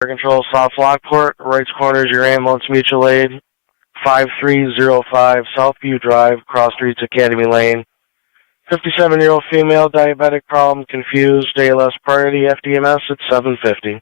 Air Control, South Lockport, right corner is your ambulance mutual aid, 5305 Southview Drive, Cross Streets, Academy Lane. 57-year-old female, diabetic problem, confused, ALS priority, FDMS at 750.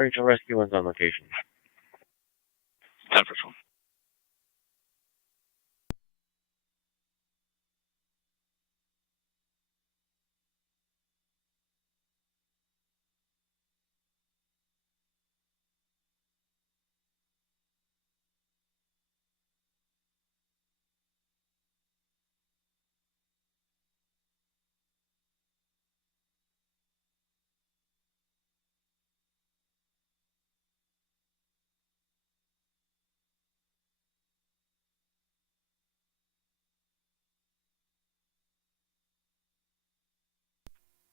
Rachel Rescue is on location. 10-1.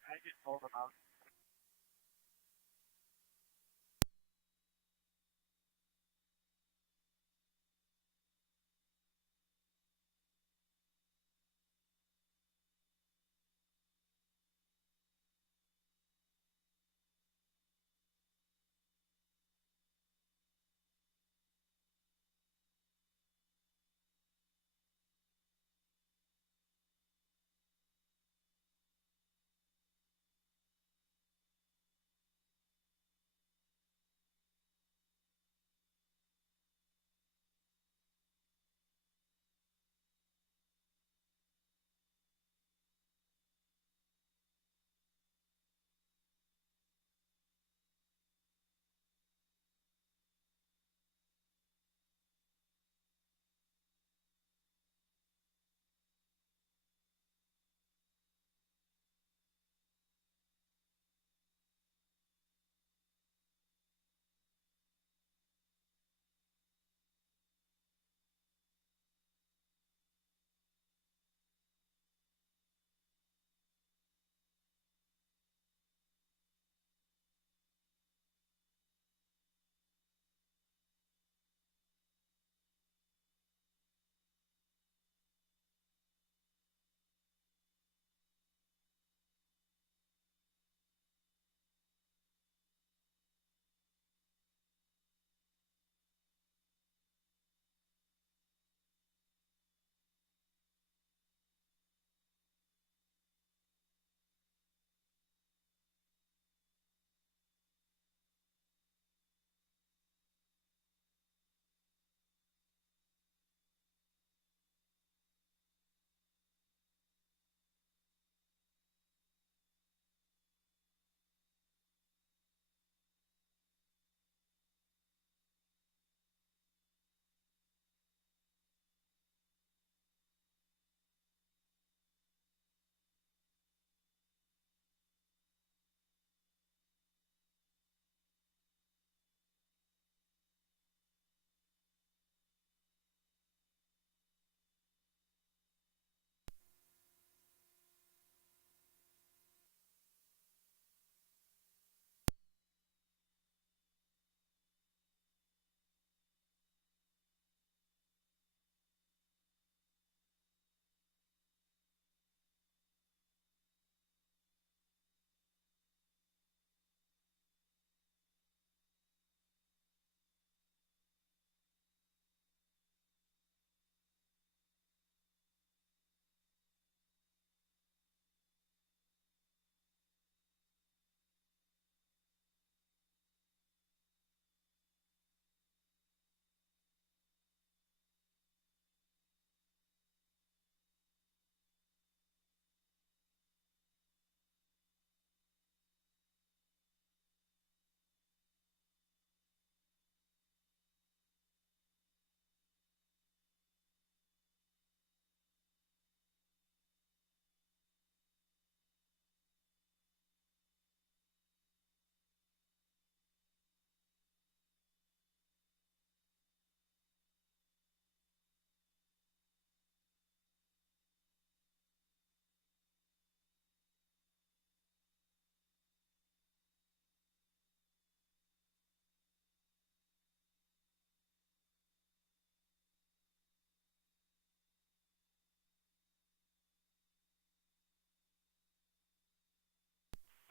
I just pulled them out.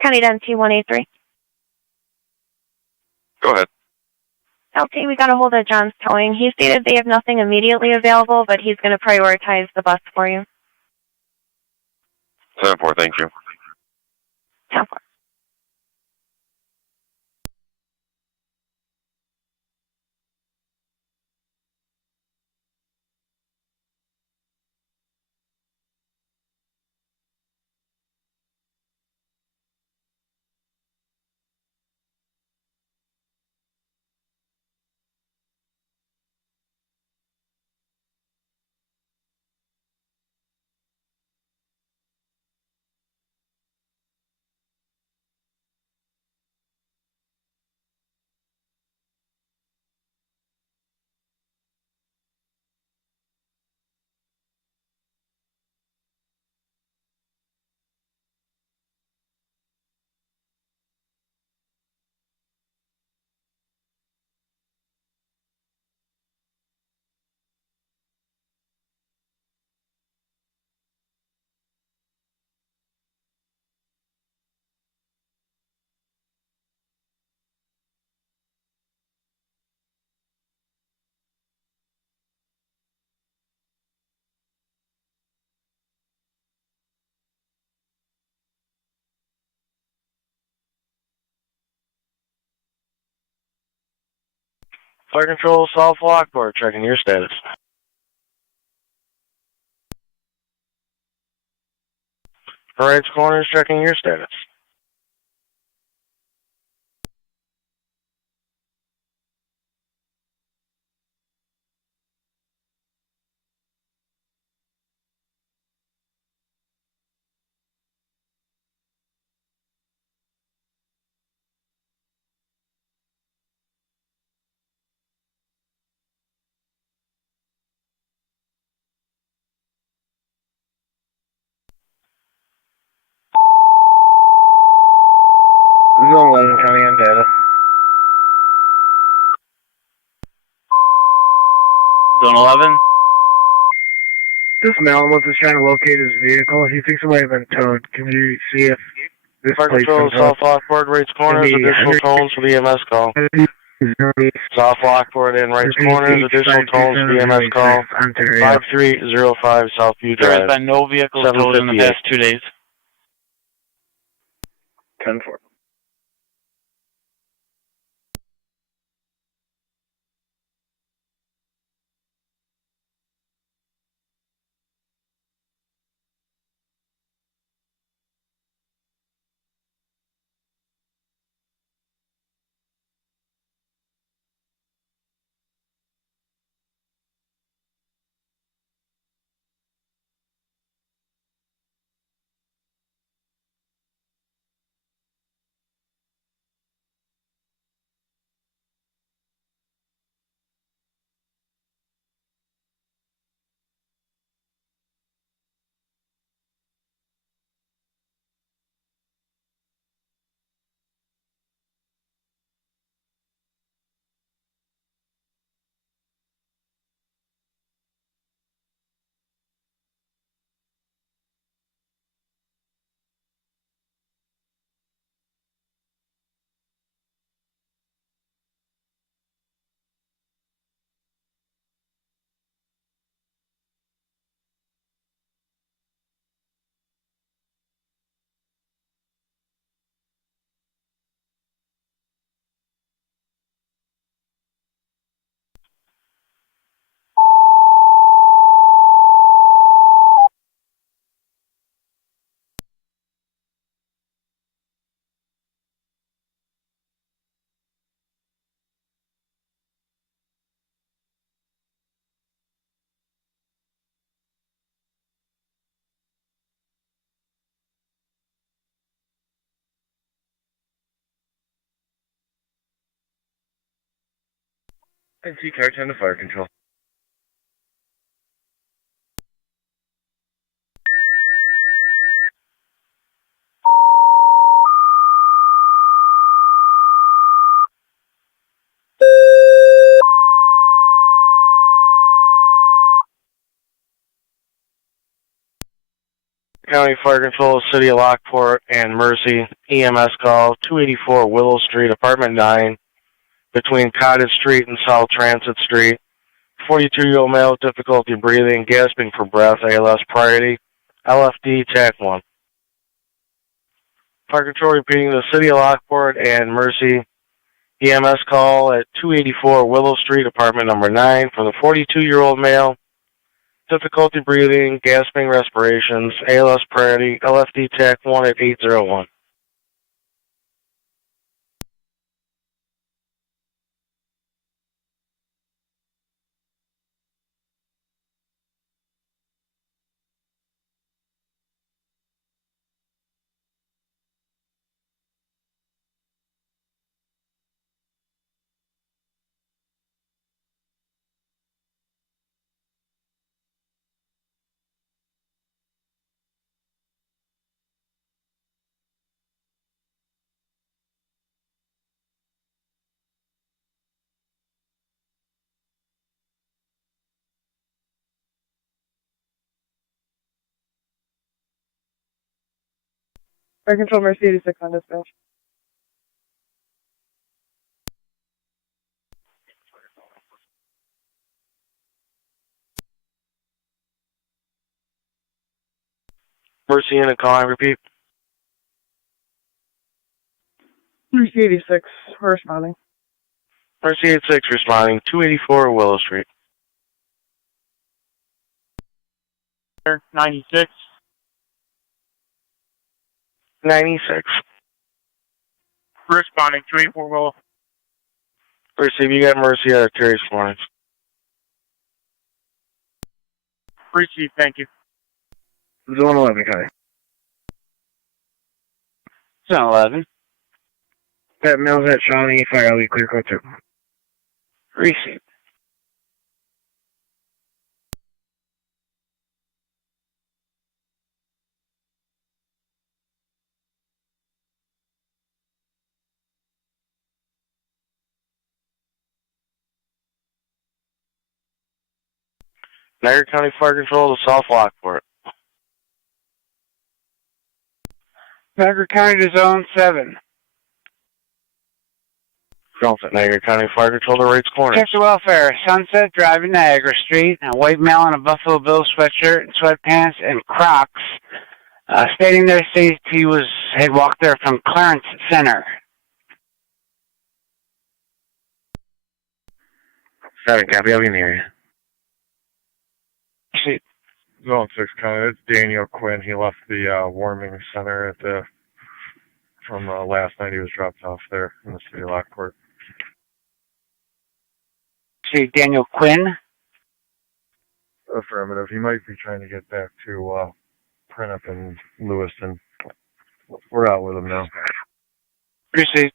County Density 183. Go ahead. Okay, we got a hold of John's Towing. He stated they have nothing immediately available, but he's going to prioritize the bus for you. 7-4, thank you. 10-4. Fire Control, South Lockport, checking your status. Right corners, checking your status. Zone 11, County on data. Zone 11. This Malamute is trying to locate his vehicle. He thinks it might have been towed. Can you see if this Fire place Control, been South towed? Lockport, Rates Corners, Maybe additional 100 tones for the EMS call. South Lockport and Rates Corners, additional tones for the EMS call. 5305 Southview There has Drive. been no vehicles towed in the 758. past 2 days. 10-4. NC car 10 to Fire Control. County Fire Control, City of Lockport, and Mercy. EMS call 284 Willow Street, Apartment 9, between Cottage Street and South Transit Street. 42-year-old male with difficulty breathing, gasping for breath, ALS priority, LFD TAC 1. Fire Control repeating the City of Lockport and Mercy. EMS call at 284 Willow Street, Apartment number 9, for the 42-year-old male. Difficulty breathing, gasping respirations, ALS priority, LFD TAC 1 at 801. Fire Control, Mercy 86 on dispatch. Mercy in a call, I repeat. Mercy 86, we're responding. Mercy 86 responding, 284 Willow Street. 96. 96. Responding, 284 Willow. Receive, you got Mercy out of Terry's Florence. Receive, thank you. Zone 11, County. Zone 11. That Mills at Shawnee, Fire LE, clear code 2. Receive. Niagara County Fire Control to South Lockport. Niagara County to Zone 7. Somerset, Niagara County Fire Control to Wright's Corners. Check the welfare. Sunset driving Niagara Street. A white male in a Buffalo Bills sweatshirt and sweatpants and Crocs. Stating there states he had walked there from Clarence Center. 7, copy, I'll be in the area. Zone 6 County, it's Daniel Quinn. He left the warming center from last night. He was dropped off there in the city of Lockport. See, Daniel Quinn. Affirmative. He might be trying to get back to print up in Lewiston. We're out with him now. Receive.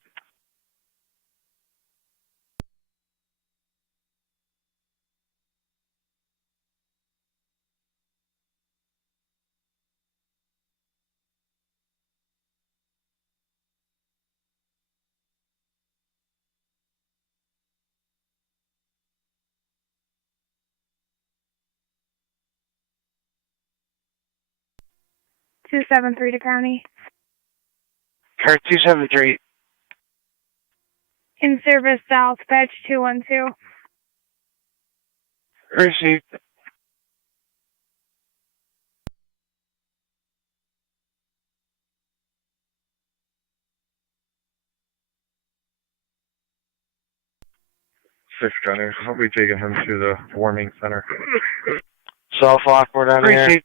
Two 273 to County. Car 273. In service south, patch 212. Receive. Six Gunner. I'll be taking him to the warming center. South Lockport on here. Receive.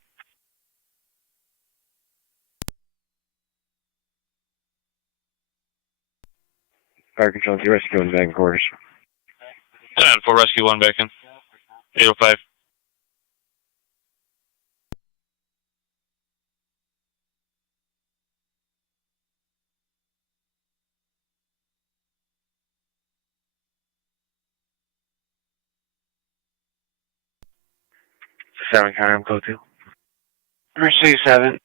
Fire Control, you rescue in back quarters. 10 for rescue 1 back in. 805. Seven, County, I'm code 2. Receive 7.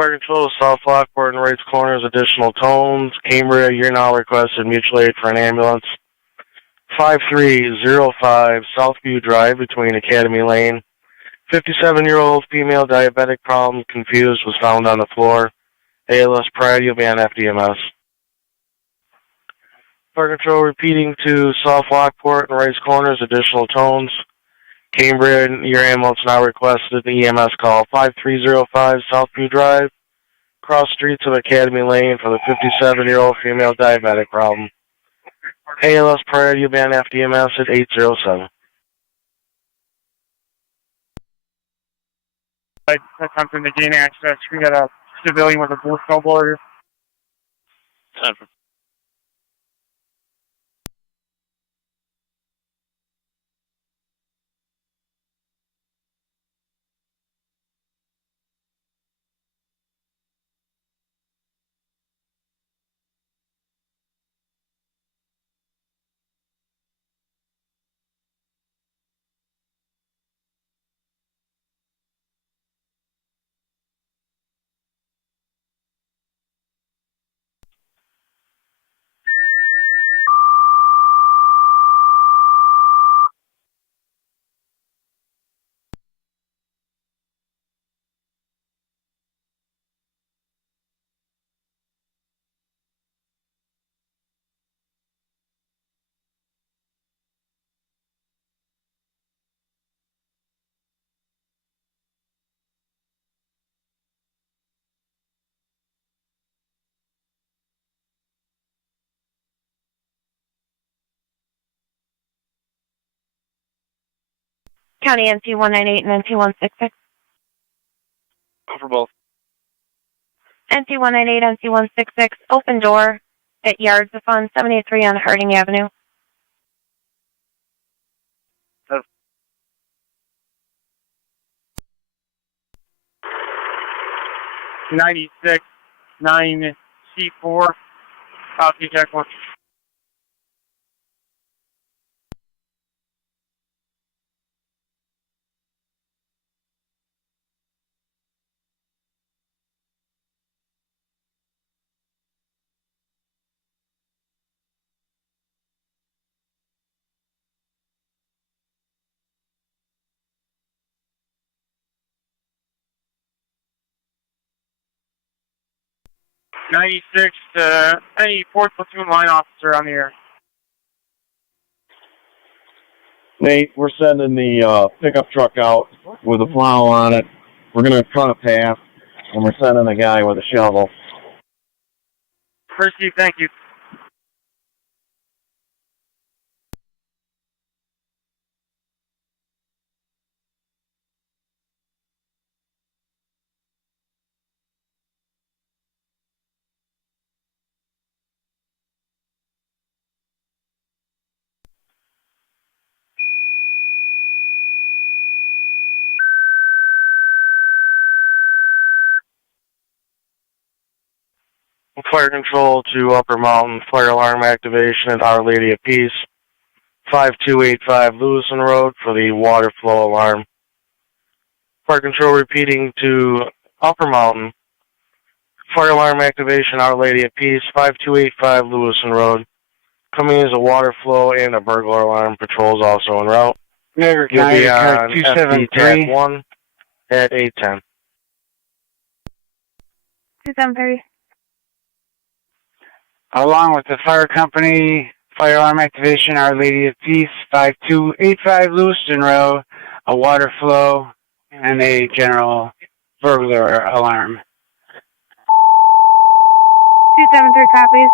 Fire Control, South Lockport and Wright's Corners, additional tones. Cambria, you're now requested mutual aid for an ambulance. 5305 Southview Drive between Academy Lane. 57-year-old female diabetic problem, confused, was found on the floor. ALS priority will be on FDMS. Fire Control repeating to South Lockport and Wright's Corners, additional tones. Cambria, your ambulance now requested the EMS call. 5305 Southview Drive, cross streets of Academy Lane for the 57-year-old female diabetic problem. ALS priority will be on FDMS at 807. Attempting to gain access. We got a civilian with a blue snowboarder. 10 for. County NC 198 and NC 166. For both. NC 198, NC 166, open door at Yards of Fun, 783 on Harding Avenue. '96 9C4. Southeast Jack 1. '96 any 4th platoon line officer on the air. Nate, we're sending the pickup truck out with a plow on it. We're going to cut a path, and we're sending a guy with a shovel. First Chief, thank you. Fire Control to Upper Mountain, fire alarm activation at Our Lady of Peace. 5285 Lewiston Road for the water flow alarm. Fire Control repeating to Upper Mountain, fire alarm activation Our Lady of Peace, 5285 Lewiston Road. Coming as a water flow and a burglar alarm. Patrols also en route. Niagara You'll County, be on FD 273. TAC 1 at 810. 273. Along with the fire company, fire alarm activation, Our Lady of Peace, 5285 Lewiston Road, a water flow, and a general burglar alarm. 273 copies.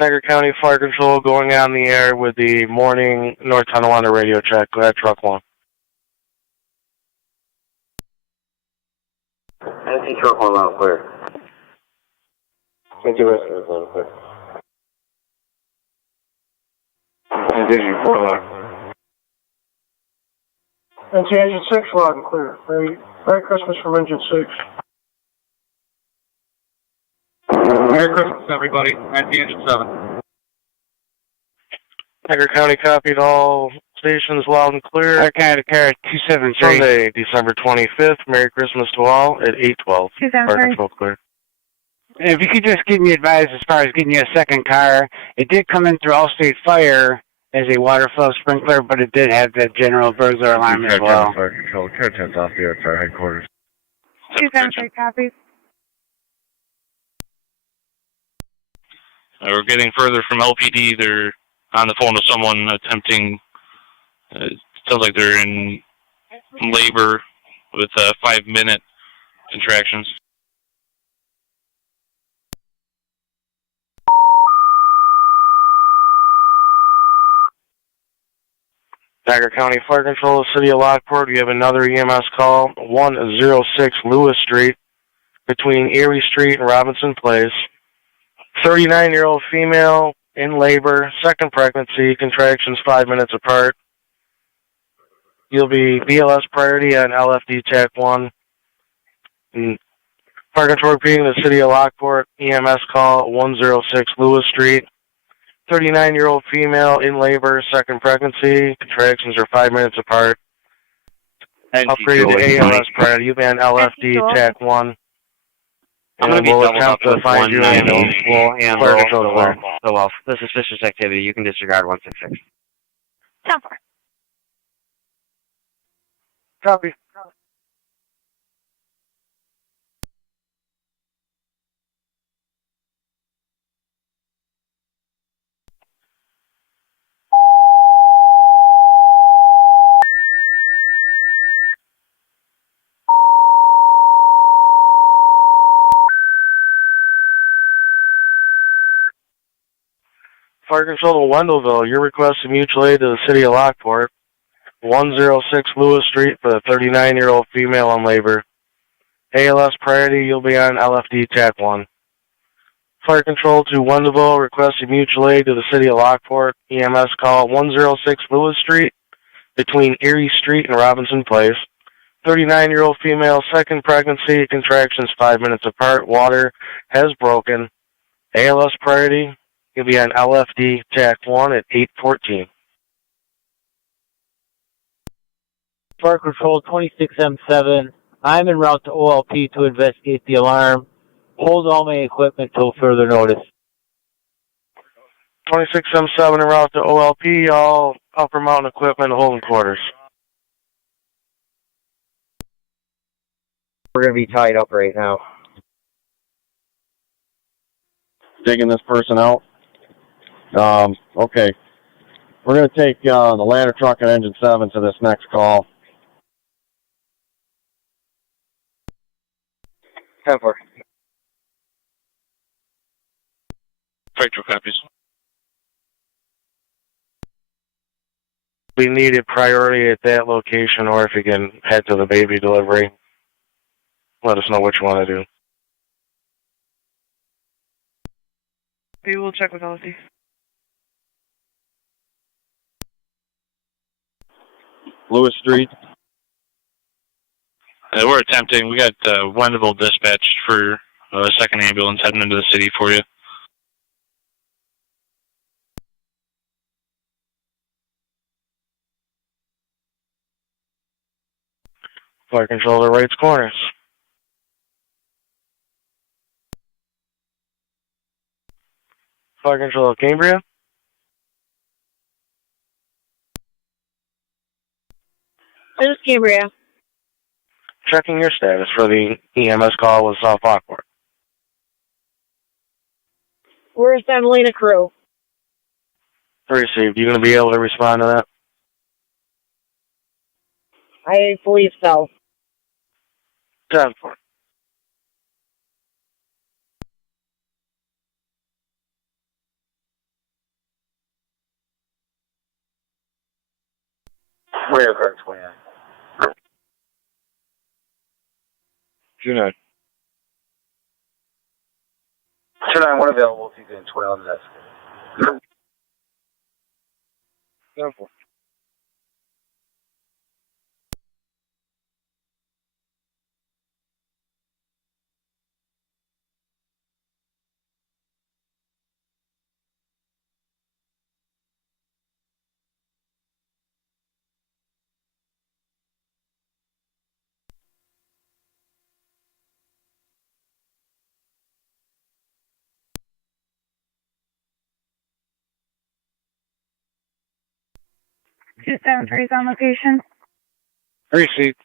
Niagara County Fire Control going on the air with the morning North Tonawanda radio check. Go ahead, truck 1. NC truck 1 loud clear. NC rescue loud clear. NC 4 loud. NC Engine 6 loud and clear. Merry Christmas from Engine 6. Merry Christmas, everybody. At the engine 7. Niagara County copied all stations loud and clear. Our Canada Car 273. Sunday, December 25th. Merry Christmas to all at 8:12. Fire control clear. If you could just keep me advised as far as getting you a second car, it did come in through Allstate Fire as a water flow sprinkler, but it did have that general burglar alarm as well. Fire control. Car 10's off the air at our headquarters. 273 copies. We're getting further from LPD. They're on the phone with someone attempting. Sounds like they're in labor with 5-minute contractions. Niagara County Fire Control, City of Lockport. We have another EMS call. 106 Lewis Street between Erie Street and Robinson Place. 39-year-old female in labor, second pregnancy, contractions 5 minutes apart. You'll be BLS priority on LFD TAC 1. And Fire Control repeating the City of Lockport, EMS call 106 Lewis Street. 39-year-old female in labor, second pregnancy, contractions are 5 minutes apart. Upgraded to ALS priority. You'll be on LFD TAC 1. And we'll attempt to find you and we'll fire control clear. So well, this is suspicious activity. You can disregard 166. 10-4. Copy. Fire Control to Wendellville. Your request of mutual aid to the City of Lockport. 106 Lewis Street for the 39-year-old female in labor. ALS priority, you'll be on LFD TAC 1. Fire Control to Wendellville. Request of mutual aid to the City of Lockport. EMS call 106 Lewis Street between Erie Street and Robinson Place. 39-year-old female, second pregnancy, contractions 5 minutes apart. Water has broken. ALS priority, you'll be on LFD TAC 1 at 8:14. Fire Control 26M7. I'm en route to OLP to investigate the alarm. Hold all my equipment till further notice. 26M7 en route to OLP. All Upper Mountain equipment holding quarters. We're going to be tied up right now. Digging this person out. Okay. We're going to take the ladder truck and engine 7 to this next call. 10-4. Factual copies. We needed priority at that location, or if you can head to the baby delivery, let us know what you want to do. We will check with LFD. Lewis Street. We're attempting. We got Wendellville dispatched for a second ambulance heading into the city for you. Fire Control to right's corners. Fire Control to Cambria. This is Cambria. Checking your status for the EMS call with South Lockport. We're assembling a crew. Received. You going to be able to respond to that? I believe so. 10-4. Where are 29? 2-9. 29, one available if you can 12 on that. 10-4. 273 is on location. Receipt.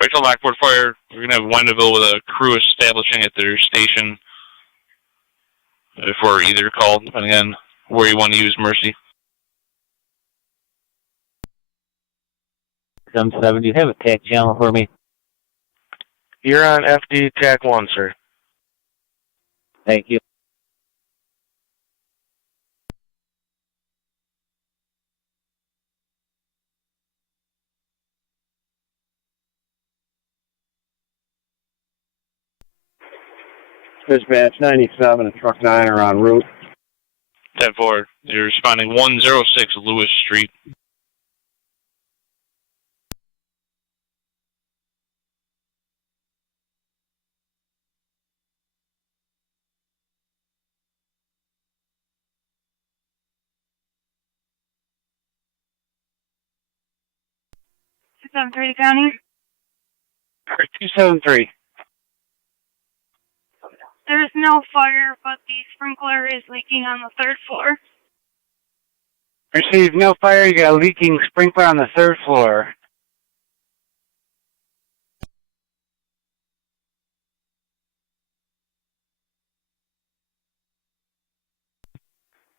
Rachel Lockport Fire, we're going to have Wendaville with a crew establishing at their station for either call, depending on where you want to use Mercy. 770, you have a TAC channel for me? You're on FD TAC 1, sir. Thank you. Dispatch 97 and truck 9 are en route. 10-4, you're responding 106 Lewis Street. Three County. 273. There's no fire, but the sprinkler is leaking on the 3rd floor. Receive no fire. You got a leaking sprinkler on the 3rd floor.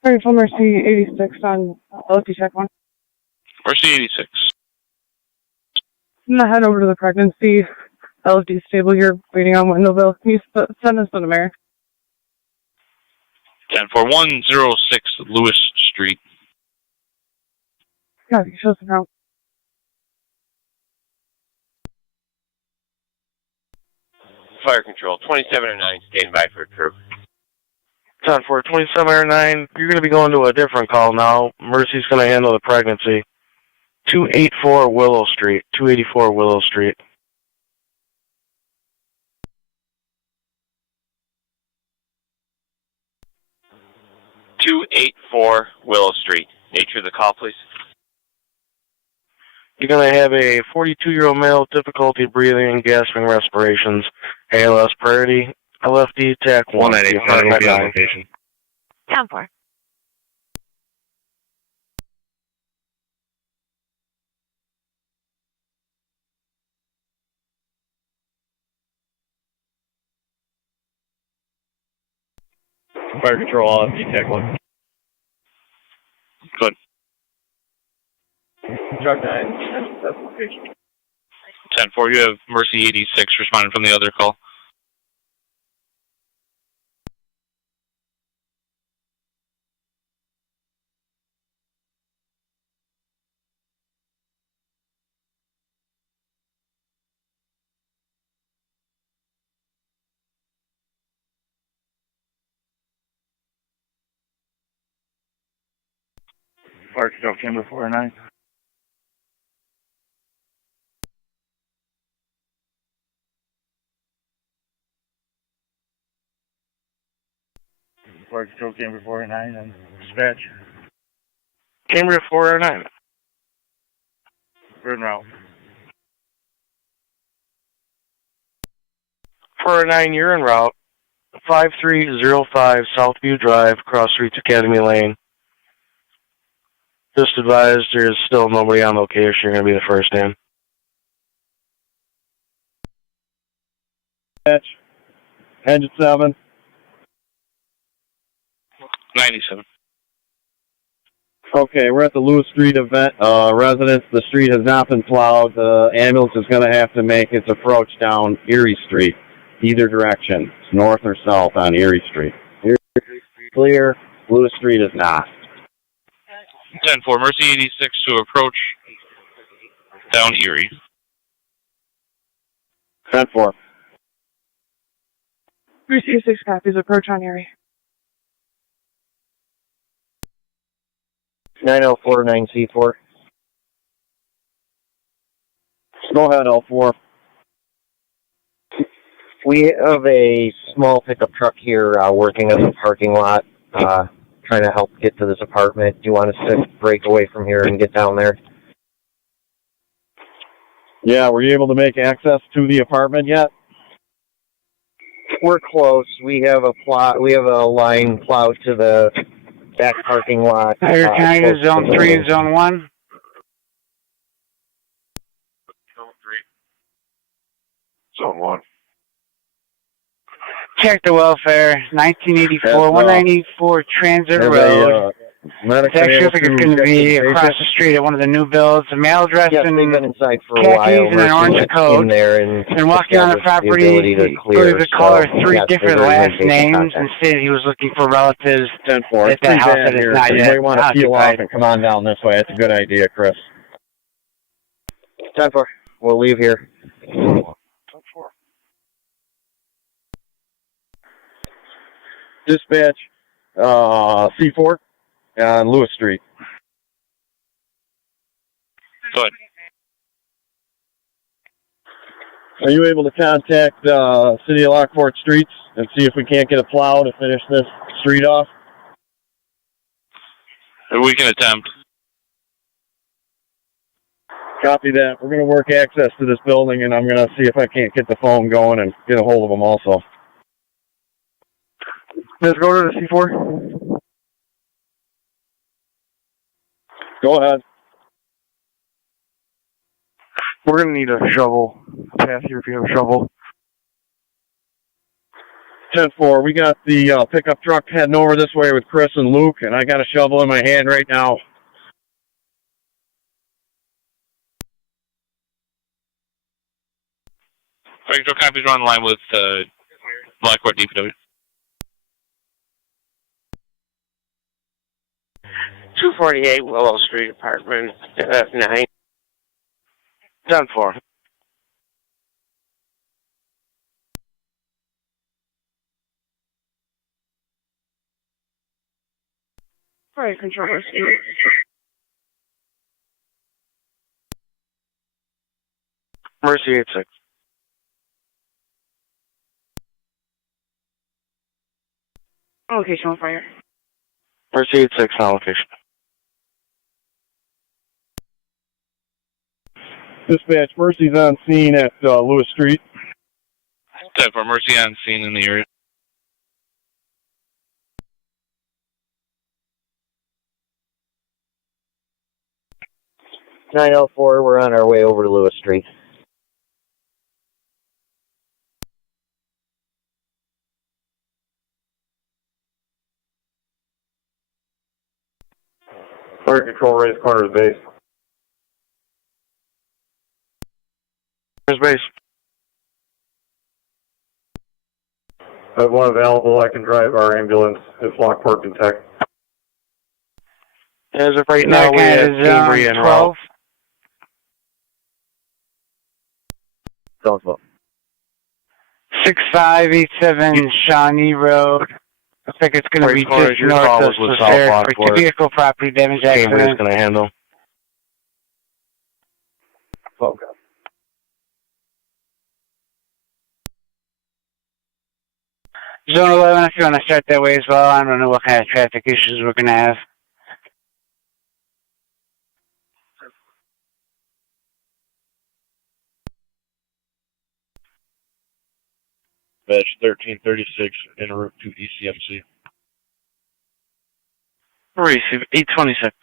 Sorry, for Mercy 86 on LFD check 1. Mercy 86. I'm gonna head over to the pregnancy LFD stable here, waiting on Wendellville. Can you send us to the mayor? 10-4, 106 Lewis Street. Yeah, you show us around. Fire control, 2709, stand by for crew. 10-4, 2709, you're going to be going to a different call now. Mercy's going to handle the pregnancy. 284 Willow Street. 284 Willow Street. .284 Willow Street. Nature of the call, please. You're going to have a 42-year-old male, difficulty breathing and gasping respirations. ALS priority. LFD TAC 1. 198 will be on location. 10-4. Fire control, all TAC 1. Good. Truck 9, that's location. 10-4, you have Mercy 86 responding from the other call. Fire control, camera 409. Fire control, camera 409 and dispatch. Cambria 409. We're en route. 409, you're en route. 5305 Southview Drive, Cross Streets Academy Lane. Just advised, there's still nobody on location. You're going to be the first in. Dispatch. Engine 7. 97. Okay, we're at the Lewis Street event residence. The street has not been plowed. The ambulance is going to have to make its approach down Erie Street, either direction, north or south on Erie Street. Erie Street clear. Lewis Street is not. 10-4, Mercy 86 to approach down Erie. 10-4. 326 copies, approach on Erie. 9049 C4. Go ahead, L4. We have a small pickup truck here working in the parking lot, trying to help get to this apartment. Do you want us to break away from here and get down there? Yeah, were you able to make access to the apartment yet? We're close. We have a line plowed to the back parking lot. Tiger County to Zone 3 and Zone 1. Zone 3. Zone 1. Check the welfare. 1984, 194 Transit Road. It actually looks like it's going to be across the street at one of the new builds. A male dressed in they've been inside for a khakis while. and an orange coat. And walking on the property, he gave the caller three different last names and stated he was looking for relatives 10-4. at that house that is not You yet may want to peel off occupied. and come on down this way. That's a good idea, Chris. 10-4. We'll leave here. 10-4. Dispatch, C4 on Lewis Street. Good. Are you able to contact City of Lockport Streets and see if we can't get a plow to finish this street off? We can attempt. Copy that. We're going to work access to this building, and I'm going to see if I can't get the phone going and get a hold of them also. Let's go to the C4. Go ahead. We're going to need a shovel. Pass here if you have a shovel. 10-4. We got the pickup truck heading over this way with Chris and Luke, and I got a shovel in my hand right now. Regular copies are on the line with Lockport DPW. 248 Willow Street, apartment 9. 10-4. Alright, controllers. Mercy 8-6. Location on fire. Mercy 8-6 on location. Dispatch, Mercy's on scene at Lewis Street. 10-4, Mercy on scene in the area. .904, we're on our way over to Lewis Street. Fire control, raise corners base. Where's base? I have one available. I can drive our ambulance if Lockport can tech. As of right now, we have Cambry and Ralph. 6587 Shawnee Road. Looks like it's going to be just north of Somerset for vehicle property damage Cambry's accident. going to handle. Okay. Zone 11, if you want to start that way as well. I don't know what kind of traffic issues we're going to have. Batch 1336 en route to ECMC. Receive 826.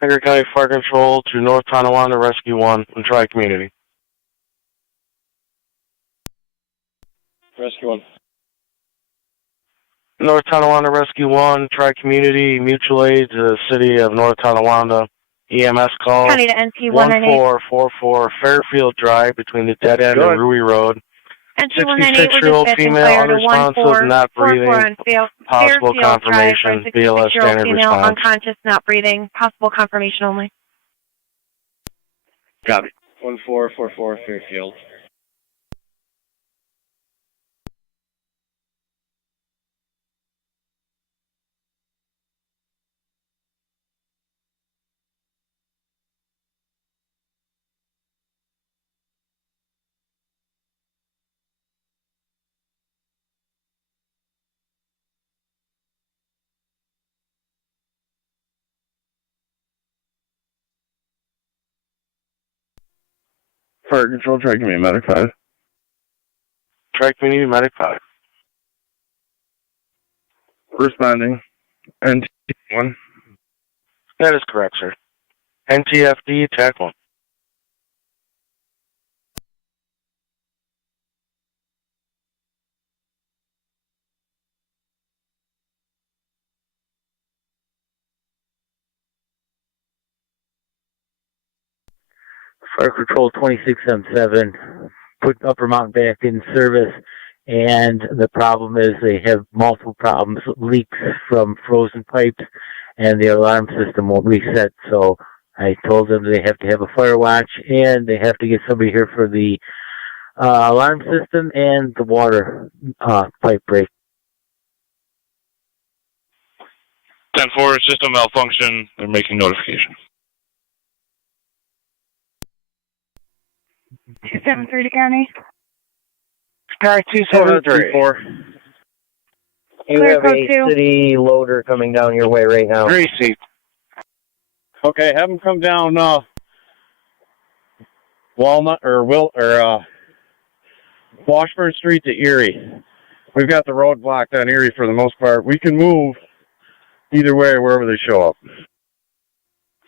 Niagara County Fire Control to North Tonawanda Rescue 1 and Tri-Community. Rescue 1. North Tonawanda Rescue 1, Tri-Community, Mutual Aid to the City of North Tonawanda. EMS call County to NP 1444 Fairfield Drive between the dead end and Ruey Road. NP 198 was 66-year-old dispatching female fire to unresponsive, not 1444 breathing. on Possible Fairfield Drive for a confirmation. BLS 66-year-old standard female response. unconscious, not breathing. Possible confirmation only. Copy. 1444 Fairfield. Fire Control, Tri-Community, Medic 5. Tri-Community Medic 5. Responding. NT1. That is correct, sir. NTFD, TAC 1. Fire Control 2677 put Upper Mountain back in service, and the problem is they have multiple problems, leaks from frozen pipes, and the alarm system won't reset. So I told them they have to have a fire watch, and they have to get somebody here for the alarm system and the water pipe break. 10-4, system malfunction. They're making notification. 273 to County. Car 273. You Clear have code a 2. city loader coming down your way right now. Greasy. Okay, have them come down Walnut or Washburn Street to Erie. We've got the road blocked on Erie for the most part. We can move either way wherever they show up.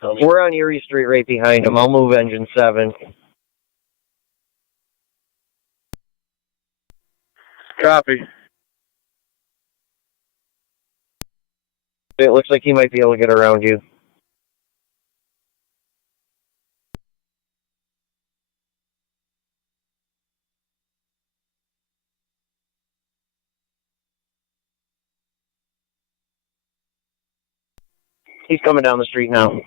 We're on Erie Street right behind them. I'll move engine 7. Copy. It looks like he might be able to get around you. He's coming down the street now.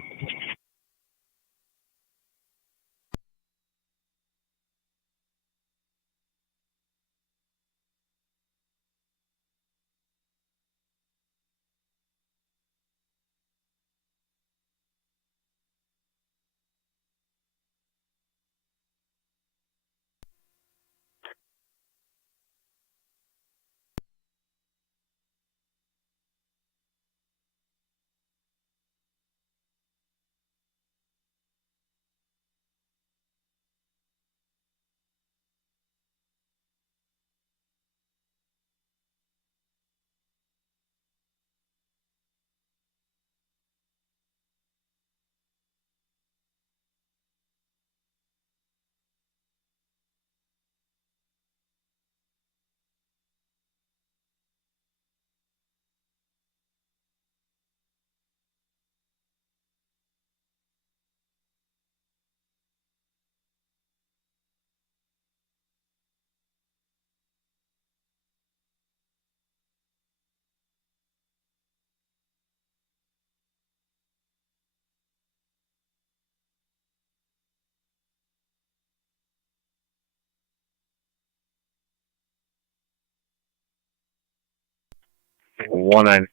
One nine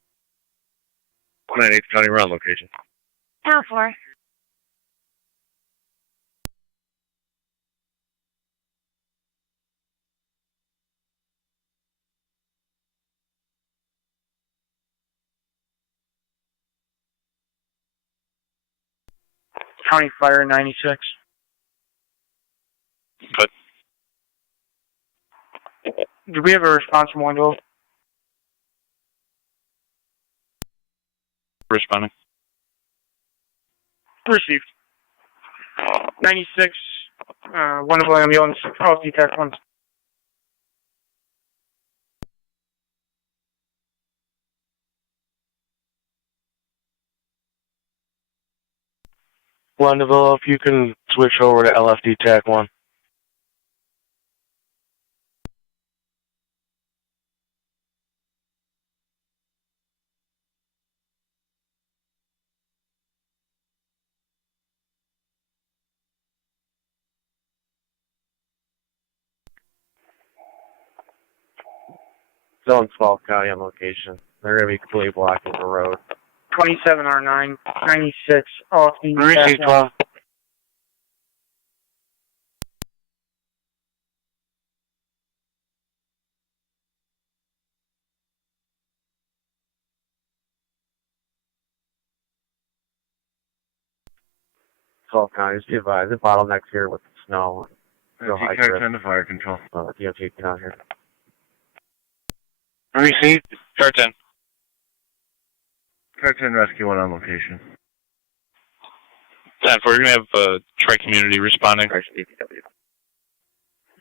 eight County Round location. Town 4. County Fire 96. Good. Do we have a response from Wendell? Responding. Received. 96, wonderful ambulance, LFD TAC 1. Blundeville, if you can switch over to LFD TAC 1. Zone 12, County on location. They're going to be completely blocking the road. 27R9, 96, LFD Receive TAC 12. County, just be advised, the bottlenecks here with the snow. Real high TAC trip. 10 to fire control. DOT, get out here. Received. Car 10. TAC 10 rescue 1 on location. 10-4, you're going to have Tri-Community responding.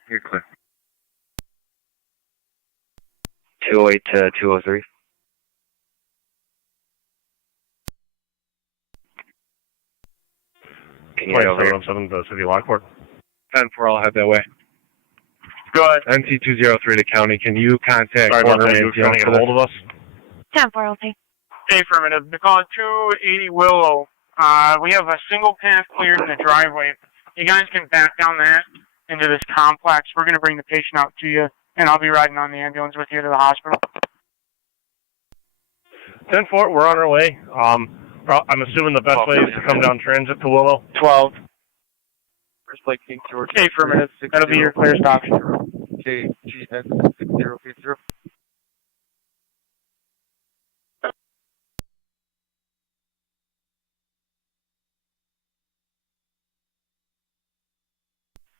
You're clear. 208 to 203. Can you head over here? 2707 to City Lockport. 10-4, I'll head that way. Go ahead. NC203 to county, can you contact Sorry about Corner that, you and were trying to get get a hold of us? 10-4, okay. Affirmative. They're calling 280 Willow. We have a single path cleared in the driveway. You guys can back down that into this complex. We're going to bring the patient out to you, and I'll be riding on the ambulance with you to the hospital. 10-4, we're on our way. I'm assuming the best way is to come down transit to Willow. 12. First Lake King George. Affirmative. That'll be your clearest option. KGS 6080.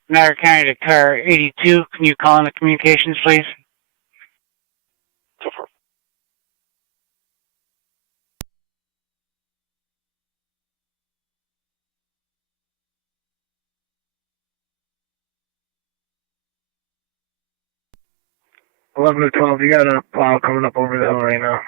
Niagara County to car 82. Can you call in the communications, please? 11 to 12. You got a plow coming up over the hill right now.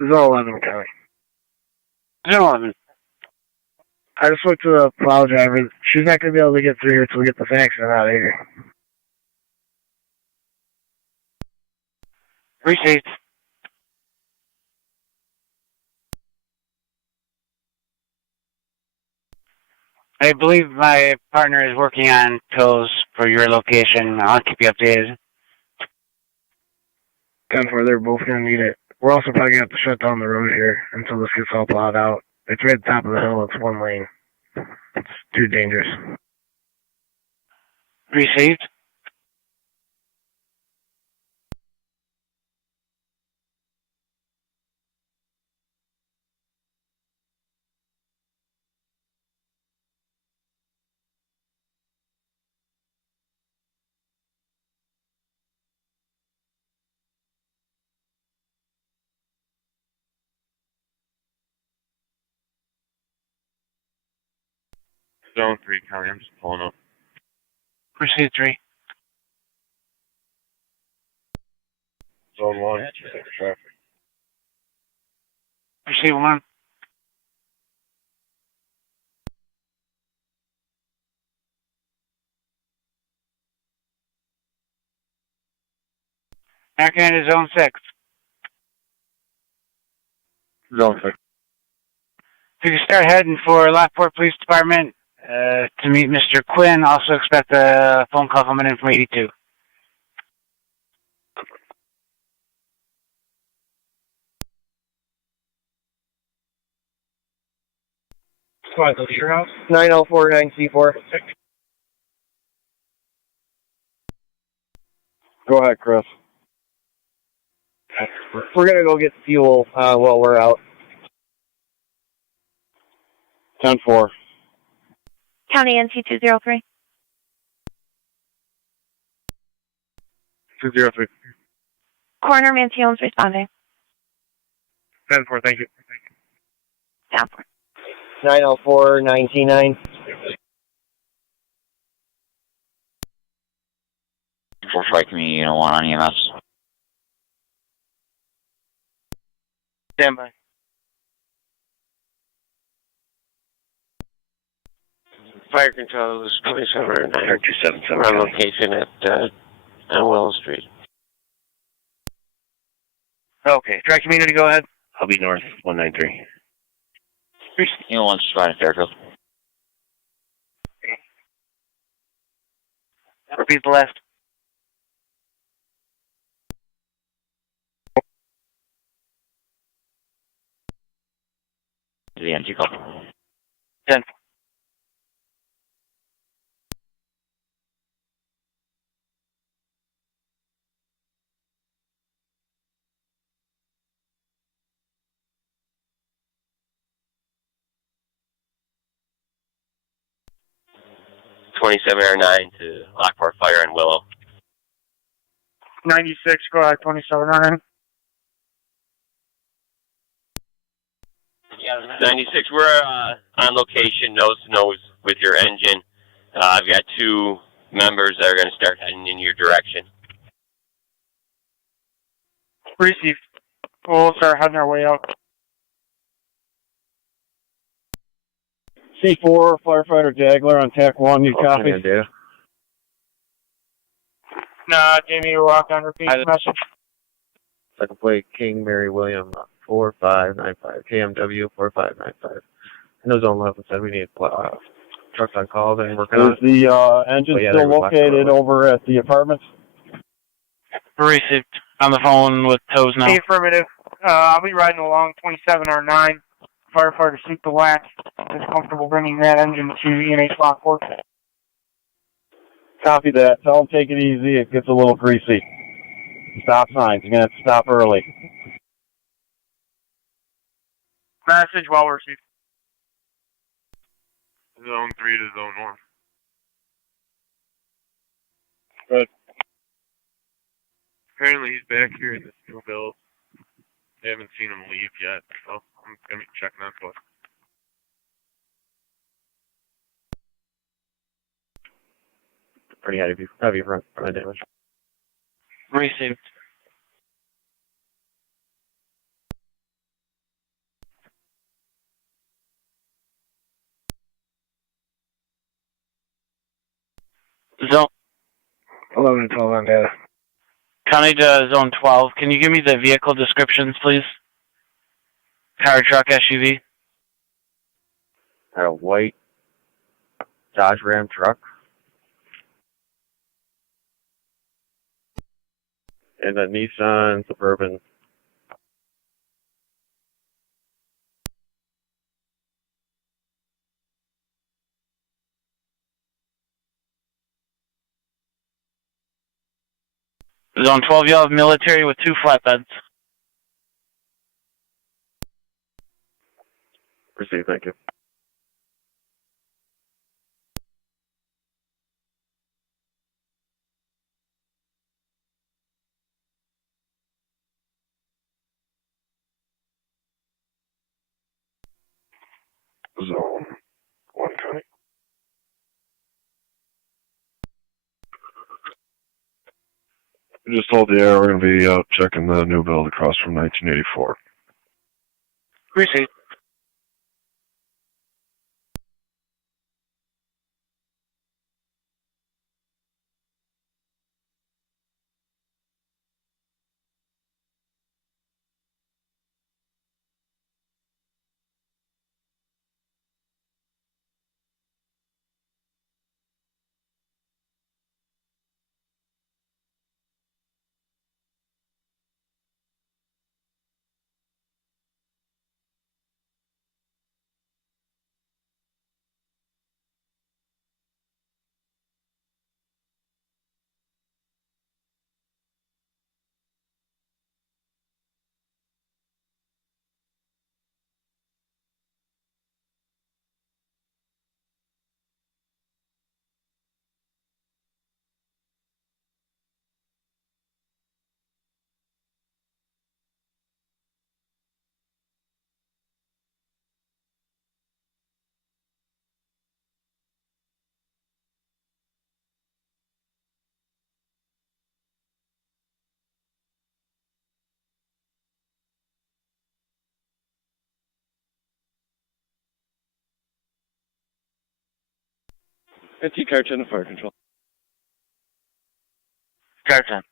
Zone 11 County. Zone 11. I just spoke to the plow driver. She's not going to be able to get through here until we get this accident out of here. Received. I believe my partner is working on pills for your location. I'll keep you updated. 10-4, they're both going to need it. We're also probably going to have to shut down the road here until this gets all plowed out. It's right at the top of the hill. It's one lane. It's too dangerous. Received. Zone 3 county, I'm just pulling up. Proceed 3. Zone 1, traffic. Proceed 1. Back into Zone 6. Zone 6. If you can start heading for Lockport Police Department, To meet Mr. Quinn, also expect a phone call coming in from 82. Squad, go to your house. 9049C4. Go ahead, Chris. We're gonna go get fuel while we're out. 10-4. County NC 203. 203. Coroner Mancion's responding. 10-4, thank you. Down for. 9049T9. 45 Community Unit 1 on EMS. Stand by. Fire control is 2709 or 277. On location at on Willow Street. Okay. Direct community, go ahead. I'll be north 193. Unit 1 providing Fairfield. Repeat the last. To the NG call. 10. To Lockport Fire and Willow. 96, go ahead, 2709. 96, we're on location, nose to nose with your engine. I've got 2 members that are going to start heading in your direction. Received. We'll start heading our way out. C4, firefighter Jagler on TAC 1, you copy? Nah, Jamie, you're walk on, repeat the message. Second plate, King Mary William 4595, KMW 4595. I know Zone 11 said we need trucks on call. Then working on Is the engine still located over at the apartments? Received. On the phone with tows now. Affirmative. I'll be riding along 2709. Firefighter Seek the Wax is comfortable bringing that engine to ENH Lockport. Copy that. Tell them take it easy. It gets a little greasy. Stop signs. You're going to have to stop early. Message well received. Zone 3 to Zone 1. Good. Apparently he's back here in this new build. I haven't seen him leave yet, so I'm going to be checking on foot. pretty heavy front damage. Received. Zone 11 and 12 on data. County to Zone 12. Can you give me the vehicle descriptions, please? Car, truck, SUV. Got a white Dodge Ram truck. And a Nissan Suburban. Zone 12, you have military with 2 flatbeds. Received, thank you. Zone 1 County. I just told the air we're going to be out checking the new build across from 1984. Received. It's car 10 to fire control. Car 10.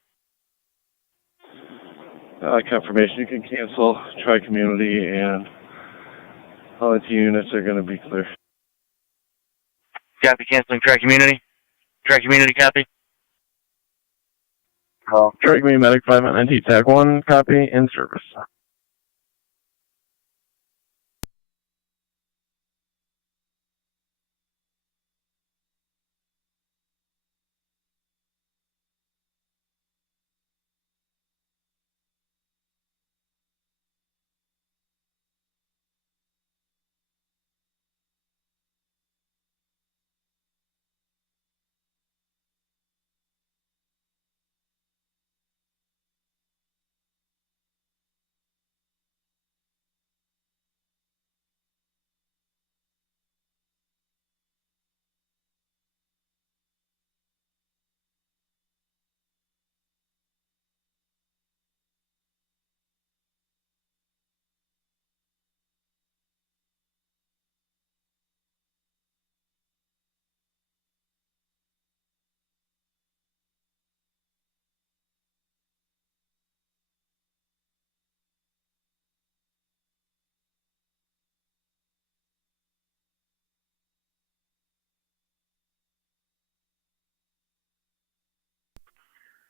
Confirmation, you can cancel Tri-Community and all the units are going to be clear. Copy, canceling Tri-Community. Tri-Community copy. Tri-Community Medic 5 on NT TAC 1, copy, in service.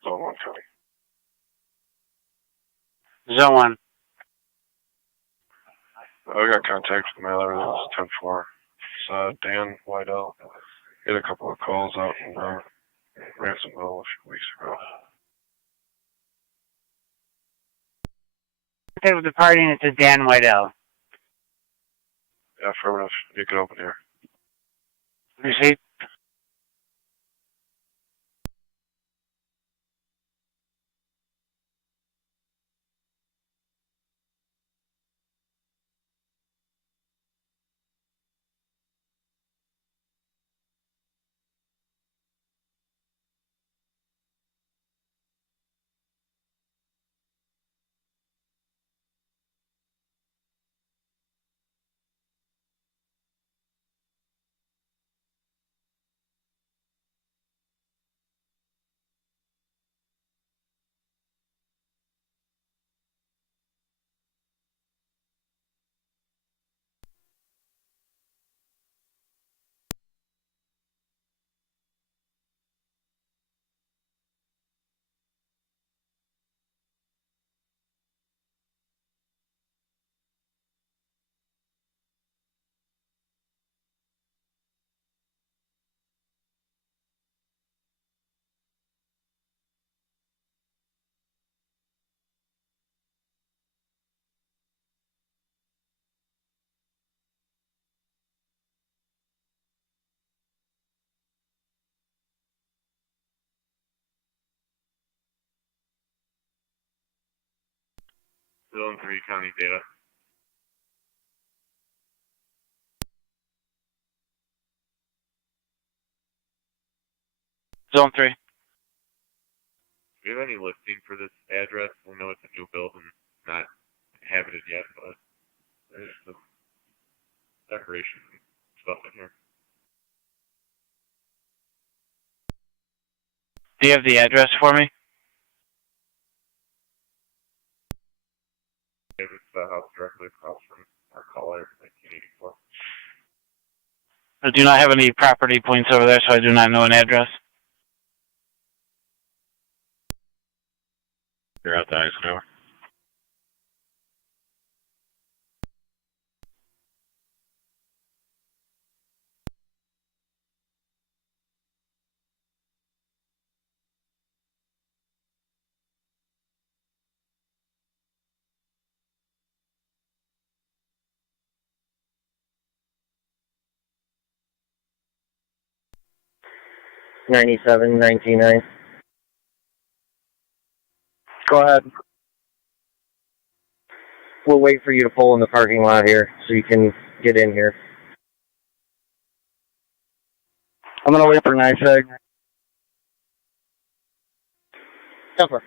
Zone 1 copy. Zone 1. I got contact with my 11, it's 10-4. It's Dan Whitell. Had a couple of calls out in Ransomville a few weeks ago. Okay, with the party, and it says Dan Whitell. Yeah, affirmative. You can open here. Receipt. Zone 3 county data. Zone 3. Do you have any listing for this address? I know it's a new building, not inhabited yet, but there's some decoration stuff in here. Do you have the address for me? It's the house directly across from our caller, 1984. I do not have any property points over there, so I do not know an address. You're out the Eisenhower. $97, $99. Go ahead. We'll wait for you to pull in the parking lot here so you can get in here. I'm going to wait for NISAG. Cover.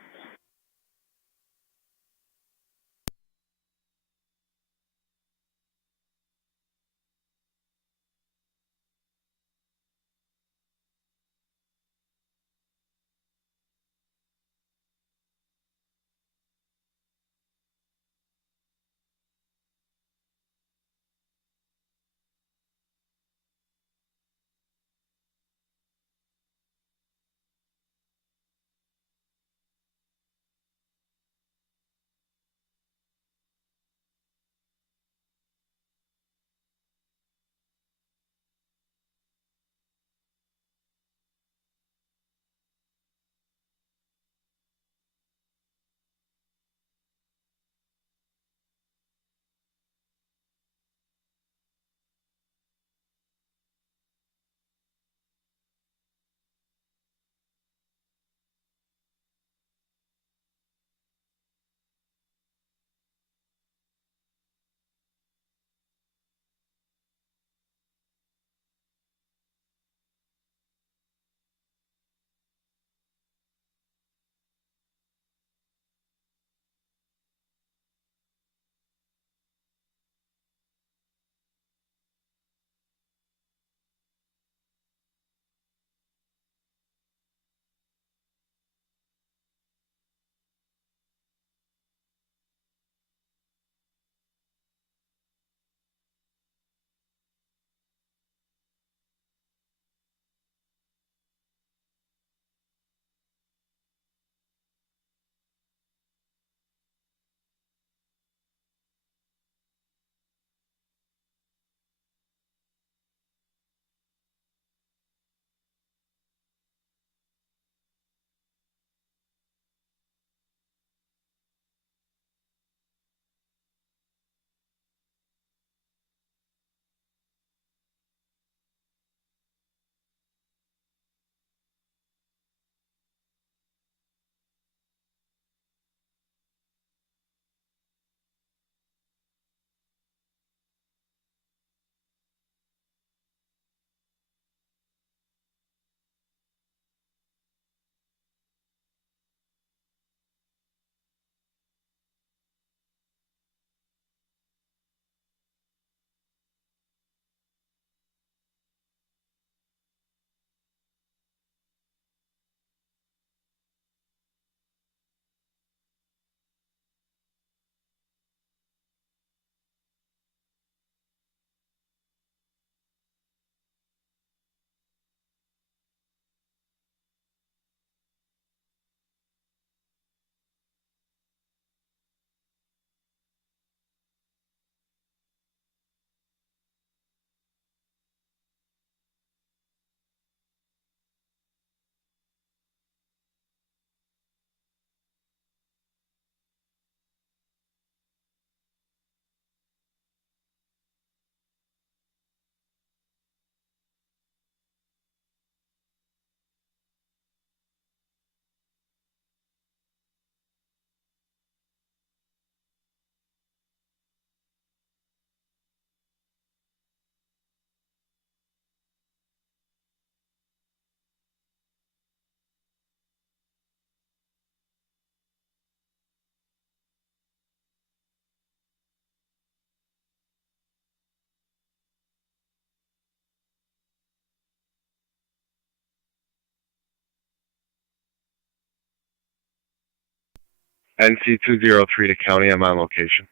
NC203 to county. I'm on location.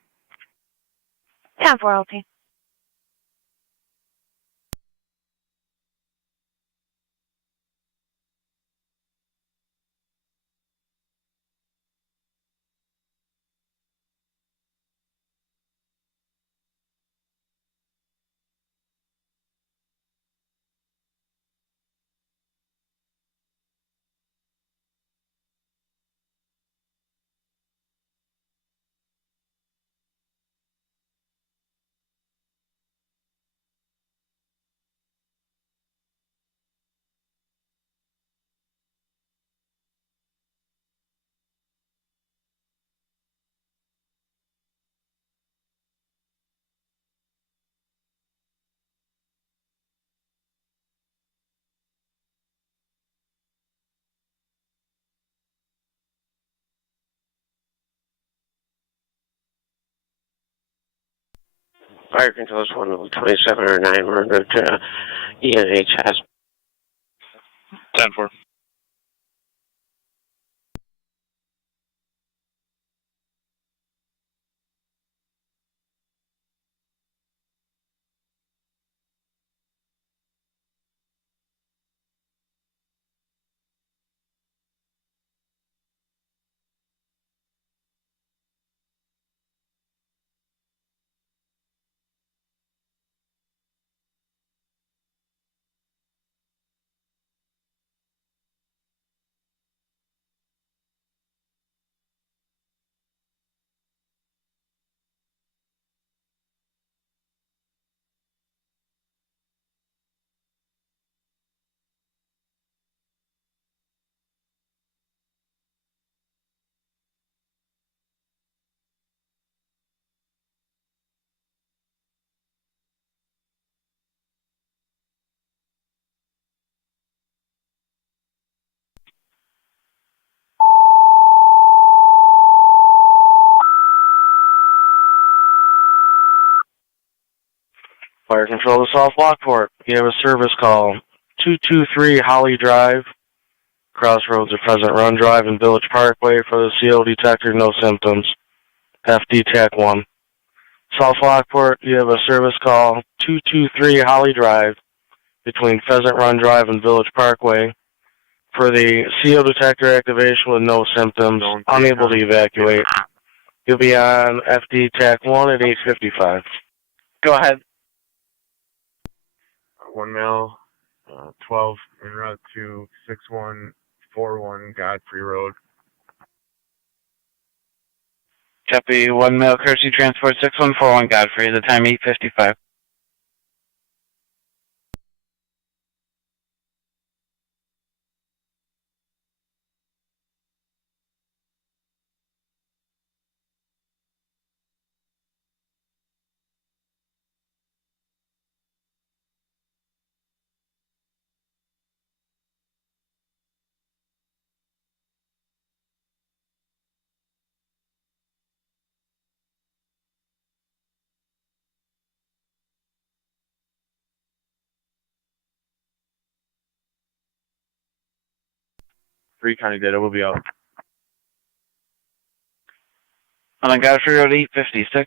10-4 LT. Fire control is 12709. We're going to ENHS. 10-4. Fire control to South Lockport. You have a service call. 223 Holly Drive, crossroads of Pheasant Run Drive and Village Parkway for the CO detector, no symptoms. FD TAC 1. South Lockport, you have a service call. 223 Holly Drive between Pheasant Run Drive and Village Parkway for the CO detector activation with no symptoms, unable to evacuate. You'll be on FD TAC 1 at 8:55. Go ahead. 1 mil, 12 en route to 6141 Godfrey Road. Copy 1 mil courtesy transport 6141 Godfrey. The time 8:55. Free County data will be out. On Godfrey Road 8:56.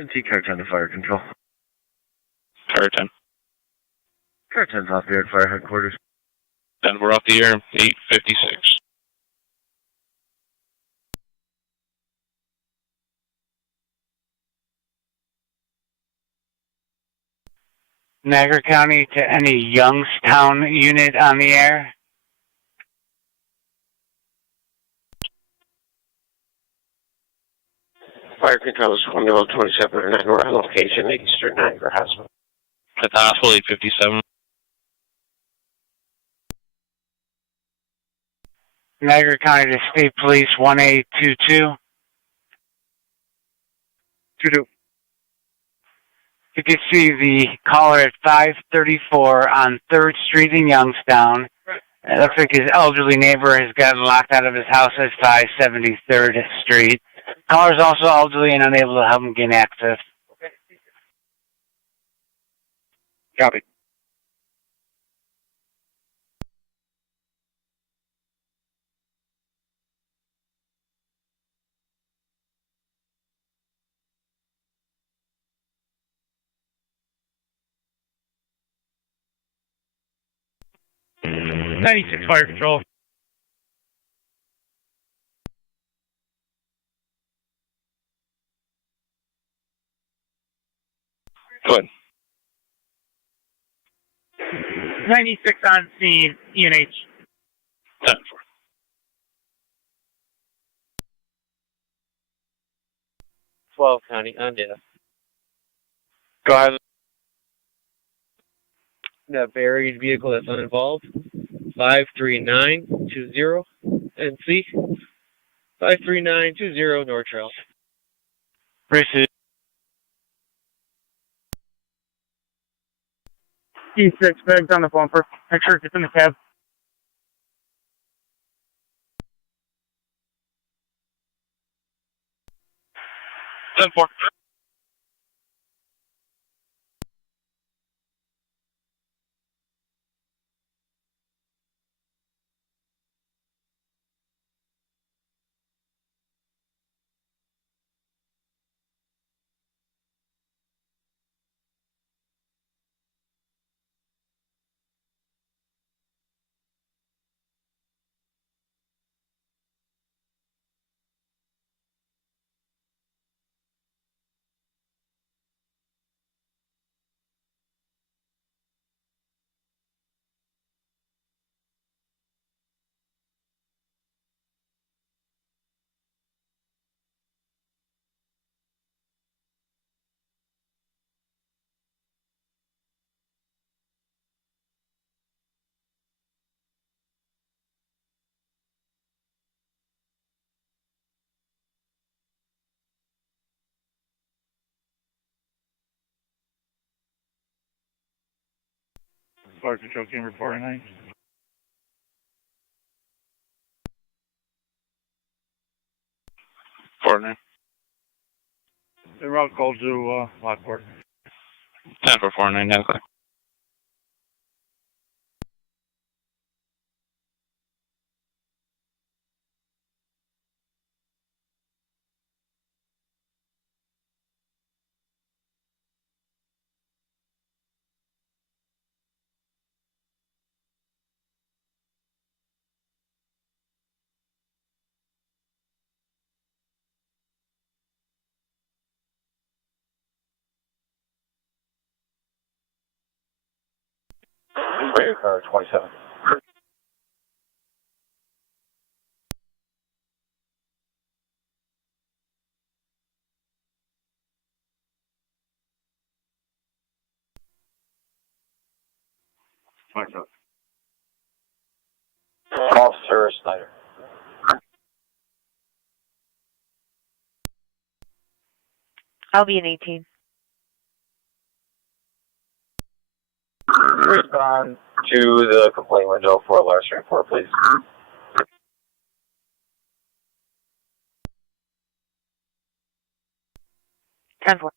NT Car 10 to Fire Control. Car 10. Car 10's off the air at Fire Headquarters. Then we're off the air, 8:56. Niagara County to any Youngstown unit on the air. Fire control is 12709. We're on location at Eastern Niagara Hospital. At the hospital, 8:57. Niagara County to State Police 1822. 22. You can see the caller at 534 on 3rd Street in Youngstown. It looks like his elderly neighbor has gotten locked out of his house at 573rd Street. Caller's also elderly and unable to help him gain access. Copy. '96 Fire Control. Go ahead. 96 on scene, ENH. 10-4. County on data. Go ahead. That buried vehicle that's uninvolved. 53920 NC. 53920 North Trail. Receive. E6, bags on the bumper. Make sure it gets in the cab. Ten four. Fire Control Camera 409. Partner. The route called to Lockport. 10-4-49. Now clear. Car 27. Officer Snyder. I'll be in 18. Respond to the complaint window for a last report, please. Ten four.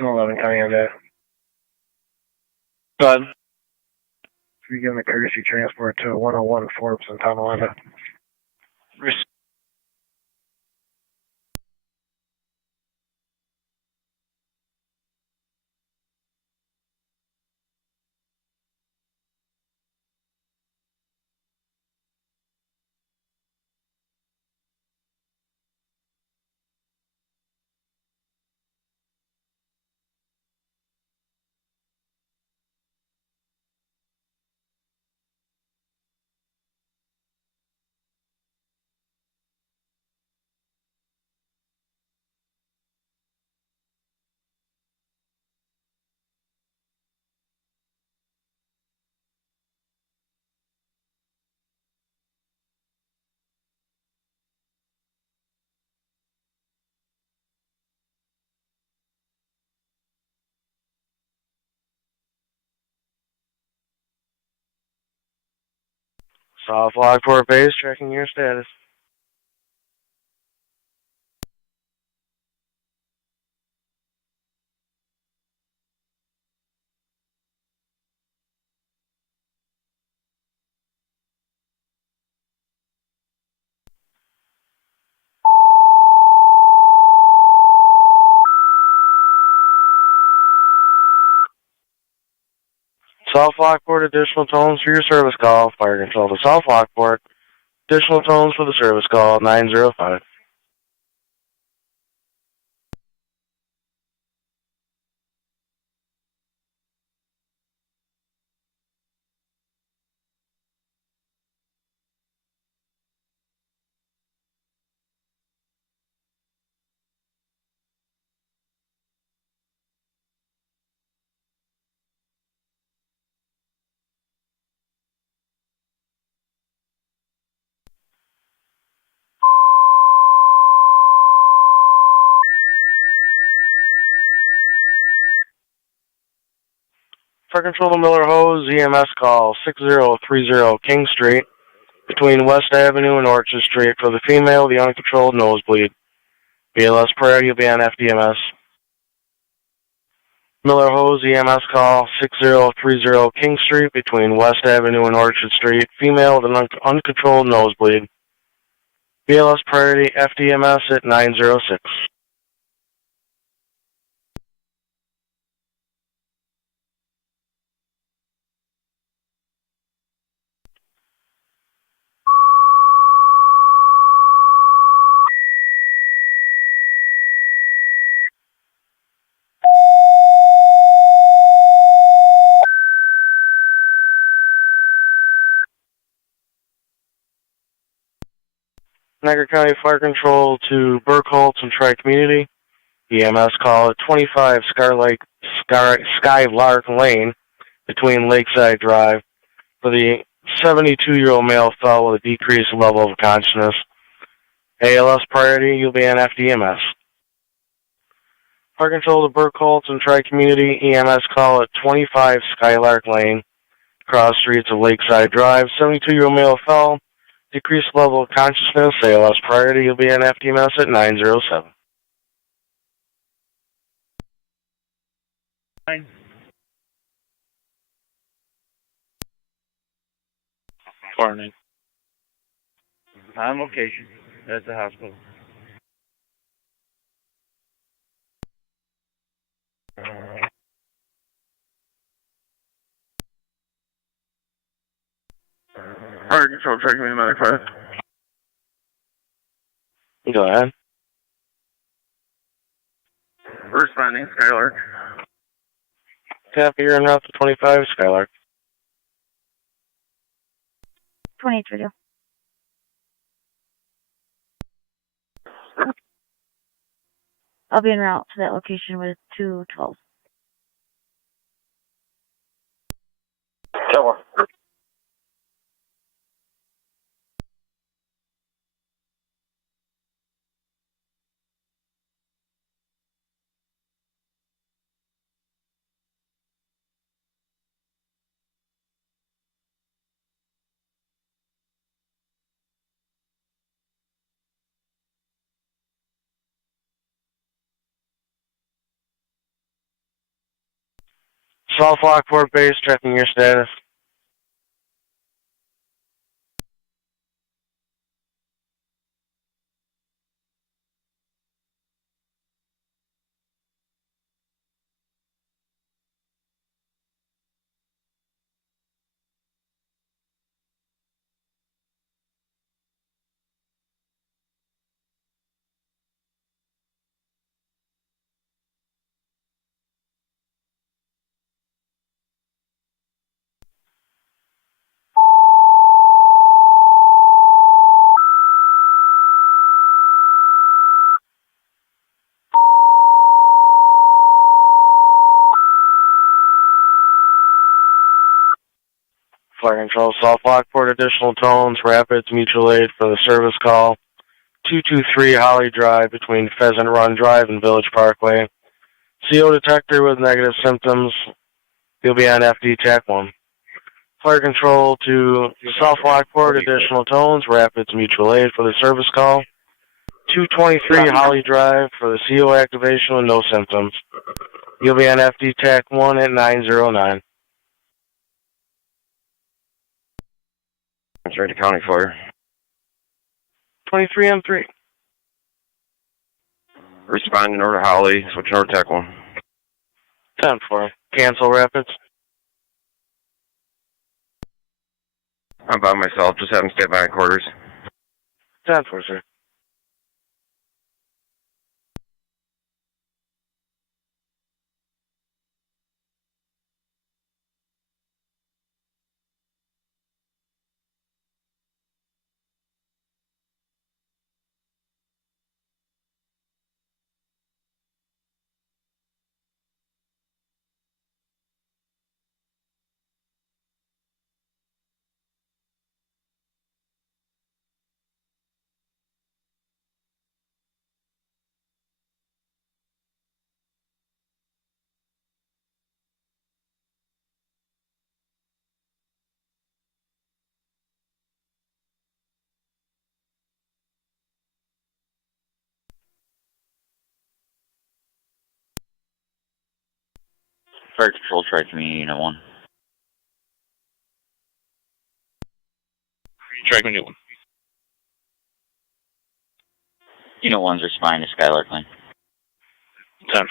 11 County on that. Go ahead. We give them a courtesy transport to 101 Forbes in Tonawanda. South Lockport base, checking your status. South Lockport, additional tones for your service call. Fire control to South Lockport. Additional tones for the service call, 905. Fire control to Miller Hose, EMS call 6030 King Street, between West Avenue and Orchard Street for the female, the uncontrolled nosebleed. BLS priority will be on FDMS. Miller Hose, EMS call 6030 King Street, between West Avenue and Orchard Street, female with an uncontrolled nosebleed. BLS priority FDMS at 906. Niagara County Fire Control to Burkholz and Tri-Community. EMS call at 25 Skylark Lane between Lakeside Drive for the 72-year-old male fellow with a decreased level of consciousness. ALS priority, you'll be on FDMS. Fire Control to Burkholz and Tri-Community. EMS call at 25 Skylark Lane, cross streets of Lakeside Drive. 72-year-old male fellow, decreased level of consciousness. ALS priority, you'll be on FDMS at 907. Warning. On location at the hospital. Fire Control, checking me 95. Go ahead. Responding, Skylark. Copy, you're en route to 25 Skylark. 28 video. I'll be en route to that location with 212. Tower. South Lockport base, checking your status. Fire Control, South Lockport, additional tones, Rapids, mutual aid for the service call. 223 Holly Drive between Pheasant Run Drive and Village Parkway. CO detector with negative symptoms. You'll be on FD TAC 1. Fire Control to South Lockport, additional tones, Rapids, mutual aid for the service call. 223 Holly Drive for the CO activation with no symptoms. You'll be on FD TAC 1 at 909. Straight to County Fire. 23 M3. Responding over to Holly, switching over to TAC 1. 10-4. Cancel Rapids. I'm by myself, just having stay by quarters. 10-4, sir. Fire Control, try to me, Unit 1. Track Unit 1. Unit 1's responding to Skylark Lane. 10.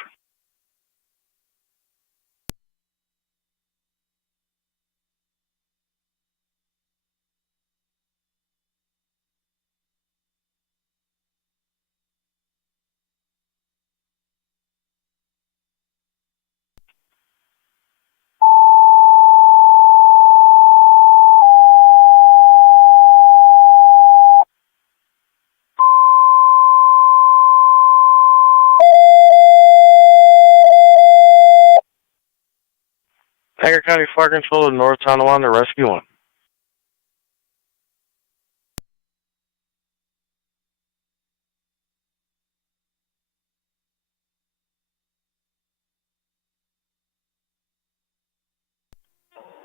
Niagara County Fire Control to North Tonawanda, Rescue 1.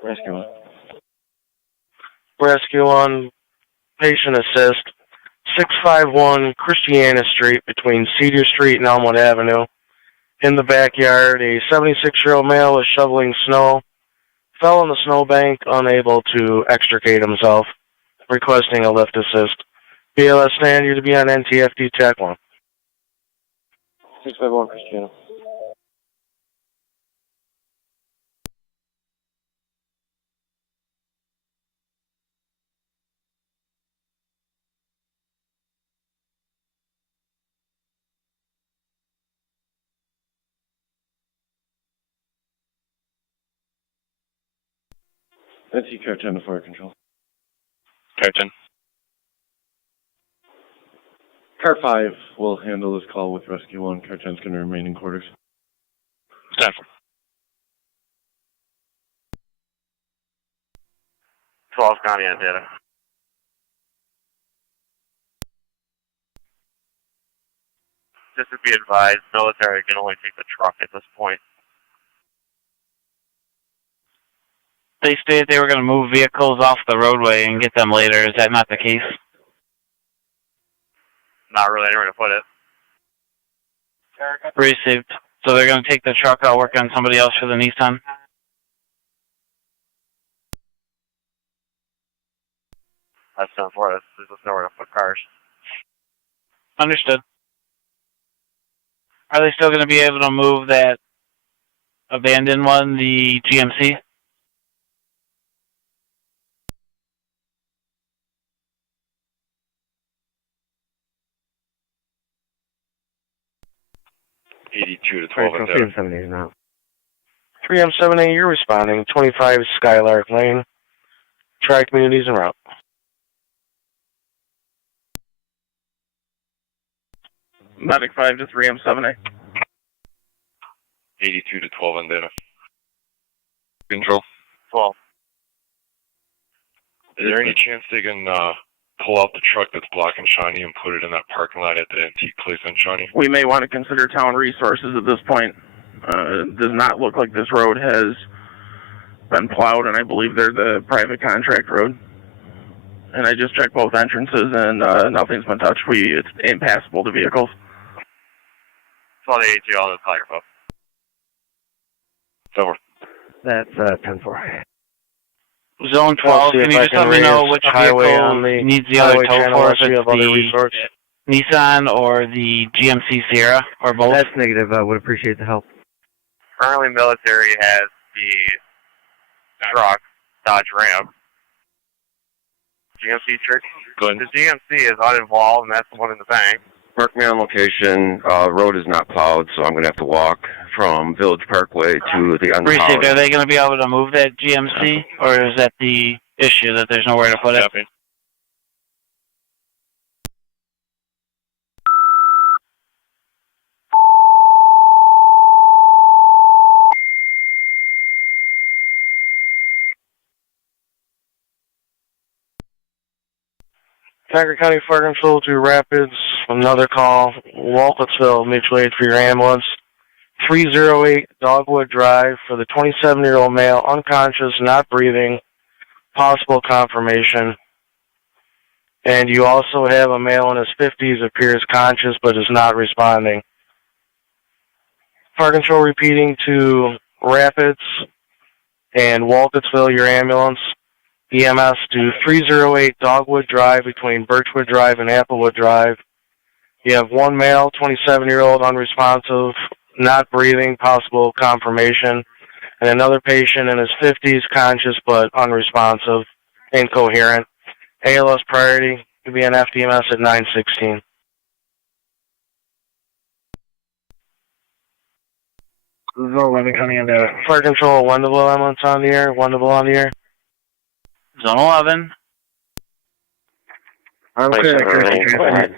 Rescue 1. Rescue 1, patient assist. 651 Christiana Street between Cedar Street and Elmwood Avenue. In the backyard, a 76-year-old male was shoveling snow. Fell in the snowbank, unable to extricate himself. Requesting a lift assist. BLS stand you to be on NTFD TAC 1. 651 Christiana. NT Car 10 to Fire Control. Car 10. Car 5 will handle this call with Rescue 1. Car 10's going to remain in quarters. 10-4. 12 County on data. Just to be advised, military can only take the truck at this point. They stated they were going to move vehicles off the roadway and get them later. Is that not the case? Not really anywhere to put it. Received. So they're going to take the truck out, work on somebody else for the Nissan? That's done for us. There's just nowhere to put cars. Understood. Are they still going to be able to move that abandoned one, the GMC? to 12 and 3M78 now. 3M78, you're responding. 25 Skylark Lane. Tri communities en route. Medic 5 to 3M78. 82 to 12 and data. Control. 12. Is there any chance they can pull out the truck that's blocking Shawnee and put it in that parking lot at the antique place on Shawnee? We may want to consider town resources at this point. It does not look like this road has been plowed, and I believe they're the private contract road. And I just checked both entrances, and nothing's been touched. It's impassable to vehicles. It's all the 82 on the tiger puff. Over. That's 10-4. Zone 12, can you just let me know which vehicle needs the other tow for, if it's the Nissan or the GMC Sierra, or both? That's negative. I would appreciate the help. Currently, military has the truck, Dodge Ram. GMC church. Good. The GMC is uninvolved, and that's the one in the bank. Mark me on location. Road is not plowed, so I'm going to have to walk from Village Parkway to the unplowed. Precinct, are they going to be able to move that GMC, or is that the issue, that there's nowhere to put it? Tiger County Fire Control to Rapids, another call, Walcottsville, mutual aid for your ambulance. 308 Dogwood Drive for the 27-year-old male, unconscious, not breathing, possible confirmation. And you also have a male in his 50s, appears conscious but is not responding. Fire Control repeating to Rapids and Walcottsville, your ambulance. EMS to 308 Dogwood Drive between Birchwood Drive and Applewood Drive. You have one male, 27-year-old, unresponsive, not breathing, possible confirmation, and another patient in his 50s, conscious but unresponsive, incoherent. ALS priority to be an FDMS at 916. Zone 11 coming in there. Fire Control, Wendellville ambulance on the air. Wendellville on the air. Zone 11. I'm clear to courtesy transfer.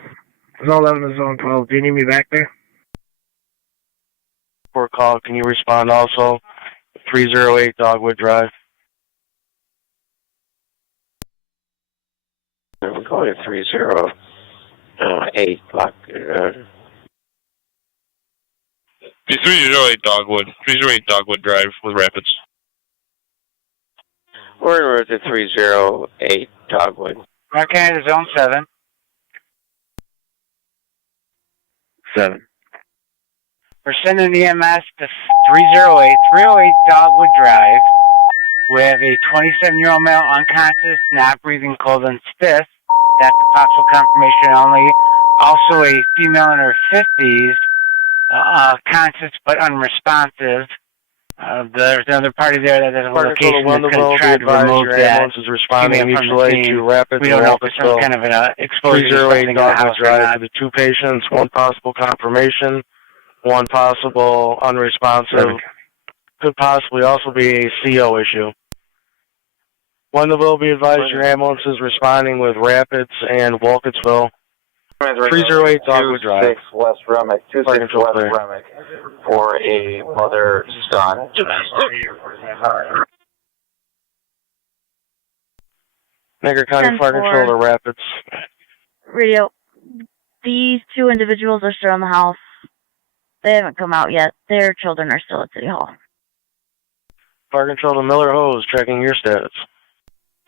Zone 11 to Zone 12. Do you need me back there? For call, can you respond also? 308 Dogwood Drive. We're going to 308 block. 308 Dogwood. 308 Dogwood Drive with Rapids. We're at the 308 Dogwood. Okay, to Zone 7. 7. We're sending EMS to 308 Dogwood Drive. We have a 27-year-old male, unconscious, not breathing, cold and stiff. That's a possible confirmation only. Also a female in her 50s, conscious but unresponsive. There's another party there that has a location that's going to try to remove that. Ambulance is responding mutually to Rapids. We don't know if it's some kind of an explosion or something in the house or Drive not. for the two patients, one possible confirmation, one possible unresponsive. Could possibly also be a CO issue. Wendellville, be advised your ambulance is responding with Rapids and Walcottsville. 308 Dogwood Drive. 26 West Remick, 26 West Remick for a mother-son. Niagara County Fire Control to Rapids. Radio, these two individuals are still in the house. They haven't come out yet. Their children are still at City Hall. Fire Control to Miller Hose, checking your status.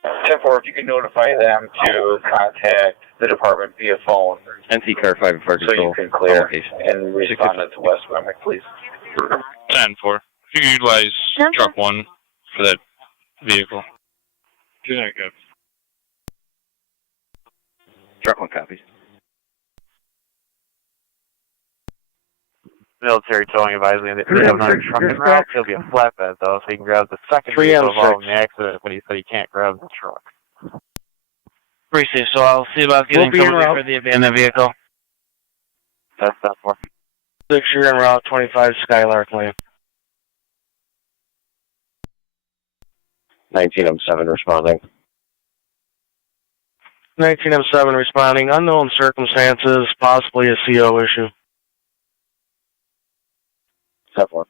10-4, if you can notify them to contact the department via phone. NC Car 5 Fire So Control. you can clear and respond to West Remick, please. 10-4. If you can utilize truck 1 for that vehicle. 2 night, Truck one copies. Military towing advising that we have another truck en route. It'll be a flatbed though, so he can grab the second vehicle involved in the accident, but he said he can't grab the truck. Appreciate it. So I'll see about getting somebody for the abandoned vehicle. That's that for. 6, you're en route, 25 Skylark Lane. 19M7 responding. 19M7 responding. Unknown circumstances, possibly a CO issue. 10-4.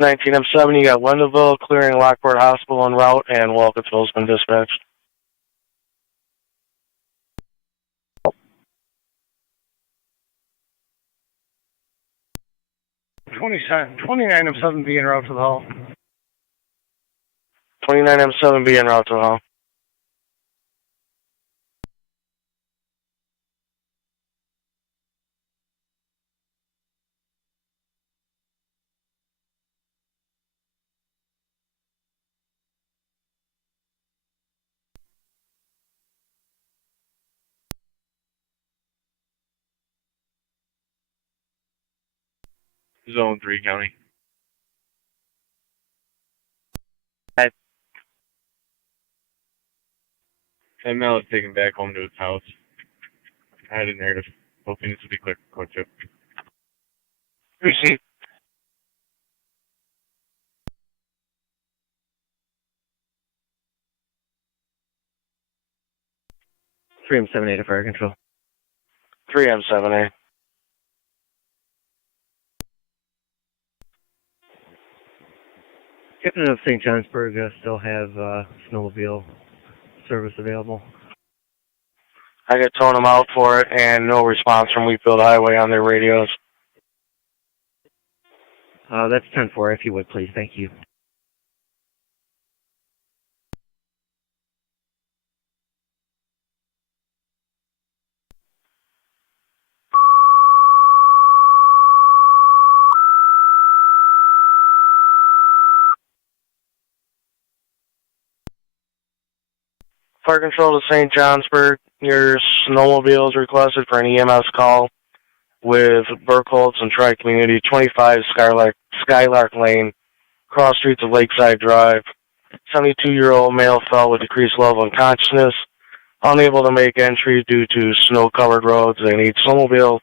19M7, you got Wendellville clearing Lockport Hospital en route, and Walkersville's been dispatched. Twenty-nine of 7 being route to the hall. 29M7B en route to the hall. Zone 3 County. And Mel is taken back home to his house. I had a narrative. Hoping this will be quick, chip. Receive. Three M78 to fire control. 3M7A. Captain of St. Johnsburg still have snowmobile service available. I got towing them out for it, and no response from Wheatfield Highway on their radios. That's 10-4, if you would, please. Thank you. Fire Control to St. Johnsburg. Your snowmobile is requested for an EMS call with Burkholz and Tri-Community, 25 Skylark Lane, cross streets of Lakeside Drive. 72-year-old male fell with decreased level of consciousness, unable to make entry due to snow-covered roads. They need snowmobile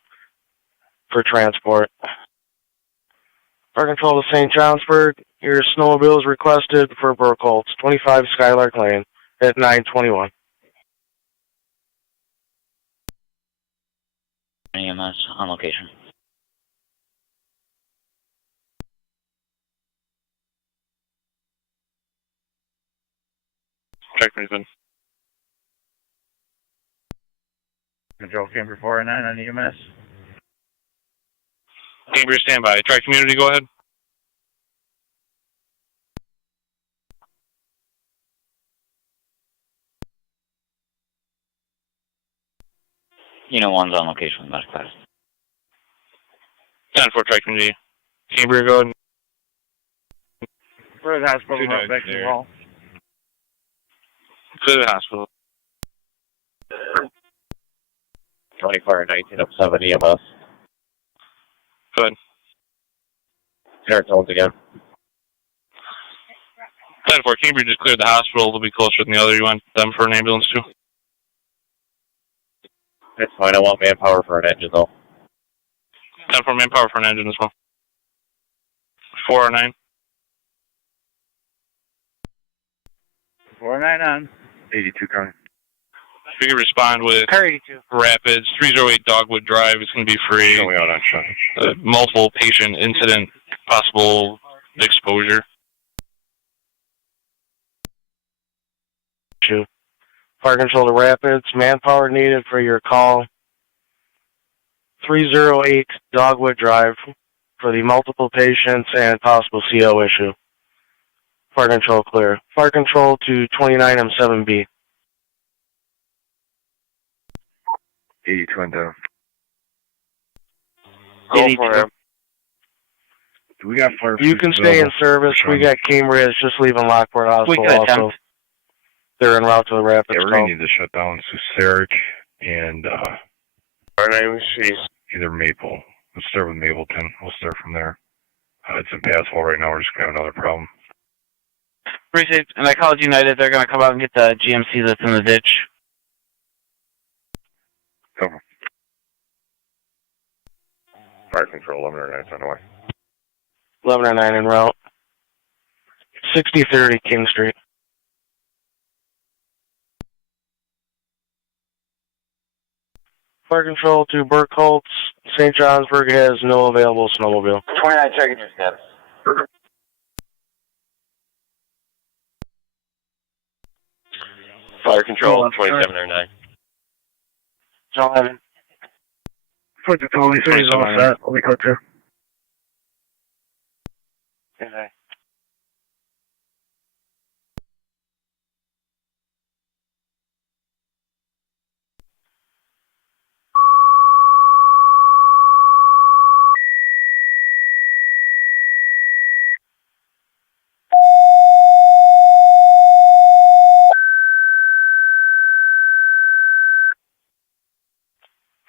for transport. Fire Control to St. Johnsburg. Your snowmobile is requested for Burkholz, 25 Skylark Lane at 9:21. EMS on location. Check Nathan. Control Camber 409 on EMS. Cambria standby. Try community, go ahead. Unit 1's on location with medic class. 10-4 try community. Cambria, go ahead. For the hospital, back to the wall. Clear the hospital. 24 and 1907 EMS. Go ahead. Start tones again. 10-4, Cambria just cleared the hospital. They'll be closer than the other. You want them for an ambulance too? That's fine. I want manpower for an engine though. 10-4 manpower for an engine as well. 409. 409 on. 82 County. If you can respond with Rapids, 308 Dogwood Drive, it's going to be free. Going out on shot. Multiple patient incident, possible exposure. Fire Control to Rapids, manpower needed for your call. 308 Dogwood Drive for the multiple patients and possible CO issue. Fire Control clear. Fire Control to 29M7B. 82 and down. Go for it. Do we got fire? You can stay in service. We got Cambria just leaving Lockport Hospital also. They're en route to the Rapids. Yeah, we're going to need to shut down Suseric and our name is either Maple. Let's start with Mapleton. We'll start from there. It's impassable right now. We're just going to have another problem. Appreciate. And I called United. They're going to come out and get the GMC that's in the ditch. Over. Fire control 1109 on the way. 1109 en route. 6030 King Street. Fire control to Burkholtz. St. Johnsburg has no available snowmobile. 29 checking your status. Fire control 2709. John Levin. Put the Tony City's all set. We'll be cut to. Okay.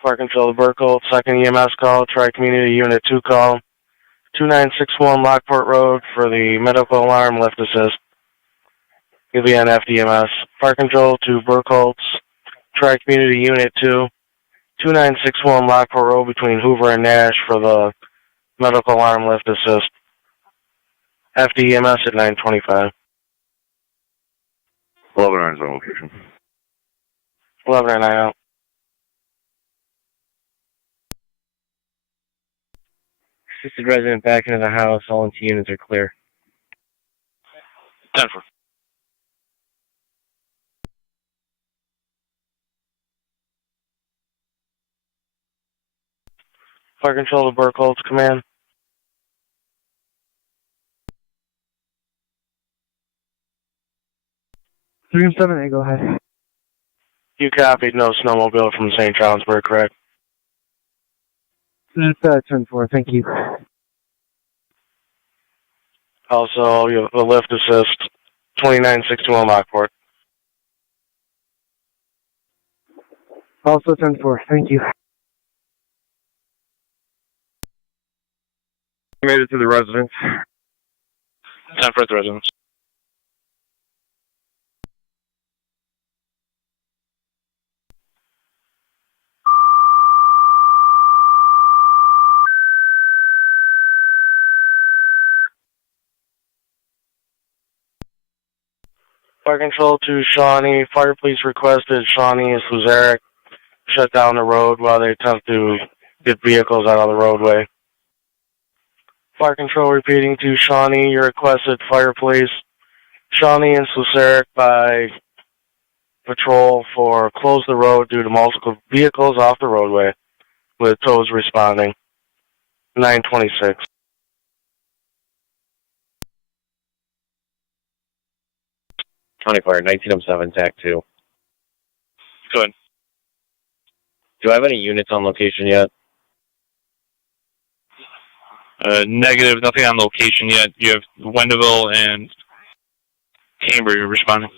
Fire control to Burkholtz. Second EMS call. Tri-Community Unit 2 call. 2961 Lockport Road for the medical alarm lift assist. You'll be on FDMS. Fire control to Burkholtz. Tri-Community Unit 2. 2961 Lockport Road between Hoover and Nash for the medical alarm lift assist. FDMS at 925. 1109 is on location. 1109 out. Assisted resident back into the house. All NT units are clear. 10-4. Fire control to Burkholtz, command. Three and 7, go ahead. You copied, no snowmobile from St. Johnsburg, correct? That's 10-4, thank you. Also, you have the lift assist, 2961 Lockport. Also 10-4, thank you. Made it to the residence. 10-4 at the residence. Fire control to Shawnee. Fire police requested Shawnee and Sluzeric shut down the road while they attempt to get vehicles out of the roadway. Fire control repeating to Shawnee. You requested fire police Shawnee and Sluzeric by patrol for close the road due to multiple vehicles off the roadway with tows responding. 926. County Fire, 1907, TAC 2. Go ahead. Do I have any units on location yet? Negative, nothing on location yet. You have Wendellville and Cambria responding.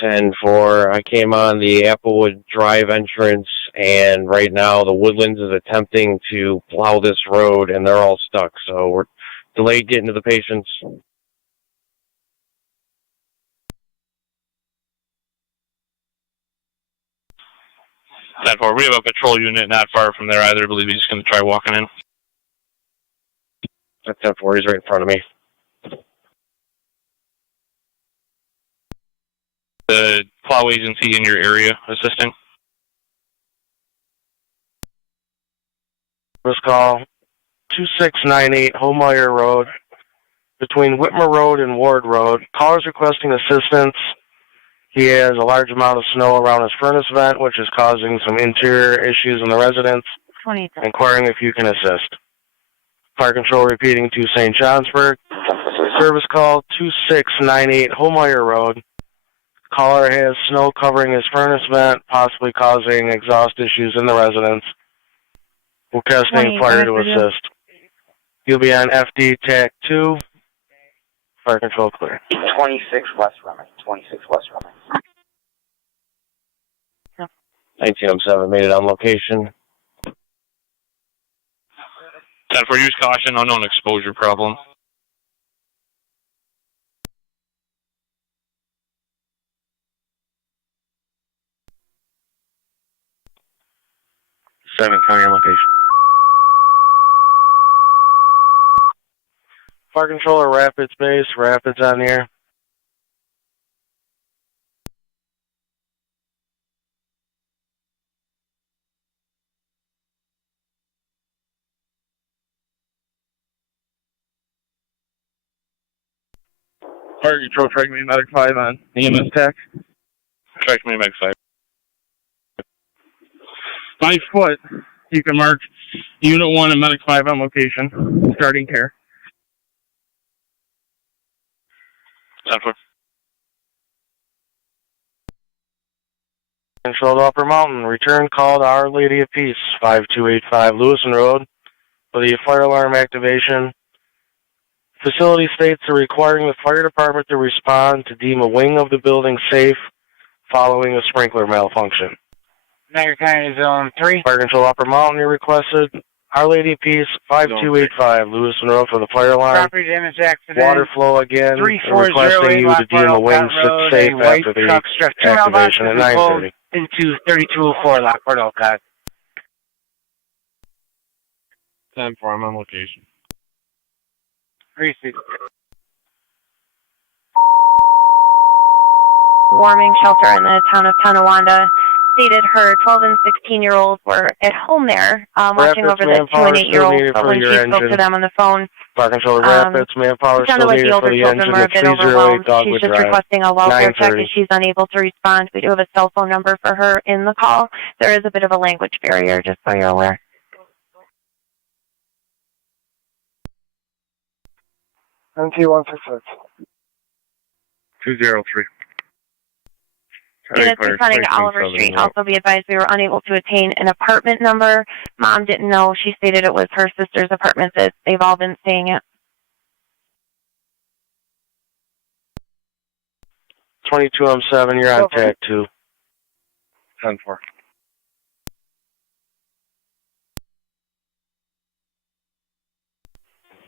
10-4. I came on the Applewood Drive entrance, and right now the Woodlands is attempting to plow this road, and they're all stuck. So we're delayed getting to the patients. 10-4. We have a patrol unit not far from there either. I believe he's just going to try walking in. That's 10-4. He's right in front of me. The plow agency in your area assisting. First call, 2698 Homeyer Road, between Whitmer Road and Ward Road. Caller's requesting assistance. He has a large amount of snow around his furnace vent, which is causing some interior issues in the residence. 20. Inquiring if you can assist. Fire control repeating to St. Johnsburg. Service call 2698 Homeyer Road. Caller has snow covering his furnace vent, possibly causing exhaust issues in the residence. Requesting fire to assist. You'll be on FD TAC 2. Fire control clear. 26 West Remington. 26 West Remington. 1907 made it on location. 10-4, use caution, unknown exposure problem. County on location. Fire controller, Rapids base, Rapids on the air. Fire control, track me medic 5 on EMS TAC. Track me medic 5. 5 foot. You can mark Unit 1 and medic 5 on location. Starting care. 10-4. Control to Upper Mountain. Return call to Our Lady of Peace, 5285 Lewiston Road, for the fire alarm activation. Facility states are requiring the fire department to respond to deem a wing of the building safe following a sprinkler malfunction. Niagara County Zone 3. Fire control Upper Mountain, you requested. Our Lady of Peace, 5285 Lewiston Road for the fire alarm. Property damage accident. Water flow again. Requesting you to deem a wing safe after the activation at 9:30. Into 3204 Lockport, Olcott. 10-4, I'm on location. Warming shelter in the town of Tonawanda stated her 12 and 16-year-olds were at home there, watching over the 2 and 8-year-olds, but when she spoke to them on the phone, Fire controller Rapids, manpower it sounded still like needed the for older the children engine were a at bit 308 overwhelmed. She's Dogwood just Drive. requesting a welfare check 9:30. if she's unable to respond. We do have a cell phone number for her in the call. There is a bit of a language barrier, just so you're aware. MT-166. 203. Units responding to Oliver Street. Also be advised we were unable to attain an apartment number. Mom didn't know. She stated it was her sister's apartment that they've all been staying at. 2207, you're on TAC 2. 10-4.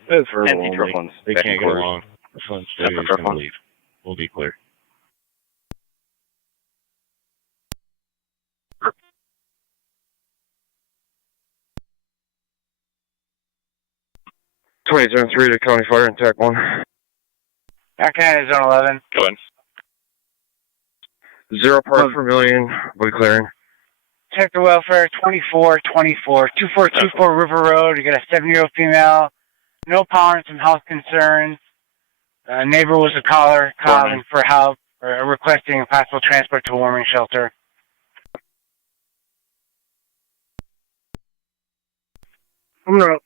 It's verbal only. They can't get along. Someone's going to leave. We'll be clear. Zone 3 to County Fire and TAC 1. Niagara County Zone 11. Go ahead. 0 parts per million. We clearing. Check the welfare, 2424, 2424 River Road. You got a 7-year-old female. No tolerance and health concerns. A neighbor was a caller calling for help or requesting a possible transport to a warming shelter. I'm gonna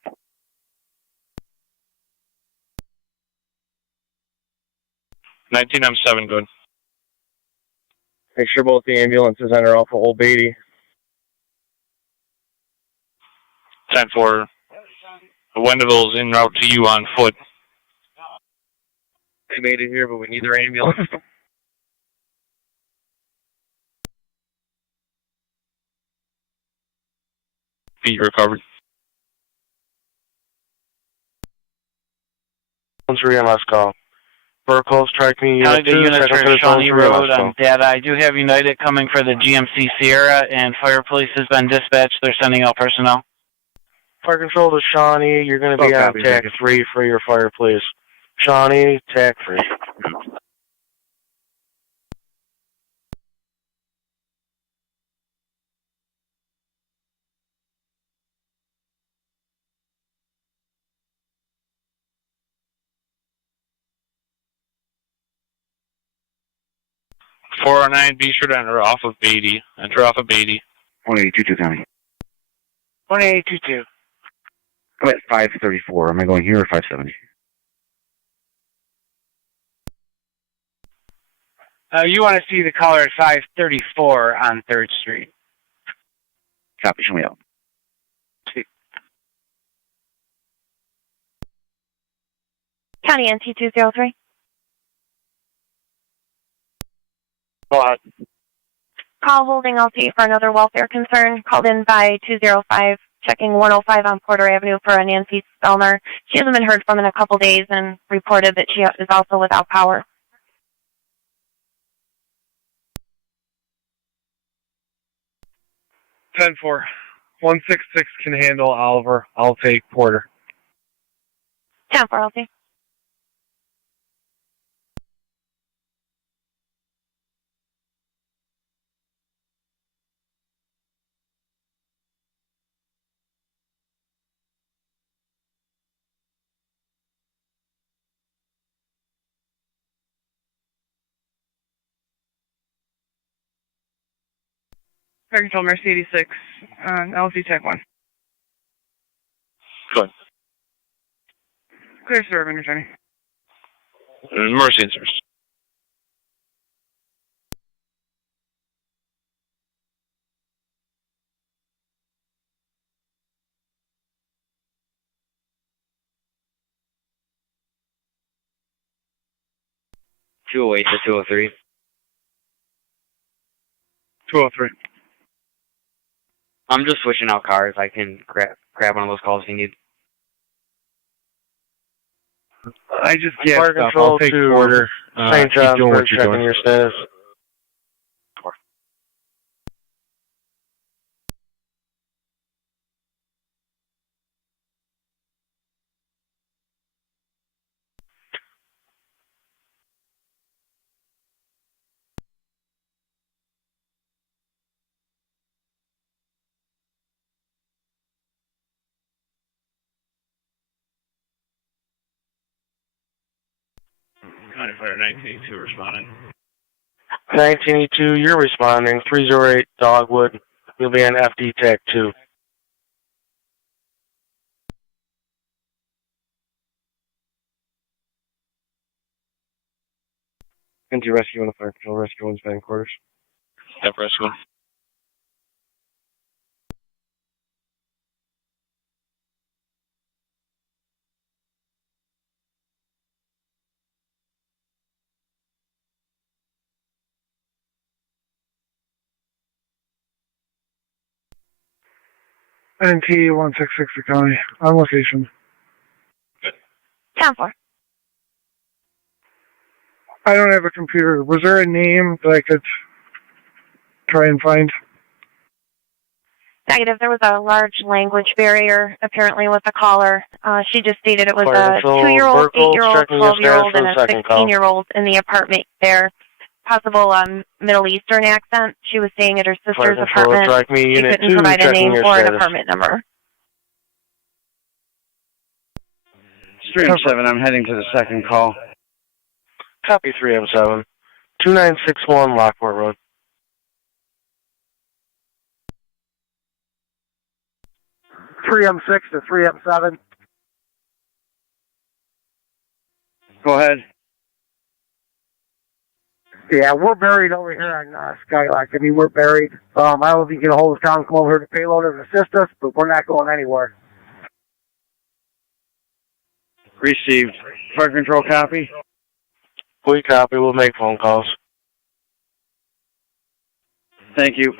1907, good. Make sure both the ambulances enter off of Old Beatty. 10-4. Wendellville's en route to you on foot. They made it here, but we need their ambulance. Feet recovered. 13 MS call. Burkholz, track me. County the units are Shawnee Road on data. I do have United coming for the GMC Sierra, and Fire Police has been dispatched. They're sending out personnel. Fire control to Shawnee. You're going to be on TAC 3 for your fire, please. Shawnee, TAC 3. .409, be sure to enter off of Beatty. Enter off of Beatty. 1822 County. 1822. I'm at 534. Am I going here or 570? You want to see the caller at 534 on 3rd Street. Copy. Show me out. County NT203. Go ahead. Call holding LT for another welfare concern. Called in by 205, checking 105 on Porter Avenue for a Nancy Spellner. She hasn't been heard from in a couple days and reported that she is also without power. 10-4. 166 can handle Oliver. I'll take Porter. 10-4 LT. Fire Control Mercy 86, LZ Tech 1. Go ahead. Clear serving, returning. Mercy and service. $208 to $203. 203. I'm just switching out cars. I can grab one of those calls if you need. I just can't Fire stop. Control I'll take to Porter. St. Keep doing what Johnsburg, you're checking doing. your status. County Fire 1982 responding. 1982, you're responding. 308 Dogwood. You'll be on FD Tech 2. Into rescue on the Fire Control. Rescue one's band quarters. Step rescue. NT 166 for County. On location. 10-4. I don't have a computer. Was there a name that I could try and find? Negative. There was a large language barrier, apparently, with the caller. She just stated it was a 2-year-old, 8-year-old, 12-year-old, and a 16-year-old in the apartment there. Possible Middle Eastern accent. She was staying at her sister's apartment. She couldn't provide a name or an apartment number. Stream 7, I'm heading to the second call. Copy 3M7. 2961 Lockport Road. M6 to 3M7. Go ahead. Yeah, we're buried over here on Skylark. I mean, we're buried. I don't know if you can get a hold of town, come over here to payload and assist us, but we're not going anywhere. Received. Fire Control copy. We copy. We'll make phone calls. Thank you.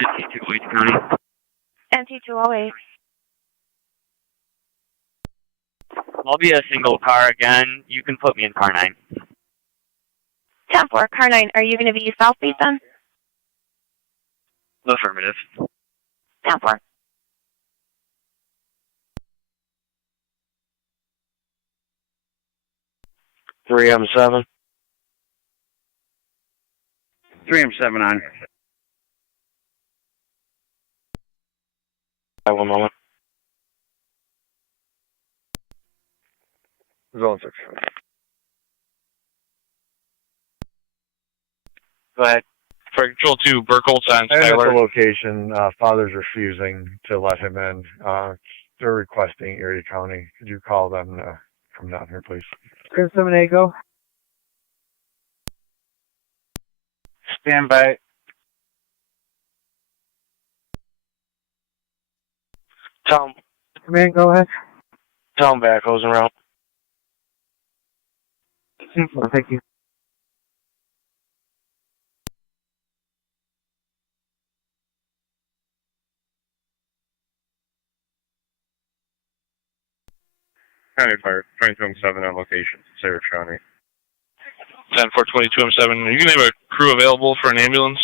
NT208 County. NT208. I'll be a single car again. You can put me in car 9. 10-4, car 9, are you going to be southbeat then? Affirmative. 10-4. Three M7. 3M7 on. One moment. Zone 6. Go ahead. Fire Control 2, Burkholz on And at the Skylar. location, father's refusing to let him in. They're requesting Erie County. Could you call them to come down here, please? 3M7A, go. Stand by. Tell Command, go ahead. them backhoes around. 10-4, thank you. County Fire, 22M7 on location, Sarah County. 10-4, 22M7. Are you going to have a crew available for an ambulance?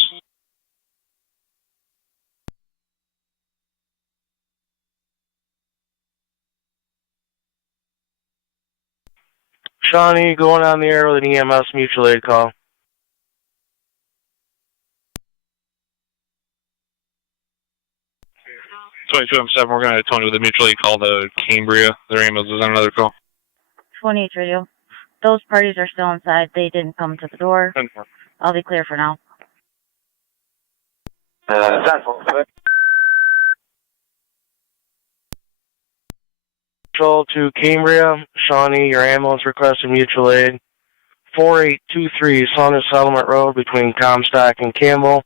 Shawnee, going on the air with an EMS mutual aid call. M7, we're going to Tony with a mutual aid call to Cambria. Their ambulance is on another call. 28 radio. Those parties are still inside. They didn't come to the door. 10-4. I'll be clear for now. 10-4. Control to Cambria. Shawnee, your ambulance requested mutual aid. 4823 Saunders Settlement Road between Comstock and Campbell.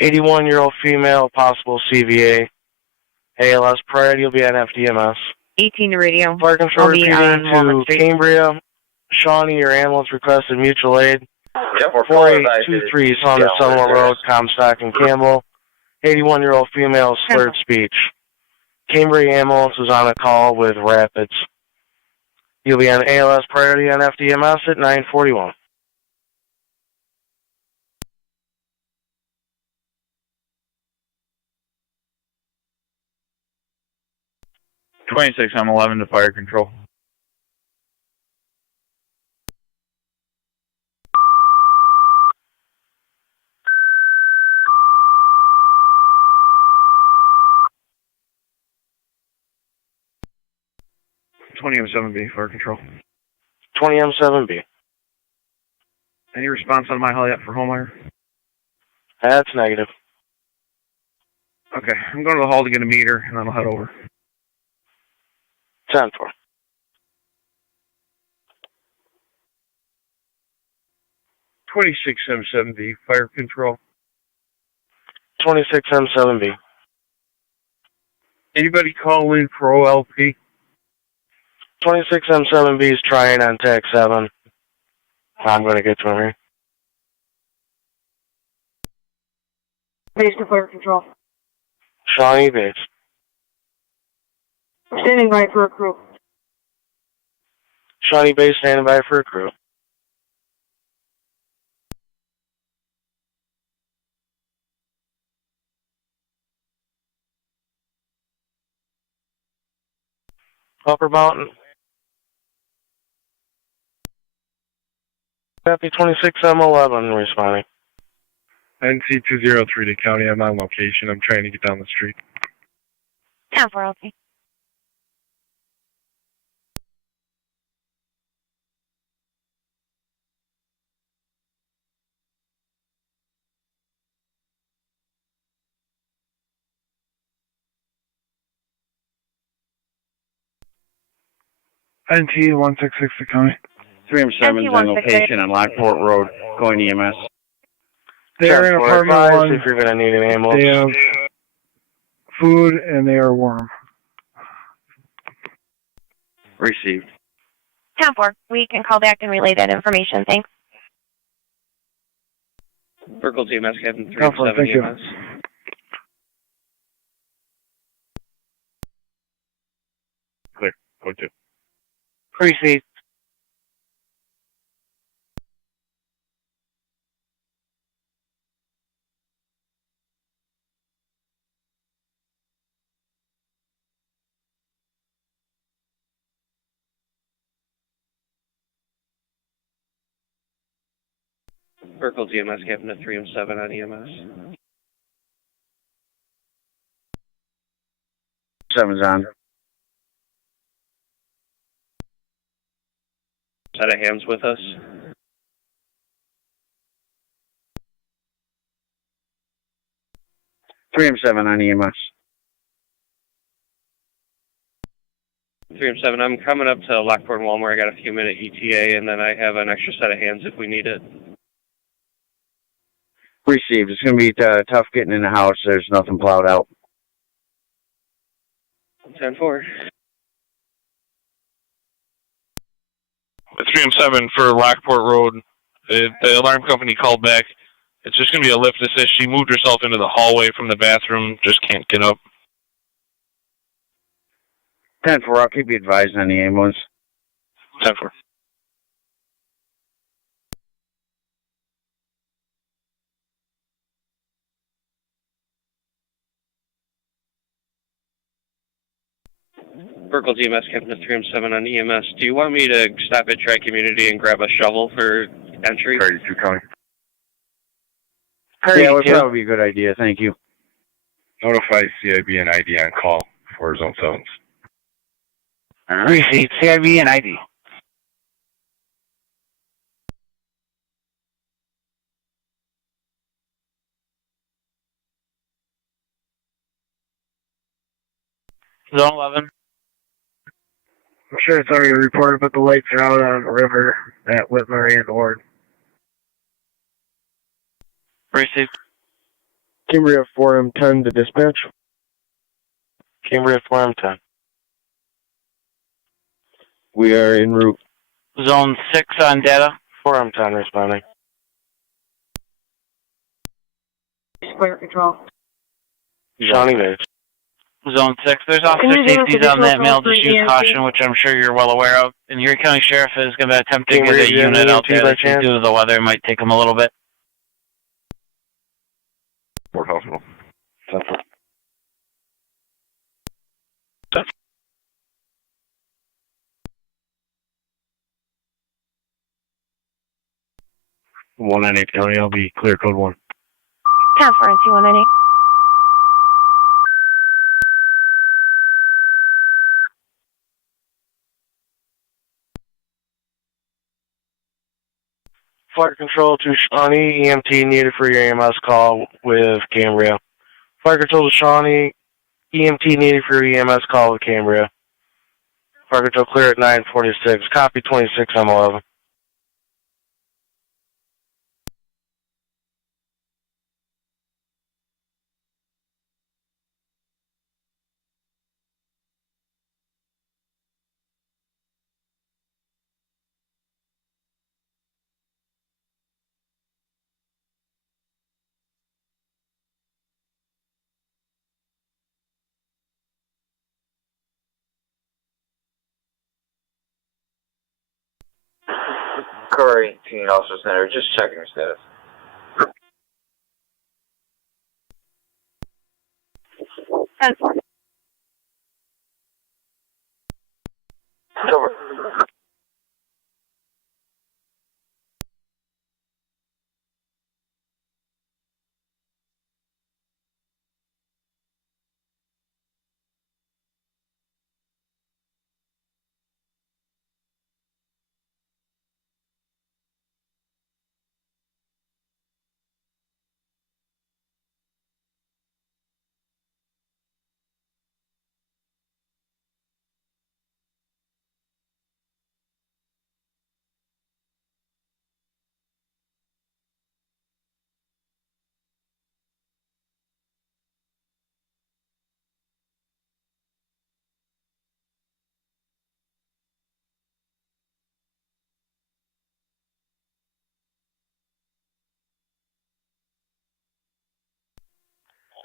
81-year-old female, possible CVA. ALS priority will be on FDMS. 18 to radio. Fire Control I'll be repeating on Walnut to Street. Cambria. Shawnee, your ambulance requested mutual aid. Yep, we're 4823 Saunders Settlement Road, Comstock and Campbell. 81-year-old female, slurred speech. Cambria ambulance is on a call with Rapids. You'll be on ALS priority on FDMS at 941. I'm 11 to Fire Control. M7B, Fire Control. 20M7B. Any response on my hall yet for Homeyer? That's negative. Okay, I'm going to the hall to get a meter, and then I'll head over. 10-4. 26M7B, Fire Control. 26M7B. Anybody call in for OLP? 26M7B is trying on TAC 7. I'm going to get to him here. Base to Fire Control. Shawnee base. Standing by for a crew. Shawnee base standing by for a crew. Upper Mountain. Copy 26M11 responding. NC203 to County, I'm on location. I'm trying to get down the street. 10-4, okay. NT166 to County. 3M7's on location on Lockport Road, going EMS. They're in apartment 1. If you're going to need an ambulance. They have food and they are warm. Received. 10-4, we can call back and relay that information. Thanks. Burkholz EMS, Captain 10-4, 3M7 thank you. EMS. Clear. Go to. 2. 3 seats. Burkle GMS, Captain at 3 and 7 on EMS. 7's on. Set of hands with us. 3 and 7 on EMS. 3 and 7, I'm coming up to Lockport and Walmart. I got a few minute ETA, and then I have an extra set of hands if we need it. Received. It's going to be tough getting in the house. There's nothing plowed out. 10-4. 3 and 7 for Lockport Road. The alarm company called back. It's just going to be a lift assist. She moved herself into the hallway from the bathroom. Just can't get up. 10-4. I'll keep you advised on the ambulance. 10-4. Burkle GMS, Captain at 3 and 7 on EMS. Do you want me to stop at Tri Community and grab a shovel for entry? 32 County. Yeah, that would probably be a good idea. Thank you. Notify CIB and ID on call for Zone 7s. Received. CIB and ID. Zone 11. I'm sure it's already reported, but the lights are out on the river at Whitmer and Ord. Received. Cambria 4M10 to dispatch. Cambria 4M10. We are en route. Zone 6 on data. 4M10 responding. Fire control. Shawnee Mays. Zone 6. There's officer safeties on that mail. Just use caution, which I'm sure you're well aware of. And Erie County Sheriff is going to attempt to get a unit out there. Due to the weather, it might take them a little bit. Port Hospital. 10-4. 198 County, I'll be clear code 1. 10-4 and T198. Fire control to Shawnee, EMT needed for your EMS call with Cambria. Fire control to Shawnee, EMT needed for your EMS call with Cambria. Fire control clear at 946. Copy 26 M11. Car 18 Officer Center, just checking your status. Over.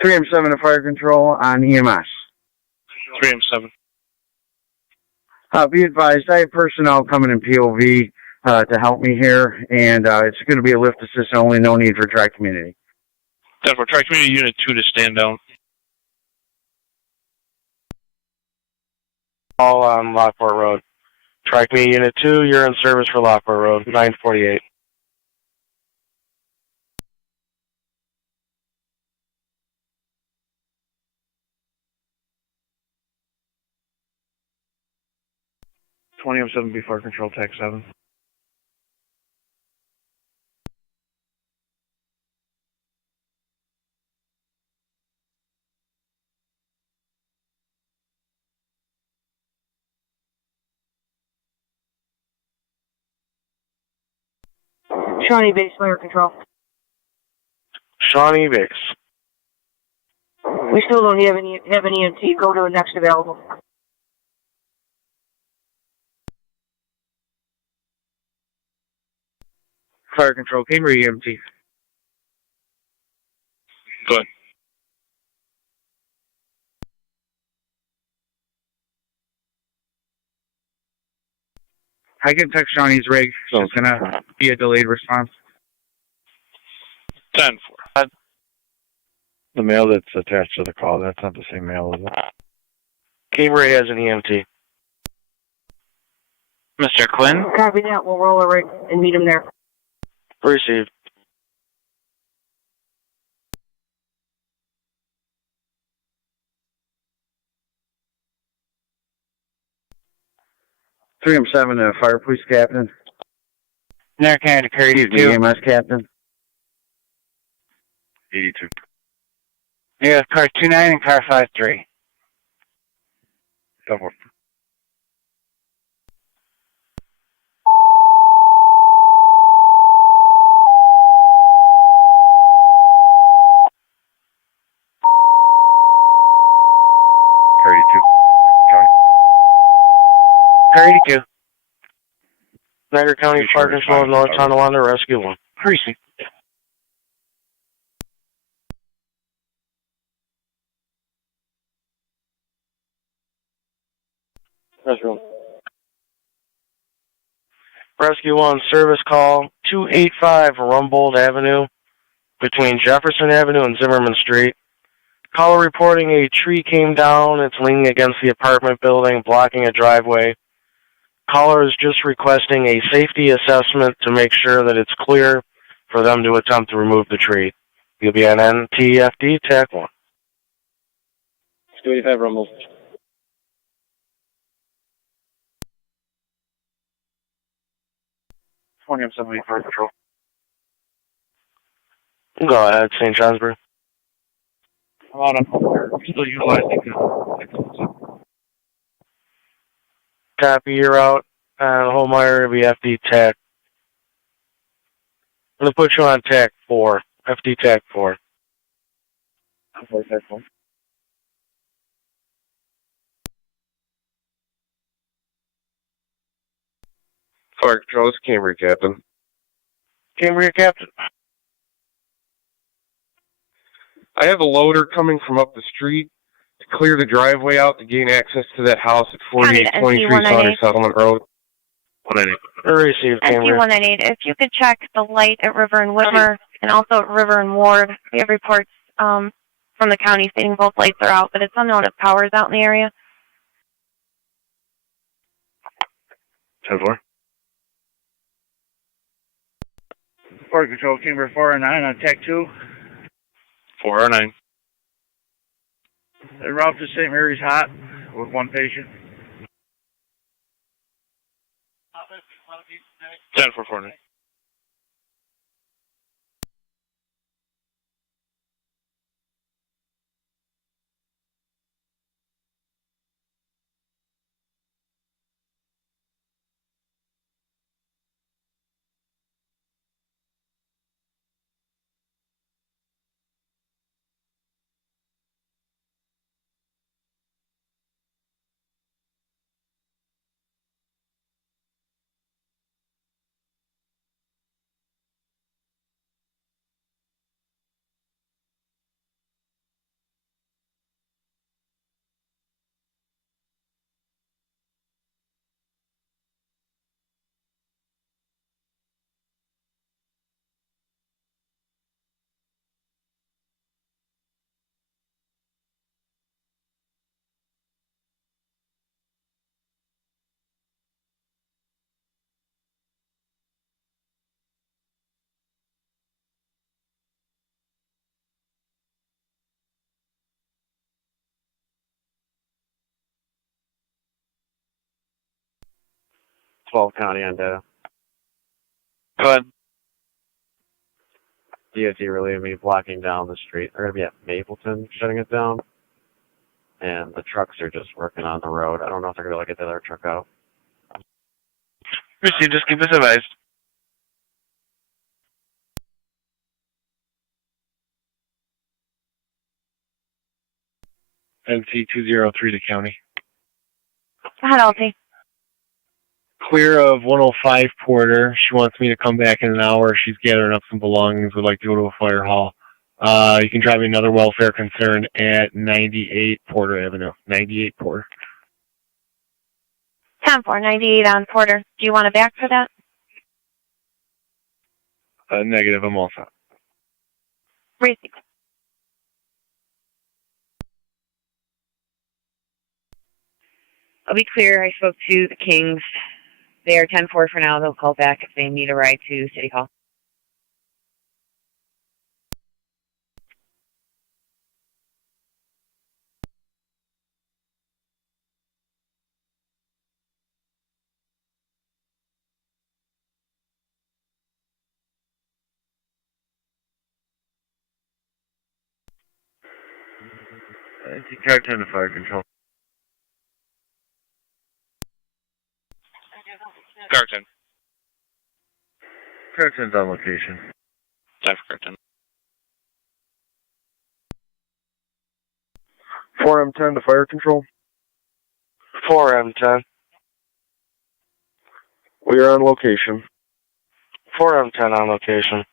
Three M7 to fire control on EMS. 3M7. Be advised, I have personnel coming in POV to help me here, and it's going to be a lift assist only, no need for Tri Community. 10-4. Tri Community Unit 2 to stand down. All on Lockport Road. Tri Community Unit 2, you're in service for Lockport Road, 948. 2007 before control TAC 7. Shawnee Base Fire Control. Shawnee Base. We still don't have an EMT. Go to the next available. Fire Control, Cambridge EMT. Good. I can text Shawnee's rig. So it's gonna be a delayed response. 10-4. The mail that's attached to the call, that's not the same mail, is it? Cambridge has an EMT. Mr. Quinn? Copy that. We'll roll a rig and meet him there. Received. Three M 7, fire police captain. Niagara County Carry 2. EMS captain. 82. Yeah, car 29 and car 53. Double. Carry 2. County. Carry 2. Niagara County Fire Control, North Tonawanda, Rescue 1. Precinct. Rescue 1, service call 285 Rumbold Avenue between Jefferson Avenue and Zimmerman Street. Caller reporting a tree came down. It's leaning against the apartment building, blocking a driveway. Caller is just requesting a safety assessment to make sure that it's clear for them to attempt to remove the tree. You'll be on NTFD, TAC 1. 285 Rumble. Fire Control. Go ahead, St. Johnsbury. I'm out on still utilizing it. Copy, you're out. Holmeyer will be FD TAC. I'm going to put you on TAC 4. FD TAC 4. Fire Control, it's Cambridge Captain. Cambridge Captain. I have a loader coming from up the street to clear the driveway out to gain access to that house at 4823 Saunders Settlement Road. 198. Received, Cambridge. NT-198. If you could check the light at River and Whitmer and also at River and Ward. We have reports from the county stating both lights are out, but it's unknown if power is out in the area. 10-4. Fire Control, Cambridge 409 on TAC 2. 409. The route to St. Mary's hot with one patient. 10-449. 12 County on data. Go ahead. DOT relieved me blocking down the street. They're going to be at Mapleton shutting it down. And the trucks are just working on the road. I don't know if they're going to be able to get the other truck out. Proceed, just keep us advised. NC203 to county. Go ahead, LT. Clear of 105 Porter. She wants me to come back in an hour. She's gathering up some belongings. Would like to go to a fire hall. You can drive me another welfare concern at 98 Porter Avenue. 98 Porter. 10-4, 98 on Porter. Do you want to back for that? Negative. I'm all set. Receive. I'll be clear. I spoke to the Kings. They are 10-4 for now. They'll call back if they need a ride to City Hall. Car 10 to fire control. Car 10. Car 10's on location. Time for Car 10. 4M10 to fire control. 4M10. We are on location. 4M10 on location.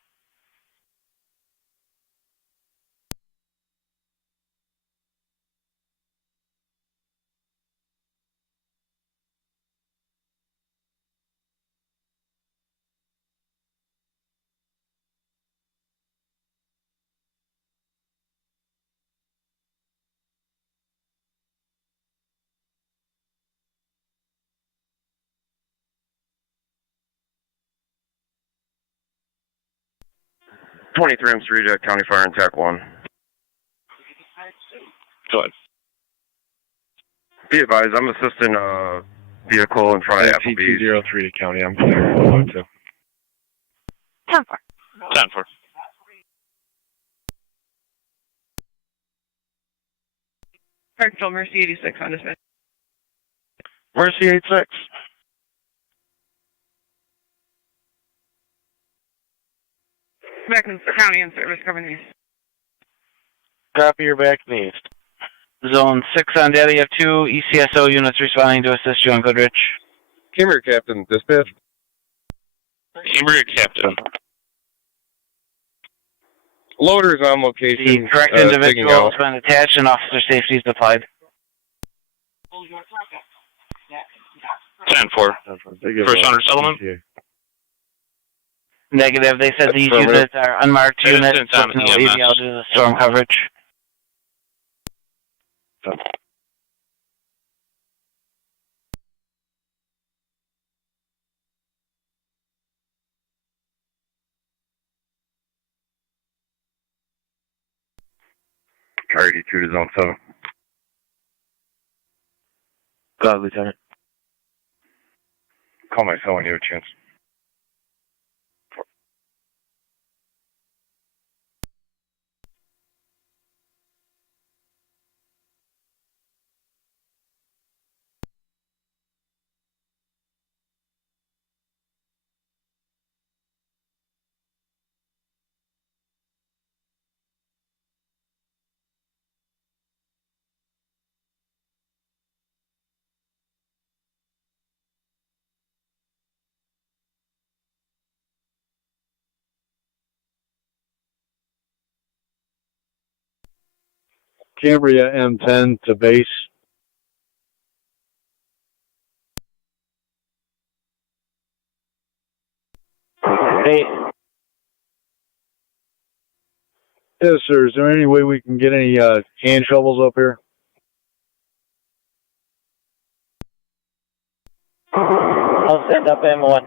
Twenty-three M Street at County Fire and TAC 1. Go ahead. Be advised, I'm assisting a vehicle in front of Applebee's. NC203 to county. I'm clear. 10-4. 10-4. Fire Control, Mercy 86 on dispatch. Mercy 86. Back in county and service covering east. Copy, your back and east. Zone 6 on data. You have 2 ECSO units responding to assist you on Goodrich. Cambria Captain, dispatch. Cambria Captain. Loaders on location. The correct individual has been attached and officer safety is applied. 10-4. First under settlement. Negative. They said these units are unmarked units with no AVL due to the storm coverage. Car 82 to zone 7. Go ahead, Lieutenant. Call my cell when you have a chance. Cambria M10 to base. Hey. Yes, sir. Is there any way we can get any hand shovels up here? I'll send up M1.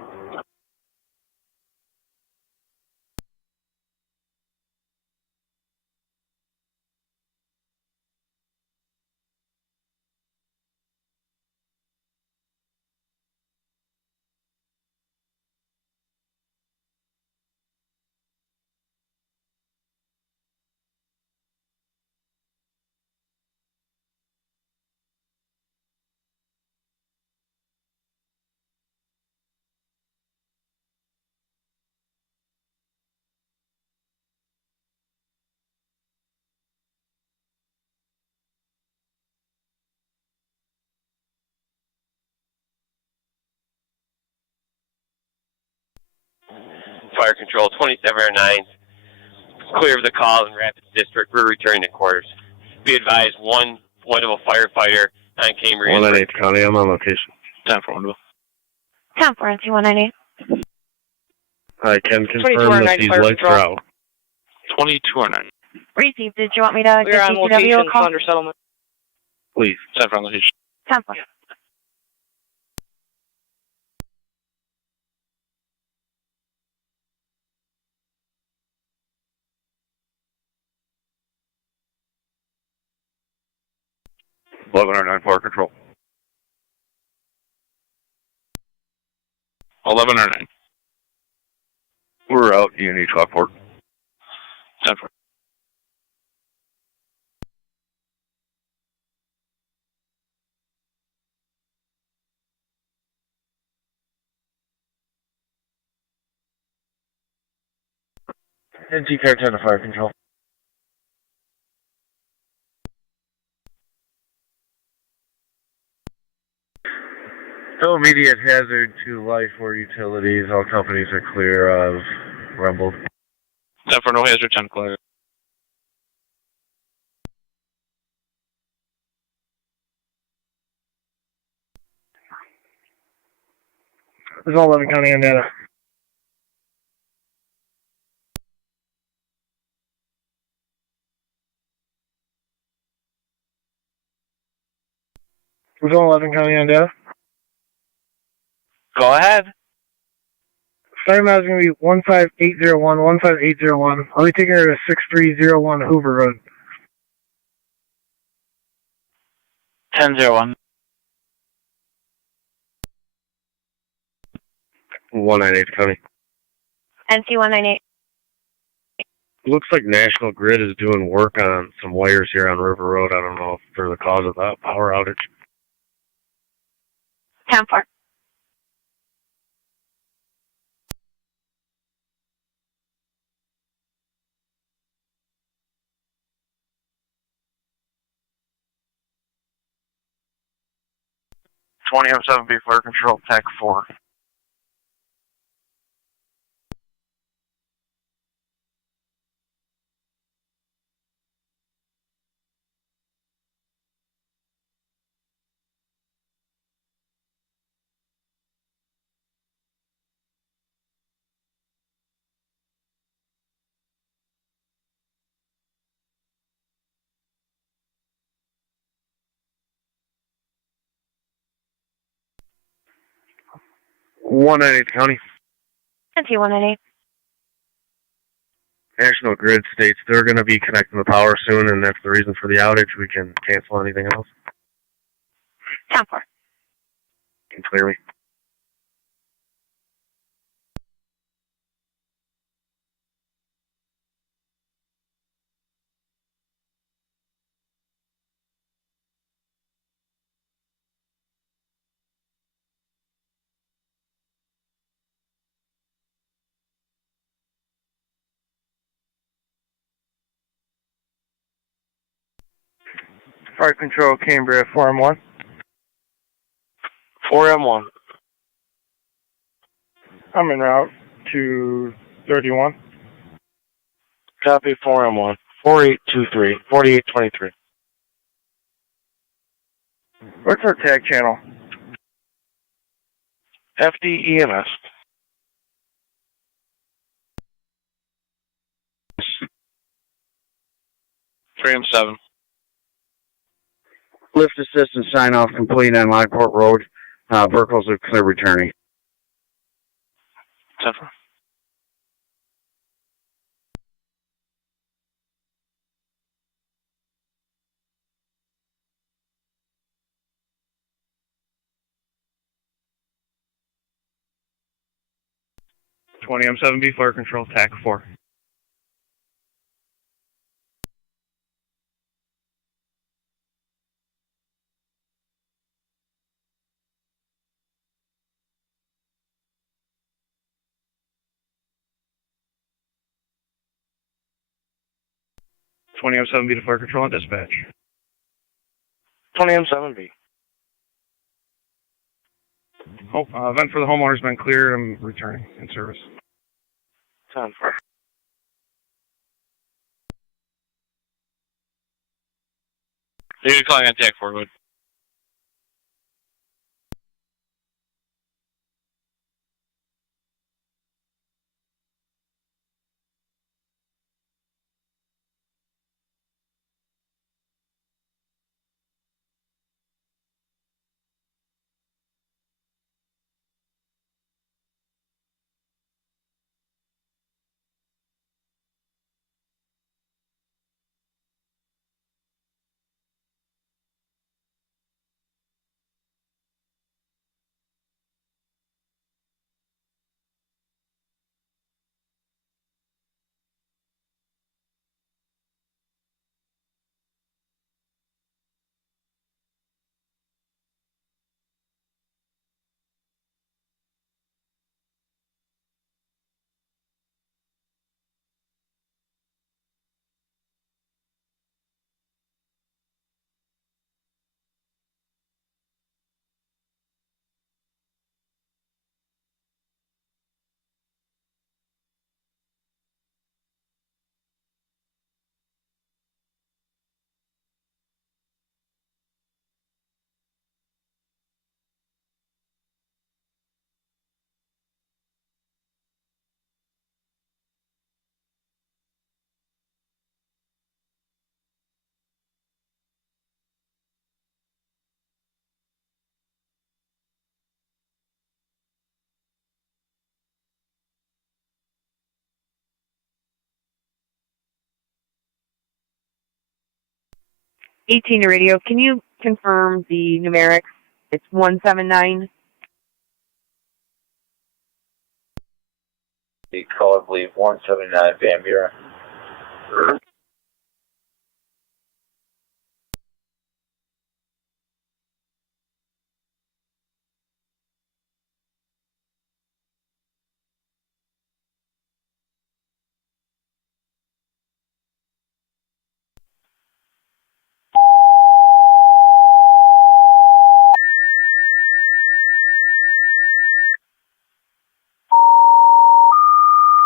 Fire Control, 2709. Clear of the call in Rapids District. We're returning to quarters. Be advised, one of a firefighter on Cambria. 198 County, I'm on location. 10-4. 10-4, NC-198. I can confirm that these lights are out. 2209. Received. Did you want me to We're give on DCW location, a call? under settlement. Please. 10-4 on location. 10-4. Fire Control. 1109. We're out, UNH Lockport. 10-4. NC Car 10 to Fire Control. No immediate hazard to life or utilities. All companies are clear of rumble. 10-4, no hazard, 10 clear. There's all 11 County on data. There's all 11 County on data. Go ahead. Starting now is going to be 15801, 15801. I'll be taking her to 6301 Hoover Road. 10-01. 198 County. NC-198. Looks like National Grid is doing work on some wires here on River Road. I don't know if they're the cause of that power outage. 10-4. B Fire Control, TAC 4. County. NC-198. National Grid states they're going to be connecting the power soon, and that's the reason for the outage. We can cancel anything else. 10-4. Can clear me. Fire Control, Cambria, 4M1. 4M1. I'm en route to 31. Copy 4M1. 4823. 4823. What's our tag channel? FDEMS. Tram 7. Lift assistance sign off complete on Lockport Road. Vehicles are clear returning. 10-4. M7B Fire Control, TAC 4. 20M7B to Fire Control and Dispatch. 20M7B. Oh, event for the homeowner's been cleared. I'm returning in service. 10-4. You're calling on TAC forward. To radio. Can you confirm the numerics? It's 179. The call, I believe, 179 Van Buren.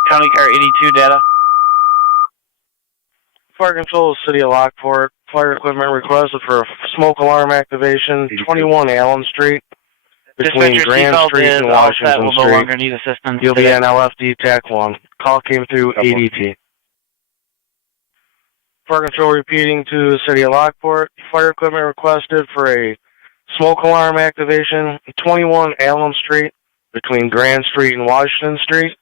County Car 82 data. Fire Control, City of Lockport. Fire equipment requested for a smoke alarm activation, 21 Allen Street, between Dispatcher Grand seatbelt Street is and all set. Washington Will no Street. longer need assistance. You'll be today. on LFD TAC 1. Call came through ADT. Fire Control repeating to the City of Lockport. Fire equipment requested for a smoke alarm activation, 21 Allen Street, between Grand Street and Washington Street.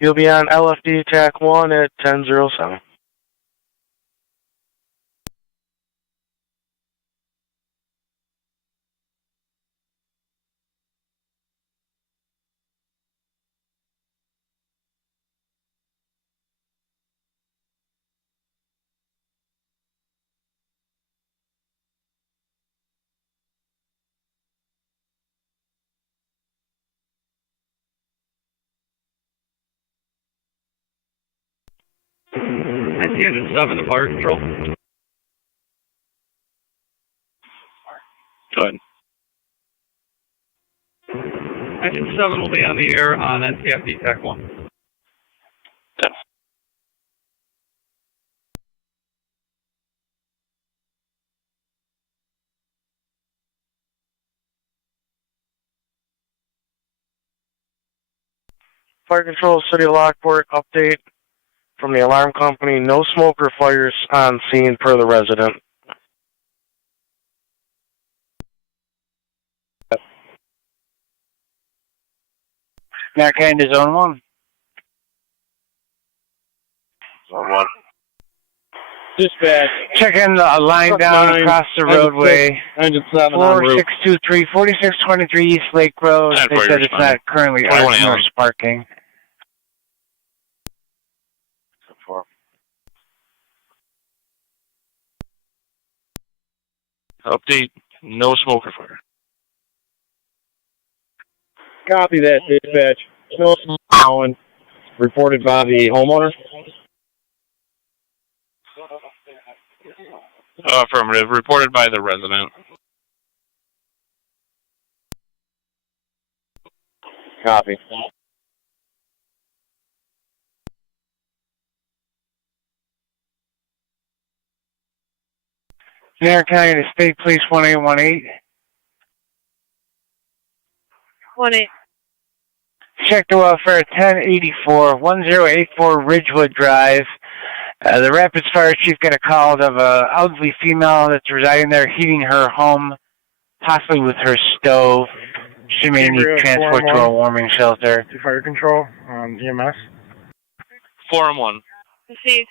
You'll be on LFD TAC 1 at 10:07. I see it in 7 to Fire Control. Go ahead. Engine 7 will be on the air on NCFD Tech 1. Fire Control, City of Lockport, update from the alarm company. No smoke or fires on scene per the resident. America into Zone 1. Zone 1. Dispatch. Checking the line down across the roadway. Engine 7 on route. 4623, 4623 East Lake Road. They said it's not currently arduous parking. Update, no smoke or fire. Copy that, dispatch. No smoke reported by the homeowner. Affirmative, reported by the resident. Copy. Niagara County to State Police 1818. 1-8. Check the welfare 1084 Ridgewood Drive. The Rapids Fire Chief got a call of an elderly female that's residing there, heating her home, possibly with her stove. She may need transport to a warming shelter. To fire control, EMS. 4-1. Received.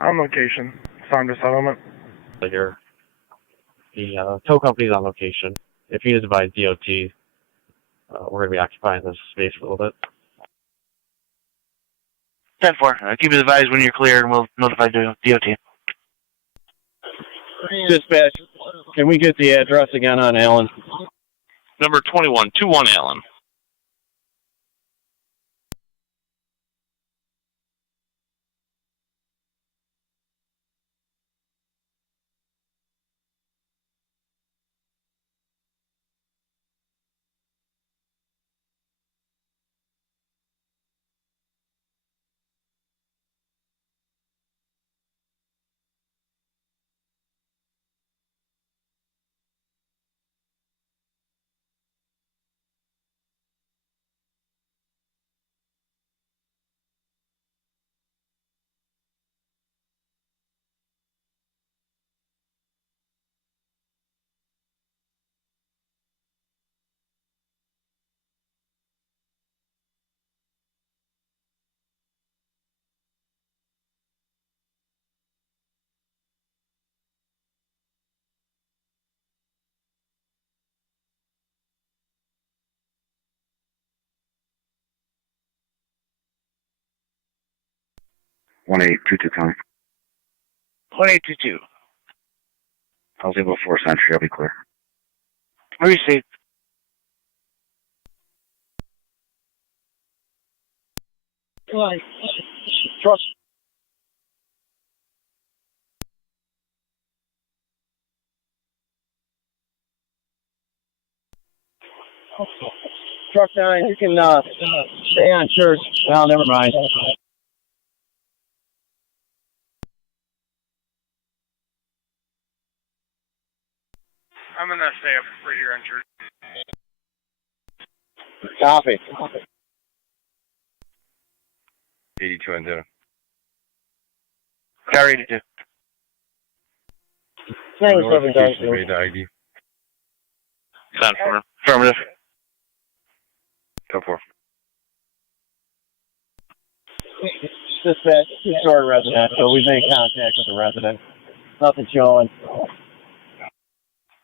On location. Time to settlement. Here. The tow company's on location. If you advise DOT, we're going to be occupying this space for a little bit. 10-4. Keep us advised when you're clear, and we'll notify DOT. Dispatch, can we get the address again on Allen? Number 21, 21 Allen. One 822 County. 1822. I was able to force entry. I'll be clear. Received. Trust. Truck 9, you can stay on church. No, never mind. I'm gonna stay up right here on church. Copy. 82 antenna. Car 82. Notification made to ID. 10-4. Affirmative. 10-4. Dispatch, two-story resident, so we made contact with the resident. Nothing showing.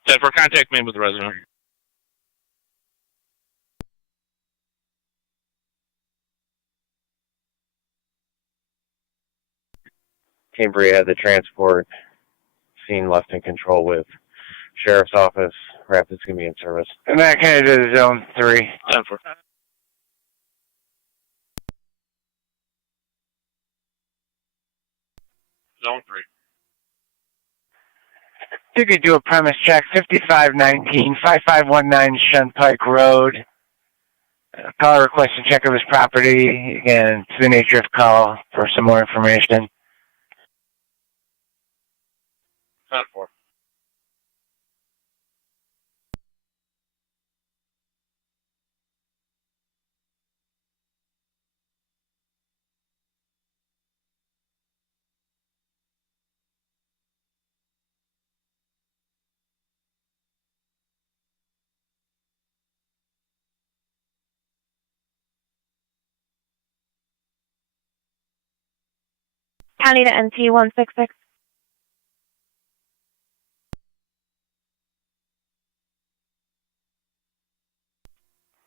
10-4, contact made with the resident. Cambria had the transport scene left in control with Sheriff's Office. Rapids going to be in service. And that kind of to zone 3. 10-4. Zone 3. You could do a premise check, 5519, 5519 Shunpike Road. Caller requesting check of his property. Again, to the nature of call for some more information. 10-4. County to NT 166.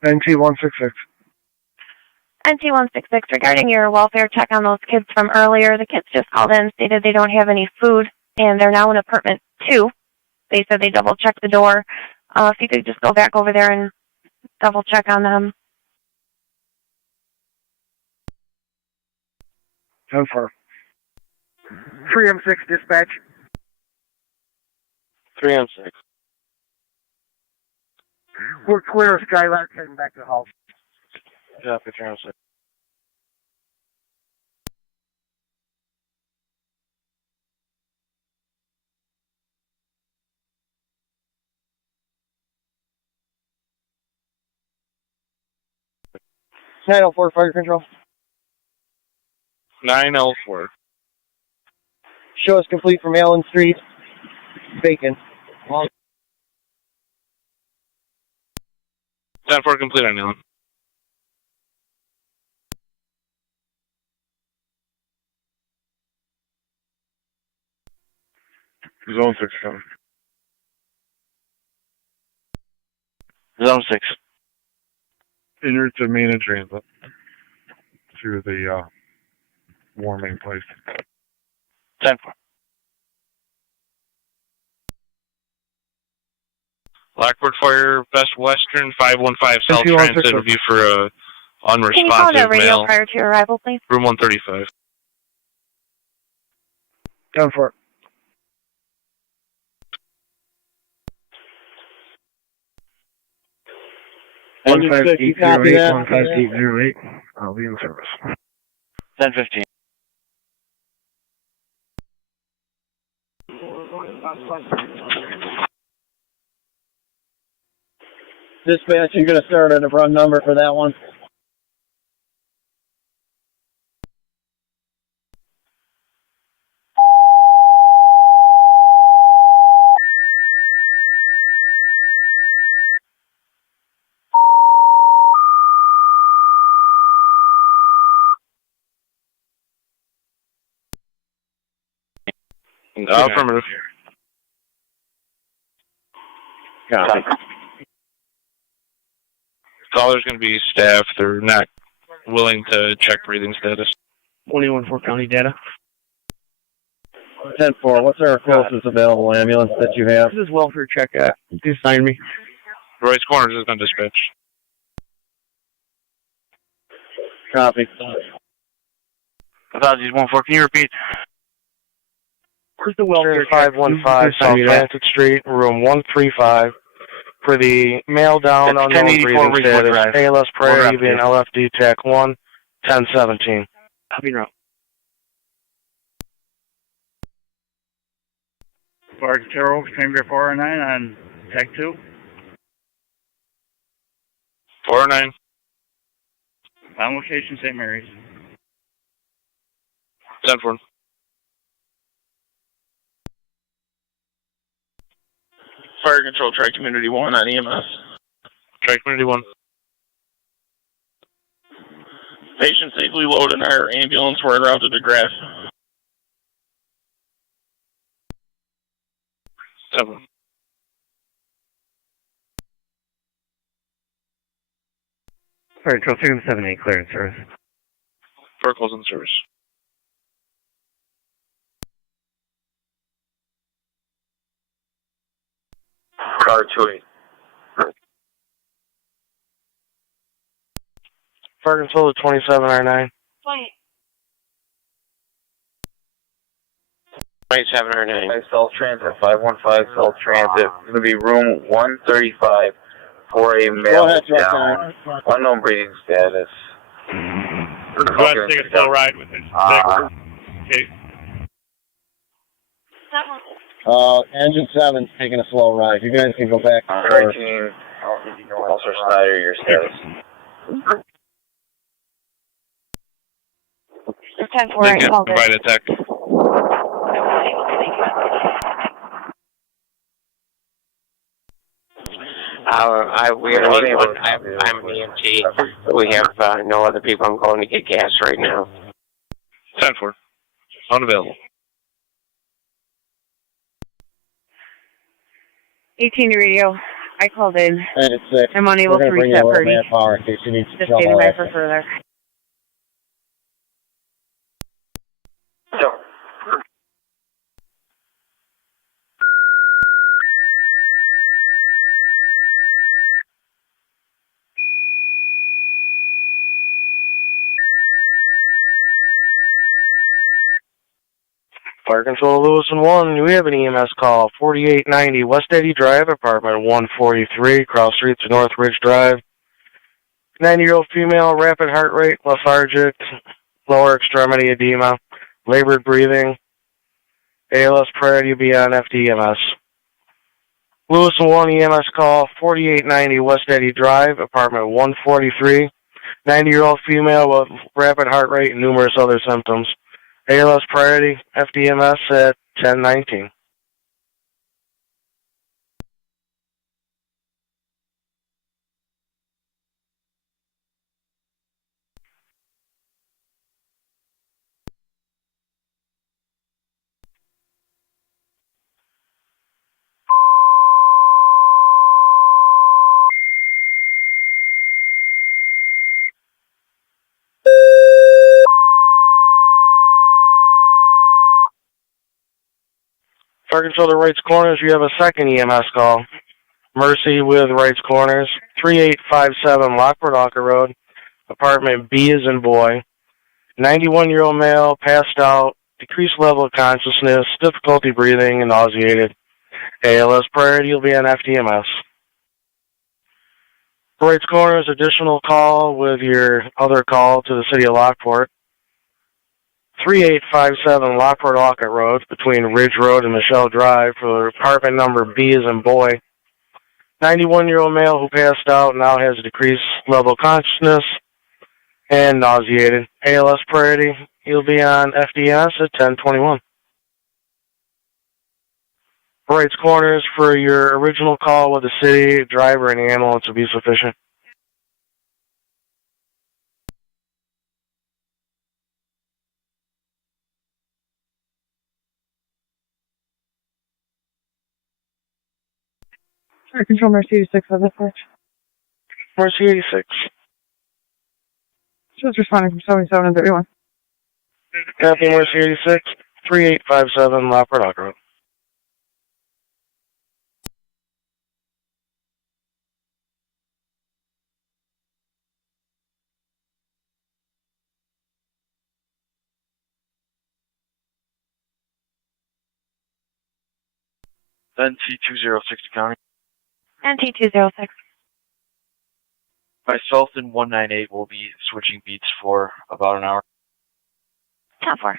NT 166. NT 166, regarding your welfare check on those kids from earlier, the kids just called in, stated they don't have any food, and they're now in apartment 2. They said they double-checked the door. If you could just go back over there and double-check on them. 10-4. 3M6 dispatch. 3M6. We're clear of Skylark heading back to the house. Yeah, 3M6. 904 Fire Control. 904. Show is complete from Allen Street. Bacon. 10-4 complete on Allen. Zone 6 coming. Zone 6. Inner to main and transit. Through the warming place. 10-4. Lockport Fire, Best Western, 515 South Transit will be for a unresponsive Can you call that radio male. prior to your arrival, please? Room 135. Down for it. Engine 15808, 15808. I'll be in service. 10-15. Dispatch, you're going to start at a run number for that one. Affirmative. Copy. Caller's going to be staff. They're not willing to check breathing status. 21-4 county data. 10-4, what's our closest available ambulance that you have? This is welfare check at. Please sign me. Royce Corners has been dispatched. Copy. Apologies, 1-4. Can you repeat? Where's the welfare 515 South Transit Street, room 135. For the mail down That's unknown 1084 breathing Ridgewood status, Drive. ALS prayer, Road EV and LFD TAC 1, 1017. Copy route. Fire Control, Chamber 409 on Tech 2. 409. On location, St. Mary's. 10-4. Fire Control, Tri Community 1 on EMS. Tri Community 1. Patient safely loaded in our ambulance. We're en route to DeGrasse. 7. Fire Control 278, clearance service. Verticals in service. Car 28. Fire Control to 27R9. 2709. South Transit, 515 South Transit. It's going to be room 135 for a male down. Unknown breathing status. Go ahead and take a slow ride with it. Okay. Engine 7's taking a slow ride. You guys can go back. 13, Officer Snyder, your status. 10-4, They can provide a tech. I'm an EMT. We have no other people. I'm going to get gas right now. 10-4. Unavailable. 18 radio. I called in. And it's 6. I'm unable to reach that party. Manpower in case you need to Just jump standing away. by for further. Fire Control Lewiston 1, we have an EMS call, 4890 West Eddy Drive, apartment 143, cross street to North Ridge Drive. 90-year-old female, rapid heart rate, lethargic, lower extremity edema, labored breathing, ALS priority to be on FDMS. Lewiston 1 EMS call, 4890 West Eddy Drive, apartment 143, 90-year-old female with rapid heart rate and numerous other symptoms. ALS priority, FDMS at 1019. Fire Control to Wright's Corners, you have a second EMS call. Mercy with Wright's Corners, 3857 Lockport Road, apartment B as in boy. 91-year-old male, passed out, decreased level of consciousness, difficulty breathing, and nauseated. ALS priority, you'll be on FDMS. Wright's Corners, additional call with your other call to the city of Lockport. 3857 Lockport Road, between Ridge Road and Michelle Drive, for apartment number B as in boy. 91-year-old male who passed out now has a decreased level of consciousness and nauseated. ALS priority, he'll be on FDS at 1021. Wright's Corners, for your original call with the city, driver and ambulance will be sufficient. Fire Control Mercy 86 of dispatch. Mercy 86. Just responding from 77 and 31. Copy, Mercy 86, 3857 Lockport Road. NT2060 County. NT206. Myself and 198 will be switching beats for about an hour. 10-4.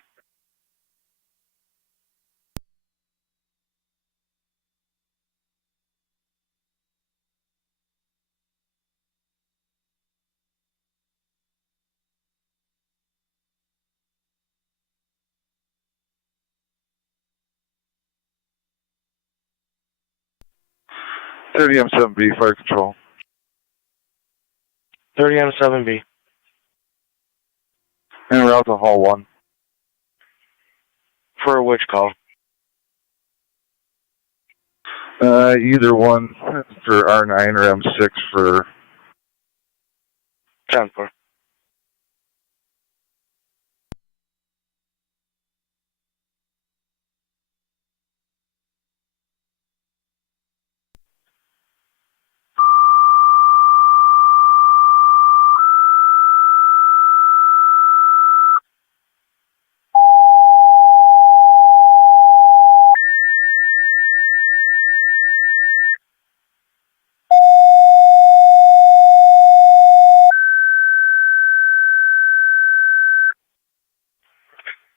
M7B, Fire Control. 30M7B. En route to Hall 1. For which call? Either one for R9 or M6 for 10-4.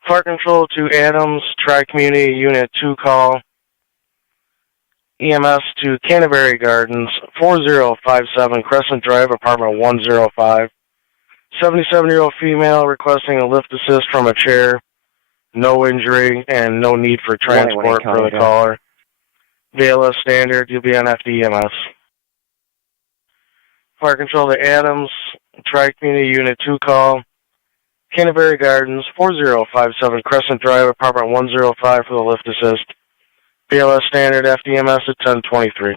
Fire Control to Adams, Tri-Community Unit 2 call. EMS to Canterbury Gardens, 4057 Crescent Drive, apartment 105. 77-year-old female requesting a lift assist from a chair. No injury and no need for transport for the caller. VLS standard, you'll be on FDMS. Fire Control to Adams, Tri-Community Unit 2 call. Canterbury Gardens, 4057 Crescent Drive, apartment 105 for the lift assist. BLS standard, FDMS at 1023.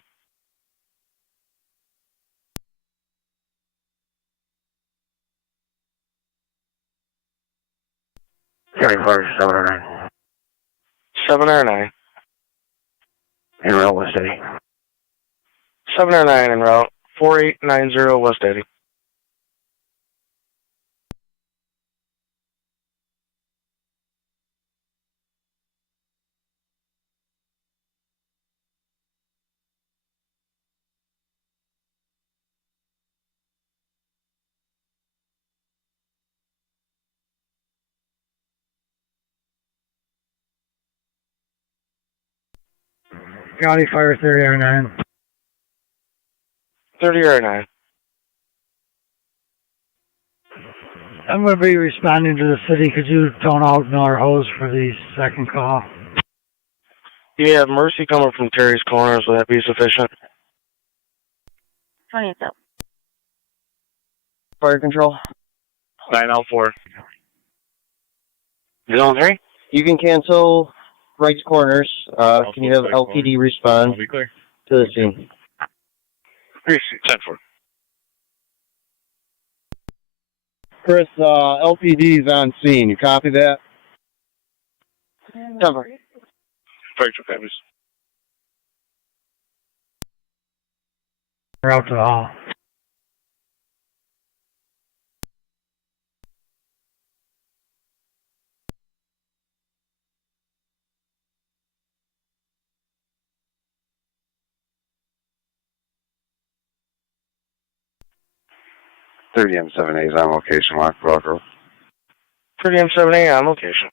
County Fire 709. 709. En route West Eddy. 709 en route, 4890 West Eddy. County Fire 3009. 3009. I'm going to be responding to the city. Could you tone out another hose for the second call? You have Mercy coming from Terry's Corners. Will that be sufficient? 27. Fire control. 904. Zone 3? You can cancel right corners. Can you have LPD respond I'll be clear. to the scene? 10-4. Chris, LPD's on scene. You copy that? 10-4. Fire truck cameras. We're out to the hall. M7A is on location, Lockport. 30M7A on location.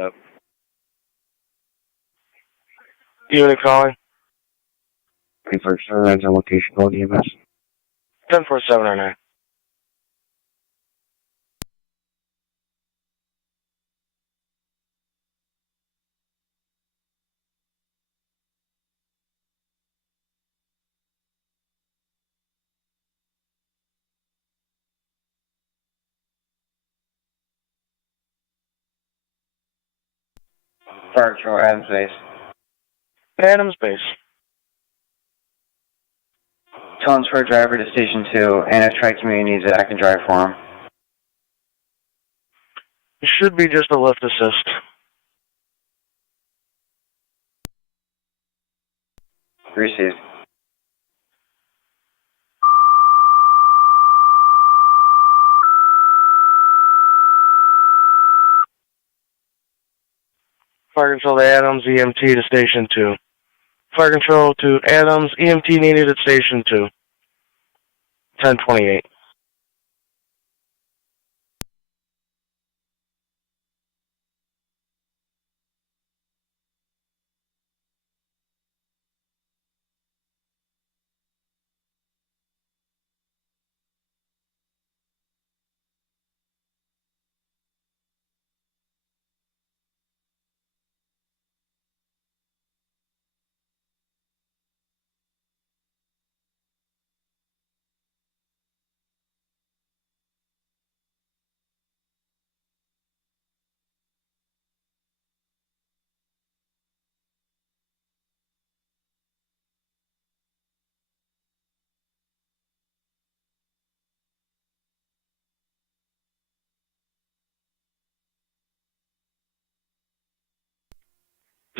Up. Unit calling. First, on location, call EMS. 10-4-709. Fire control, Adams base. Adams base. Transfer driver to station 2, and if Tri-Community needs it, I can drive for him. It should be just a lift assist. Received. Fire control to Adams, EMT to station 2. Fire control to Adams, EMT needed at station 2. 10-28.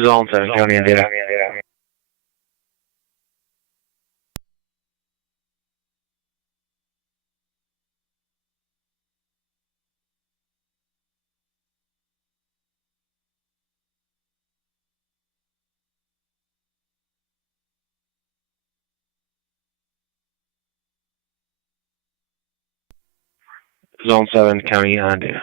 Zone 7, County, Indiana. Zone 7, County, Indiana.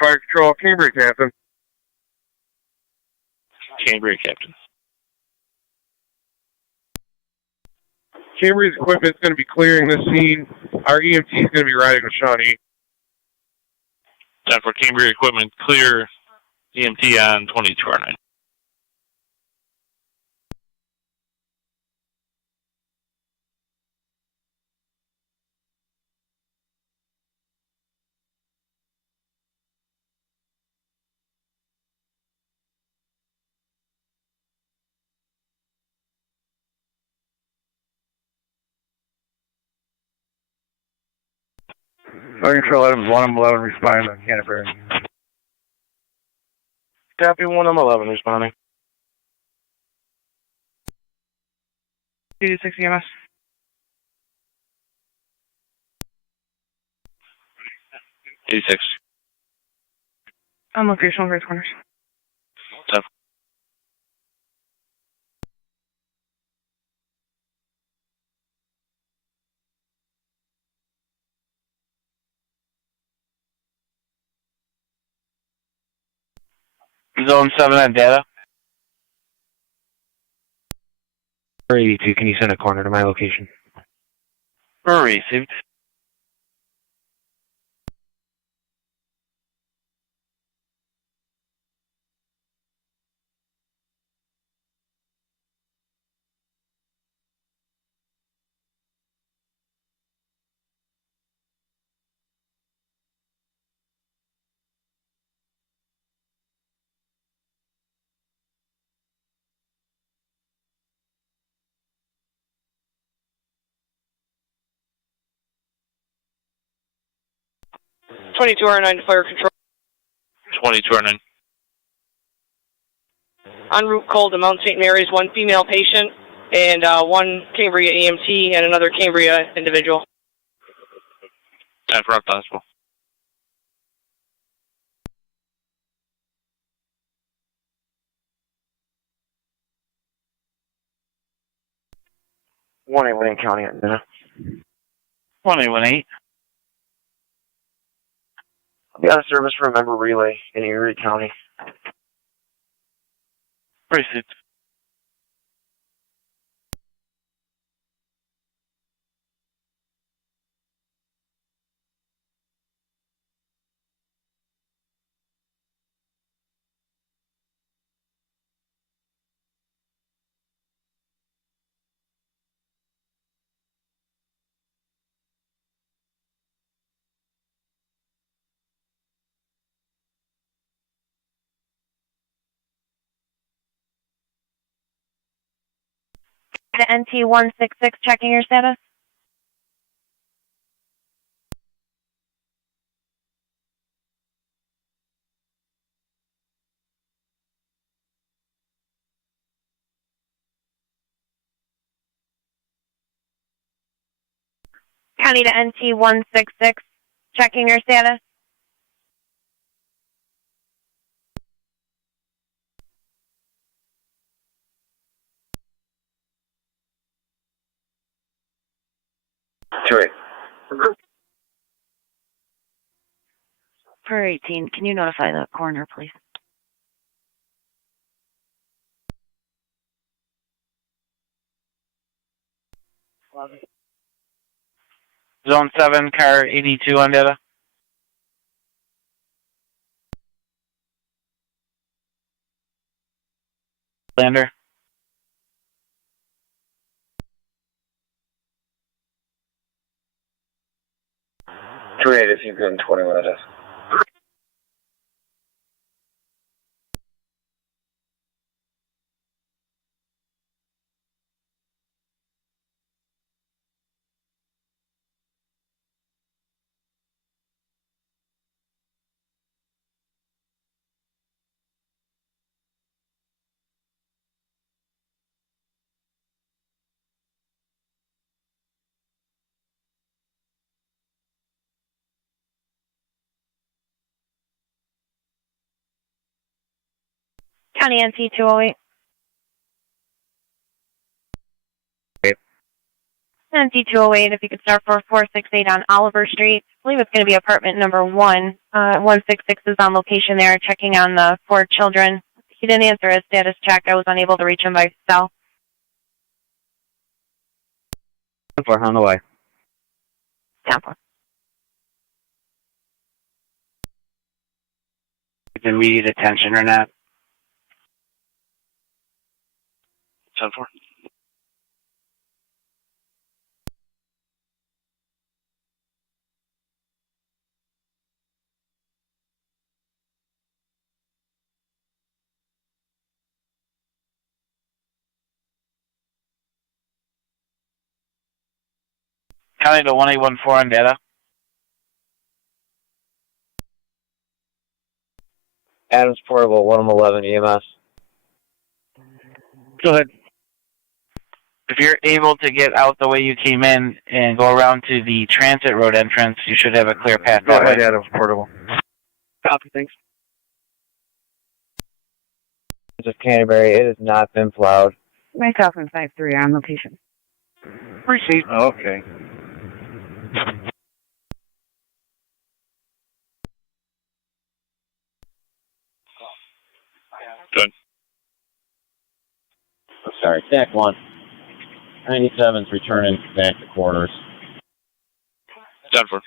Fire Control, Cambridge, Captain. Cambridge, Captain. Cambridge equipment's going to be clearing the scene. Our EMT is going to be riding with Shawnee. Time for Cambridge equipment, clear EMT on 22R9. Fire Control items 1M11 responding to Canterbury. Copy 1M11 responding. 226 EMS. '86. On location, Great Corners. Tough. Zone 7 at data. 82, can you send a corner to my location? Received. R9 to Fire Control. 22R9. En route call to Mount St. Mary's, one female patient and one Cambria EMT and another Cambria individual. Time for up to hospital. Wayne County at dinner. 1818. I'll be out of service for a member relay in Erie County. Received. The NT166 checking your status. County to NT166 checking your status. Correct. Per 18, can you notify the coroner, please? Zone 7, car 82 on data. Lander. Correct, if you go in 21 at us. County NT208. And D208, if you could start for 468 on Oliver Street. I believe it's going to be apartment number 1. 166 is on location there, checking on the 4 children. He didn't answer his status check. I was unable to reach him by cell. For on the way. Tampa. Immediate attention or not? 10-4. County to 1814 on data. Adams Portable, 1111 EMS. Go ahead. If you're able to get out the way you came in and go around to the transit road entrance, you should have a clear path that way. Adams Portable. Copy, thanks. This is Canterbury. It has not been plowed. Myself and 53 on location. Receipt. Okay. Good. Sorry, TAC 1. 97's returning back to quarters. 10-4.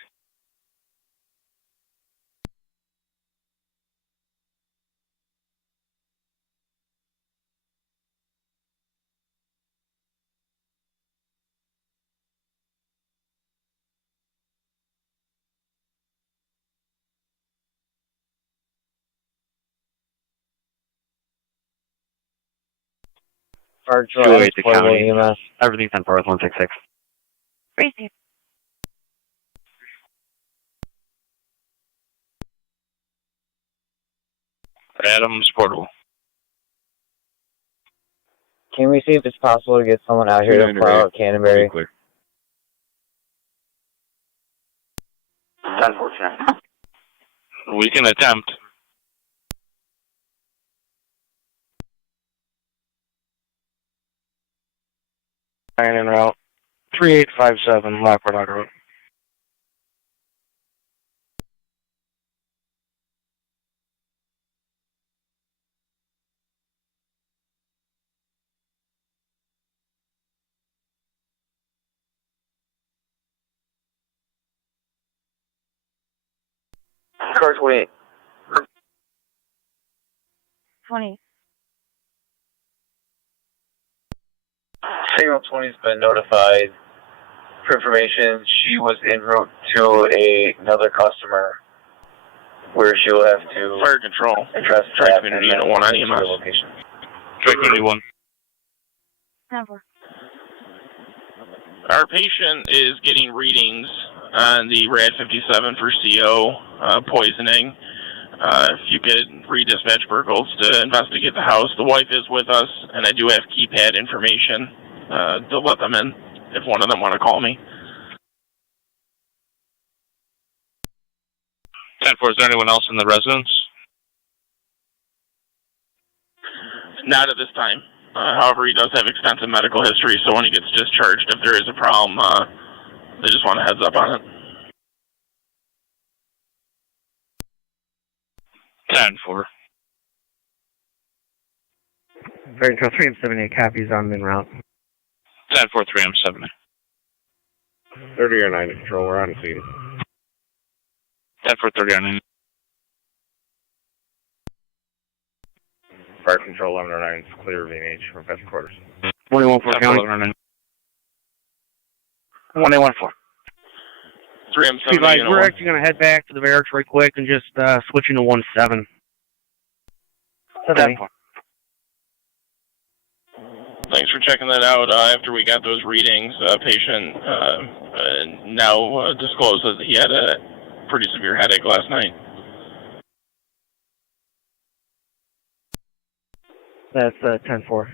Fire truck, to Portable county. EMS. Everything's on Forest 166. Receive. Adams Portable. Can we see if it's possible to get someone out here to plow at Canterbury? Unfortunate. We can attempt. En route 3857 Lockport Road. Car 28. 20. Signal 20's been notified. For information, she was en route to another customer where she will have to Fire control. address Track community unit 1 on EMS. location. Track community 1. 10-4. Our patient is getting readings on the RAD 57 for CO poisoning. If you could redispatch Burkles to investigate the house. The wife is with us, and I do have keypad information to let them in if one of them want to call me. 10-4, is there anyone else in the residence? Not at this time. However, he does have extensive medical history, so when he gets discharged, if there is a problem, they just want a heads up on it. 10-4. Very control 3M78 copies on en route. 10-4, 3M70. 30 or 9 to control, we're on scene. 10-4, 30 on 9. Fire control 11 or 9 is clear of VNH from best quarters. 1814 county. 1814. 3M70. Guys, we're actually going to head back to the barracks right quick and just switch into 17. 10-4. Thanks for checking that out. After we got those readings, patient now disclosed that he had a pretty severe headache last night. That's 10-4.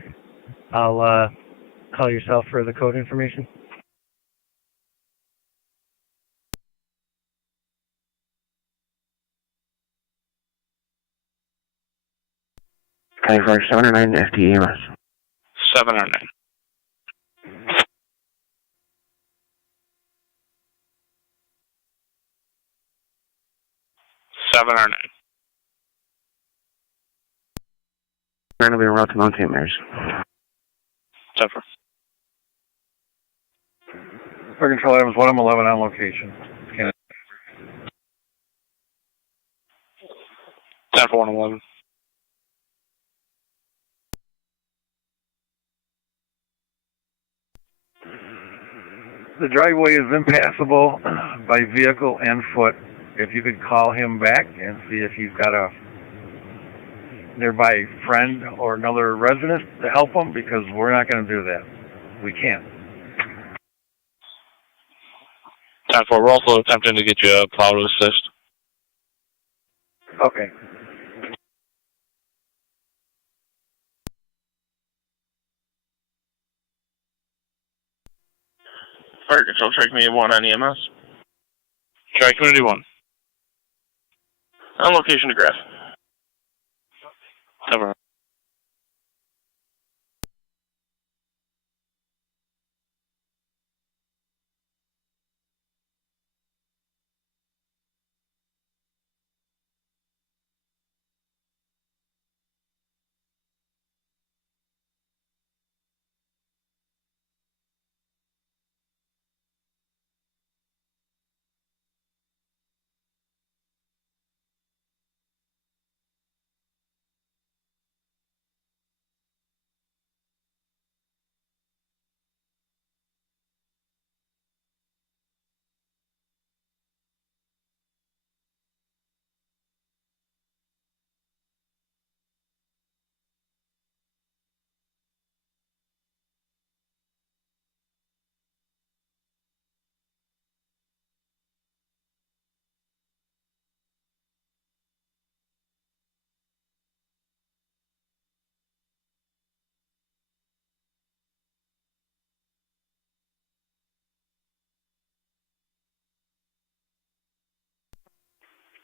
I'll call yourself for the code information. County Fire 7 or 9 FTEMS. 7 or 9. 7 or 9. Trying to be around to Mount St. Mary's. 10-4. Fire Control Adams 1, I'm 11 on location. 10-4 and 11. The driveway is impassable by vehicle and foot. If you could call him back and see if he's got a nearby friend or another resident to help him, because we're not going to do that. We can't. 10-4. We're also attempting to get you a plow to assist. Okay. Fire Control, Tri-Community 1 on EMS. Tri-Community 1. On location to Graf. 10-4.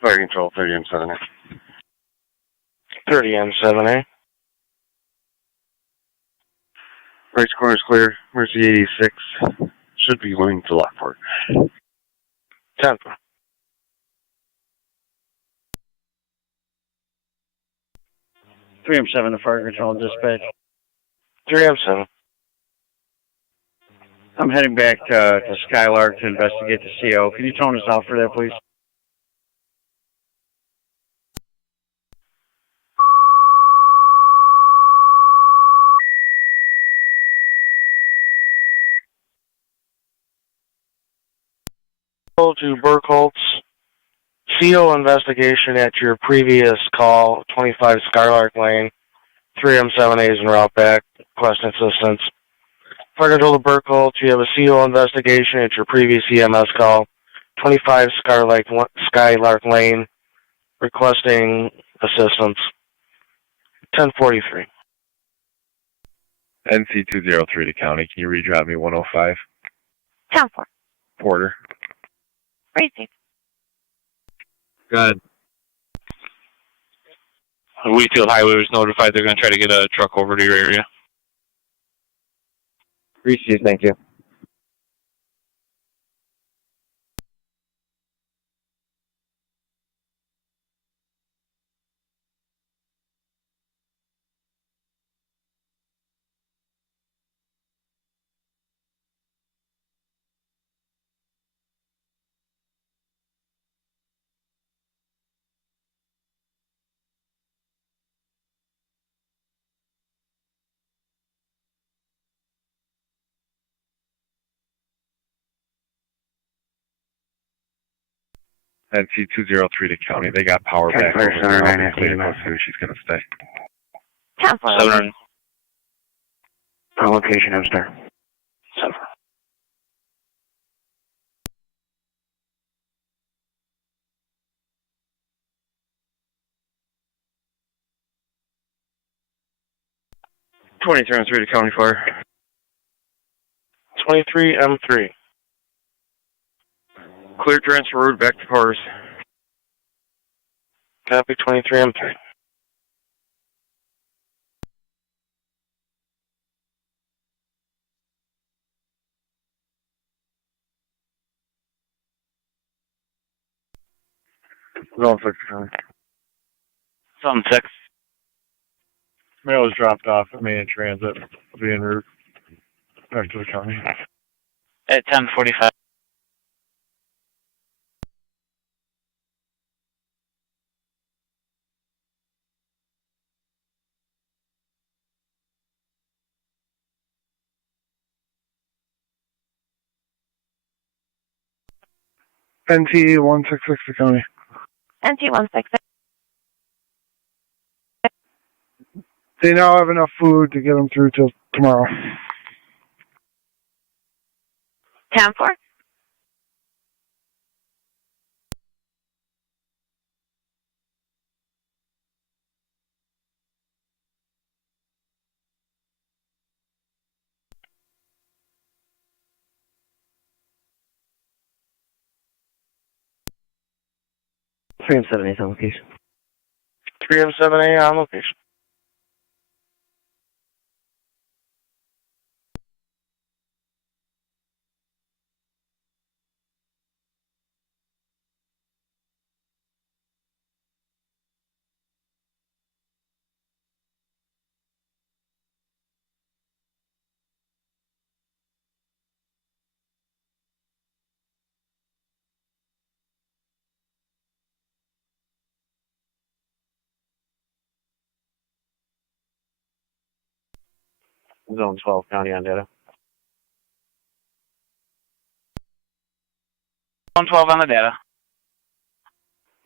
Fire Control 30M7A. 30M7A. Right corner is clear. Mercy 86 should be going to Lockport. 10-4. 3M7 to Fire Control Dispatch. 3M7. I'm heading back to Skylark to investigate the CO. Can you tone us out for that, please? To Burkholtz. CO investigation at your previous call, 25 Skylark Lane. 3M7A is en route back. Requesting assistance. Fire Control to Burkholtz. You have a CO investigation at your previous EMS call, 25 Skylark Lane. Requesting assistance. 1043. NC203 to County. Can you redrop me 105? 10-4. Porter. Crazy. Go ahead. Wheatfield Highway was notified they're going to try to get a truck over to your area. Received, thank you. NC203 to County. They got power back over there. I'll be clear to see she's going to stay. 10-4. 7. On location, I'm star. 7. M3 to County Fire. 23M3. Clear transfer route back to cars. Copy 23M3. Zone 6 County. Zone 6. Mail was dropped off at main transit, being route back to the county. At 10:45. NT 166 to county. NT 166. They now have enough food to get them through till tomorrow. 10-4. Three M7A on location. 3M7A on location. Zone 12 county on data. 112 on the data.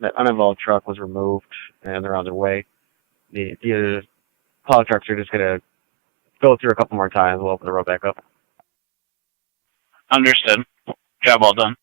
That uninvolved truck was removed, and they're on their way. The plow trucks are just going to go through a couple more times. We'll open the road back up. Understood. Job well done.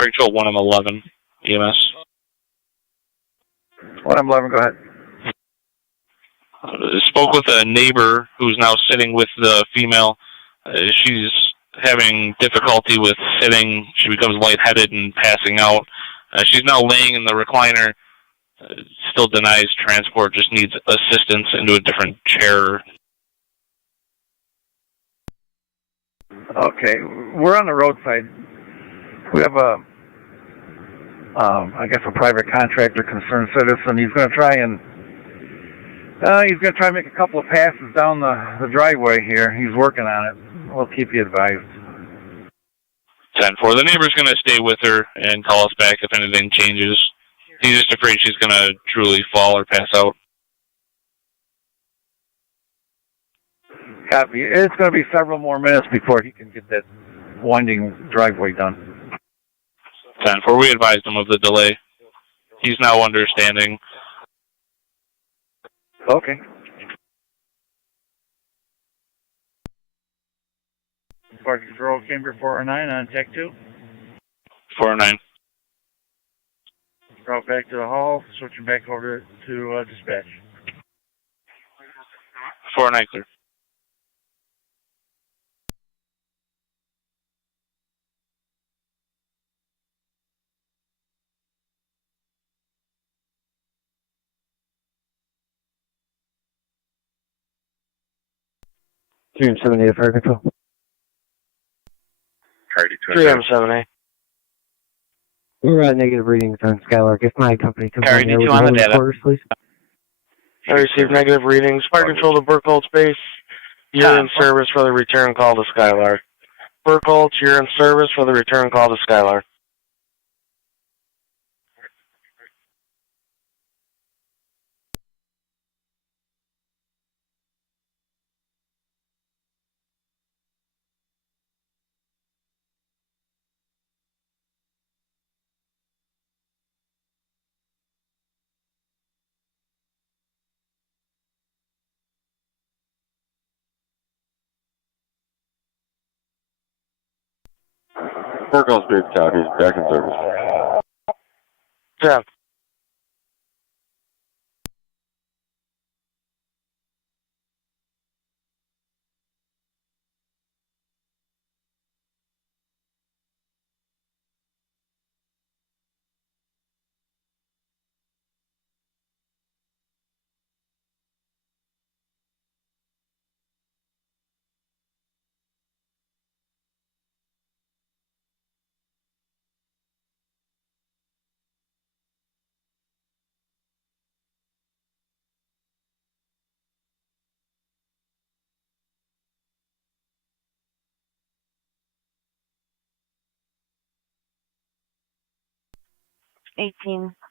Rachel 1M11 EMS. 1M11, go ahead. Spoke with a neighbor who's now sitting with the female. She's having difficulty with sitting. She becomes lightheaded and passing out. She's now laying in the recliner. Still denies transport, just needs assistance into a different chair. Okay, we're on the roadside. We have I guess a private contractor, concerned citizen. He's going to try and make a couple of passes down the driveway here. He's working on it. We'll keep you advised. 10-4. The neighbor's going to stay with her and call us back if anything changes. He's just afraid she's going to truly fall or pass out. Copy. It's going to be several more minutes before he can get that winding driveway done. 10-4. We advised him of the delay. He's now understanding. Okay. Park Control, Cambridge 409 on Tech 2. 409. Route back to the hall, switching back over to dispatch. 409 clear. 3M78 Fire Control. 3M7A. We're at negative readings on Skylark. If my company comes Carry on there, D2 would on the you data. quarters, please? I received negative readings. Fire control to Burkholtz base. You're in service for the return call to Skylark. Burkholtz, you're in service for the return call to Skylark. Burkholtz base copy. Back in service. Yeah.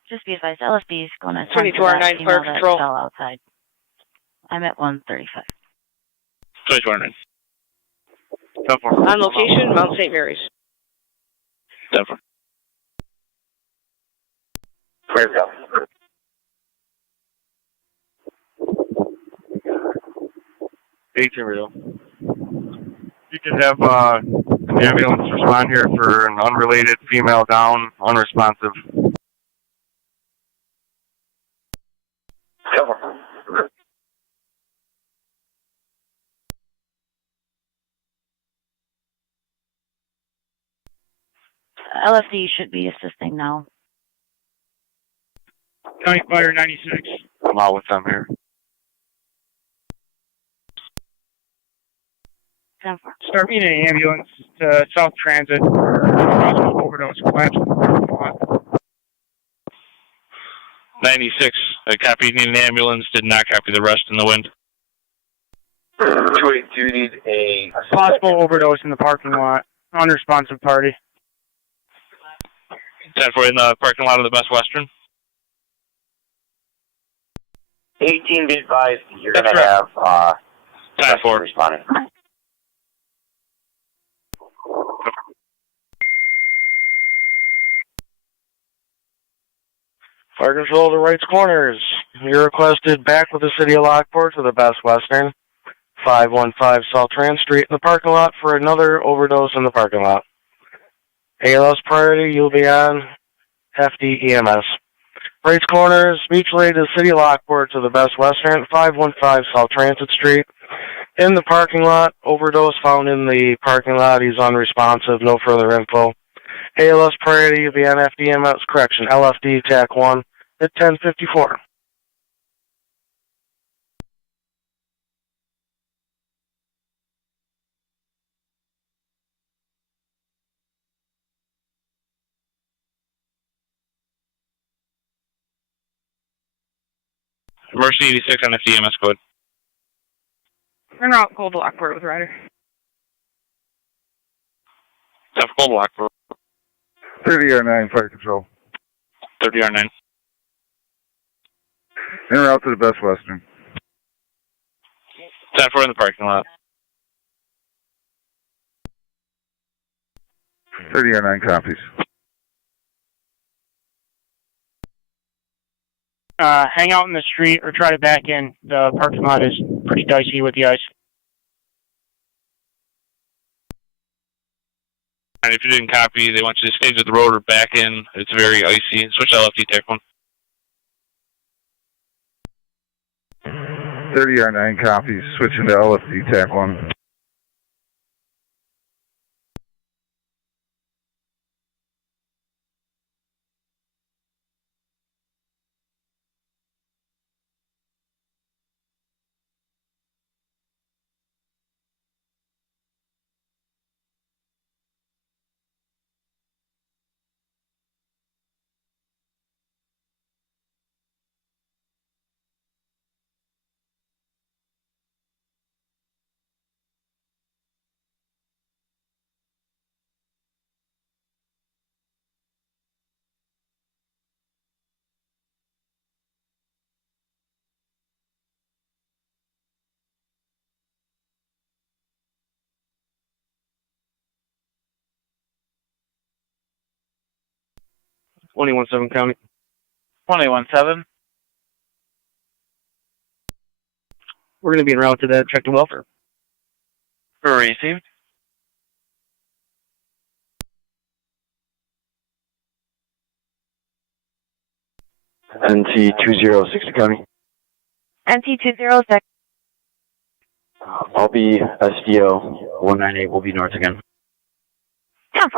Just be advised, LFD is going to 24-9 Fire Control. Fell outside. I'm at 135. 24-9. On location, Mount St. Mary's. 10-4. Where's that? 18 real. You could have an ambulance respond here for an unrelated female down, unresponsive. LFD should be assisting now. County Fire 96. I'm out with them here. 10-4. Start meeting an ambulance to South Transit. Overdose collapse. 96. I copied an ambulance, did not copy the rest in the wind. 2-8, do you need a... Possible overdose in the parking lot. Unresponsive party. 10-4 in the parking lot of the Best Western. 18, be advised, you're going to have 10-4 responding. Fire control to Wright's Corners. You're requested back with the city of Lockport to the Best Western. 515 South Trans Street in the parking lot for another overdose in the parking lot. ALS priority, you'll be on hefty EMS. Wright's Corners, mutually to the city of Lockport to the Best Western, 515 South Transit Street. In the parking lot, overdose found in the parking lot. He's unresponsive, no further info. ALS priority, you'll be on FDMS, correction, LFD TAC 1 at 1054. Emergency 86 on FDMS code. En route, cold to Lockport with rider. 10-4 cold to Lockport. 30R9 Fire Control. 30R9. En route to the Best Western. 10-4 in the parking lot. 30R9 copies. Hang out in the street or try to back in. The parking lot is pretty dicey with the ice. And if you didn't copy, they want you to stay to the road or back in. It's very icy. Switch to LFD TAC 1. 30R9 copies. Switching to LFD TAC 1. 21-7 County. 21-7. We're going to be en route to that check to welfare. Received. NT-2060 County. NT-206. I'll be SDO 198. Will be north again. 10-4.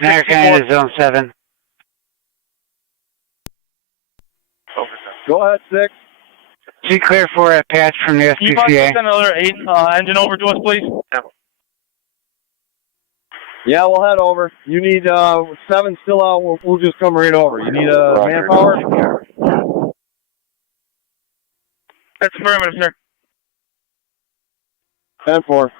Niagara County to Zone 7. Go ahead, 6. G clear for a patch from the Can you possibly SPCA. send another engine over to us, please? Yeah, we'll head over. You need 7 still out. We'll just come right over. You need manpower? That's affirmative, sir. 10-4.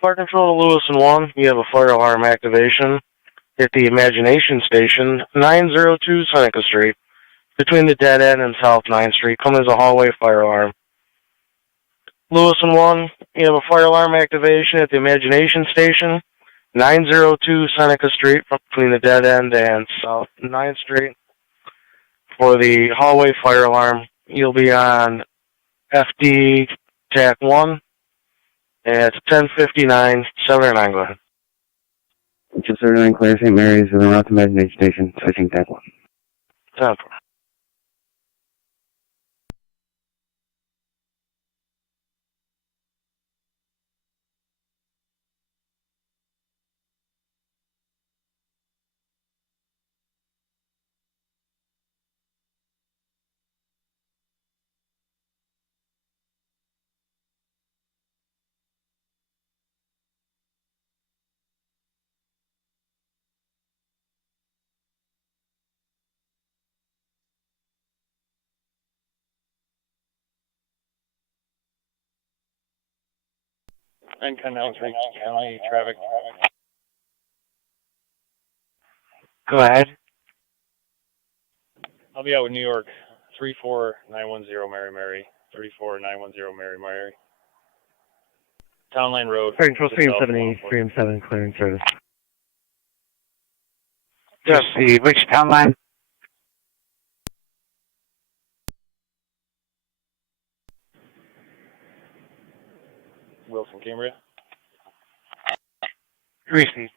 Fire Control to Lewiston 1, you have a fire alarm activation at the Imagination Station, 902 Seneca Street, between the dead end and South 9th Street. Come as a hallway fire alarm. Lewiston 1, you have a fire alarm activation at the Imagination Station, 902 Seneca Street, between the dead end and South 9th Street. For the hallway fire alarm, you'll be on FD TAC 1. It's 10:59, 709, go ahead. Just 39 clear St. Mary's and around to Imagination Station, switching TAC 1. 10-4. And announcement, county traffic. Go ahead. I'll be out with New York, 34910 Mary, 34910 Mary. Town Line Road. Fire Control 3M7A, 3M7 clearing service. Just see which town line? Wilson, Cambria. Receive.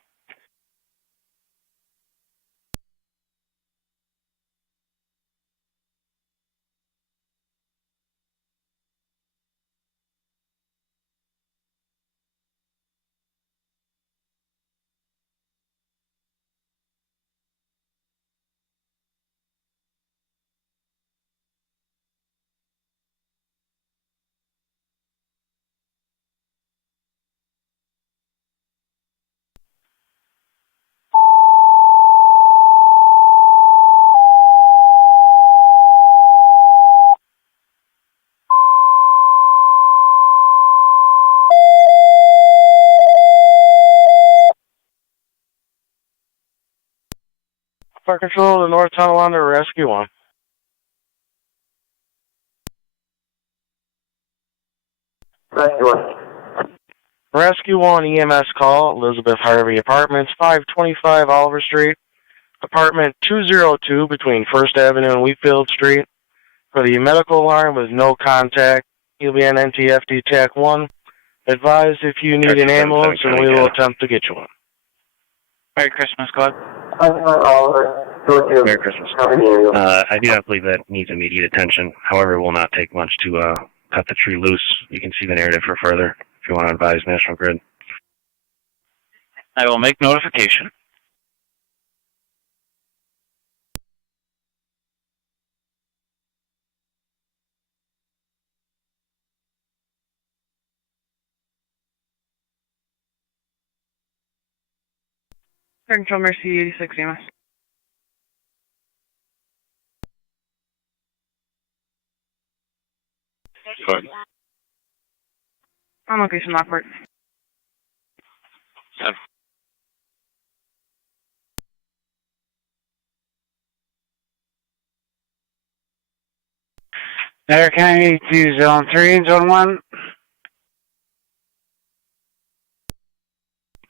Fire Control to North Tonawanda, Rescue 1. Rescue 1. Rescue 1 EMS call, Elizabeth Harvey Apartments, 525 Oliver Street, apartment 202 between 1st Avenue and Wheatfield Street. For the medical alarm with no contact, you'll be on NTFD TAC 1. Advise if you need an ambulance and we will attempt to get you one. Merry Christmas, God. Merry Christmas. I do not believe that needs immediate attention. However, it will not take much to cut the tree loose. You can see the narrative for further if you want to advise National Grid. I will make notification. Fire Control Mercy 86 EMS. Good. On location, Lockport. 10. Niagara County to Zone 3 and Zone 1.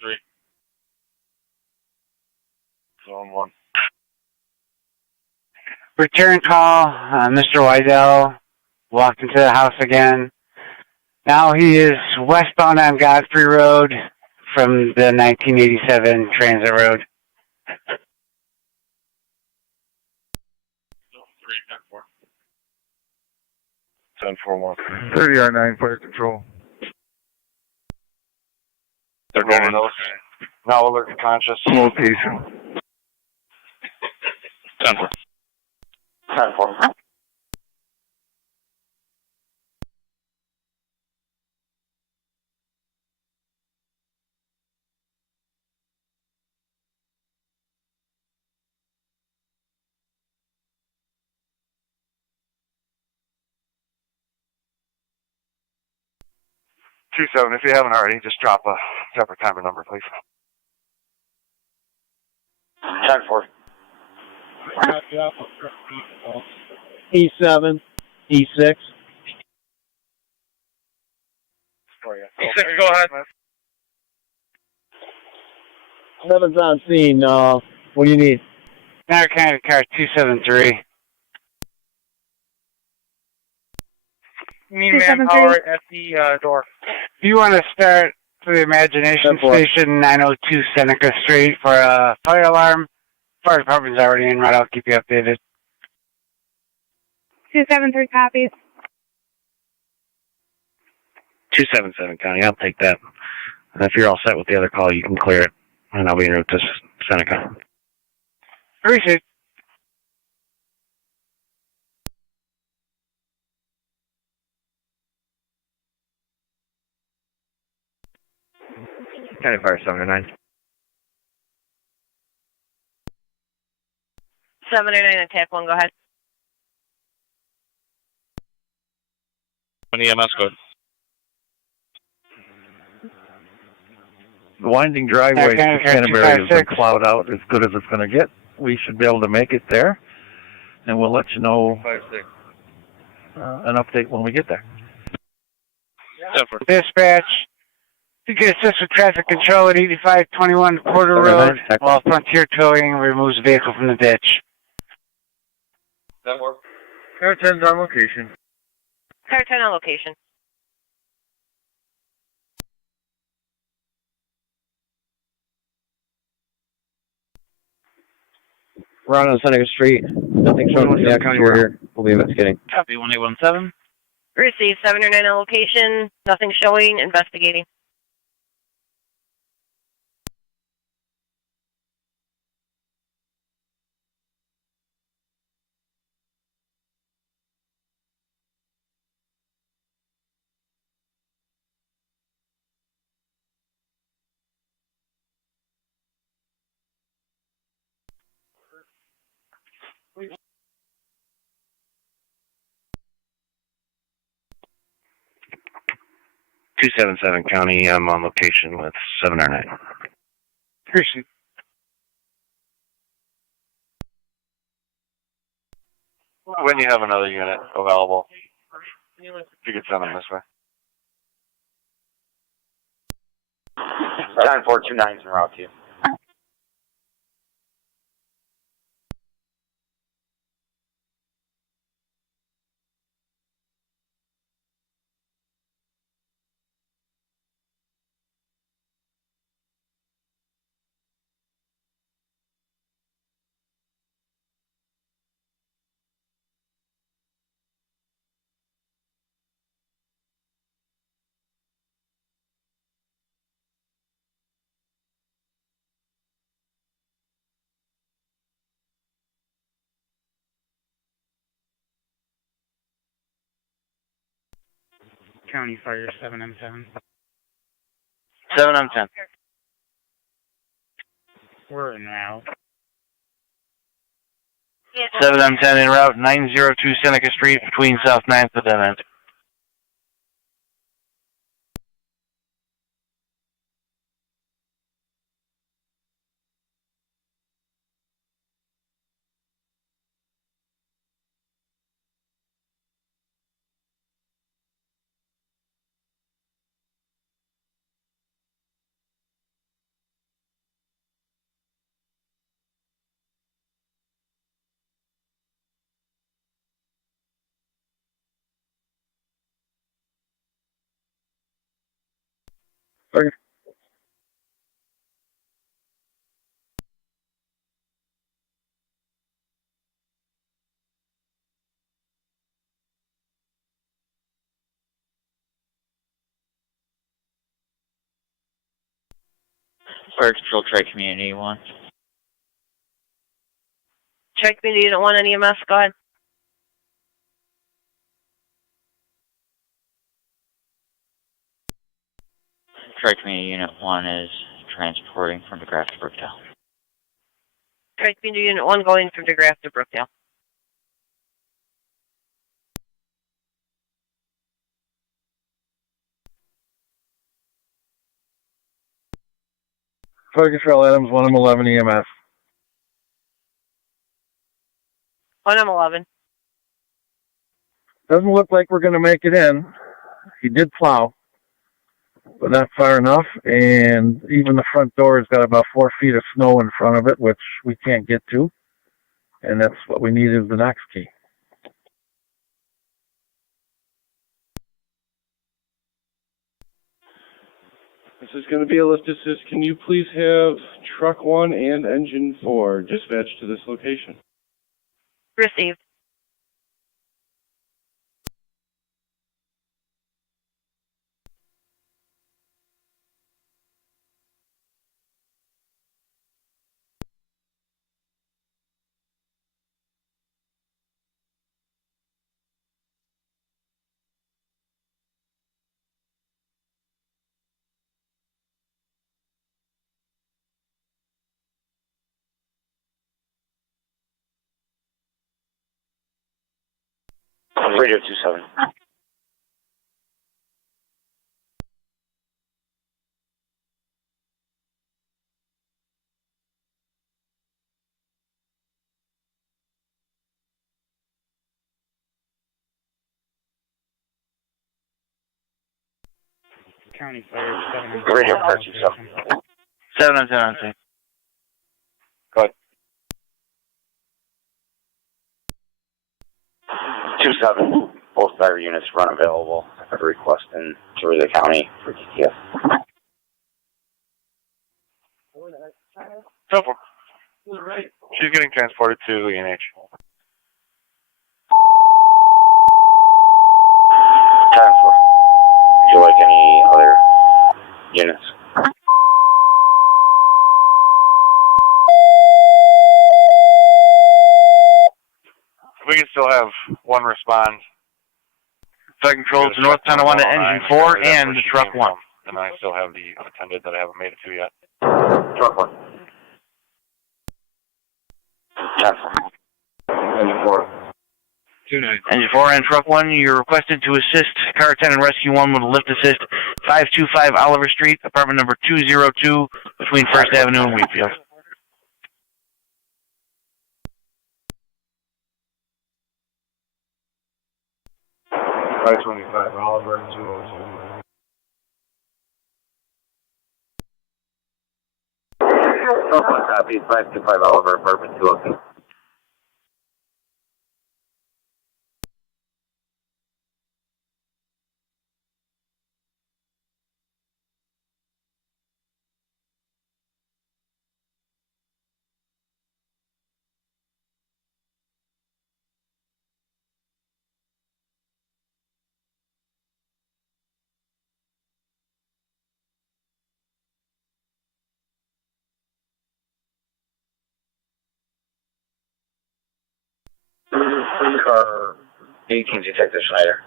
3. Zone 1. Return call. Mr. Wydell walked into the house again. Now he is westbound on Godfrey Road from the 1987 Transit Road. 10-4-1. 30R9 Fire Control. They're going now alert to conscious. Location. 10-4. 10-4. 27, if you haven't already, just drop a separate timer number, please. 10-4. E7, E6. E6, go ahead. 7's on scene. What do you need? Niagara County car 273. You need manpower at the door. If you want to start to the Imagination Station, 902 Seneca Street for a fire alarm, fire department's already in route. I'll keep you updated. 273 copies. 277 County, I'll take that. And if you're all set with the other call, you can clear it, and I'll be en route to Seneca. Appreciate it. County Fire 709. 709 and TAC 1, go ahead. An EMS code. The winding driveway to Canterbury has been plowed out as good as it's going to get. We should be able to make it there, and we'll let you know an update when we get there. Dispatch, you can assist with traffic control at 8521 Porter Road while Frontier Towing removes the vehicle from the ditch. That work? Car 10's on location. Car 10 on location. We're on Seneca Street. Nothing showing from the county. We're here. We'll be investigating. Copy 1817. Receive 709 on location. Nothing showing. Investigating. Two 277 County, I'm on location with 709. Appreciate. When you have another unit available, if you could send them this way. 9429 is en route to you. County Fire 7M7. 7M10. We're en route. 7M10 en route, 902 Seneca Street between South 9th and Dead End. Okay. Fire Control, Tri-Community 1. Tri-Community Unit 1 on EMS, go ahead. Tri-Community Unit 1 is transporting from DeGraff to Brookdale. Tri-Community Unit 1 going from DeGraff to Brookdale. Fire Control Adams, 1M11 EMS. 1M11. Doesn't look like we're going to make it in. He did plow, but not far enough, and even the front door has got about 4 feet of snow in front of it, which we can't get to, and that's what we need is the Knox key. This is going to be a lift assist. Can you please have truck 1 and engine 4 dispatched to this location? Received. Radio 27. County Fire 7. Radio 27. 7M10. Go ahead. 27. Both fire units run available. I have a request in the County for TTF. Go for it. She's getting transported to E&H. 10-4. Would you like any other units? We can still have one respond. Flight control to North Tonawanda, engine 4, and truck 1. And I still have the unattended that I haven't made it to yet. Truck 1. 10-4. Engine 4. 2-9. Engine 4 and truck 1, you're requested to assist car attendant rescue 1 with a lift assist 525 Oliver Street, apartment number 202, between 1st Avenue and Wheatfield. 525 Oliver and 202. Copy, 525 Oliver, apartment 202. Car 18, Detective Schneider.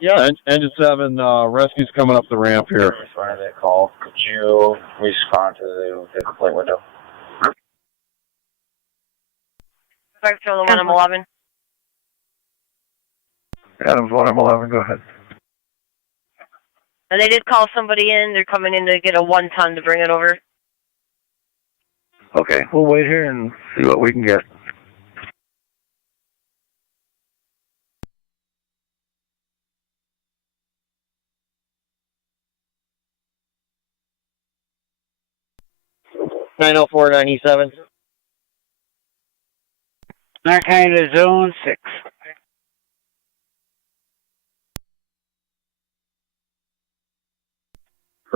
Yeah, engine 7, rescue's coming up the ramp here. Respond to that call. Could you respond to the complaint window? Flight control to 1M11. Adams 1M11, go ahead. And they did call somebody in. They're coming in to get a 1-ton to bring it over. Okay, we'll wait here and see what we can get. (90497). Narcanada Zone 6.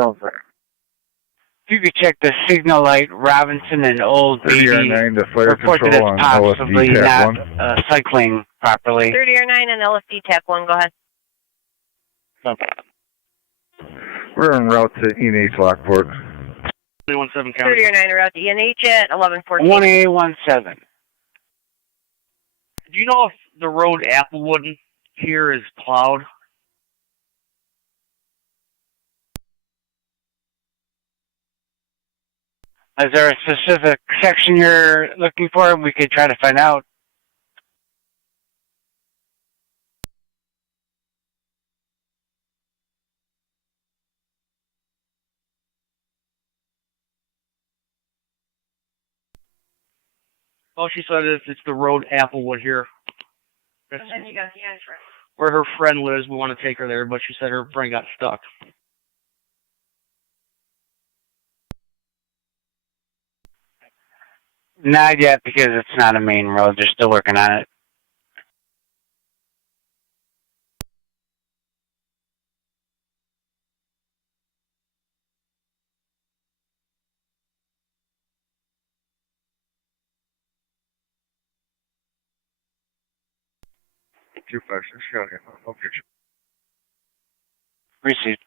Zone 6. If you could check the signal light, Robinson and Old Baby, 30R9 to fire reported as control on possibly LSD not TAC 1. cycling properly. 30R9 and LFD TAC 1, go ahead. We're en route to E&H Lockport. 317 count. 30R9 route to ENH at 1114. 1A17. Do you know if the road Applewood here is plowed? Is there a specific section you're looking for? We could try to find out. All she said is it's the road Applewood here. That's And then you got the answer. where her friend lives. We want to take her there, but she said her friend got stuck. Not yet, because it's not a main road. They're still working on it. Okay. Received.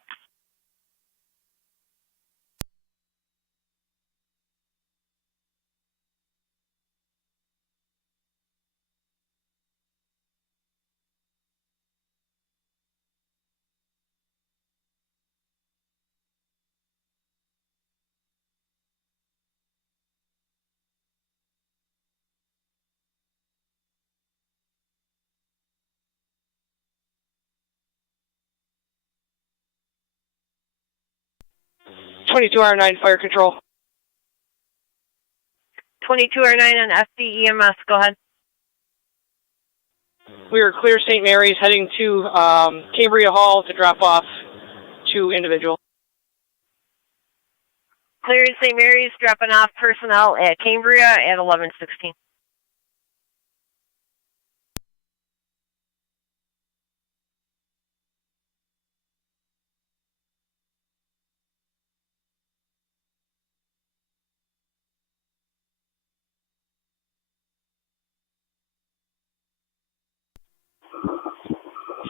R9 fire control. 22R9 and FD EMS, go ahead. We are clear St. Mary's, heading to Cambria Hall to drop off 2 individuals. Cleared St. Mary's, dropping off personnel at Cambria at 1116.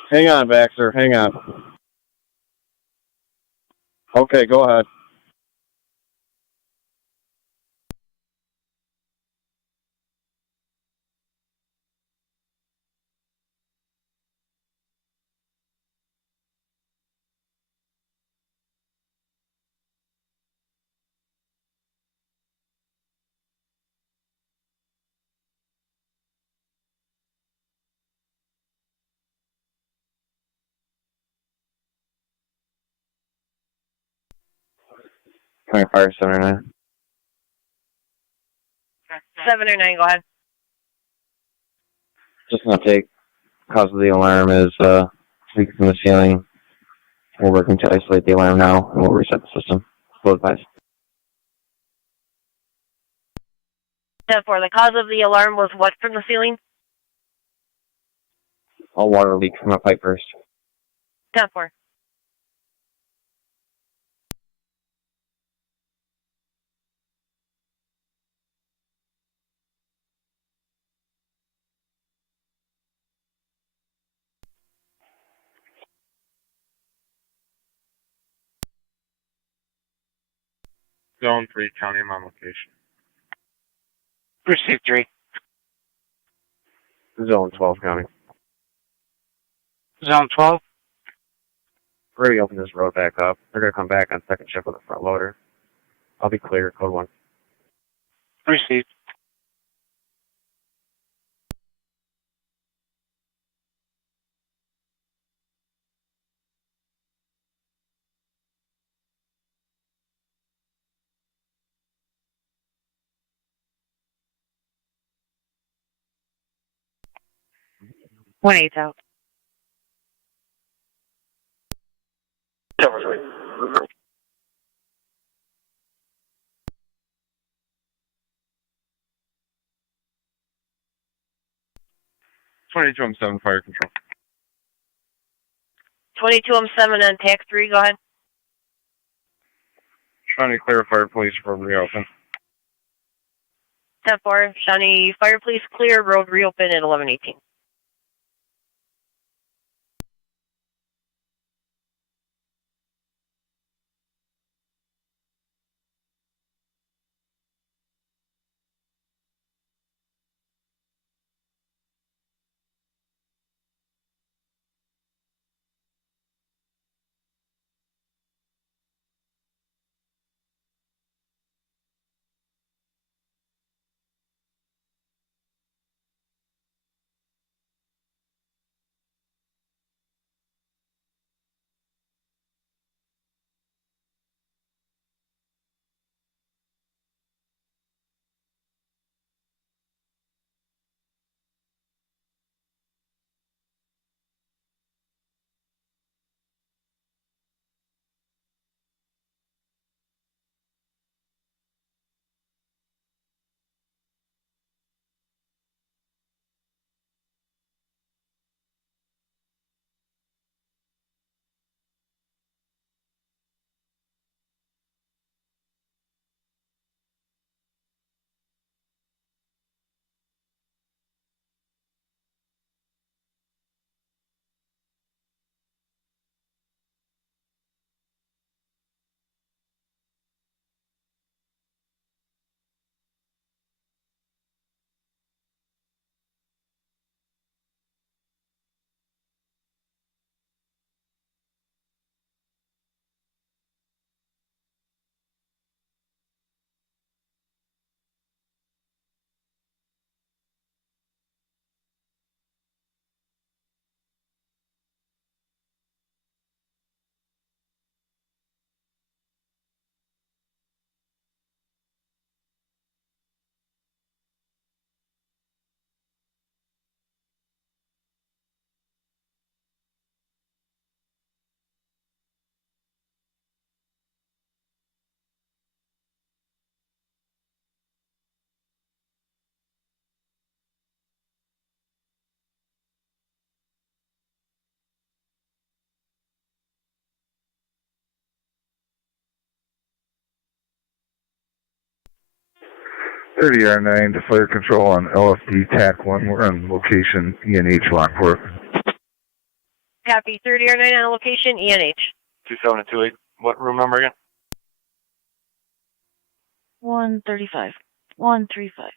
Hang on, Baxter. Hang on. Okay, go ahead. Fire 709. 709, go ahead. Just an update. Cause of the alarm is leak from the ceiling. We're working to isolate the alarm now, and we'll reset the system. Full advice. 10-4, the cause of the alarm was what from the ceiling? All water leak from a pipe burst. 10-4. Zone 3, county on location. Received 3. Zone 12, county. Zone 12. We're going to open this road back up. They're going to come back on second shift with a front loader. I'll be clear, code 1. Received. One 8's out. Cover 3. 22-7 fire control. 22-7 on TAC 3, go ahead. Trying to clear fire police for reopen. 10-4, Shawnee Fire Police clear, road reopen at 11:18. R9 to fire control on LFD TAC 1. We're on location E&H Lockport. Copy. 3009 on location, ENH. 2728. What room number again? 135. 135.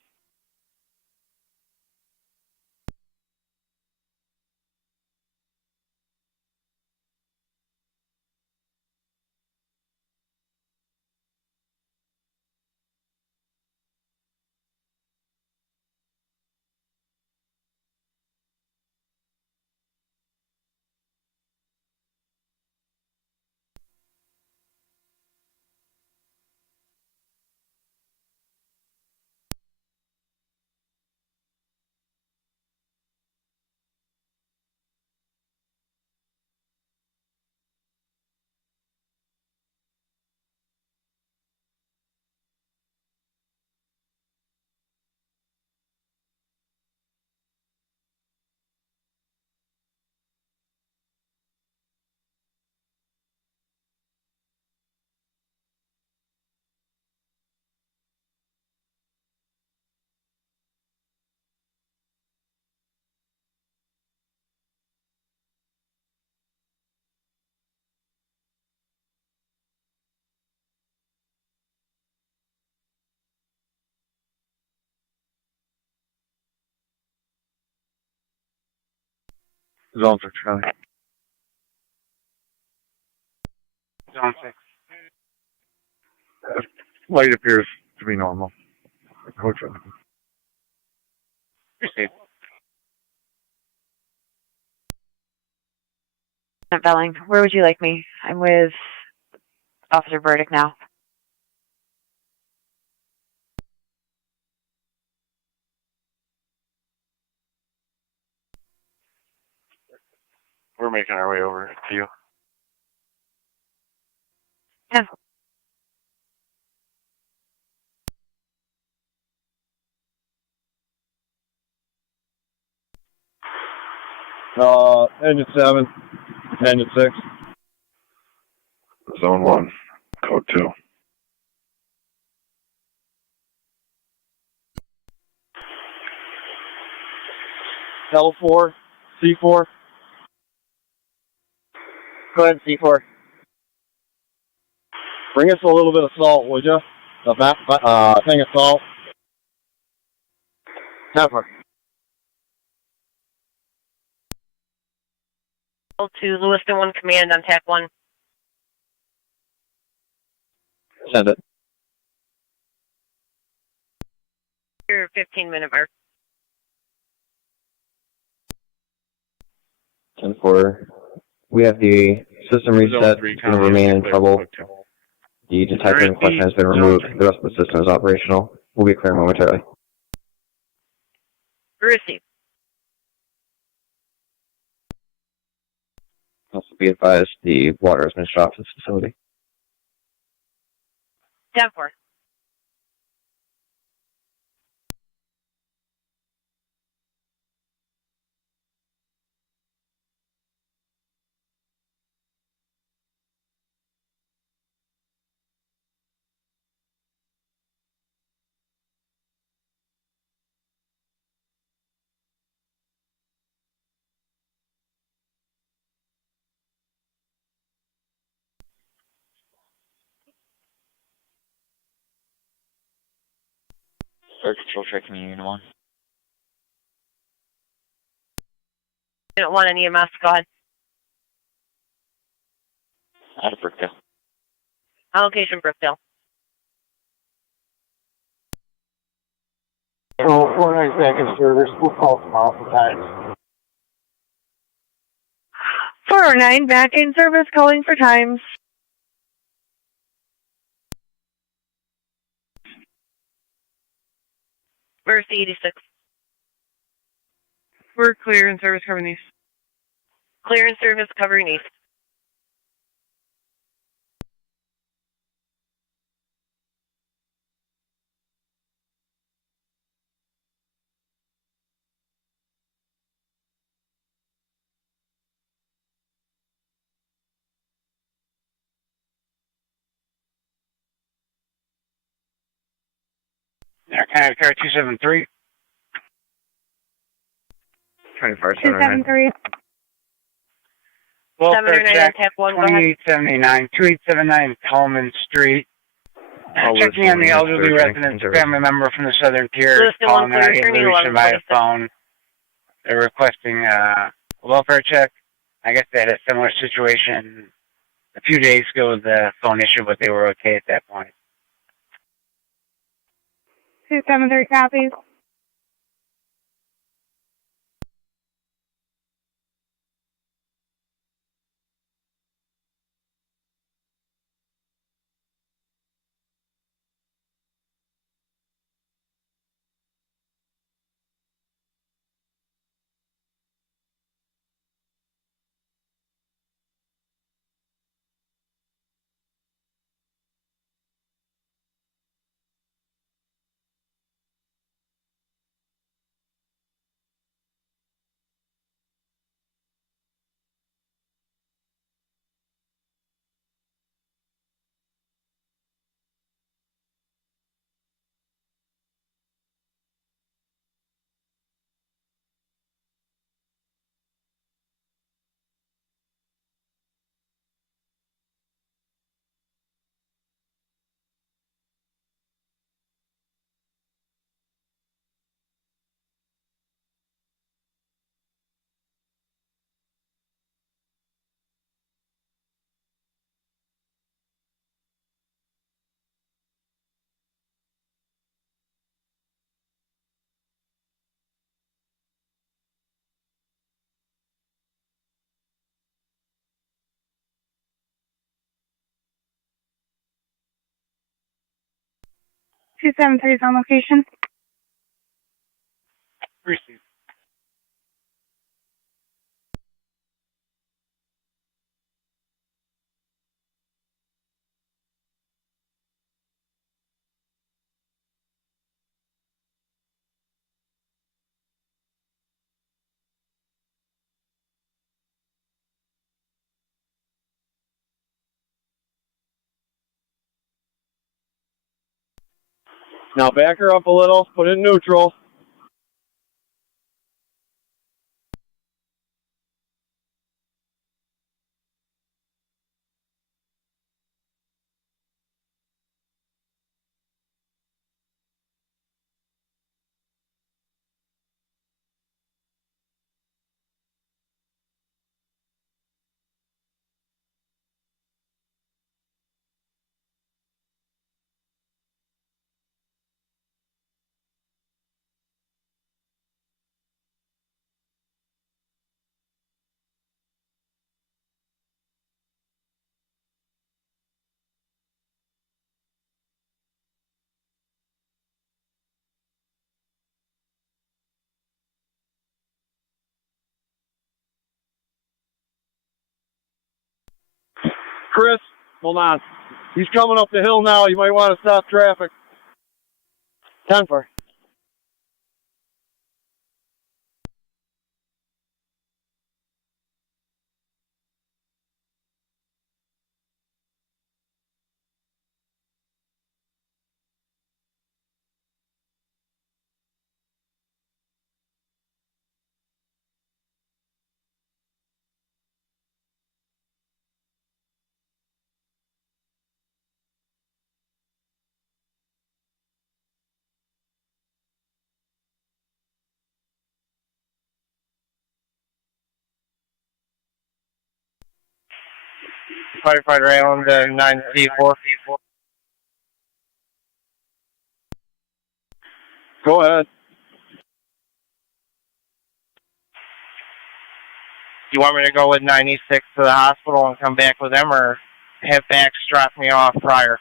Zone 6, Charlie. Zone 6. Light appears to be normal. Received. Belling, where would you like me? I'm with Officer Burdick now. We're making our way over to you. Yeah. Engine 7, engine 6. Zone 1, code 2. L4, C4. Go ahead, C4. Bring us a little bit of salt, would you? A thing of salt. Never. To Lewiston 1 Command on TAC 1. Send it. Your 15-minute mark. 10-4. We have the system reset. It's going to remain in trouble. The detector in question has been removed. The rest of the system is operational. We'll be clear momentarily. Received. Also be advised, the water has been shut off this facility. 10-4. Air control checking Unit 1. Unit 1 and EMS, go ahead. Out of Brookdale. Allocation Brookdale. Oh, 49 back in service. We'll call tomorrow for times. 409 back in service, calling for times. Where's the 86? We're clear in service covering east. Clear in service covering east. Kind of car 273. 24 273. Welfare check, TAC 1, go ahead. 2879 Tallman Street. Checking on the elderly resident, family member from the Southern Tier, Lewiston, calling clear, out turning Lewiston via 1126. phone. They're requesting a welfare check. I guess they had a similar situation a few days ago with the phone issue, but they were okay at that point. 273 copies. Two 273 is on location. Received. Now back her up a little, put it in neutral. Chris, hold on. He's coming up the hill now. You might want to stop traffic. 10-4. Firefighter Allen, 9C4. Go ahead. You want me to go with 96 to the hospital and come back with them, or have Bax drop me off prior?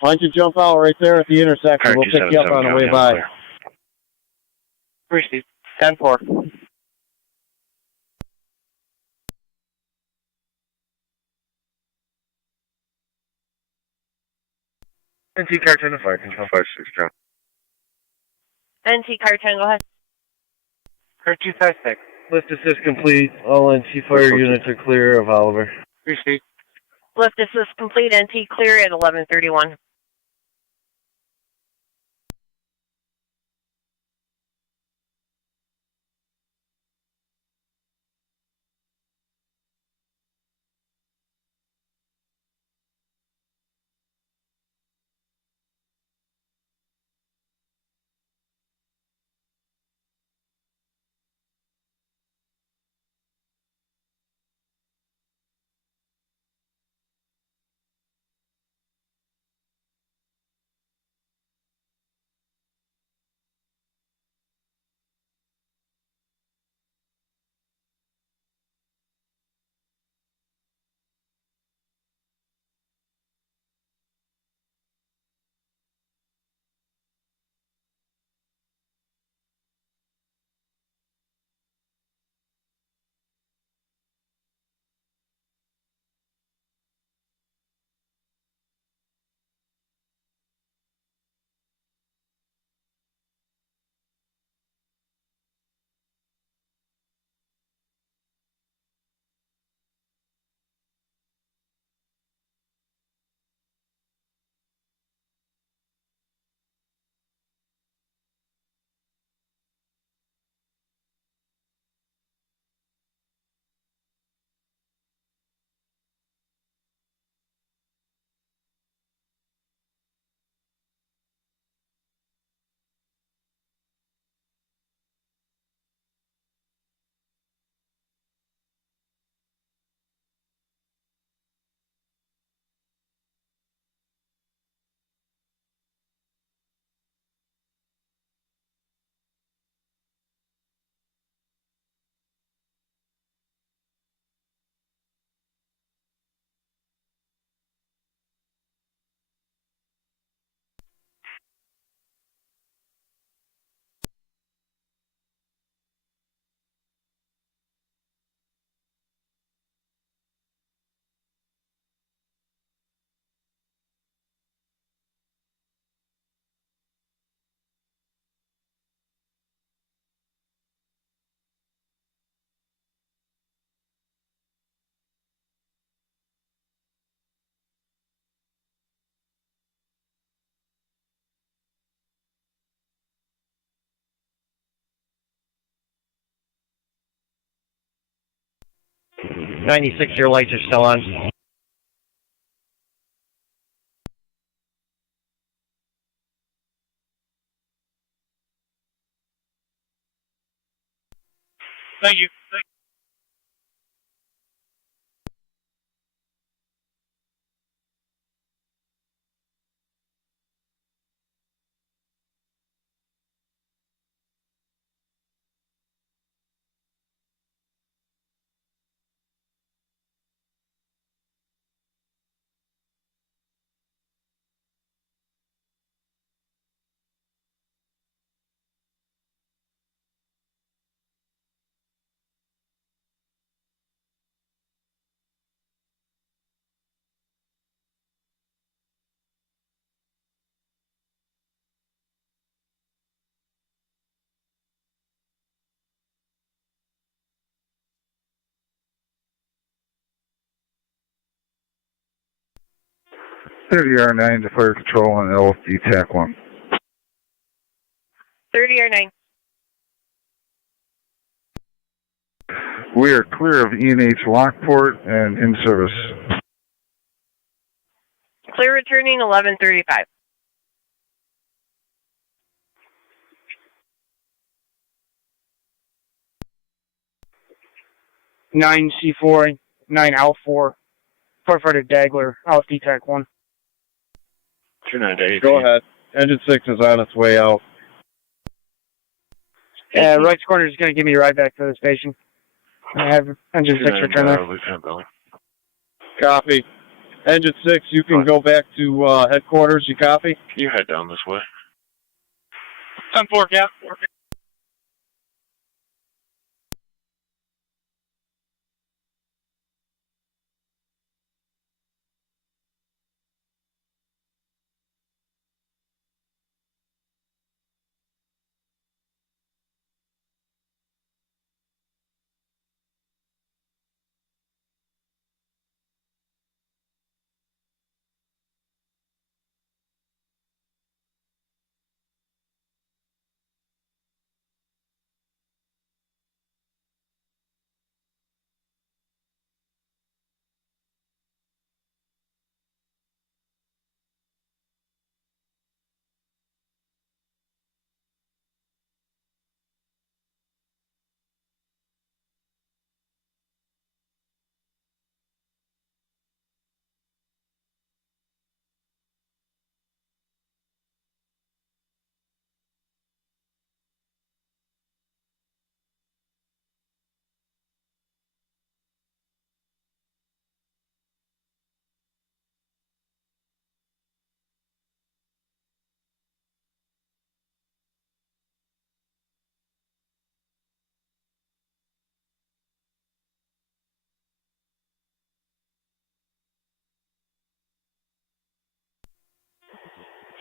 Why don't you jump out right there at the intersection? We'll pick you up on the way by. Appreciate 10-4. NT car 10 to 5, control 56, John. NT car 10, go ahead. Car 256. Lift assist complete. All NT fire units are clear of Oliver. Received. Lift assist complete. NT clear at 1131. 96, your lights are still on. Thank you. R9 to fire control on LFD TAC 1. 30R9. We are clear of E&H Lockport and in service. Clear returning 11:35. Nine C4, 9L4, firefighter Dagler, LFD TAC 1. Go ahead. Engine 6 is on its way out. Right corner is going to give me a ride back to the station. I have engine 6 return there. Copy. Engine 6, you can go back to headquarters. You copy? You head down this way. 10-4, Cap.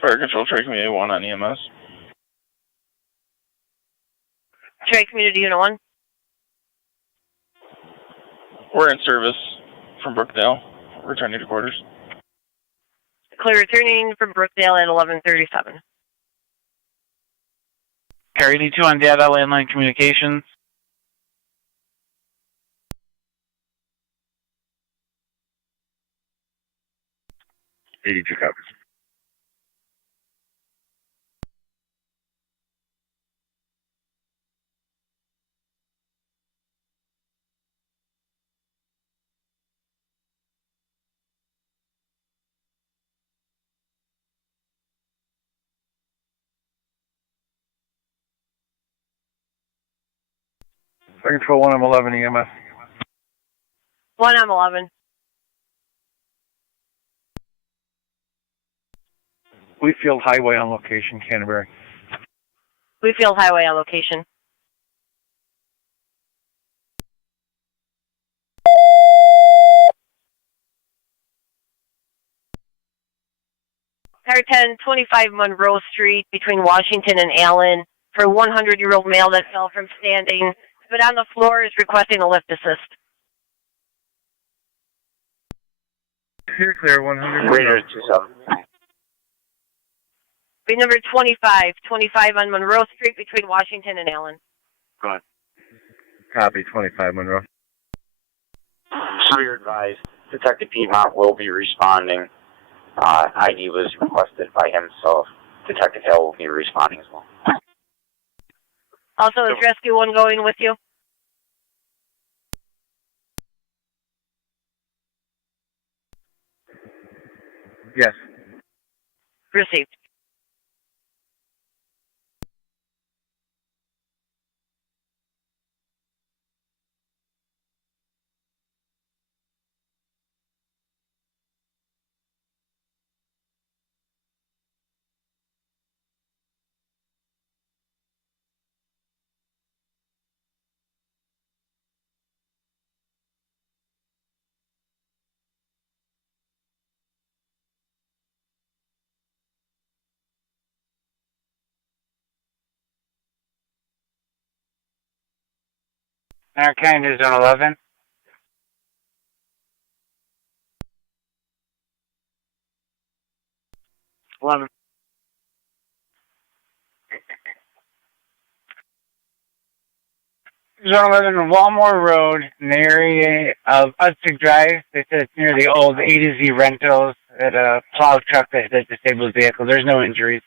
Fire control, Trade Community 1 on EMS. Trade Community Unit 1. We're in service from Brookdale. Returning to quarters. Clear returning from Brookdale at 11:37. Carry D2 on data, landline communications. $82 copies. Fire control 1, I'm 11 EMS. 1, I'm 11. Wheatfield Highway on location, Canterbury. Wheatfield Highway on location. Car 10, 25 Monroe Street between Washington and Allen for a 100-year-old male that fell from standing, but on the floor is requesting a lift assist. Here, clear 100. Ranger 27. Be number 25 on Monroe Street between Washington and Allen. Go ahead. Copy, 25 Monroe. So you're advised, Detective Piedmont will be responding. ID was requested by him, so Detective Hale will be responding as well. Also, is Rescue 1 going with you? Yes. Received. Niagara County to Zone 11. Zone 11 Walmore Road, in the area of Udsig Drive. They said it's near the old A to Z rentals at a plow truck that hit a disabled vehicle. There's no injuries.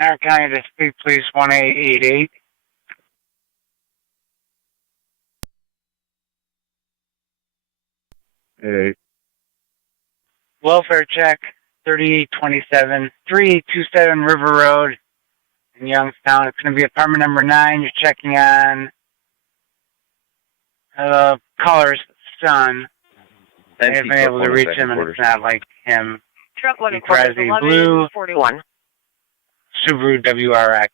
Niagara County to Speed Police 1888. Hey. Welfare check 3827 River Road in Youngstown. It's going to be apartment number 9. You're checking on the caller's son. I haven't been able to reach him, and it's not like him. Truck 1 He drives a blue 41. Subaru WRX.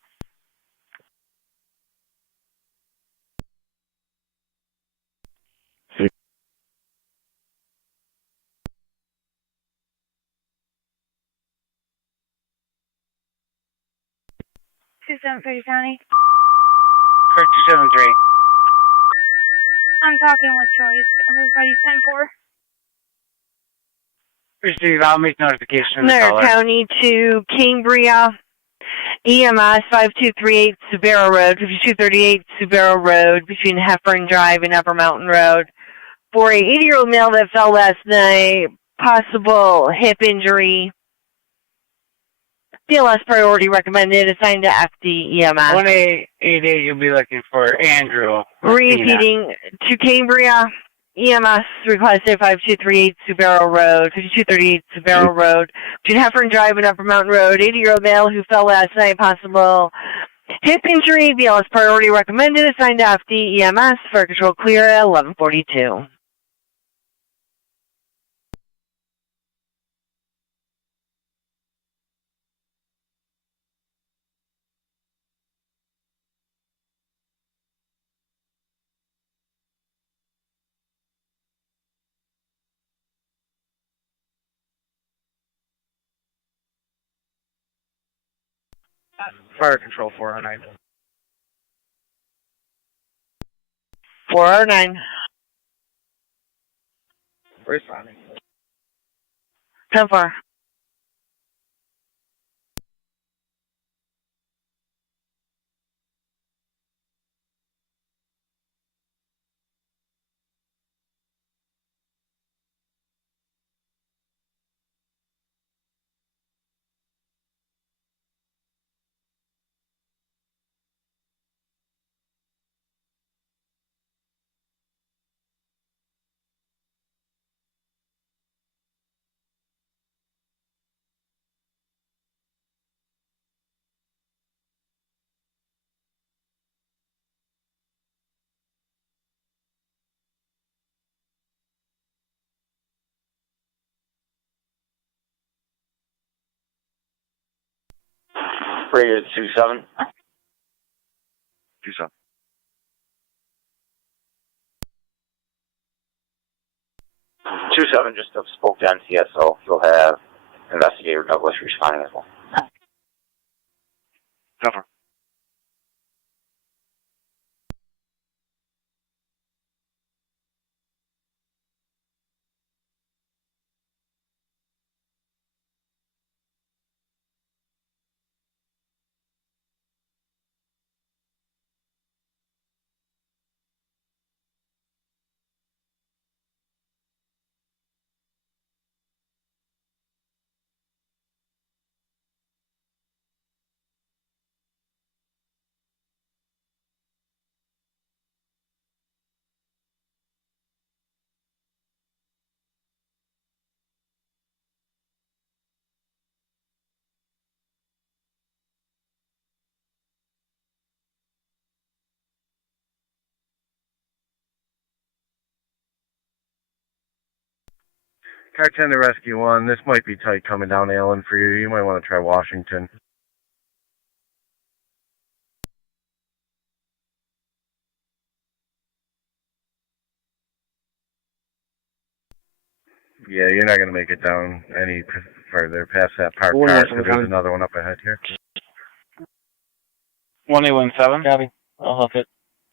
County. 273. I'm talking with Choice. Everybody's 10-4. Receive, I'll make notification of the Niagara caller. County to Cambria, EMS 5238 Subaru Road, 5238 Subaru Road, between Heffern Drive and Upper Mountain Road, for a 80-year-old male that fell last night, possible hip injury. BLS priority recommended, assigned to FD EMS. 1888, you'll be looking for Andrew. Repeating, to Cambria, EMS requested 5238 Subaru Road, 5238 Subaru Road, between Heffern Drive and Upper Mountain Road, 80-year-old male who fell last night, possible hip injury. BLS priority recommended, assigned to FD EMS, for control clear at 1142. Fire control 409. 409. Responding. 10-4. Rated 27. 27. 27 just spoke to NCSO. You'll have investigator Douglas responding as well. Cover. Car 10 to Rescue 1, this might be tight coming down Allen for you. You might want to try Washington. Yeah, you're not going to make it down any further past that parked car, so there's another one up ahead here. 1817. Copy. I'll hook it.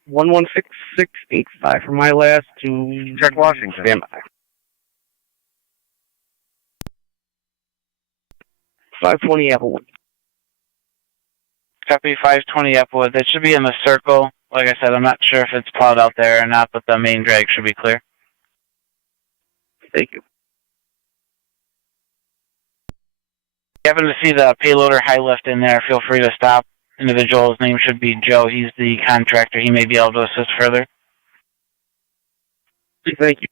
116685 for my last to check Washington. Stand by. 520 Applewood. Copy 520 Applewood. They should be in the circle. Like I said, I'm not sure if it's plowed out there or not, but the main drag should be clear. Thank you. If you happen to see the payloader high lift in there, feel free to stop. Individual's name should be Joe. He's the contractor. He may be able to assist further. Thank you.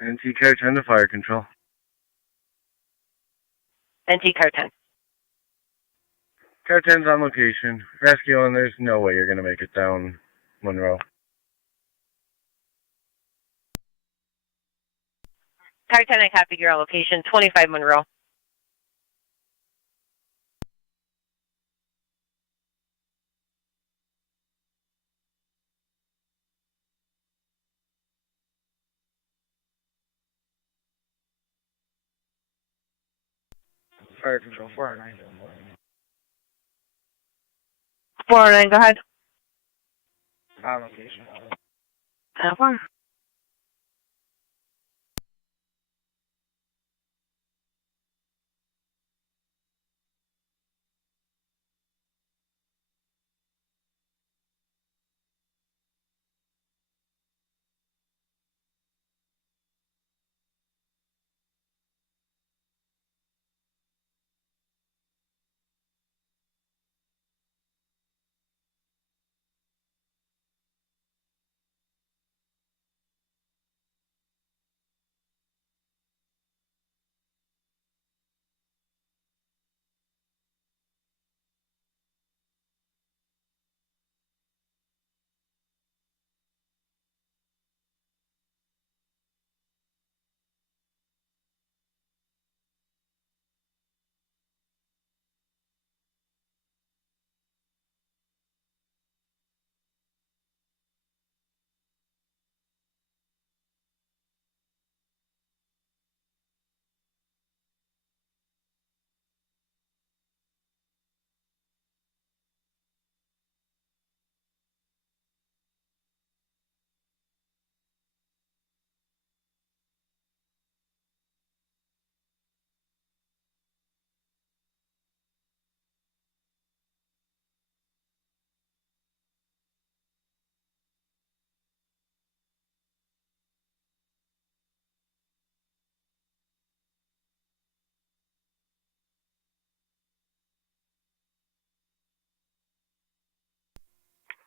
NT Car 10 to fire control. NT Car 10. Car 10's on location. Rescue, and there's no way you're going to make it down Monroe. Car 10, I copied your location, 25 Monroe. Fire control 409. 409, go ahead. On location. Have one.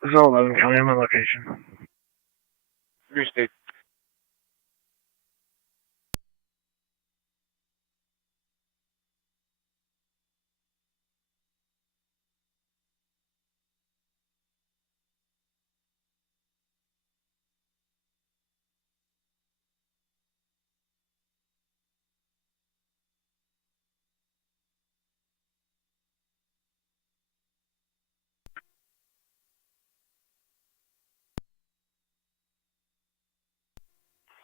This is 11 County. I'm on location. Your state.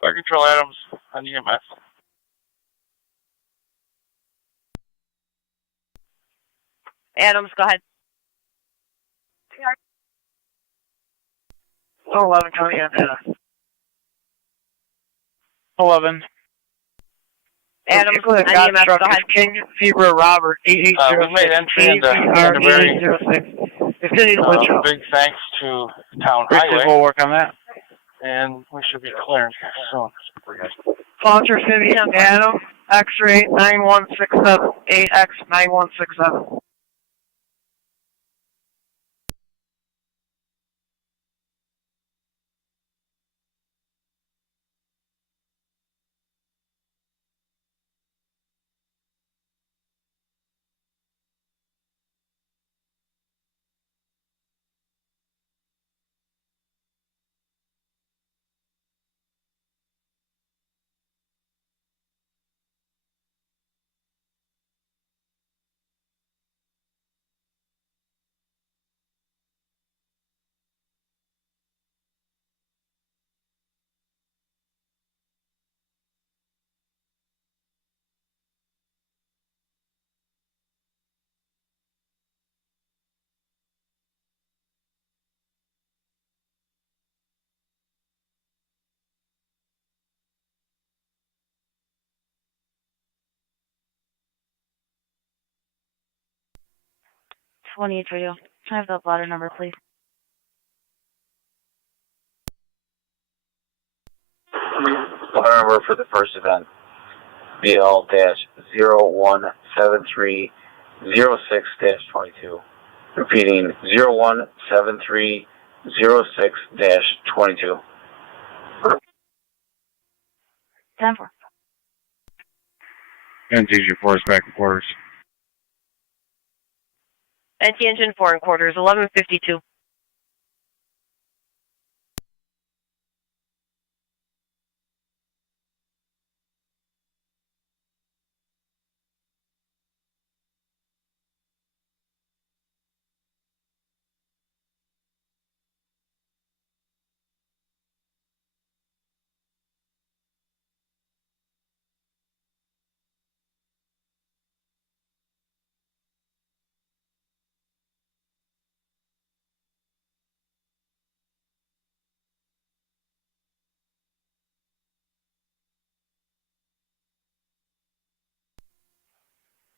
Fire Control Adams on EMS. Adams, go ahead. 11 County. 11. Adams, on EMS, go ahead. King Zebra Robert, We made entry into a very big thanks to Town Highway. We'll work on that. And we should be clearing soon. Sponsor City, Adam, X-ray 9167, AX 9167. Radio. Can I have the ladder number, please? Ladder number for the first event. BL-017306-22. Repeating 017306-22. 10-4. NTG 4 is back in quarters. NT Engine 4 in quarters, 1152.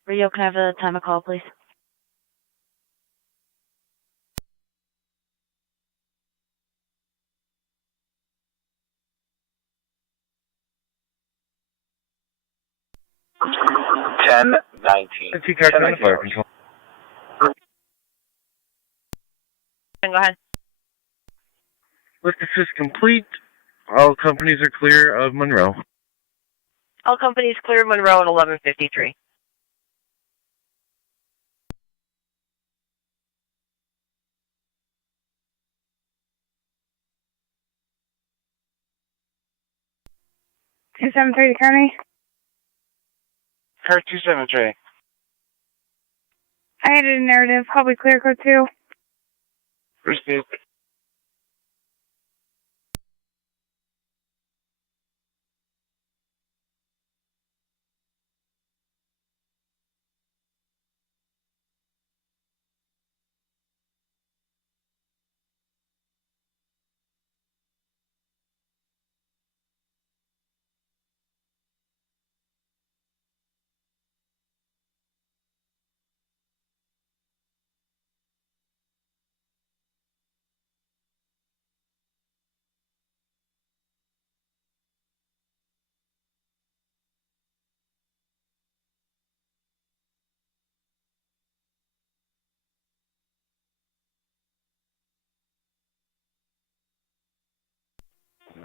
Radio, can I have the time of call, please? Ten 19. Go ahead. List is complete. All companies are clear of Monroe. All companies clear Monroe at 1153. Two 730 County. Car 273. I added a narrative, probably clear code 2. Received.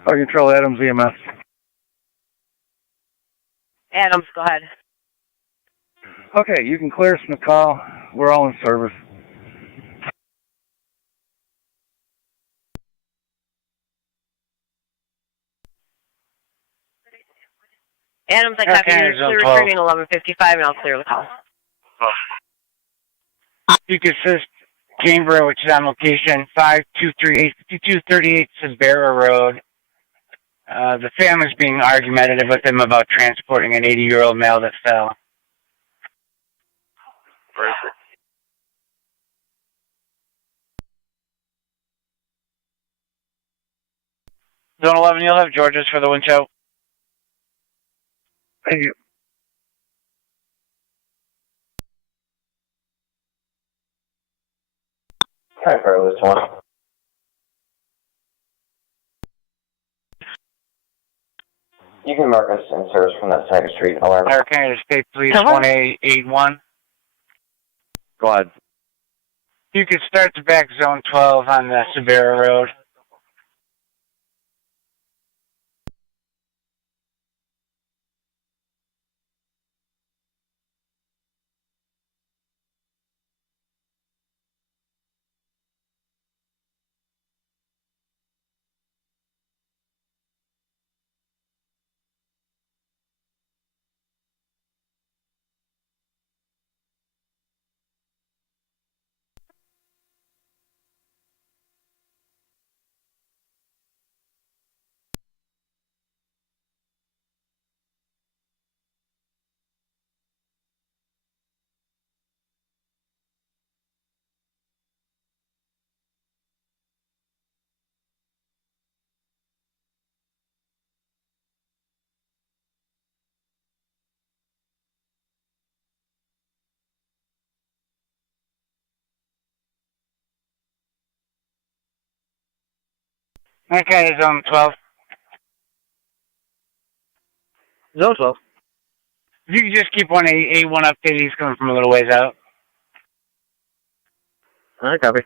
Fire Control Adams EMS. Adams, go ahead. Okay, you can clear us from the call. We're all in service. Adams, I copy you. Clear returning 11:55, and I'll clear the call. You can assist Cambria, which is on location 523-852-38 Sisbera Road. The family's being argumentative with them about transporting an 80-year-old male that fell. Zone 11, you'll have Georges for the wind show. Thank you. Hi, Fire List 1. You can mark us in service from that side of the street, alarm. Fire Canada State Police 1A81. Go ahead. You can start the back zone 12 on the Sisbera Road. Okay, zone 12. Zone 12. If you could just keep 1A81 updated, he's coming from a little ways out. I copy.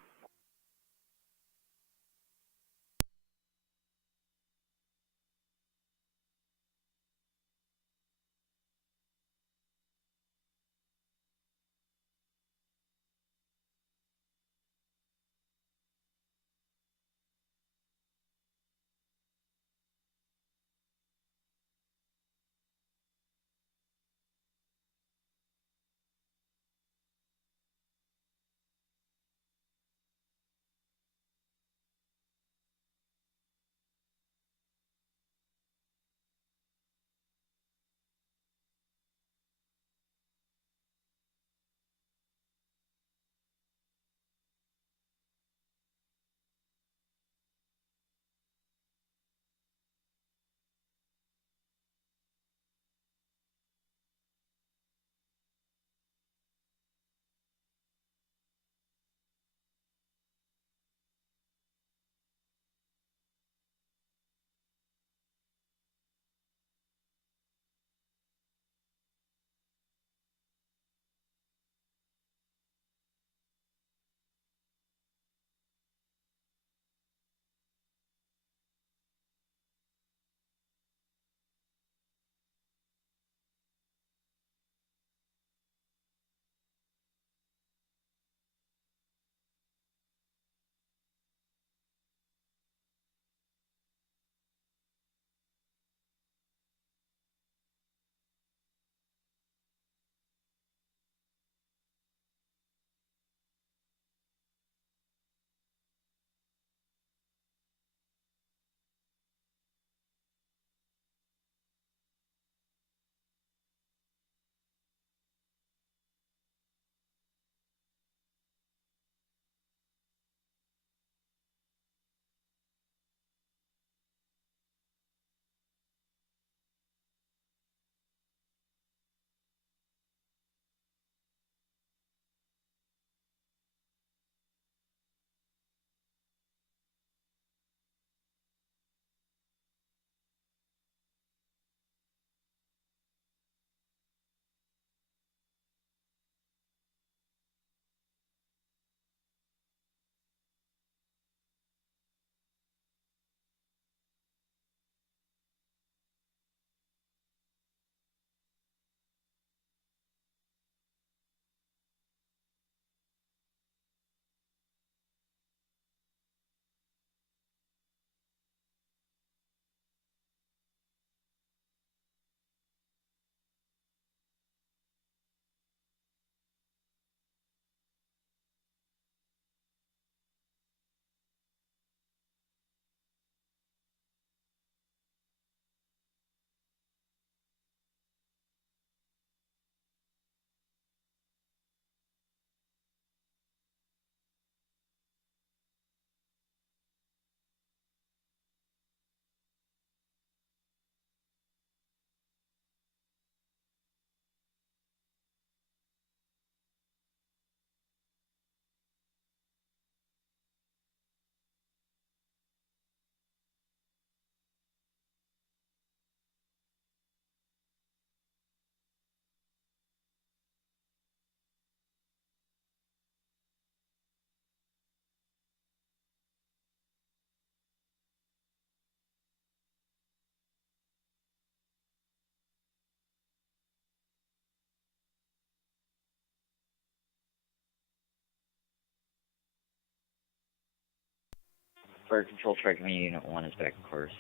Fire Control, tracking me, Unit 1 is back in quarters.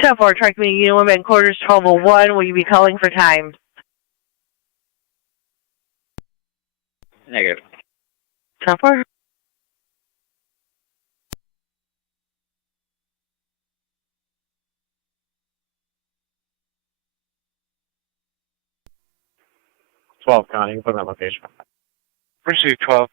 10-4, track me, Unit 1 back in quarters, 1201. Will you be calling for time? Negative. 10-4. Connie, you can put that location. Received 12.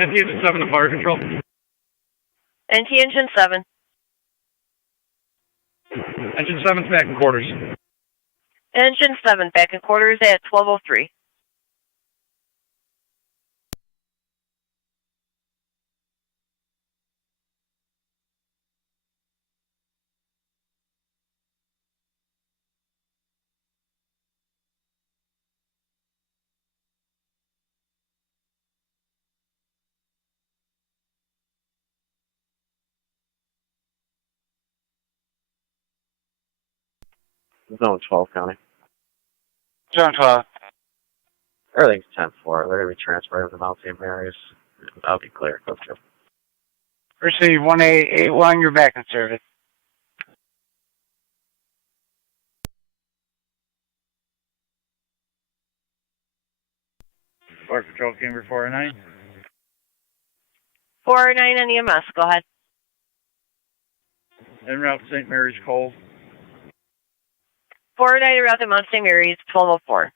Engine 7 to fire control. NT Engine 7. Engine 7's back in quarters. Engine 7 back in quarters at 1203. Zone 12, County. Zone 12. Everything's 10-4. They're going to be transferred to Mount St. Mary's. I'll be clear. Go through. Received 1881, you're back in service. Fire Control, Camber 409. 409 on EMS, go ahead. En route to St. Mary's Cove. 409 around to Mount St. Mary's, 1204.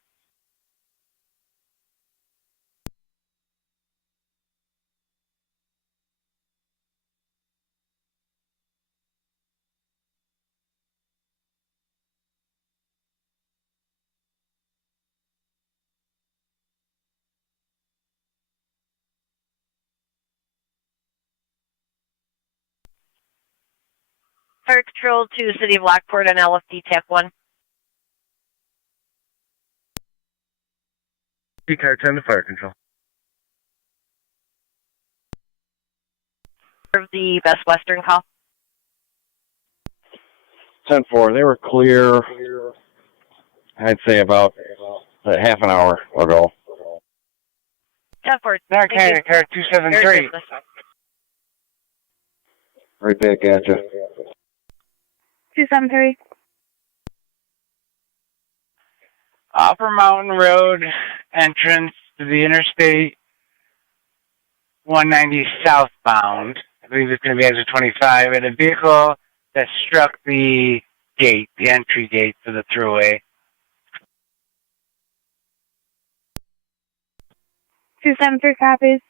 Fire Control to City of Lockport on LFD TAC 1. Car 10 to Fire Control. The Best Western call. 10-4. They were clear, I'd say about half an hour ago. 10-4. Okay, car 273. Right back at you. 273. Upper Mountain Road entrance to the Interstate 190 southbound. I believe it's going to be exit 25. And a vehicle that struck the gate, the entry gate to the thruway. 273 copies.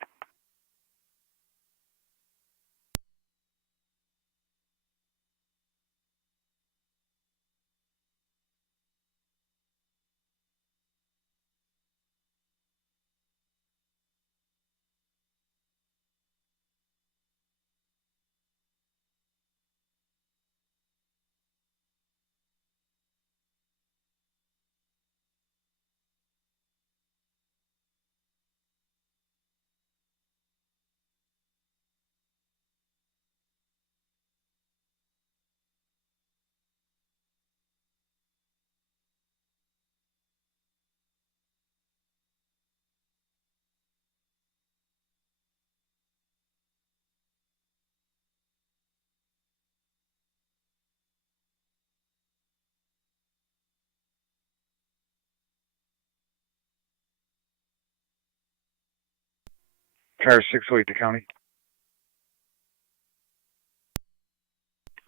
Car 608 to county.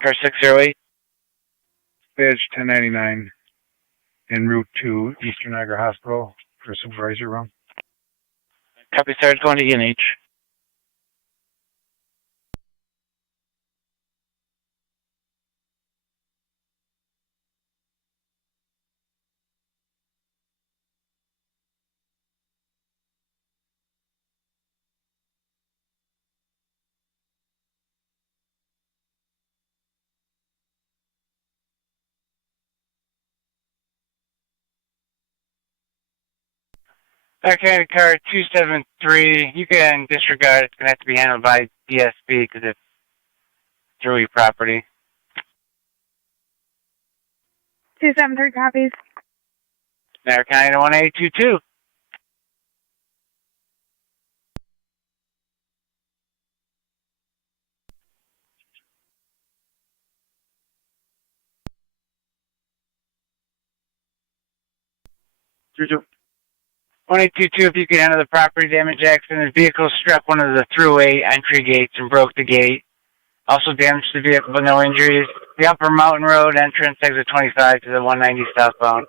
Car 608. Badge 1099 en route to Eastern Niagara Hospital for supervisor room. Copy, Sarge, going to ENH. Okay, car 273, you can disregard. It's going to have to be handled by DSP because it's through your property. 273 copies. Niagara County to 1822. Two. 1822, if you could handle the property damage accident, the vehicle struck one of the throughway entry gates and broke the gate. Also damaged the vehicle but no injuries. The Upper Mountain Road entrance, exit 25 to the 190 southbound.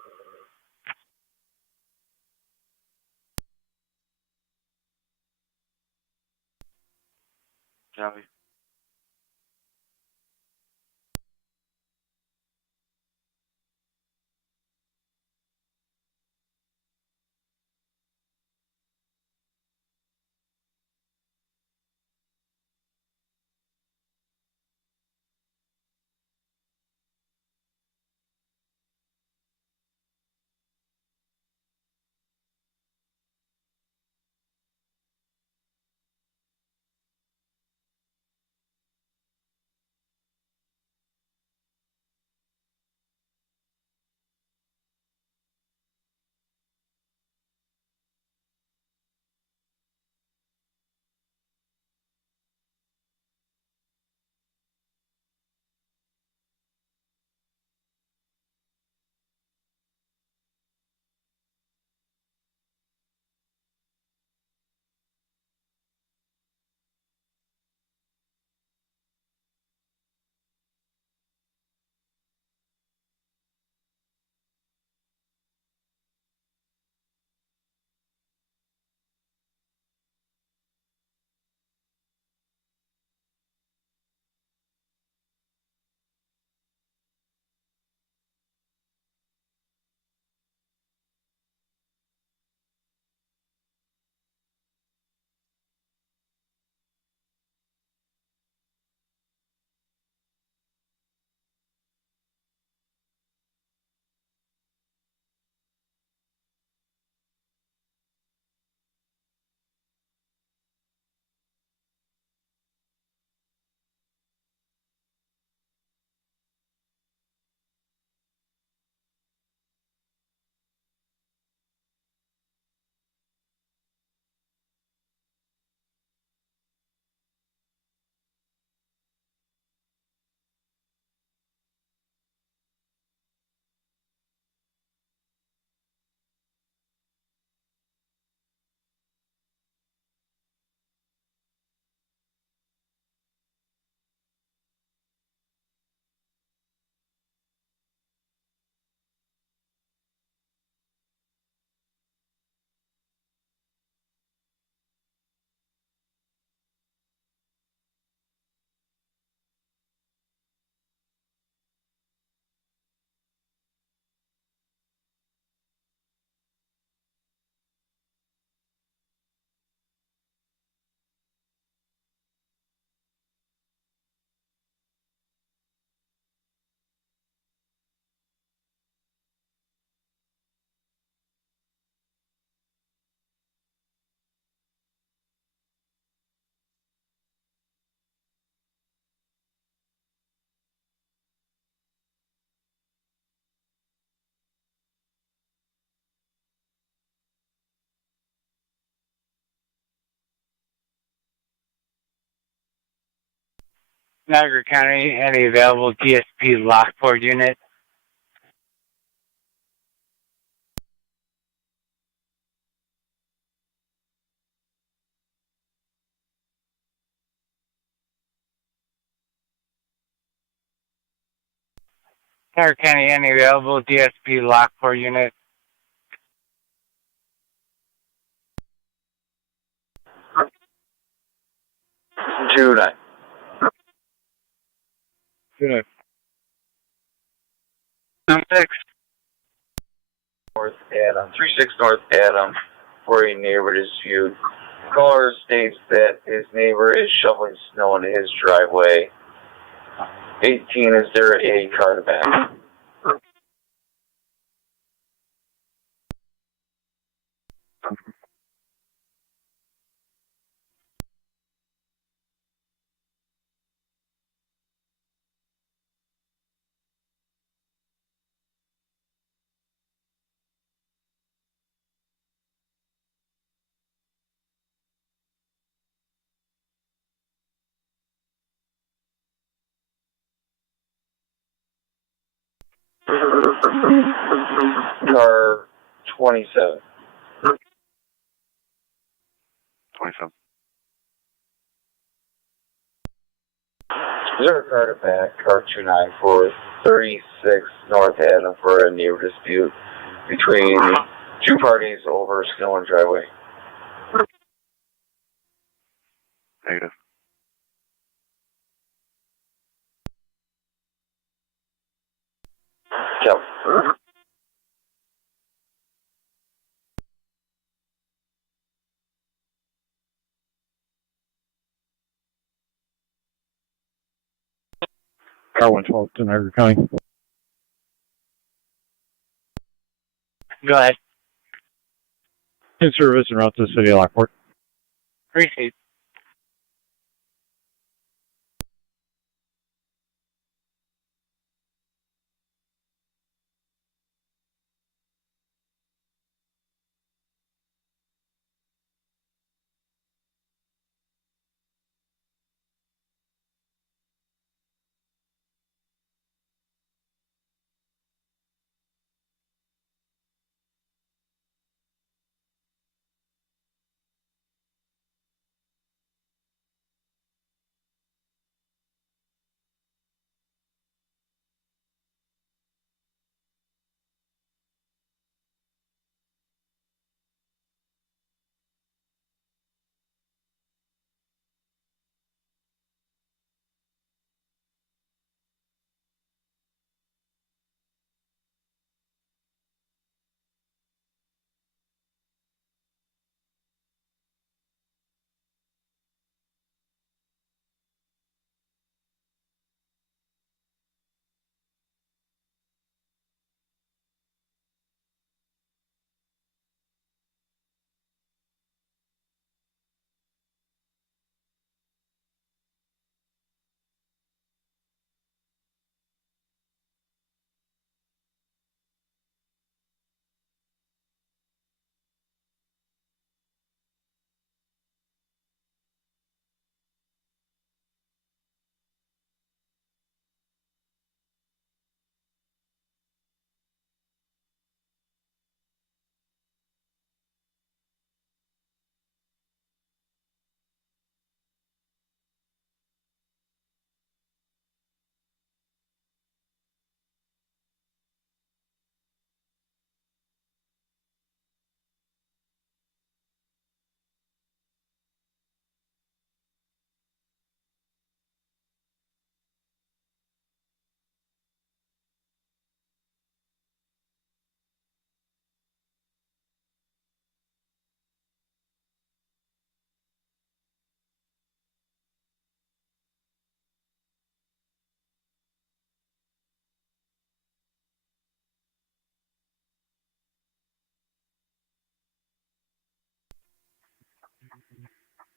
Copy. Niagara County, any available DSP Lockport unit? Carter County, any available DSP Lockport unit? Two nine. 2-9. 6. North Adam. 36 North Adam for a neighbor dispute. Caller states that his neighbor is shoveling snow in his driveway. 18, is there a car to back? Car 27. 27. Is there a car to back? Car 29 for 36 North Adam for a neighbor dispute between two parties over snow and driveway. Negative. Yep. Car 112 to Niagara County. Go ahead. In service and route to the city of Lockport. Appreciate.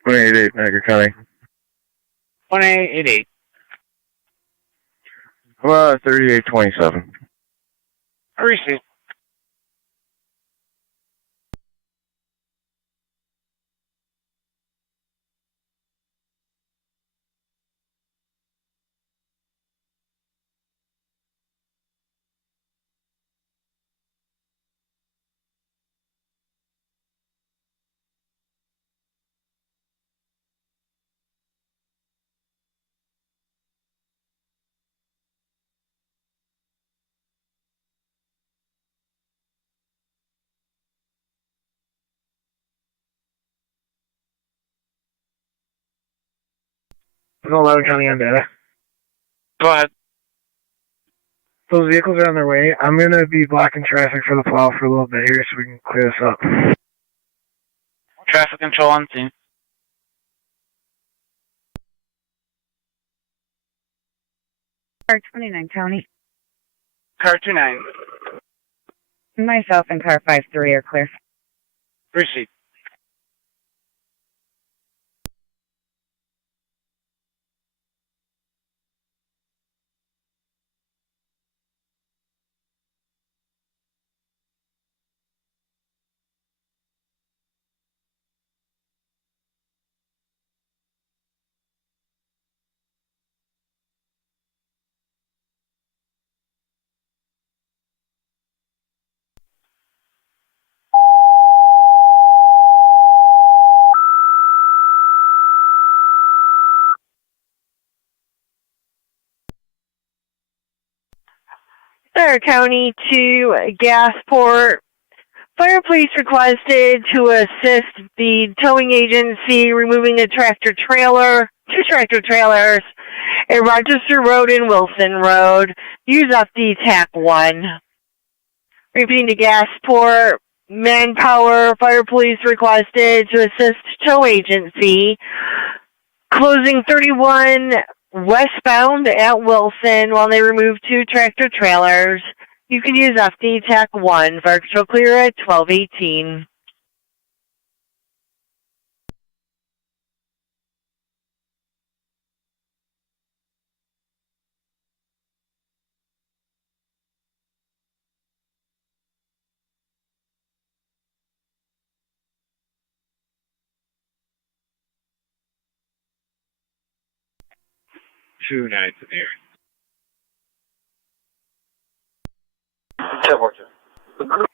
.288 Niagara County. 1888. 3827. Appreciate. 11 County on data. Go ahead. Those vehicles are on their way. I'm going to be blocking traffic for the plow for a little bit here so we can clear this up. Traffic control on scene. Car 29 County. Car 29. Myself and car 53 are clear. Proceed. Center County to Gasport. Fire police requested to assist the towing agency removing a tractor trailer, two tractor trailers at Rochester Road and Wilson Road. Use up the TAC 1. Repeating to Gasport. Manpower, fire police requested to assist tow agency closing 31 westbound at Wilson while they remove two tractor trailers. You can use FD TAC 1. Fire control clear at 1218. Two nights in there. 10-4.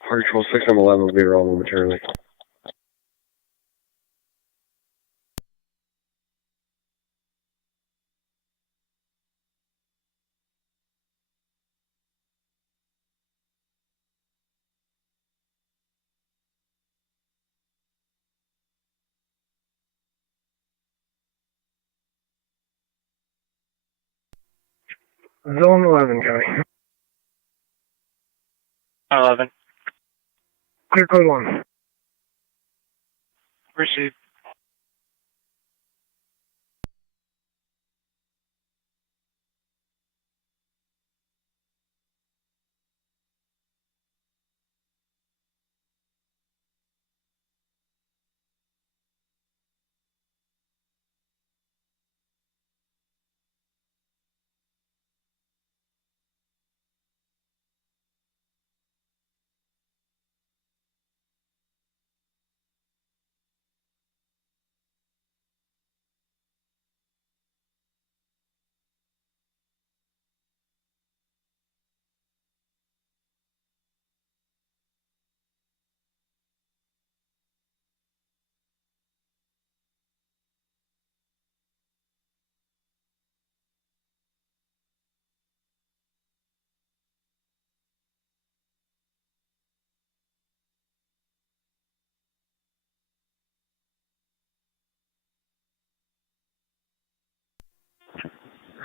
Hard control 6, I'm 11, will be around momentarily. Zone 11 County. 11. Clear code 1. Proceed.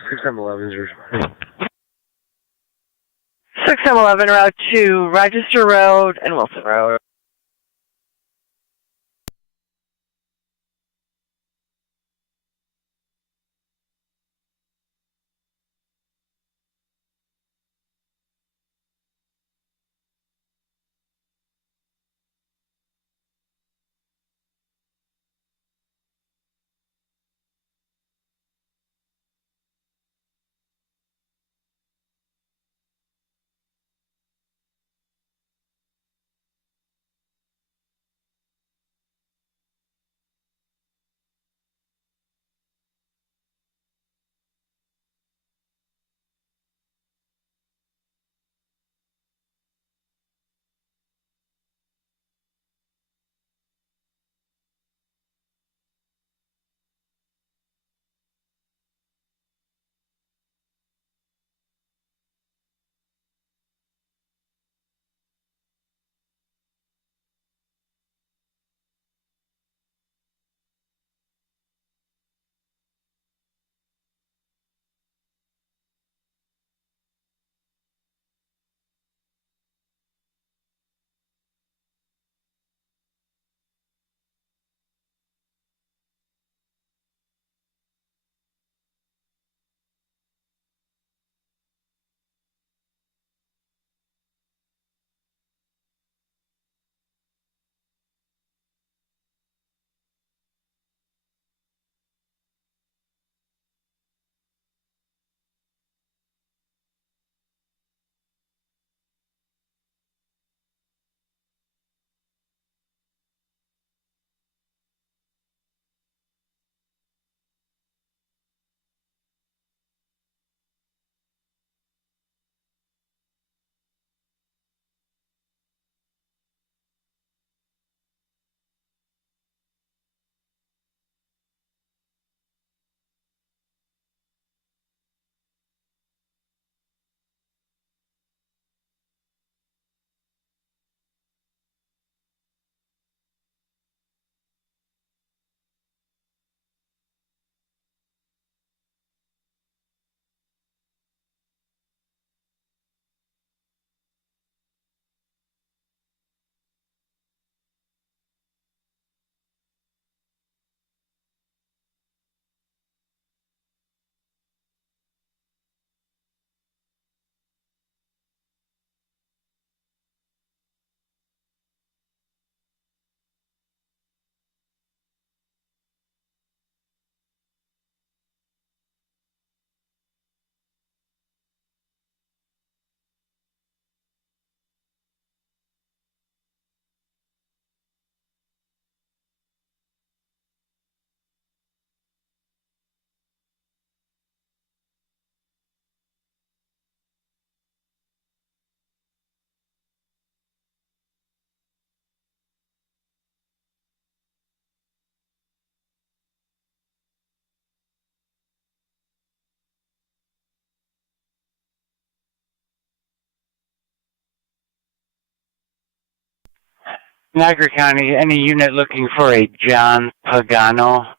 Six, I'm 11, 6711 Route 2, Rochester Road and Wilson Road. Niagara County, any unit looking for a John Pagano?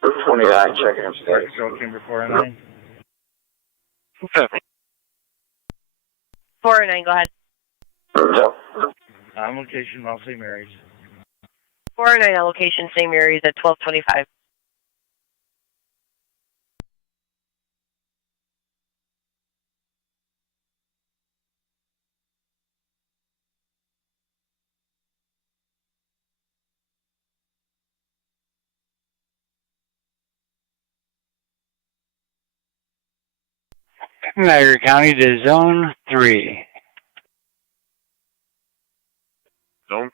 Group 29, checking upstairs. Patrol Chamber 409. Okay. 409, go ahead. On location, Mount St. Mary's. 409 on location, St. Mary's at 1225. Niagara County to Zone 3. Zone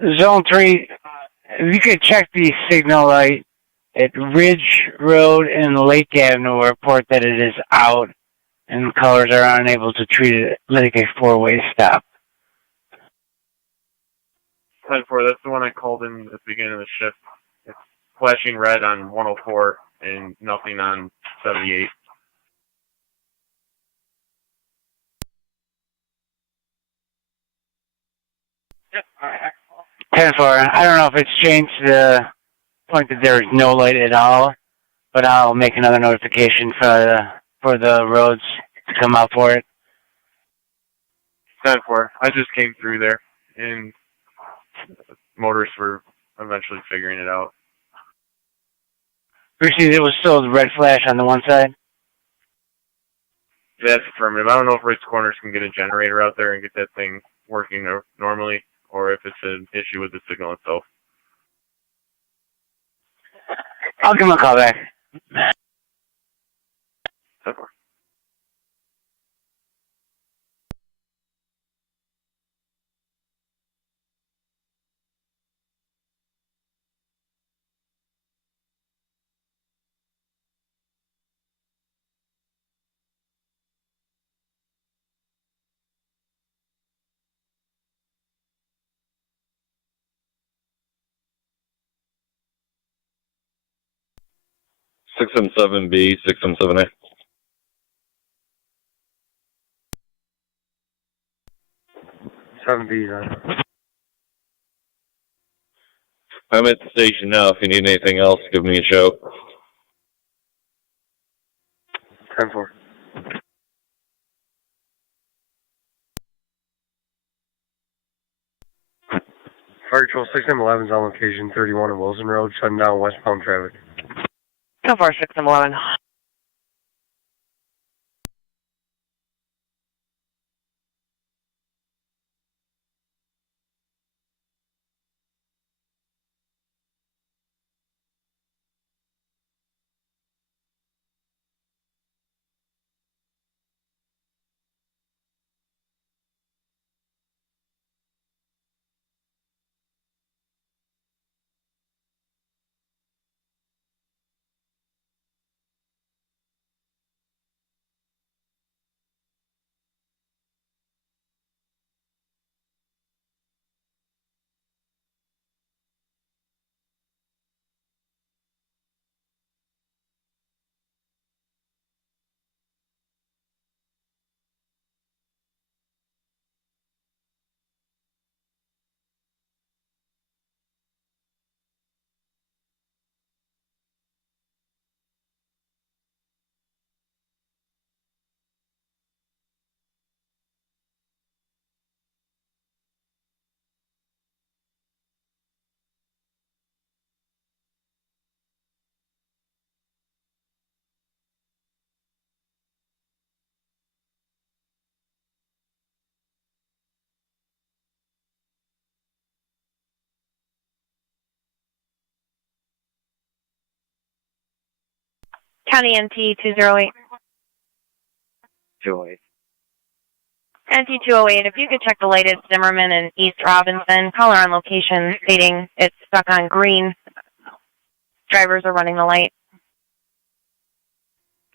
3. Zone 3, if you could check the signal light at Ridge Road and Lake Avenue, report that it is out and colors are unable to treat it like a four-way stop. 10-4, that's the one I called in at the beginning of the shift. It's flashing red on 104 and nothing on 78. Yep. 10-4, I don't know if it's changed to the point that there is no light at all, but I'll make another notification for the roads to come out for it. 10-4, I just came through there, and motorists were eventually figuring it out. Brucey, there was still the red flash on the one side? That's affirmative. I don't know if Ritz Corners can get a generator out there and get that thing working normally, or if it's an issue with the signal itself. I'll give him a call back. 10-4. Six and 7B, 6 and 7A. I'm at the station now. If you need anything else, give me a shout. 10-4. Fire Patrol 6M11 is on location 31 on Wilson Road, shutting down westbound traffic. 10-4, 6M11. County MT 208. 208. NT208, if you could check the light at Zimmerman and East Robinson, caller on location stating it's stuck on green. Drivers are running the light.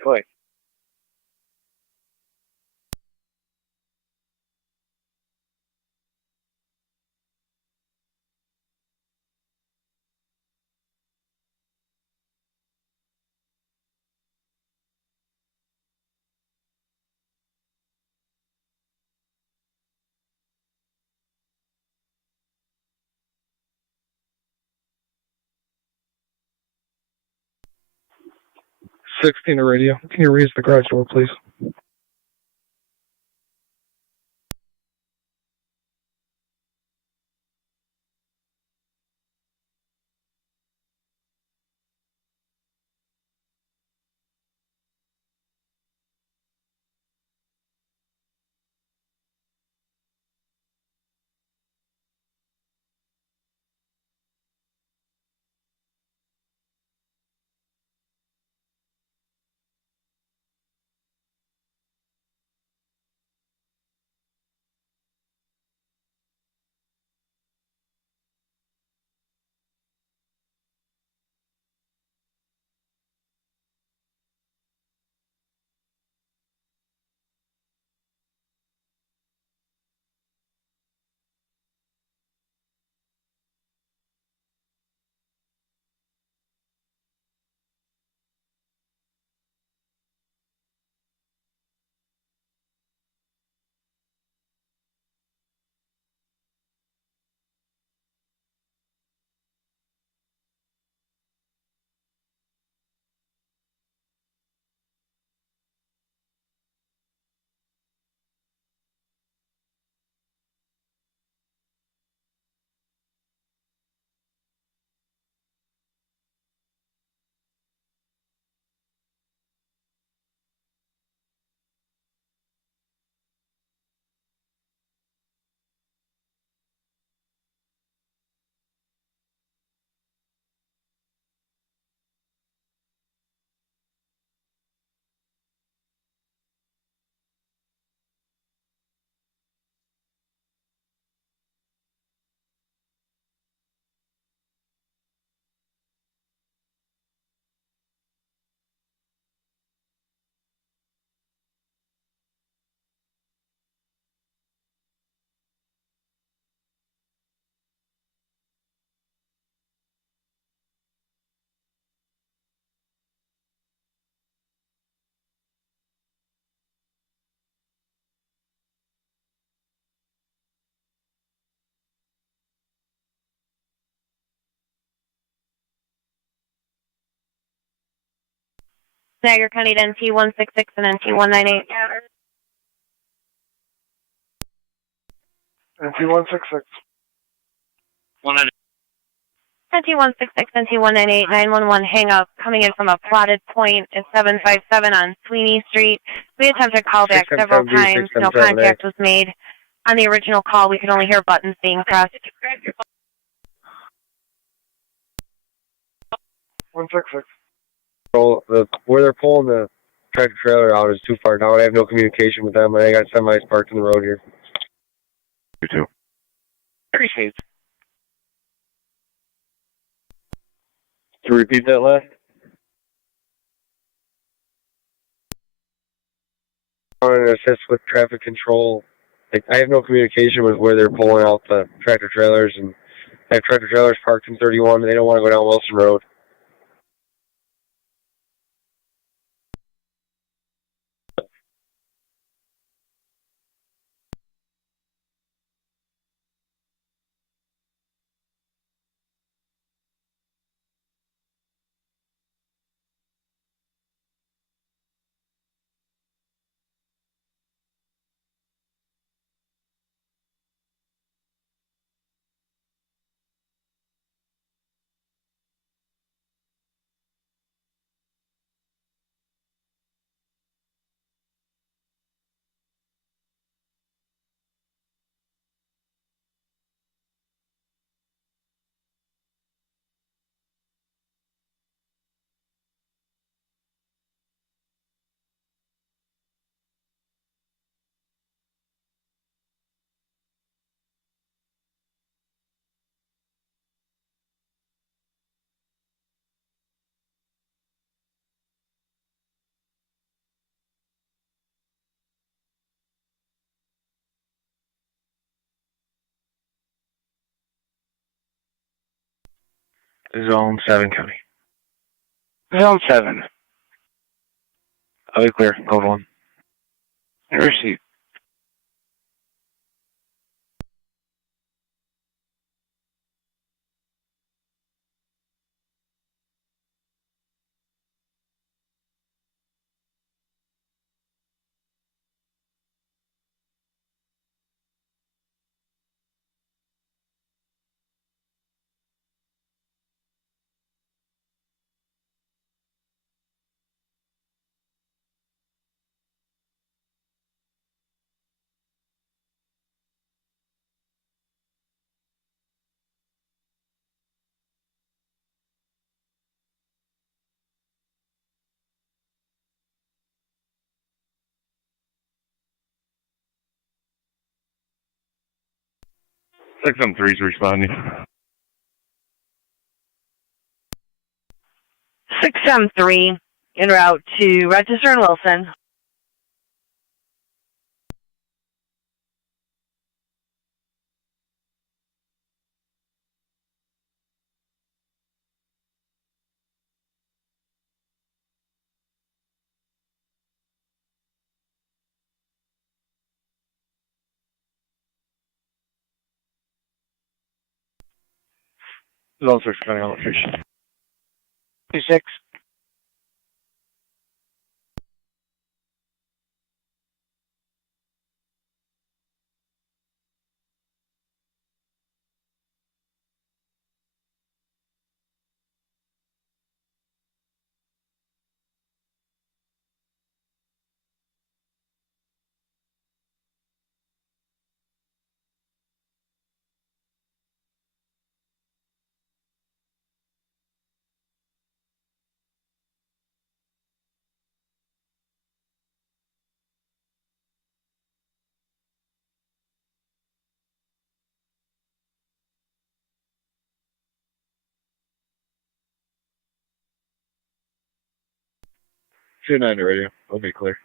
Boy. '16 to radio. Can you raise the garage door, please? Niagara County to NT166 and NT198. NT166. NT166, NT198, 911 hang up coming in from a plotted point at 757 on Sweeney Street. We attempted call back several times. No contact was made. On the original call, we could only hear buttons being pressed. 166. Where they're pulling the tractor trailer out is too far down. I have no communication with them. I got semis parked in the road here. You too. Appreciate it. Can you repeat that last? I'm going to assist with traffic control. I have no communication with where they're pulling out the tractor trailers, and I have tractor trailers parked in 31. They don't want to go down Wilson Road. Zone 7 County. Zone 7. I'll be clear. Code 1. Received. Six M 3's responding. 6M3 en route to Rochester and Wilson. Zone 6 County on location. 26. Two 9 to radio. I'll be clear.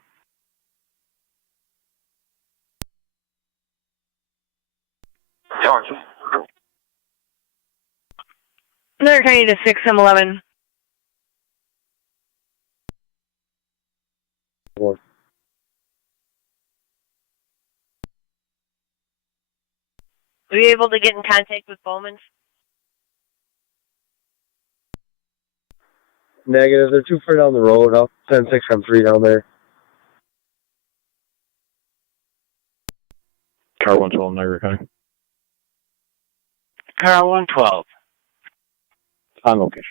Another County to 6M11. One. Were you able to get in contact with Bowman? Negative. They're too far down the road. I'll send 6M3 down there. Car 112, Niagara County. Car 112. On location.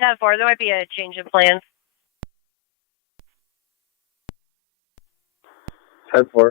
10-4, there might be a change in plans. 10-4.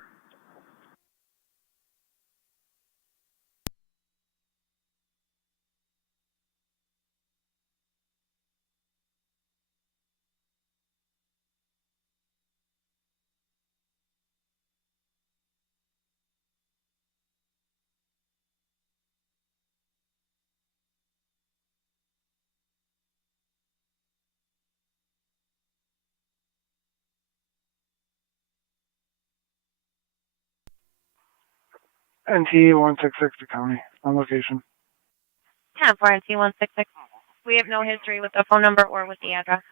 NT 166 to County on location. 10-4 and T166. We have no history with the phone number or with the address.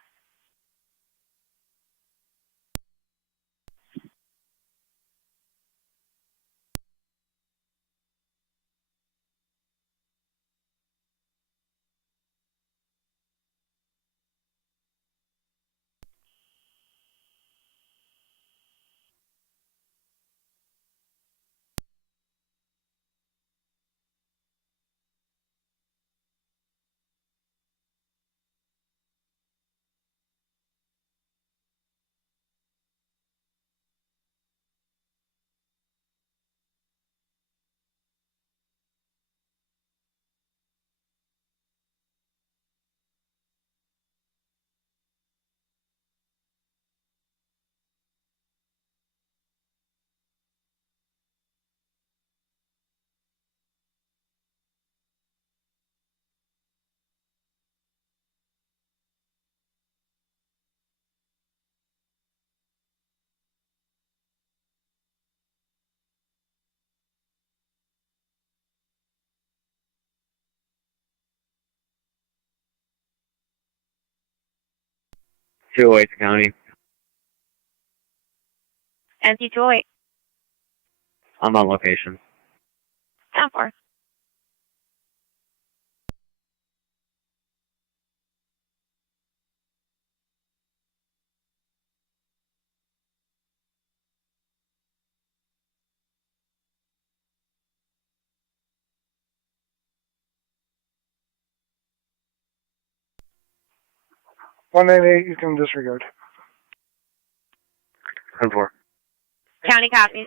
208 County. NT 208. I'm on location. 10-4. You can disregard. 10-4. County copies.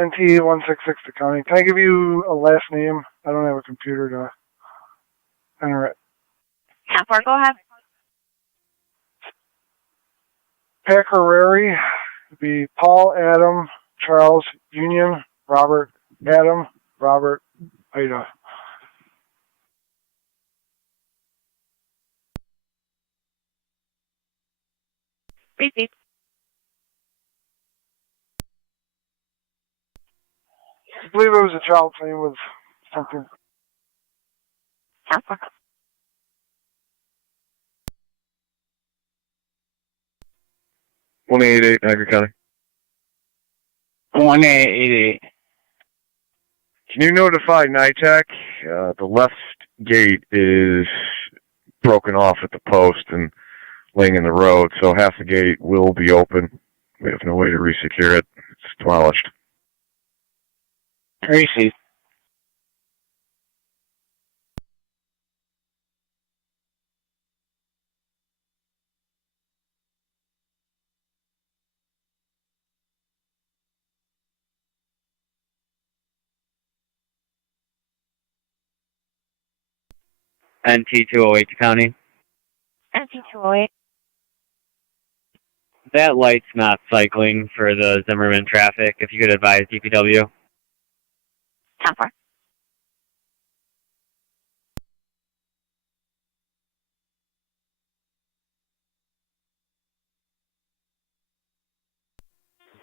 NT 166 to county. Can I give you a last name? I don't have a computer to enter it. 10-4, go ahead. Pecorari would be Paul, Adam, Charles, Union, Robert, Adam, Robert, Ida. Repeat. I believe it was a child's name with something. 10-4. Niagara County. 1888. Can you notify NITAC? The left gate is broken off at the post and laying in the road, so half the gate will be open. We have no way to resecure it. It's demolished. Receive. NT 208 County. NT 208. That light's not cycling for the Zimmerman traffic. If you could advise DPW. 10-4.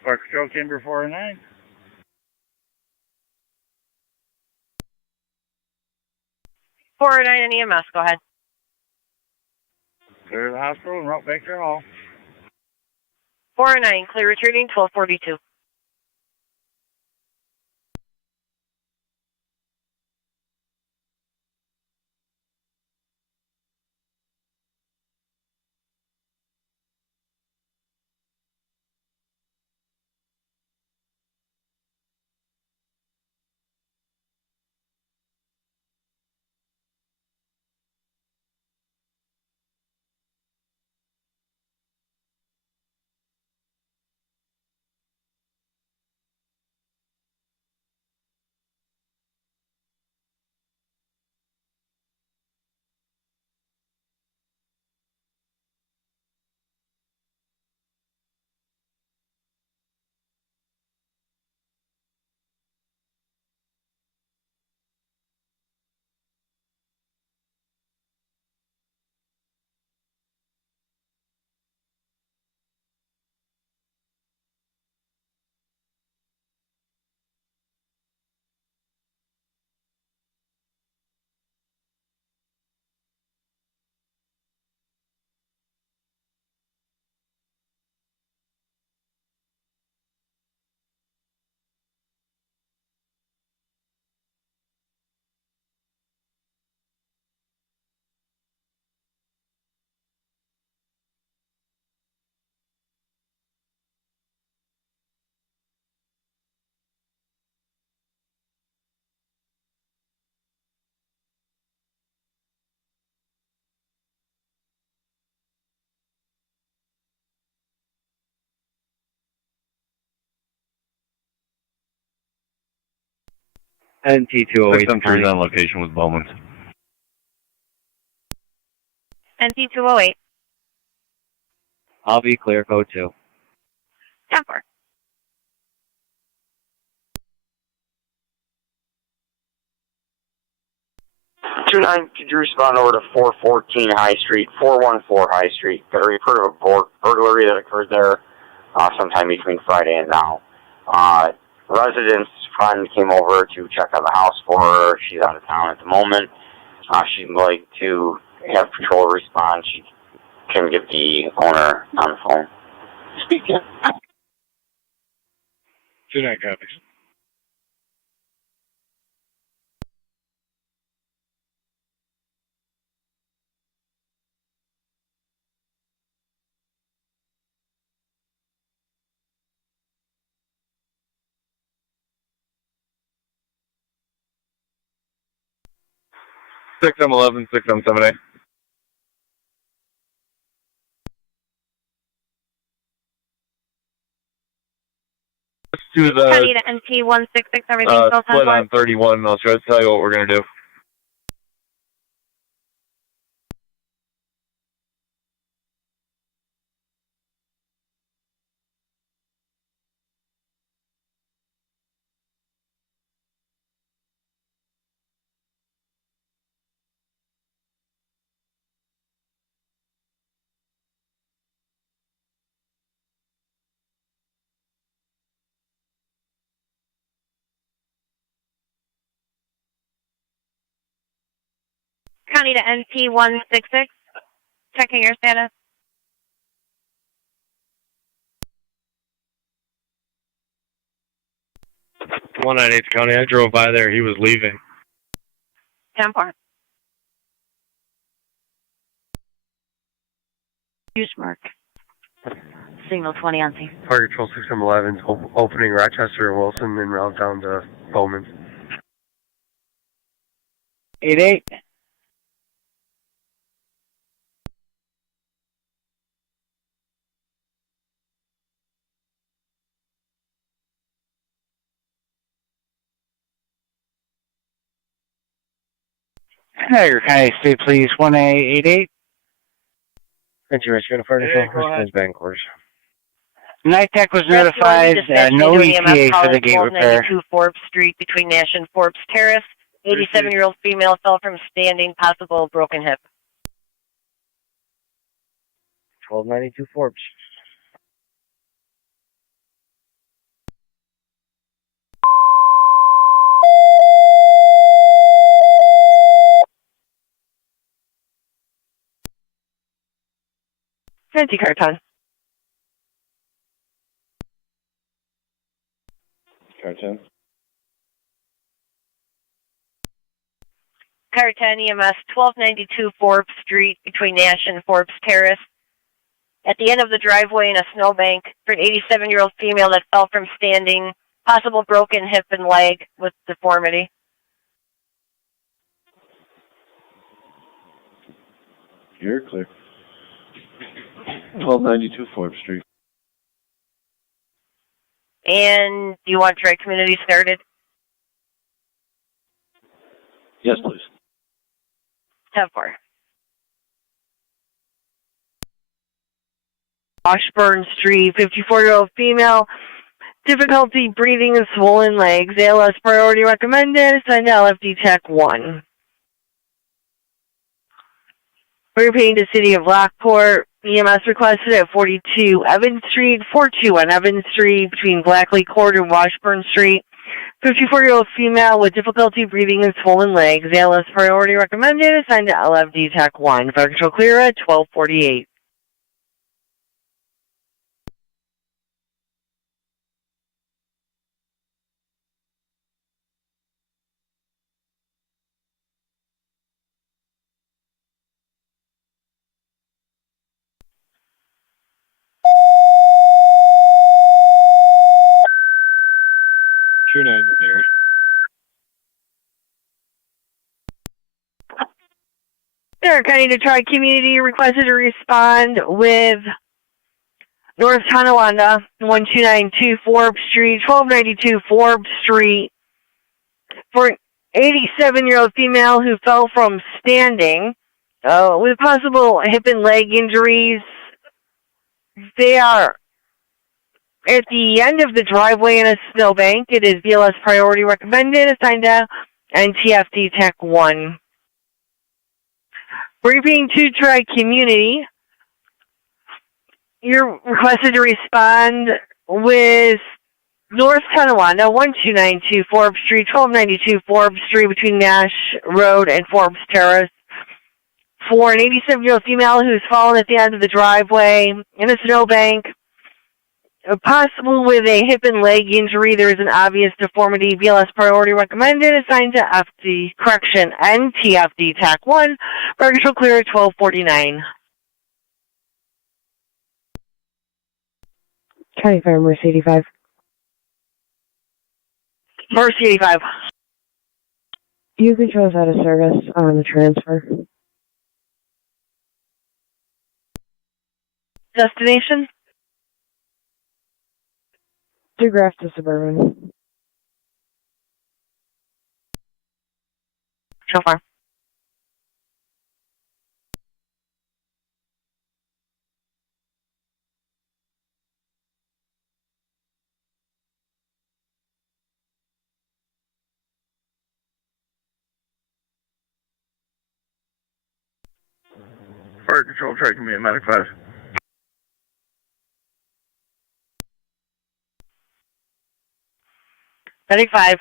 Park Control, Camber 409. Four nine and EMS, go ahead. Clear the hospital and route back to hall. 409, clear returning 1242. NT 208 673 is on location with Bowman. NT 208. I'll be clear, code 2. 10-4. 29, could you respond over to 414 High Street, 414 High Street? Got a report of a burglary that occurred there sometime between Friday and now. Resident's friend came over to check on the house for her. She's out of town at the moment. She'd like to have patrol respond. She can get the owner on the phone. Speaking. 2-9 copies. Six M11, 6 M7A. To the County to NT 166, everything still split on 31. I'll try to tell you what we're gonna do. County to NT 166, checking your status. 198 County. I drove by there. He was leaving. 10-4. Use mark. Signal 20 on scene. Target Control 611 opening Rochester and Wilson and route down to Bowman. 88. Niagara County State Police 1A88. Thank you, Richard. Bank course. NITEC was notified, no ETA for the gate repair. 1292 Forbes Street between Nash and Forbes Terrace. 87-year-old female fell from standing, possible broken hip. 1292 Forbes. Car 10. Car 10. Car 10 EMS 1292 Forbes Street between Nash and Forbes Terrace. At the end of the driveway in a snowbank for an 87-year-old female that fell from standing, possible broken hip and leg with deformity. You're clear. 1292 Forbes Street. And do you want Tri-Community started? Yes, please. 10-4. Washburn Street, 54-year-old female, difficulty breathing and swollen legs. ALS priority recommended. Send to LFD TAC 1. Repeating to City of Lockport. EMS requested at 42 Evans Street, 421 Evans Street, between Blackley Court and Washburn Street. 54-year-old female with difficulty breathing and swollen legs. ALS priority recommended. Assigned to LFD TAC 1. Fire control clear at 1248. True 9 there. There, County to Tri-Community requested to respond with North Tonawanda, 1292 Forbes Street, 1292 Forbes Street, for an 87-year-old female who fell from standing with possible hip and leg injuries. They are at the end of the driveway in a snowbank. It is BLS priority recommended. Assigned to NTFD TAC 1. Briefing to Tri-Community. You're requested to respond with North Tonawanda, 1292 Forbes Street, 1292 Forbes Street, between Nash Road and Forbes Terrace. for an 87-year-old female who's fallen at the end of the driveway in a snowbank, possible with a hip and leg injury. There is an obvious deformity. BLS priority recommended, assigned to FD, correction, NTFD TAC 1. Fire control clear at 1249. County Fire, Mercy 85. Mercy 85. You controls out of service on the transfer. Destination? DeGraff to Suburban. So far. Fire control, tracking me at 95. Medic 5.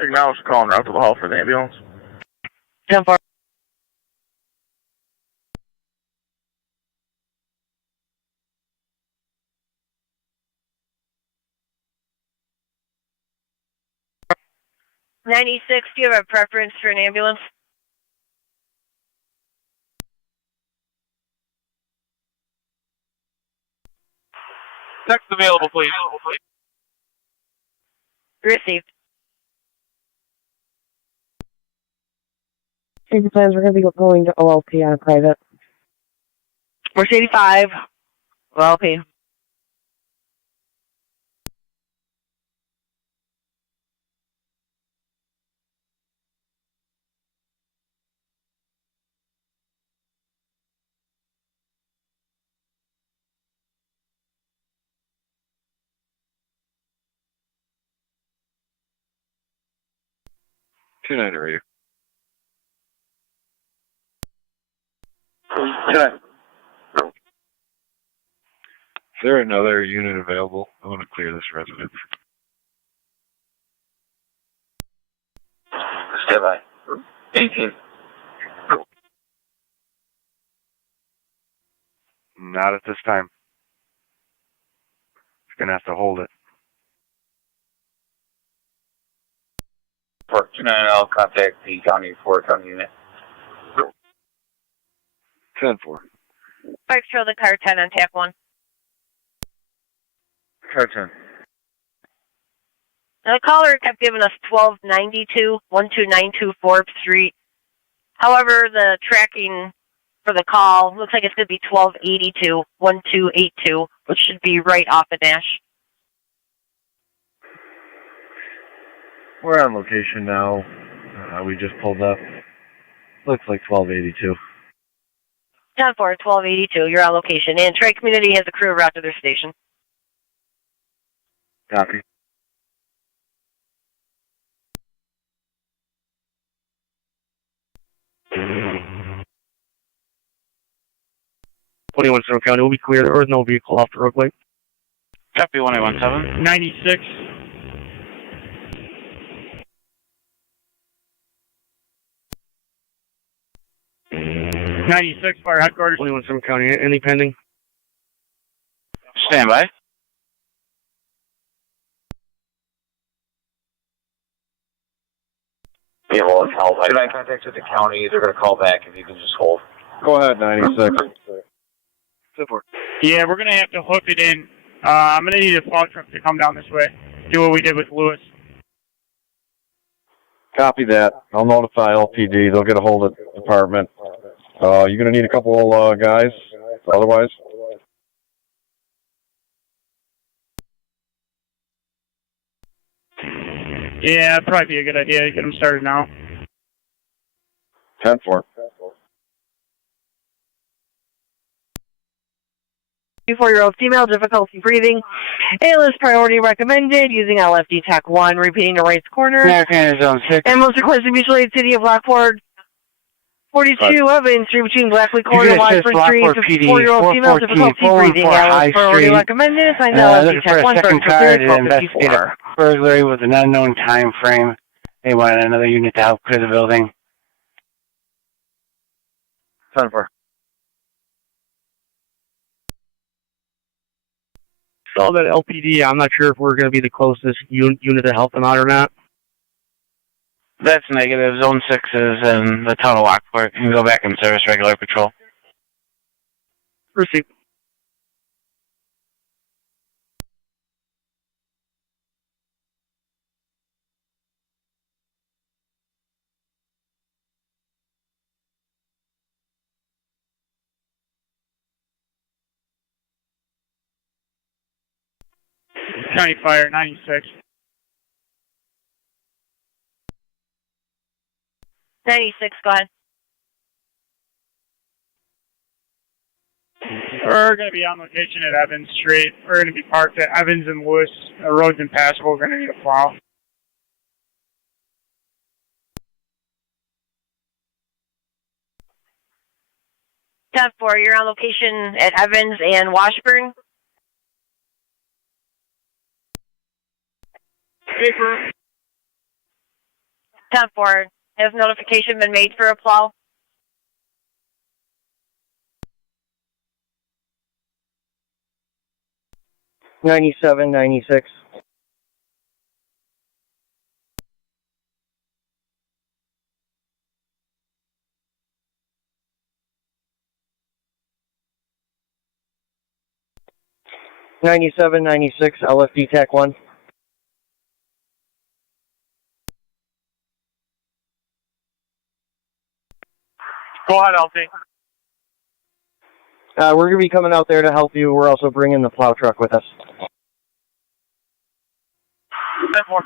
Acknowledge the call and route to the hall for the ambulance. 10-4. Do you have a preference for an ambulance? Text available, please. Received. Safety plans, we're going to be going to OLP on private. Mercy 85. OLP. Two nine radio. Is there another unit available? I want to clear this residence. Stand by. 18. Not at this time. It's going to have to hold it. For 29, I'll contact the County 4 County unit. 10-4. Fire control the car 10 on TAC 1. Car 10. The caller kept giving us 1292, 1292 Forbes Street. However, the tracking for the call looks like it's going to be 1282, 1282, which should be right off of Nash. We're on location now. We just pulled up. Looks like 1282. 10-4, 1282, you're on location. And Trade Community has a crew route to their station. Copy. Stone County will be clear. There was no vehicle off the roadway. Copy 1817. 96. Fire headquarters. 21 Stone County, any pending? Stand by. Yeah, well, it's held. Can I contact with the county? They're going to call back if you can just hold. Go ahead, 96. Yeah, we're going to have to hook it in. I'm going to need a plow truck to come down this way. Do what we did with Lewis. Copy that. I'll notify LPD. They'll get a hold of the department. You're going to need a couple guys, otherwise? Yeah, it'd probably be a good idea to get them started now. 10-4. 24-year-old female, difficulty breathing. ALS priority recommended, using LFD TAC 1, repeating to right's corner. American Zone 6. Ambulance requested mutual aid City of Lockport. 42 Evans Street between Blackley Court and Watford Street. 54-year-old female, difficulty breathing. ALS priority recommended, assigned to LFD TAC 1 second car to investigate 1254. a burglary with an unknown time frame. They wanted another unit to help clear the building. 10-4. Saw that LPD. I'm not sure if we're going to be the closest unit to help them out or not. That's negative. Zone 6 is in the town of Lockport. You can go back and service regular patrol. Receive. County Fire, 96. 96, go ahead. We're going to be on location at Evans Street. We're going to be parked at Evans and Lewis. The road's impassable. We're going to need a plow. Tab 4, you're on location at Evans and Washburn. Paper. Tab 4, has notification been made for a plow? '97, '96. '97, '96. LFD TAC 1. Go ahead, LT. We're going to be coming out there to help you. We're also bringing the plow truck with us. 10-4.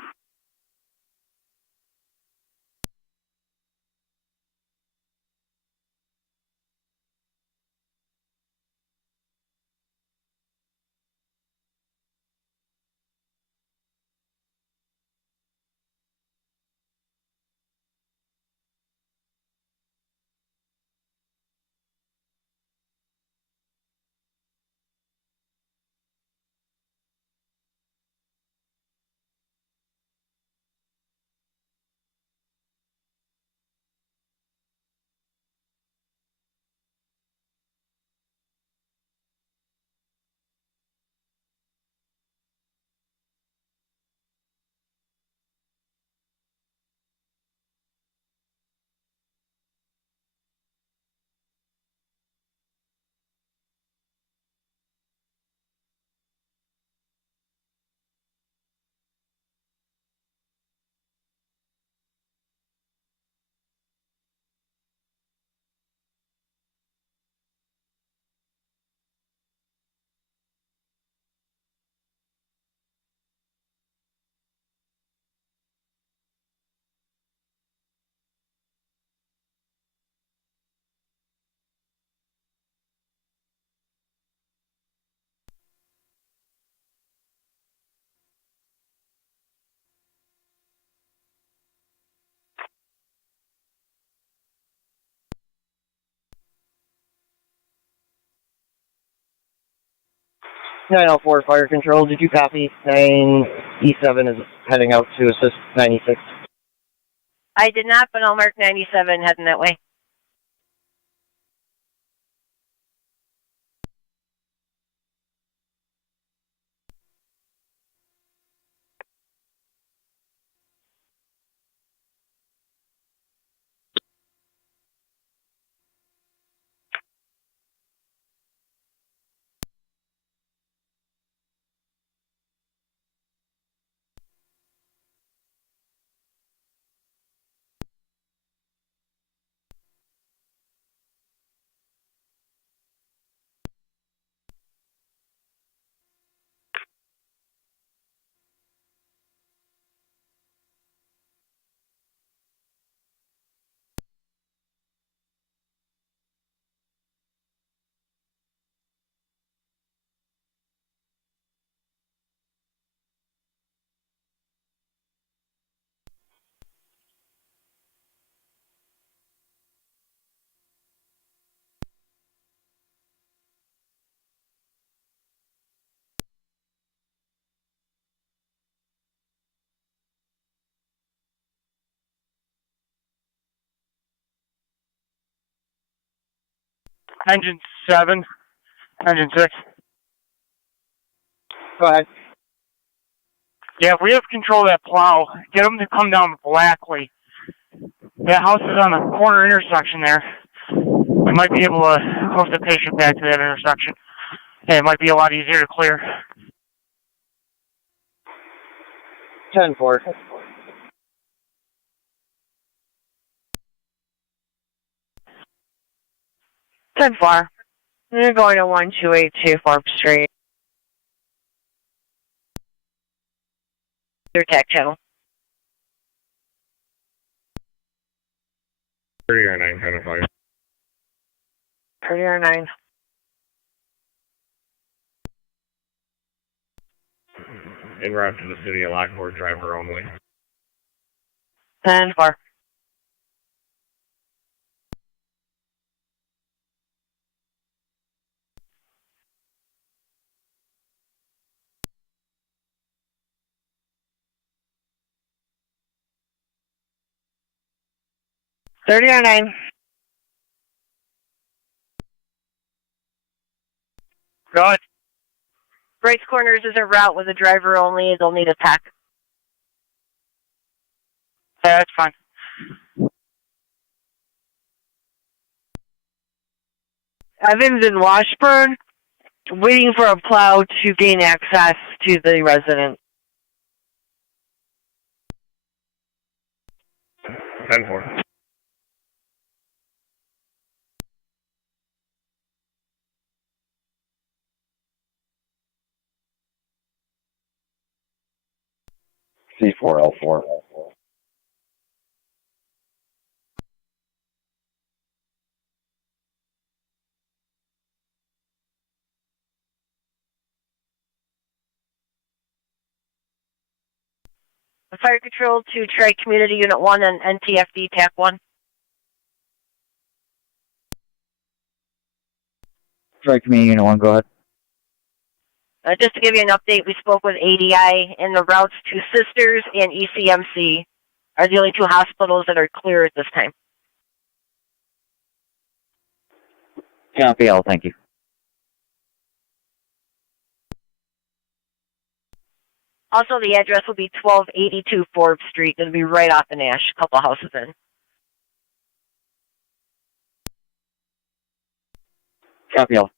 '904 Fire Control. Did you copy? 9E7 is heading out to assist 96. I did not, but I'll mark 97 heading that way. Engine 7. Engine 6. Go ahead. Yeah, if we have control of that plow, get them to come down Blackley. That house is on the corner intersection there. We might be able to hoof the patient back to that intersection. And it might be a lot easier to clear. 10-4. Good far. You're going to 1282 Forbes Street. Your TAC channel. 30 or 9, kind of fire. 30 or 9. En route to the city of Lockport, driver only. 10-4. Thirty or 9. Good. Right corners is a route with a driver only. They'll need a TAC. Yeah, that's fine. Evans and Washburn, waiting for a plow to gain access to the resident. 10-4. C4L4. Fire Control to Tri Community Unit 1 and NTFD TAC 1. Tri Community Unit 1, go ahead. Just to give you an update, we spoke with ADI, and the routes to Sisters and ECMC are the only two hospitals that are clear at this time. Copy all, thank you. Also, the address will be 1282 Forbes Street. It'll be right off the Nash, a couple houses in. Copy all.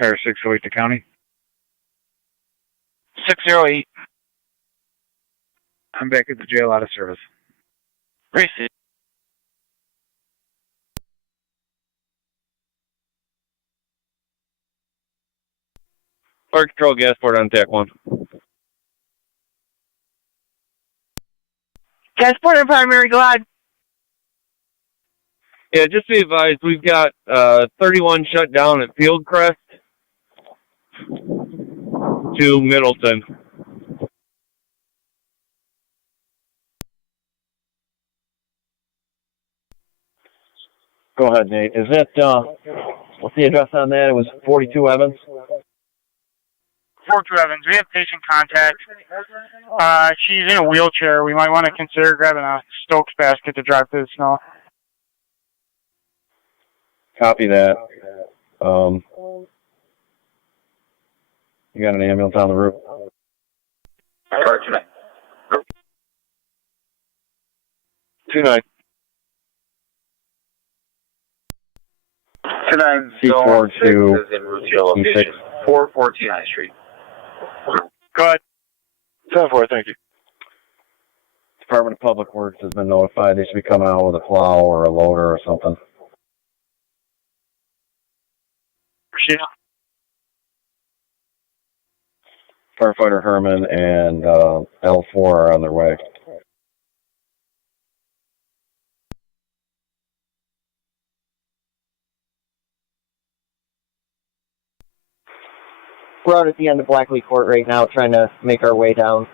Car 608 to county. 608. I'm back at the jail out of service. Receive. Fire Control, gas port on TAC 1. Gas port and primary, go ahead. Yeah, just be advised, we've got 31 shut down at Fieldcrest to Middleton. Go ahead, Nate. Is that, what's the address on that? It was 42 Evans? 42 Evans. We have patient contact. She's in a wheelchair. We might want to consider grabbing a Stokes basket to drive through the snow. Copy that. You got an ambulance on the roof? Car 29. 29. 29 C4 Zone 6 is en route to your location. 414 High Street. Go ahead. 7-4, thank you. Department of Public Works has been notified they should be coming out with a plow or a loader or something. Christina? Firefighter Herman and L4 are on their way. We're out at the end of Blackley Court right now, trying to make our way down.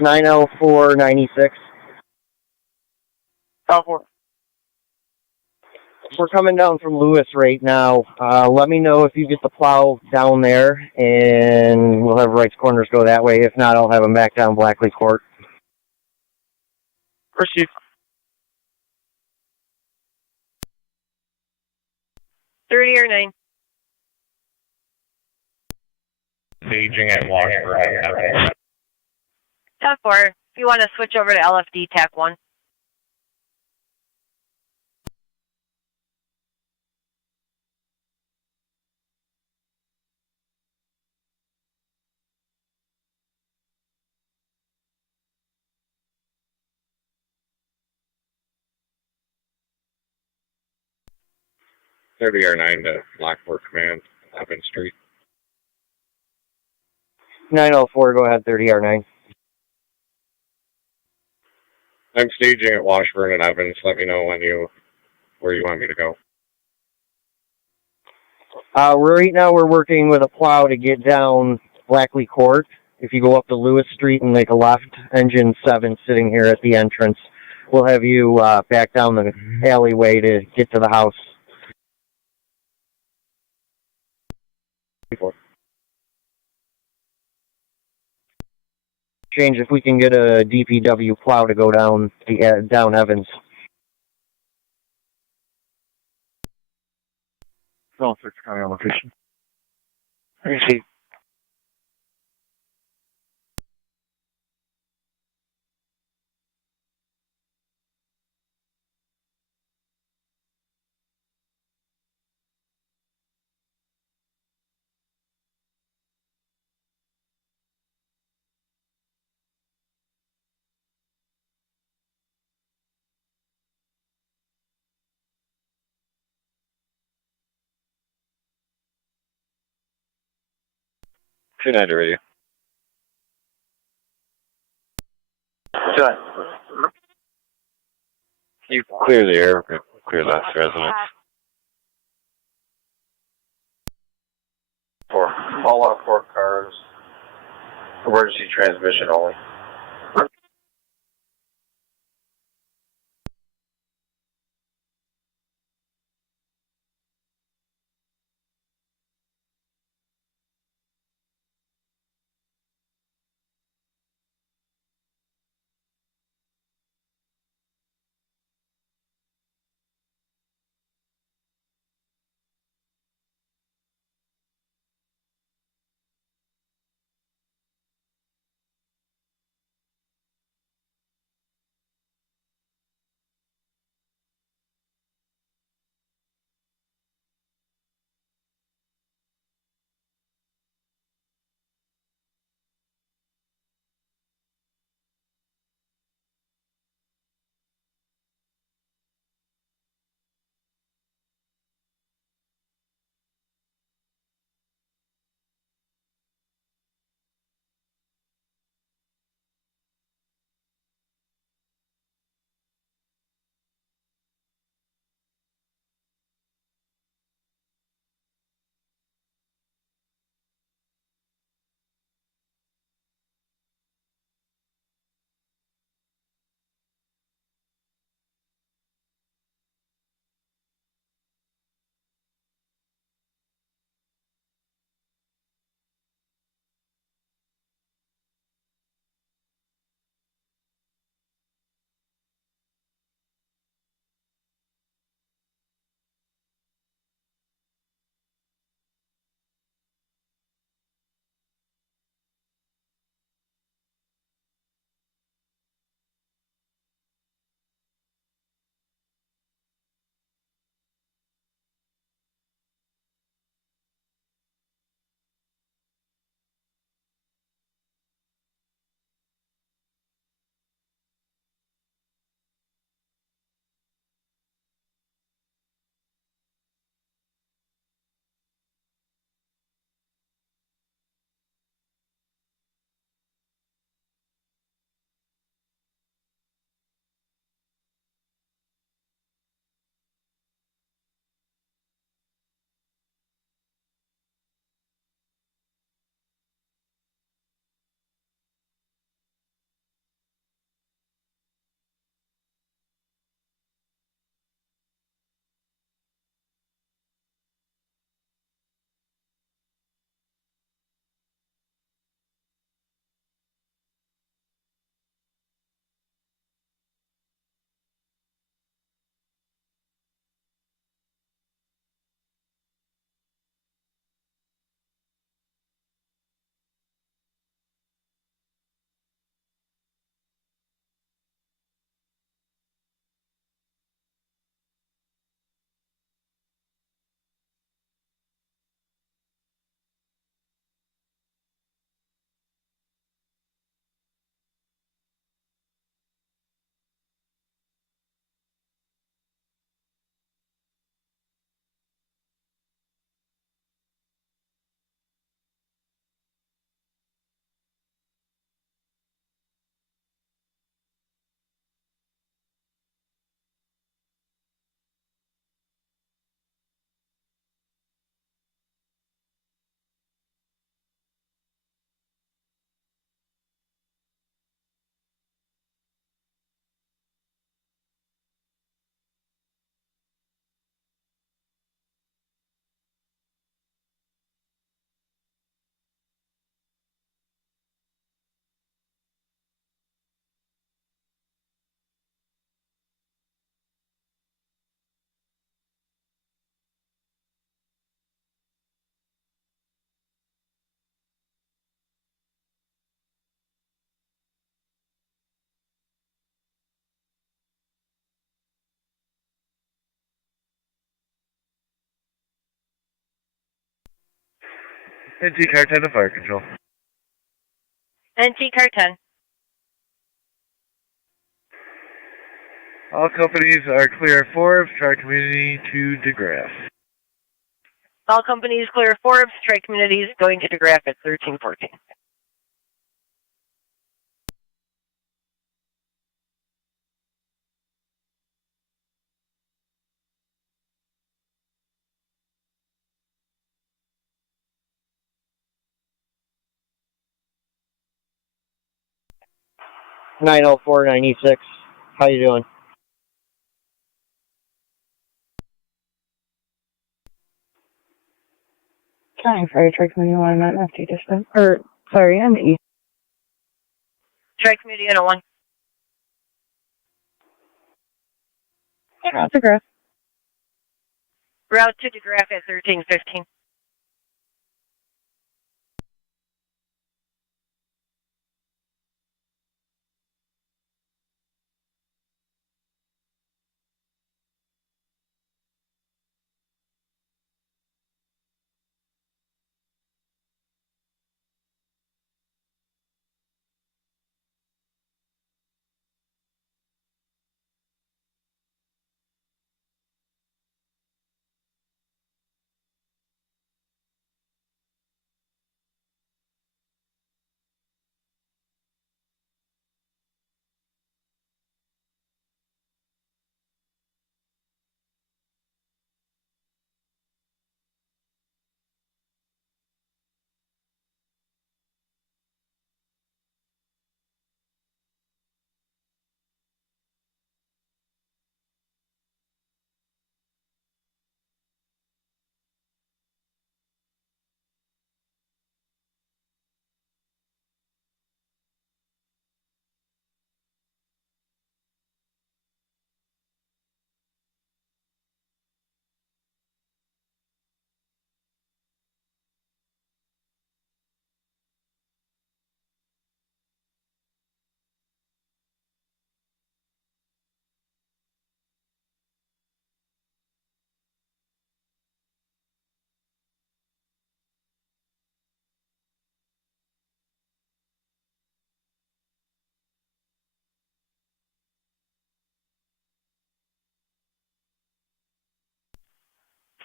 (9L496). L4. We're coming down from Lewis right now. Let me know if you get the plow down there, and we'll have Wright's Corners go that way. If not, I'll have them back down Blackley Court. Proceed. (30 or 9). Staging at Washburn. 10-4. If you want to switch over to LFD, TAC 1. (30R9 to Lockport Command, Evans Street). 9L4, go ahead, 30R9. I'm staging at Washburn and Evans. Let me know where you want me to go. Right now we're working with a plow to get down Blackley Court. If you go up to Lewis Street and make a left, engine 7 sitting here at the entrance. We'll have you back down the alleyway to get to the house. Change if we can get a DPW plow to go down down Evans. Zone 6 County on location. Receive. 290 radio. Good. You clear the air, clear that residence. All Lockport cars. Emergency transmission only. NT Car 10 to Fire Control. NT Car 10. All companies are clear at Forbes, Tri-Community to DeGrasse. All companies clear Forbes. Tri-Communities going to DeGraff at 1314. $904.96. How you doing? County Fire Truck 21, not FT distance. Or, sorry, I'm east. Tri-Community 101. Route to DeGraff. Route to DeGraff at 1315.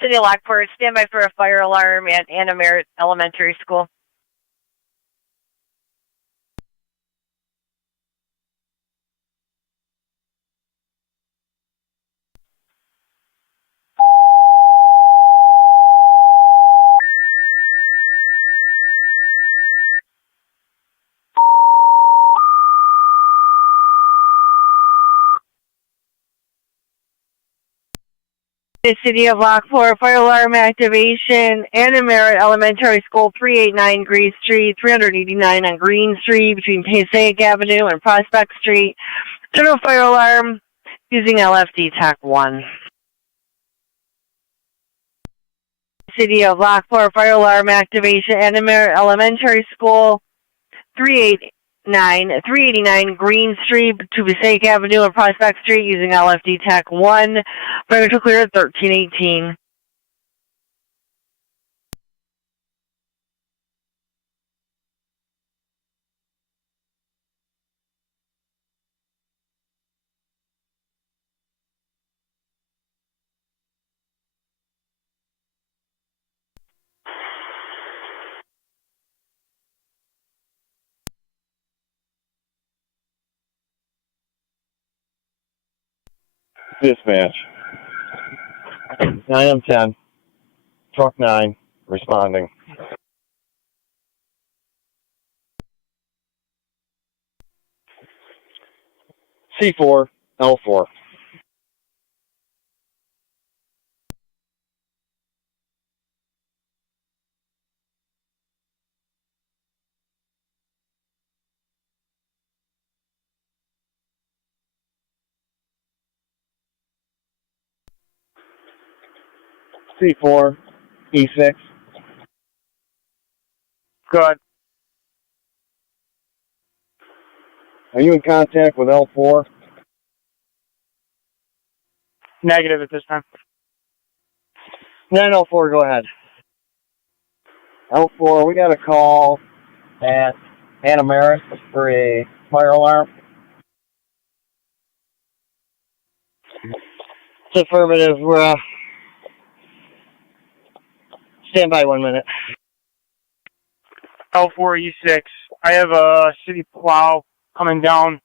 City of Lockport, stand by for a fire alarm at Anna Merritt Elementary School. The City of Lockport, fire alarm activation, Anna Merritt Elementary School, 389 Green Street, 389 on Green Street, between Passaic Avenue and Prospect Street. General fire alarm using LFD TAC 1. City of Lockport, fire alarm activation, Anna Merritt Elementary School, 389 Green Street to Passaic Avenue and Prospect Street using LFD TAC 1. Perimeter clear at 1318. Dispatch. 9M10. Truck 9. Responding. C4. L4. C4. E6. Good. Are you in contact with L4? Negative at this time. 904, go ahead. L4, we got a call at Anna Merritt for a fire alarm. It's affirmative. We're Stand by 1 minute. L4E6. I have a city plow coming down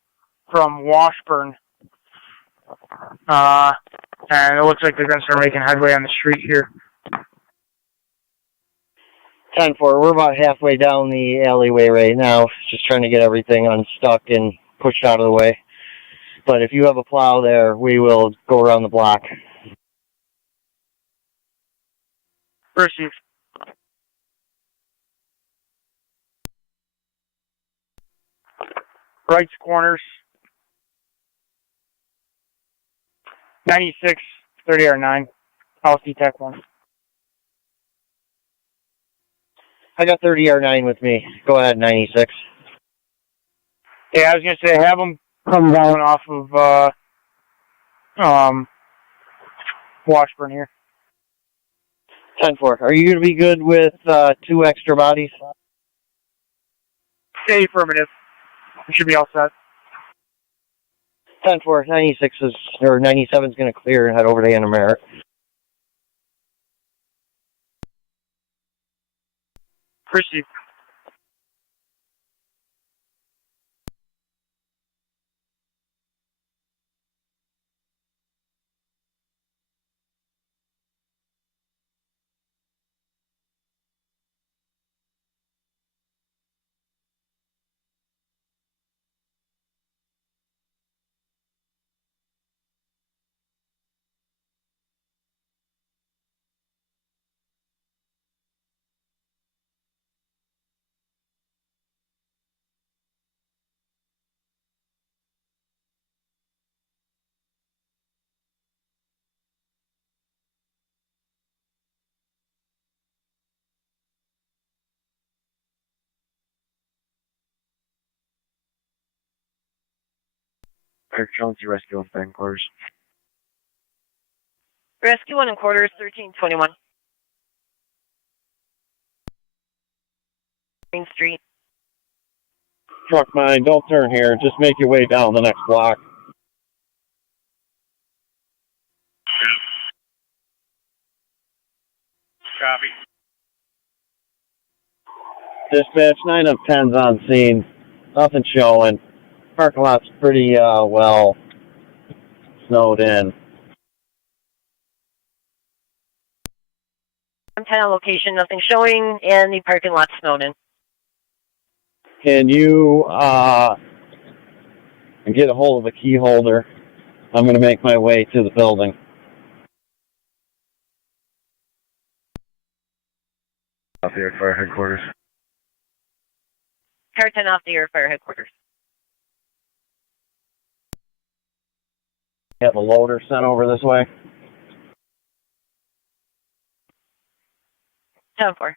from Washburn. And it looks like they're going to start making headway on the street here. 10-4, we're about halfway down the alleyway right now. Just trying to get everything unstuck and pushed out of the way. But if you have a plow there, we will go around the block. Receive. Right corners. 96, 30R9. I'll see TAC 1. I got 30R9 with me. Go ahead, 96. Yeah, I was going to say, have them come down off of Washburn here. 10-4. Are you going to be good with 2 extra bodies? Say affirmative. We should be all set. 10-4. 96 is, or 97 is going to clear and head over to Anna Merritt. Receive. Eric Jones, you rescue on bank quarters. Rescue 1 and quarters, 1321. Main Street. Truck 9, don't turn here. Just make your way down the next block. Copy. Dispatch, 9 of 10's on scene. Nothing showing. Parking lot's pretty, well, snowed in. I'm 10 on location, nothing showing, and the parking lot's snowed in. Can you, get a hold of the key holder? I'm going to make my way to the building. Off the Air Fire Headquarters. Car 10 off the Air Fire Headquarters. Have a loader sent over this way. 10-4.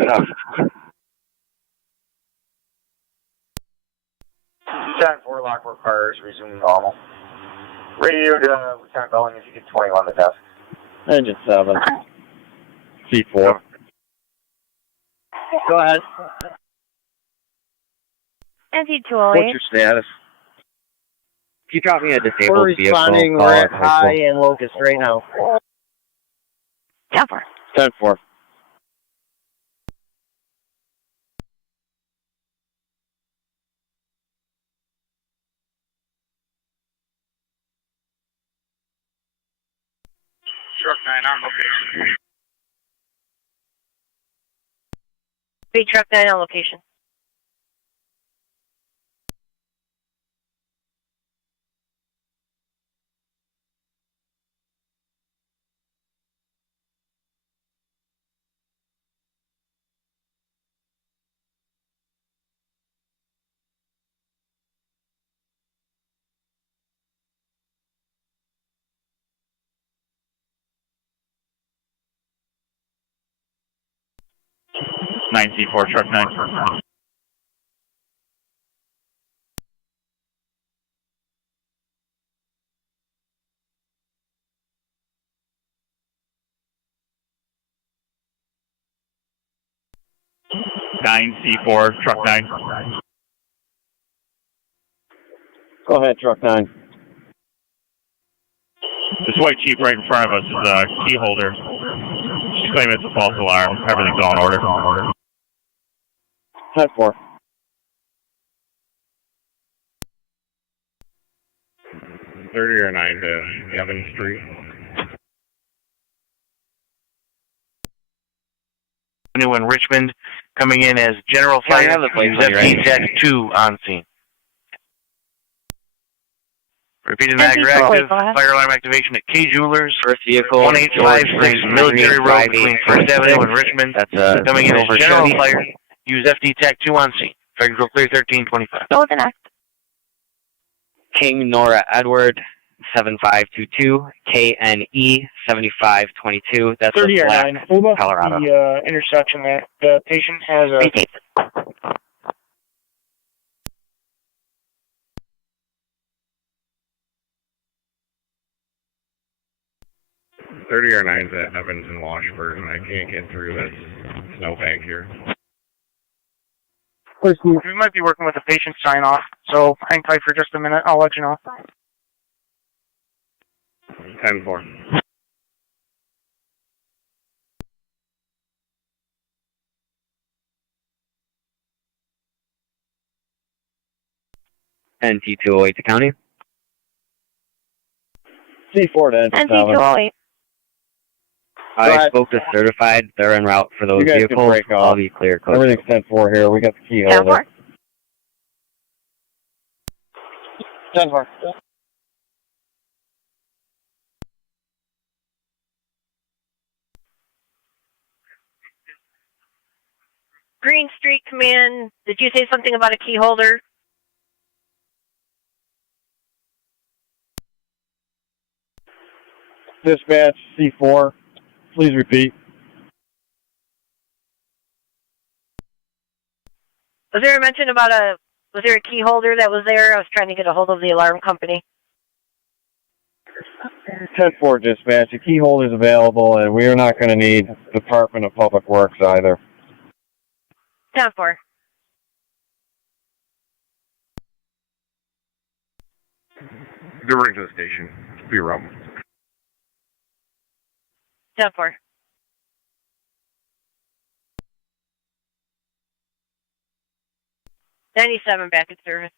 Enough. 10-4, Lockport cars, resume normal. Radio to Lieutenant Belling if you get 21 to desk. Engine 7. C4. Go ahead. NT208. What's your status? If you drop me a disabled We're vehicle, responding. call We're out at High and Locust right now. 10-4. 10-4. Truck 9 on location. Big truck 9 on location. C4, truck 9. 9, C4, truck 9. Go ahead, truck 9. This white Jeep right in front of us is a key holder. She's claiming it's a false alarm. Everything's all in order. 10-4. Or 9 to Evans Street. New in Richmond, coming in as General Fire. FD TAC 2 on scene. Repeating Niagara active. Fire alarm activation at K Jewelers. First vehicle. 1856 Military Road between First Avenue and Richmond. That's coming in as General Fire. Use FD TAC 2 on scene. Fire control clear 1325. Go with the next. King Nora Edward 7522 KNE 7522. That's 30 or 9. Hold up Colorado. the intersection there. The patient has a. 30 or 9's at Evans and Washburn, and I can't get through this snowbank here. We might be working with a patient sign off, so hang tight for just a minute. I'll let you know. 10-4. NT208 to county. C4 to NT208. I spoke to certified. They're en route for those vehicles. I'll be clear. Code. Everything's 10-4 here. We got the key holder. 10-4. Green Street Command, did you say something about a key holder? Dispatch C4. Please repeat. Was there a mention about was there a key holder that was there? I was trying to get a hold of the alarm company. 10-4 dispatch. The key holder is available, and we are not going to need Department of Public Works either. 10-4. They're running to the station. Be around. 10-4. $97 back in service.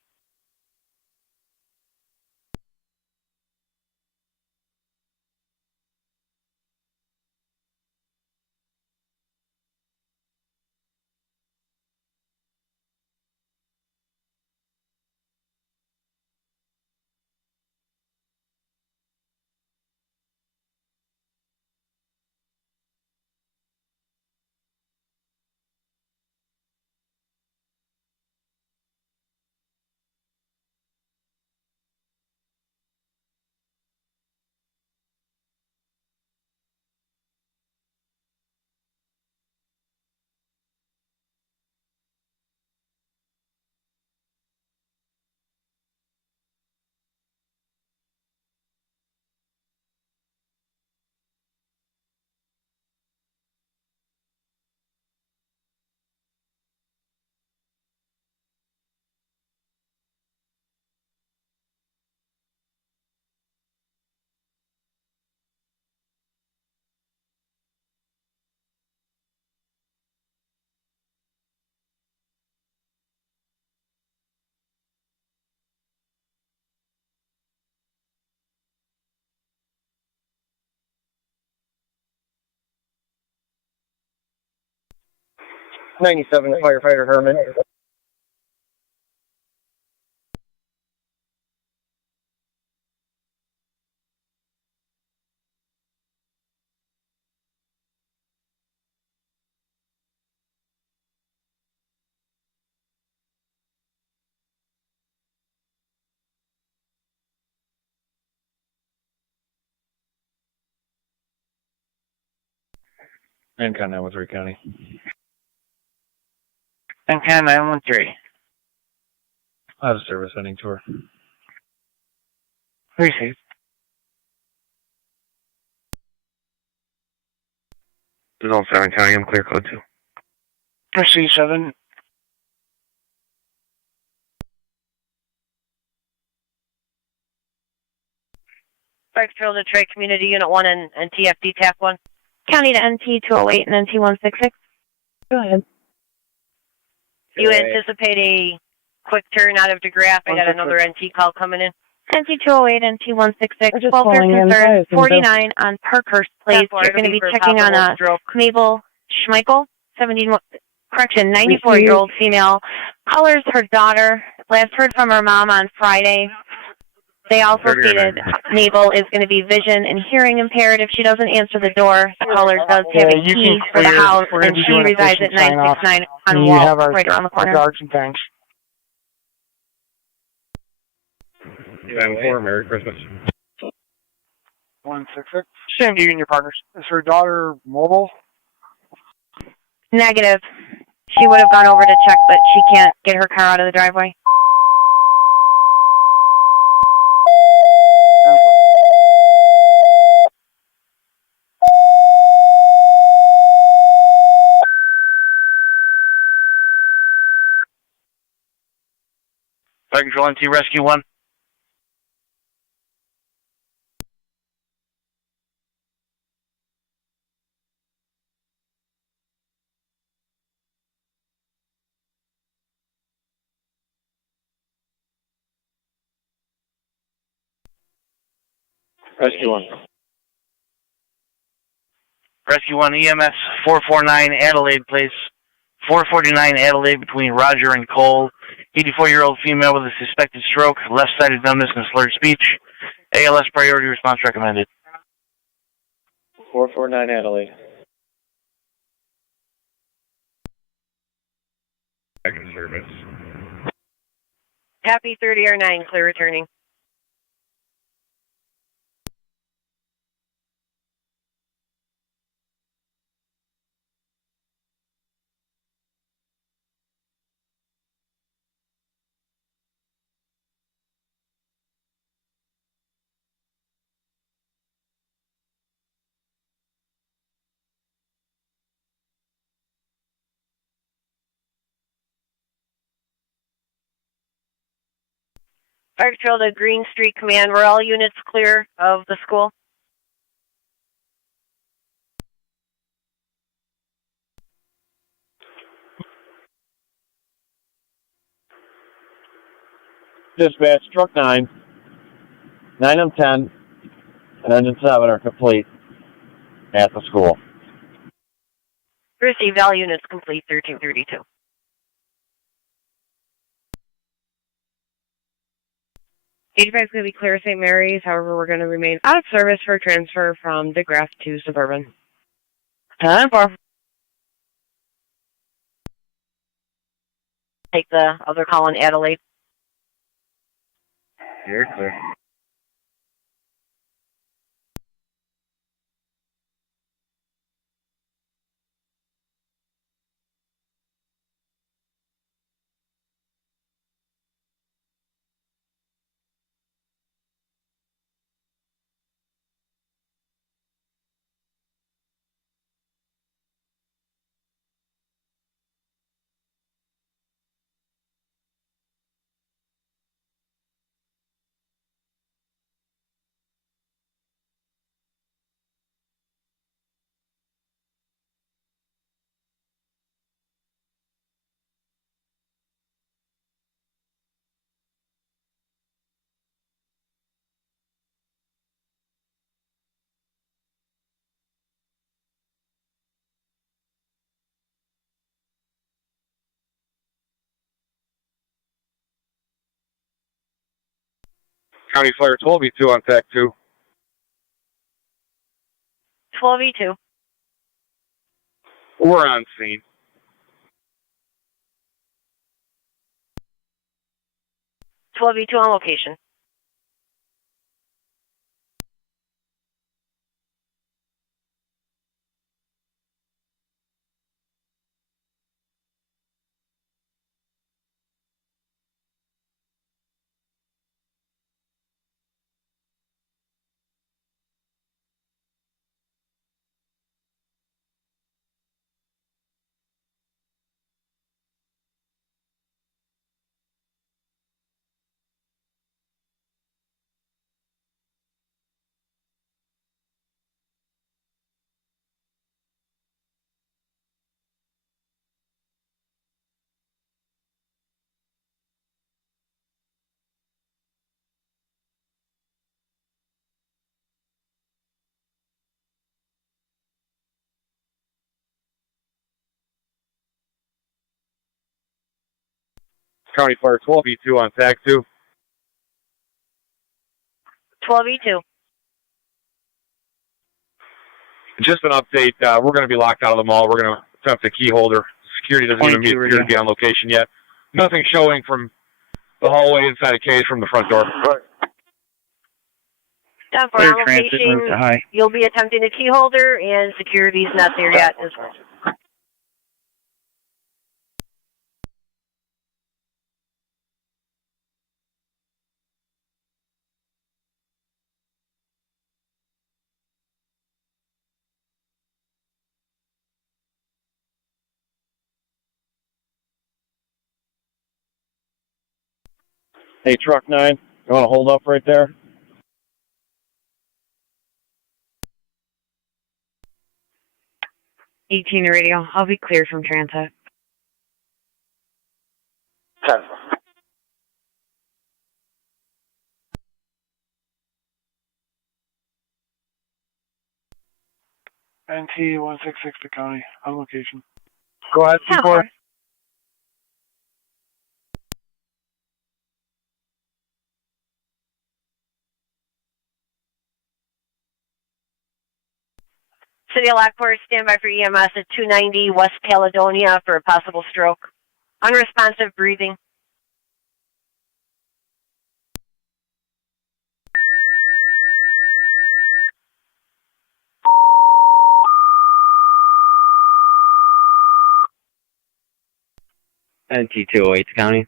$97 firefighter Herman. NCON 913 County. NCON 913. I have a service ending tour. Appreciate it. Zone 7 County, I'm clear code 2. Proceed 7. Spikesville, Detroit Community Unit 1 and TFD TAC 1. County to NT 208 and NT 166. Go ahead. You anticipate a quick turn out of DeGraff? I got another NT call coming in. NT 208, NT 166, 12 concern, 49 on Parkhurst Place. You're going to be checking on Mabel Schmeichel, 94-year-old female. Caller's her daughter. Last heard from her mom on Friday. They also stated Mabel is going to be vision and hearing impaired if she doesn't answer the door. The caller does have a key for the house, and she resides at 969 on Wall, right around the corner. Guards and thanks. 10-4, Merry Christmas. 166. Same to you and your partners. Is her daughter mobile? Negative. She would have gone over to check, but she can't get her car out of the driveway. Fire Control NT Rescue 1. Rescue 1. Rescue 1 EMS 449 Adelaide Place. 449 Adelaide between Roger and Cole. 84-year-old female with a suspected stroke, left-sided numbness and slurred speech. ALS priority response recommended. 449 Adelaide. Second service. Happy 30 or 9, clear returning. Fire Patrol to Green Street Command. Were all units clear of the school? Dispatch, truck 9, 9 and 10, and engine 7 are complete at the school. Received, all units complete, 1332. is going to be clear of St. Mary's. However, we're going to remain out of service for transfer from DeGraff to Suburban. 10-4. Take the other call in Adelaide. You're clear. County Fire 12E2 on TAC 2. 12E2. We're on scene. 12E2 on location. County Fire 12E2 on TAC 2. 12E2. Just an update. We're going to be locked out of the mall. We're going to attempt a key holder. Security doesn't even appear to be on location yet. Nothing showing from the hallway inside a cage from the front door. Down for our location, you'll be attempting a key holder, and security's not there yet as well. Hey, Truck 9, you want to hold up right there? Radio, I'll be clear from transit. 10. NT 166 to County, on location. Go ahead, C4. City of Lockport, standby for EMS at 290 West Caledonia for a possible stroke. Unresponsive breathing. NT208 County.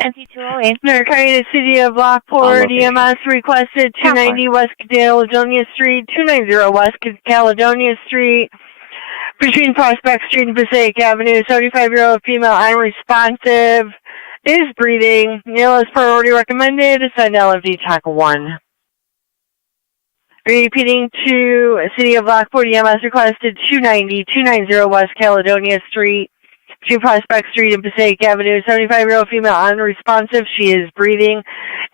NT208. County, City of Lockport, EMS requested 290 West Caledonia Street, 290 West Caledonia Street, between Prospect Street and Passaic Avenue. 75-year-old female unresponsive, is breathing. ALS priority recommended. Assigned LFD TAC 1. Repeating to City of Lockport, EMS requested 290 West Caledonia Street, between Prospect Street and Passaic Avenue. 75-year-old female unresponsive. She is breathing.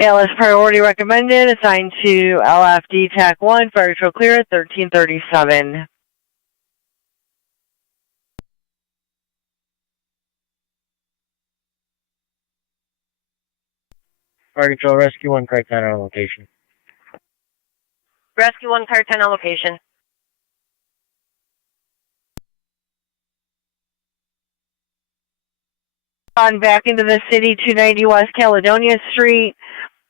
ALS priority recommended. Assigned to LFD TAC 1. Fire control clear at 1337. Fire control, rescue 1, car 10 on location. Rescue 1, car 10 on location. On back into the city, 290 West Caledonia Street,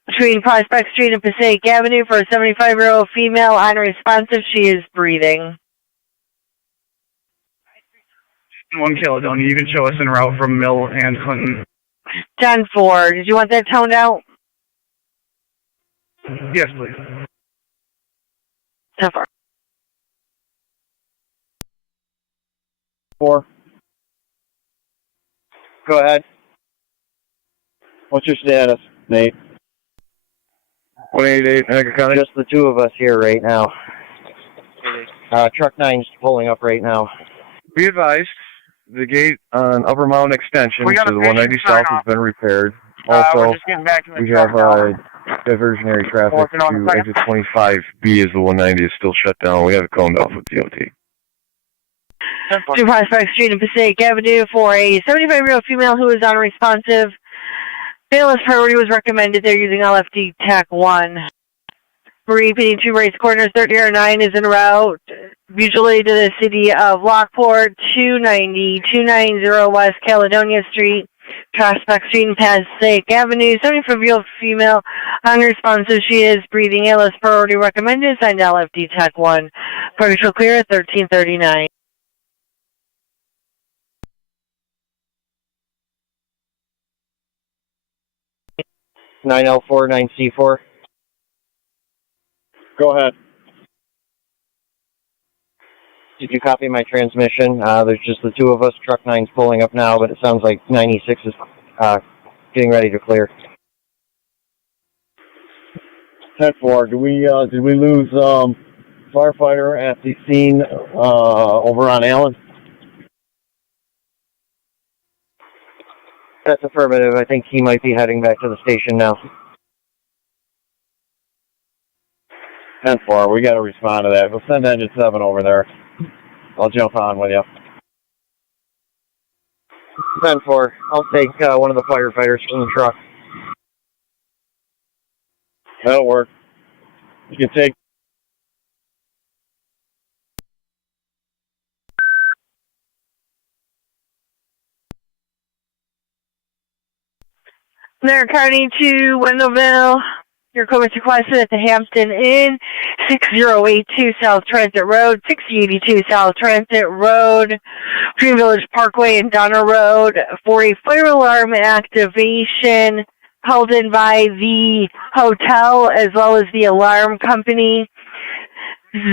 between Prospect Street and Passaic Avenue for a 75-year-old female unresponsive. She is breathing. 1 Caledonia, you can show us en route from Mill and Clinton. 10-4. Did you want that toned out? Yes, please. 10-4. 4. Go ahead. What's your status, Nate? 188, Niagara County. Just the two of us here right now. Truck 9's pulling up right now. Be advised, the gate on Upper Mountain Extension to the 190 South has been repaired. Also, we have diversionary traffic to exit 25B as the 190 is still shut down. We have it coned off with DOT. To Prospect Street and Passaic Avenue for a 75-year-old female who is unresponsive. ALS priority was recommended. They're using LFD TAC 1. Repeating to race corners, 3009 is en route. Usually to the city of Lockport, 290 West Caledonia Street, Prospect Street and Passaic Avenue. 75-year-old female unresponsive. She is breathing. ALS priority recommended. Signed LFD TAC 1. Partial clear at 1339. 9L4, 9C4. Go ahead. Did you copy my transmission? There's just the two of us. Truck 9's pulling up now, but it sounds like 96 is getting ready to clear. 10-4. Did we lose firefighter at the scene over on Allen? That's affirmative. I think he might be heading back to the station now. 10-4. We got to respond to that. We'll send Engine 7 over there. I'll jump on with you. 10-4. I'll take one of the firefighters from the truck. That'll work. You can take. Niagara County to Wendellville. Your equipment's requested at the Hampton Inn, 6082 South Transit Road, 6082 South Transit Road, Green Village Parkway and Donner Road for a fire alarm activation held in by the hotel as well as the alarm company.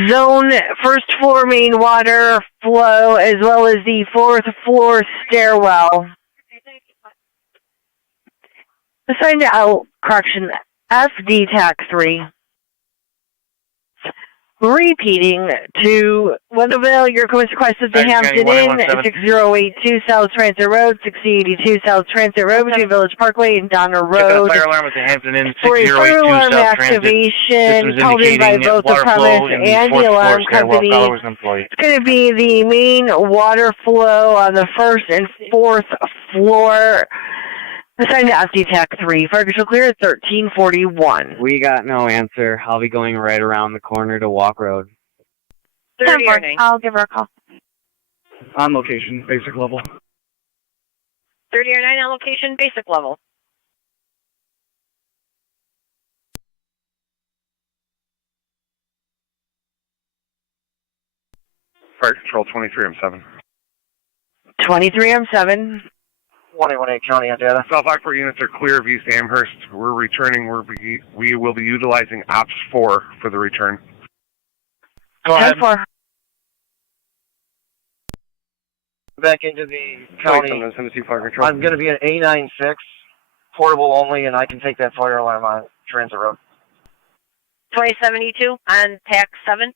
Zone first floor main water flow as well as the fourth floor stairwell. Assigned to FD TAC 3. Repeating to Wendellville, your equipment's requested the Hampton Inn, 6082 South Transit Road, 6082 South Transit Road, between Village Parkway and Donner Road. Fire alarm at the Hampton Inn, For a fire 6082 alarm South activation held in by both the premise and the alarm company. It's going to be the main water flow on the first and fourth floor. Assigned to FD TAC 3. Fire control clear at 1341. We got no answer. I'll be going right around the corner to Walk Road. 30 or 9. I'll give her a call. On location, basic level. 30 or 9 on location, basic level. Fire control 23M7. 23M7. 118 County on data. South Lockport units are clear of East Amherst. We're returning. We will be utilizing Ops 4 for the return. Go ahead. 10-4. Back into the county. I'm going to be an A96, portable only, and I can take that fire alarm on Transit Road. 2072 on TAC 7.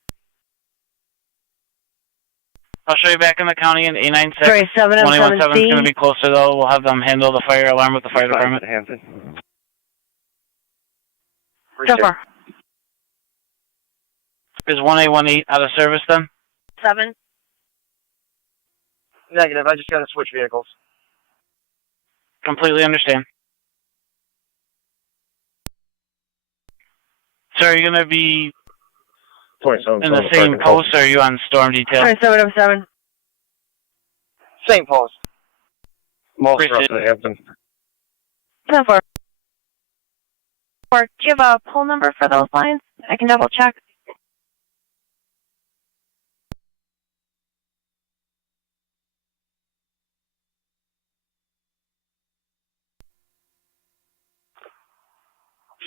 I'll show you back in the county in A96. 217 is going to be closer, though. We'll have them handle the fire alarm with the fire department. So far. Is 1818 out of service, then? 7. Negative. I just got to switch vehicles. Completely understand. So are you going to be in the same post, or are you on storm detail? 2707. Same post. Most of the Hampton. 10-4. Or do you have a poll number for those lines? I can double check.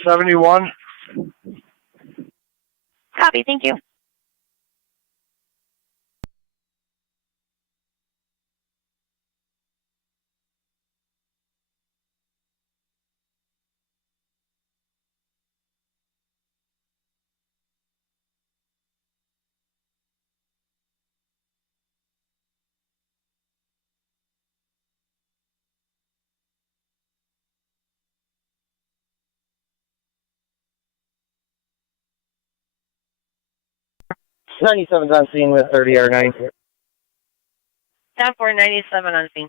$71. Copy, thank you. $97's on scene with 30 R9. 10-4, 97 on scene.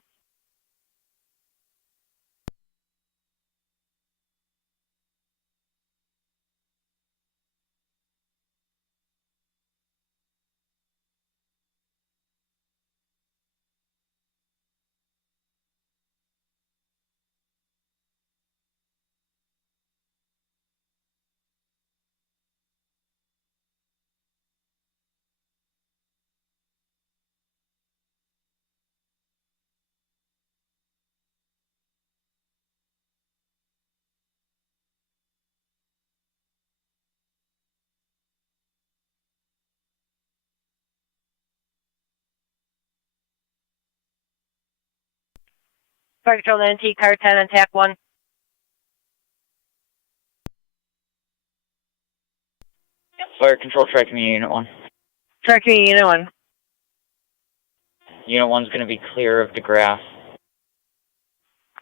Fire control NT, car 10 on TAC 1. Fire control tracking me, Unit 1. Tracking Unit 1. Unit 1's going to be clear of DeGraff.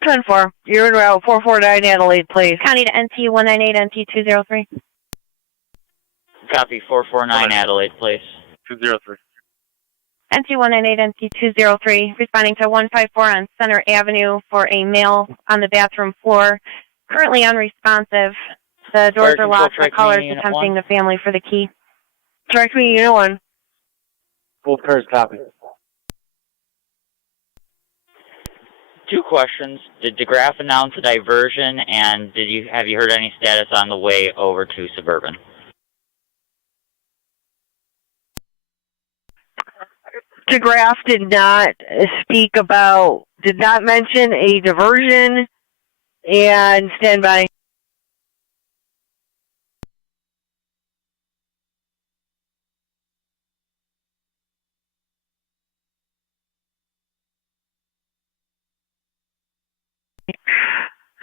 10-4. You're in route 449 Adelaide, please. County to NT 198, NT 203. Copy, 449 Adelaide, please. 203. NT198, NT203, responding to 154 on Center Avenue for a male on the bathroom floor, currently unresponsive. The doors are locked. The caller is attempting the family for the key. Direct me, Unit 1. Full pairs copy. 2 questions. Did DeGraff announce a diversion, and have you heard any status on the way over to Suburban? DeGraff did not mention a diversion, and stand by.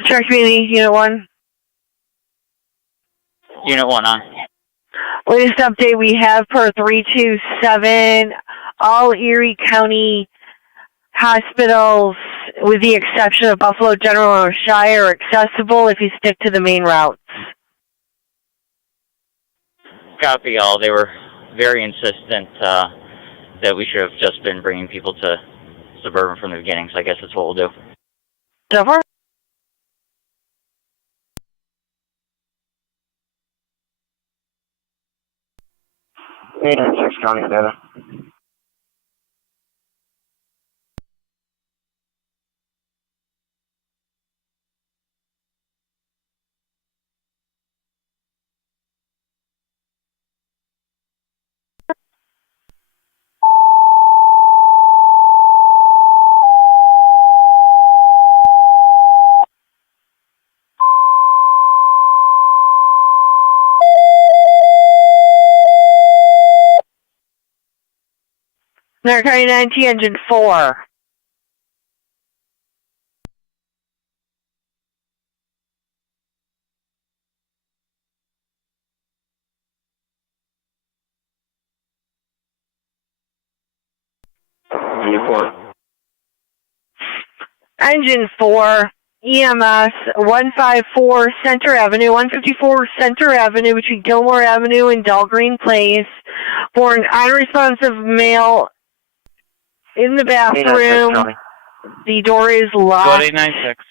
Direct me, Unit 1. Unit 1 on. Latest update we have per 327, all Erie County hospitals, with the exception of Buffalo General or Shire, are accessible if you stick to the main routes. Copy all. They were very insistent that we should have just been bringing people to Suburban from the beginning, so I guess that's what we'll do. So far? Six County data. Niagara 90, engine 4. Engine 4, EMS 154 Center Avenue, 154 Center Avenue between Gilmore Avenue and Dahlgreen Place for an unresponsive male in the bathroom. The door is locked. 896.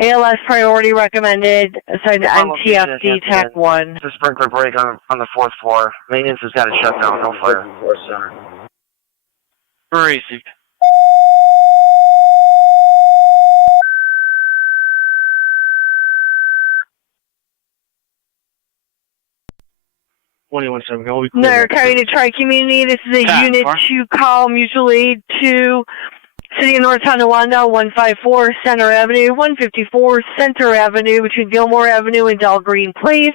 ALS priority recommended. Assigned to NTFD TAC 1. It's a sprinkler break on the 4th floor. Maintenance has got to shut down. No fire. Center. Received. Niagara County to Tri-Community. This is a Unit 2 call. Mutual aid to City of North Tonawanda, 154 Center Avenue, 154 Center Avenue between Gilmore Avenue and Dahlgreen Place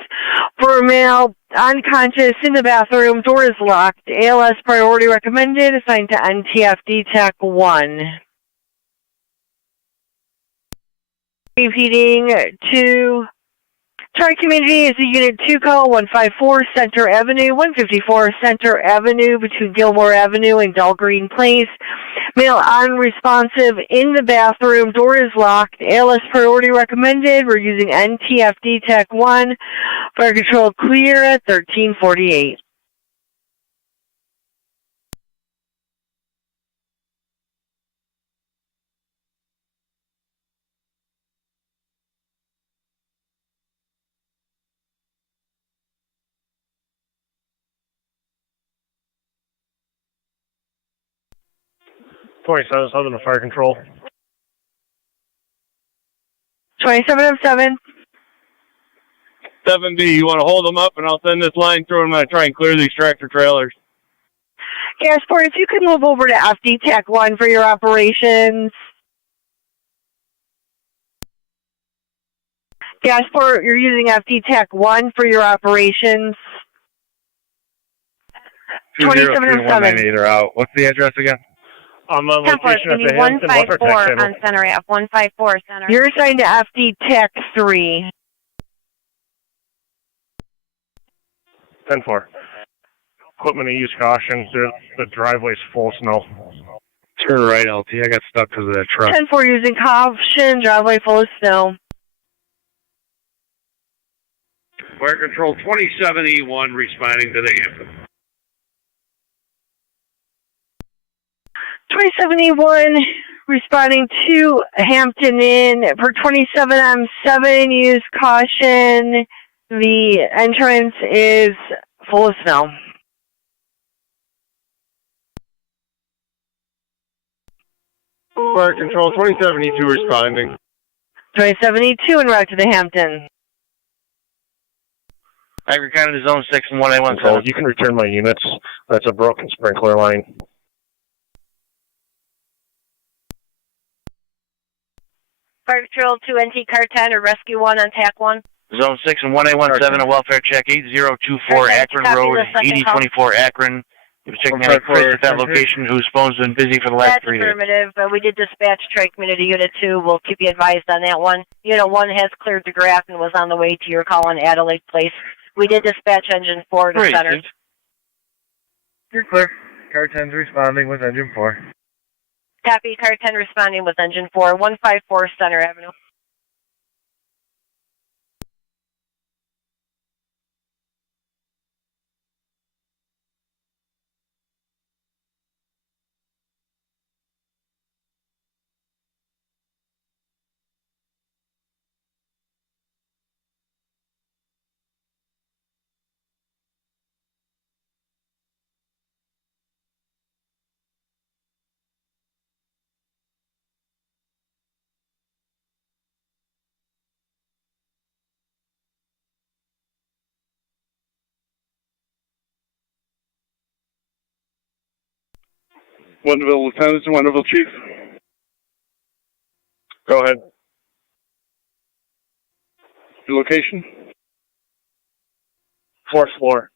for a male unconscious in the bathroom. Door is locked. ALS priority recommended. Assigned to NTFD TAC 1. Repeating to Tri-Community is a Unit 2 call, 154 Center Avenue, 154 Center Avenue between Gilmore Avenue and Dahlgreen Place. Male unresponsive in the bathroom. Door is locked. ALS priority recommended. We're using NTFD TAC 1. Fire control clear at 1348. Southern to fire control. 2707. 7D, you want to hold them up and I'll send this line through and I'm going to try and clear these tractor trailers. Gasport, if you could move over to FD TAC 1 for your operations. Gasport, you're using FD TAC 1 for your operations. 2707. Are out. What's the address again? On location at the Hampton 154 on Center Ave, 154 Center. You're assigned to FD TAC 3. 10-4. Equipment and use caution. The driveway's full of snow. Turn right, LT. I got stuck because of that truck. 10-4 using caution. Driveway full of snow. Fire control 27E1 responding to the Hampton. 2071 responding to Hampton Inn for 27M7. Use caution. The entrance is full of snow. Fire Control 2072 responding. 2072 en route to the Hampton. Niagara County Zone 6 and 1817. You can return my units. That's a broken sprinkler line. Fire Patrol 2 NT Car 10 or Rescue 1 on TAC 1. Zone 6 and 1817, a welfare check 8024 Akron Road, 8024 Akron. He was checking out Chris at that location, whose phone's been busy for the last 3 days. That's affirmative. We did dispatch Tri-Community Unit 2. We'll keep you advised on that one. Unit 1 has cleared the graph and was on the way to your call in Adelaide Place. We did dispatch Engine 4 to center. You're clear. Car 10's responding with Engine 4. Copy. Car 10 responding with Engine 4, 154 Center Avenue. Wonderville Lieutenant and Wonderville Chief. Go ahead. Your location? 4th floor.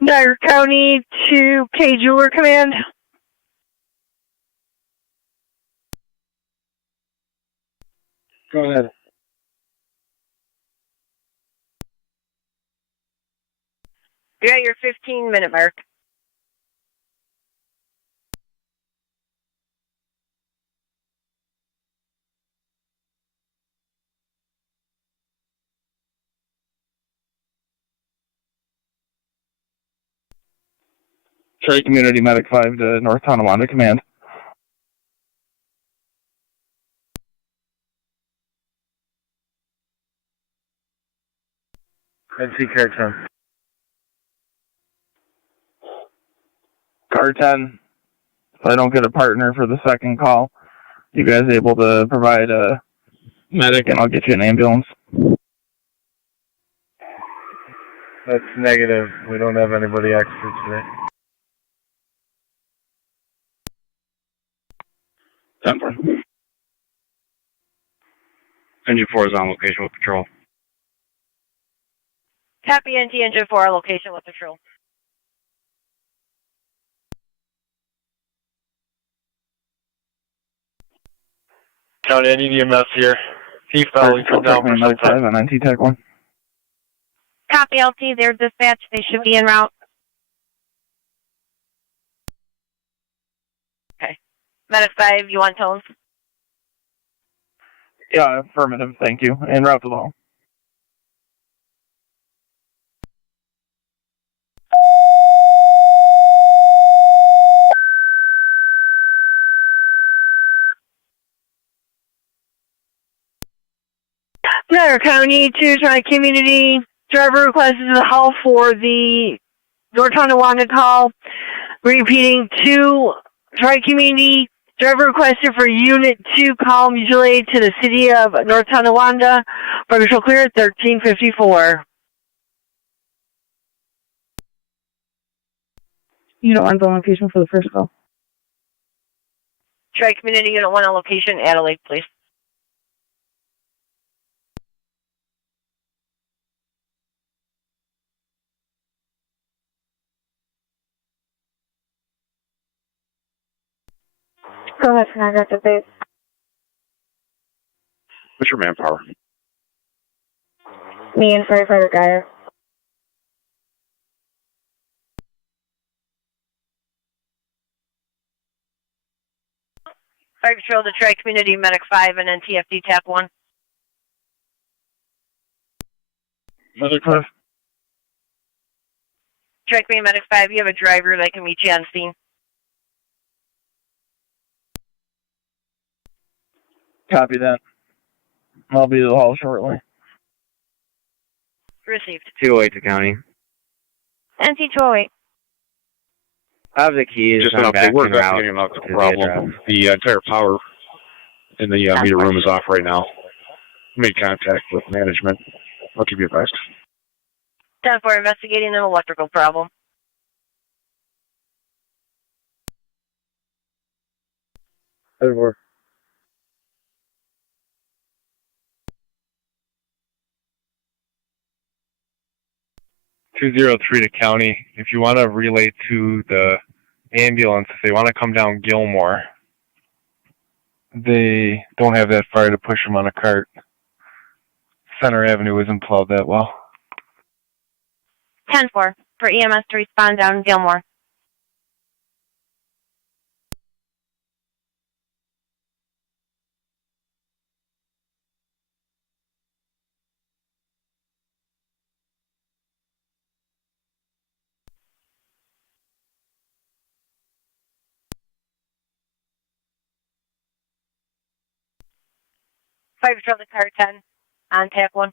Niagara County to K. Jeweler Command. Go ahead. You're at your 15-minute mark. Tri-Community Medic 5 to North Tonawanda Command. NC Car 10. Car 10, if I don't get a partner for the second call, you guys able to provide a medic and I'll get you an ambulance? That's negative. We don't have anybody extra today. 10-4. Engine 4 is on location with patrol. Copy NT Engine 4, location with patrol. County, I need EMS here. Chief Valley, come down for some time. On NT Tech 1. Copy LT, they're dispatched. They should be en route. Okay. Medic 5, you want tones? Yeah, affirmative, thank you. En route to the hall. Niagara County to Tri-Community. Driver requested the hall for the North Tonawanda call. Repeating to Tri-Community. Driver requested for Unit 2 call mutual aid to the city of North Tonawanda. Partial clear at 1354. Unit 1's on location for the first call. Tri-Community Unit 1 on location, Adelaide, please. Go ahead, Niagara to base. What's your manpower? Me and firefighter Geyer. Fire Patrol to Tri-Community Medic 5 and NTFD TAC 1. Medic 5. Tri-Community Medic 5, you have a driver that can meet you on scene. Copy that. I'll be to the hall shortly. Received. 208 to county. NC208. I have the keys. Just an update. We're investigating an electrical problem. The entire power in the meter room is off right now. Made contact with management. I'll keep you advised. 10-4, investigating an electrical problem. Over. to county. If you want to relay to the ambulance, if they want to come down Gilmore, they don't have that far to push them on a cart. Center Avenue isn't plowed that well. 10-4, for EMS to respond down Gilmore. Fire Patrol to Car 10 on TAC 1.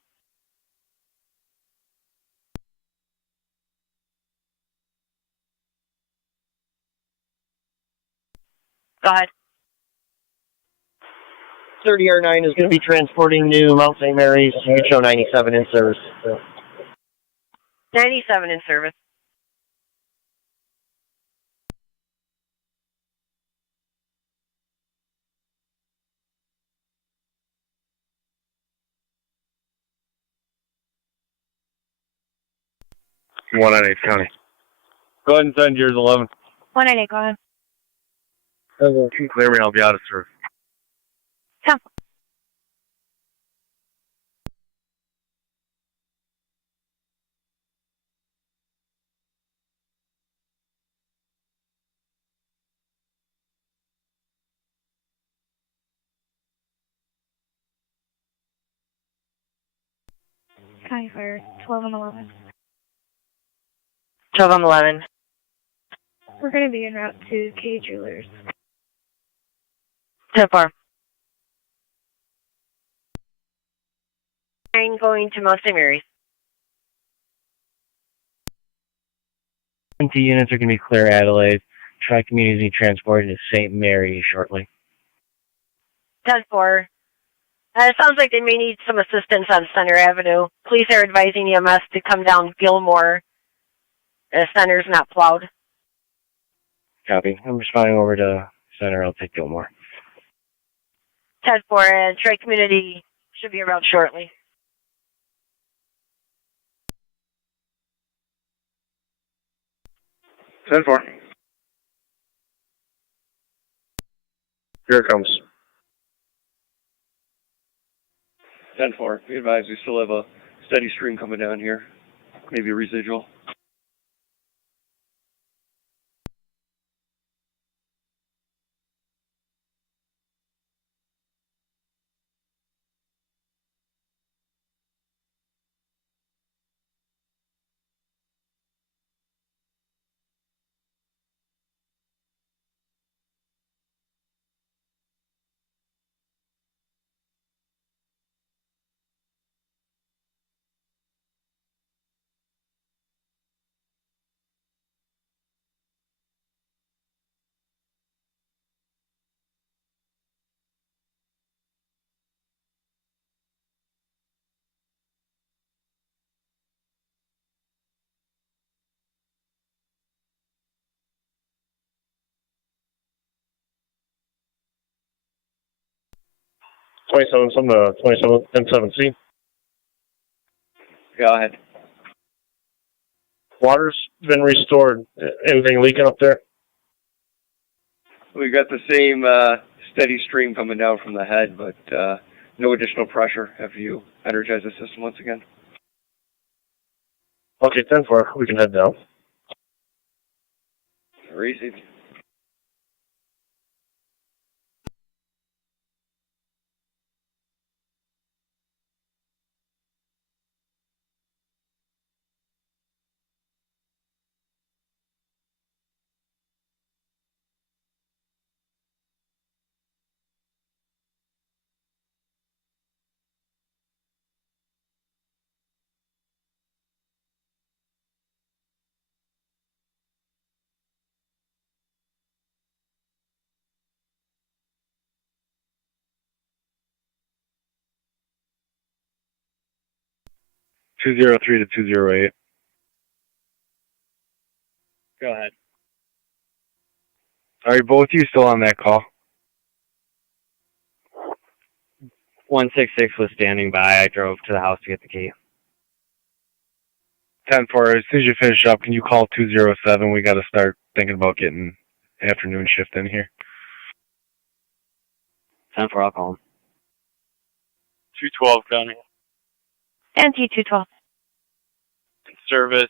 Go ahead. 30R9 is going to be transporting to Mount St. Mary's. You can show 97 in service. 97 in service. One on 8 county. Go ahead and send yours 11. 198, go ahead. Clear me, I'll be out of service. 10. County Fire, 12 and 11. 12 on 11. We're going to be en route to K Jewelers. 10-4. 9 going to Mount St. Mary's. 20 units are going to be clear Adelaide. Tri-Community transported to St. Mary shortly. 10-4. It sounds like they may need some assistance on Center Avenue. Police are advising EMS to come down Gilmore. The center's not plowed. Copy. I'm responding over to Center. I'll take Gilmore. 10-4, and Tri-Community should be around shortly. Ten four. Here it comes. 10-4. Be advised, we still have a steady stream coming down here. Maybe a residual. Some 27 M7C. Go ahead. Water's been restored. Anything leaking up there? We got the same steady stream coming down from the head, but no additional pressure after you energize the system once again. Okay, 10-4. We can head down. Received. 203 to 208. Go ahead. Are you both of you still on that call? 166 was standing by. I drove to the house to get the key. 10-4, as soon as you finish up, can you call 207? We got to start thinking about getting afternoon shift in here. 10-4, I'll call him. 212 County. NT 212. Service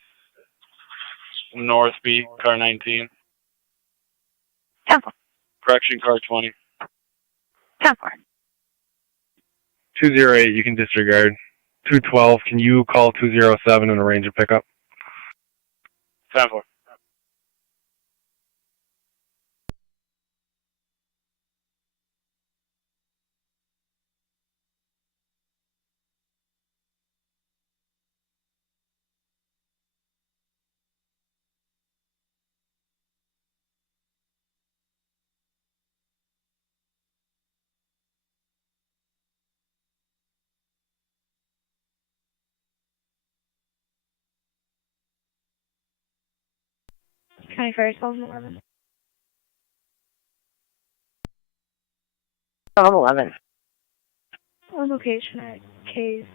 North B, car 19. 10-4. Correction, car 20. 10-4. 208, you can disregard. 212, can you call 207 and arrange a pickup? 10-4. County Fire 1211. 1211. On location at K's.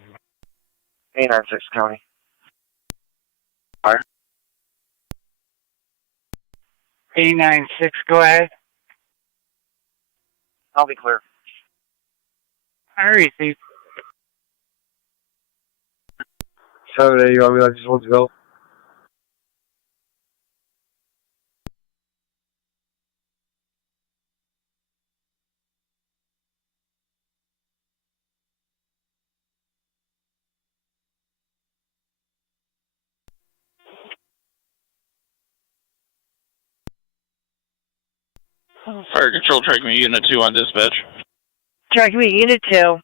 896 County. Fire. 896, go ahead. I'll be clear. I received. Saturday, you want me to let these ones go? Fire Control, track me Unit 2 on dispatch. Track me Unit 2.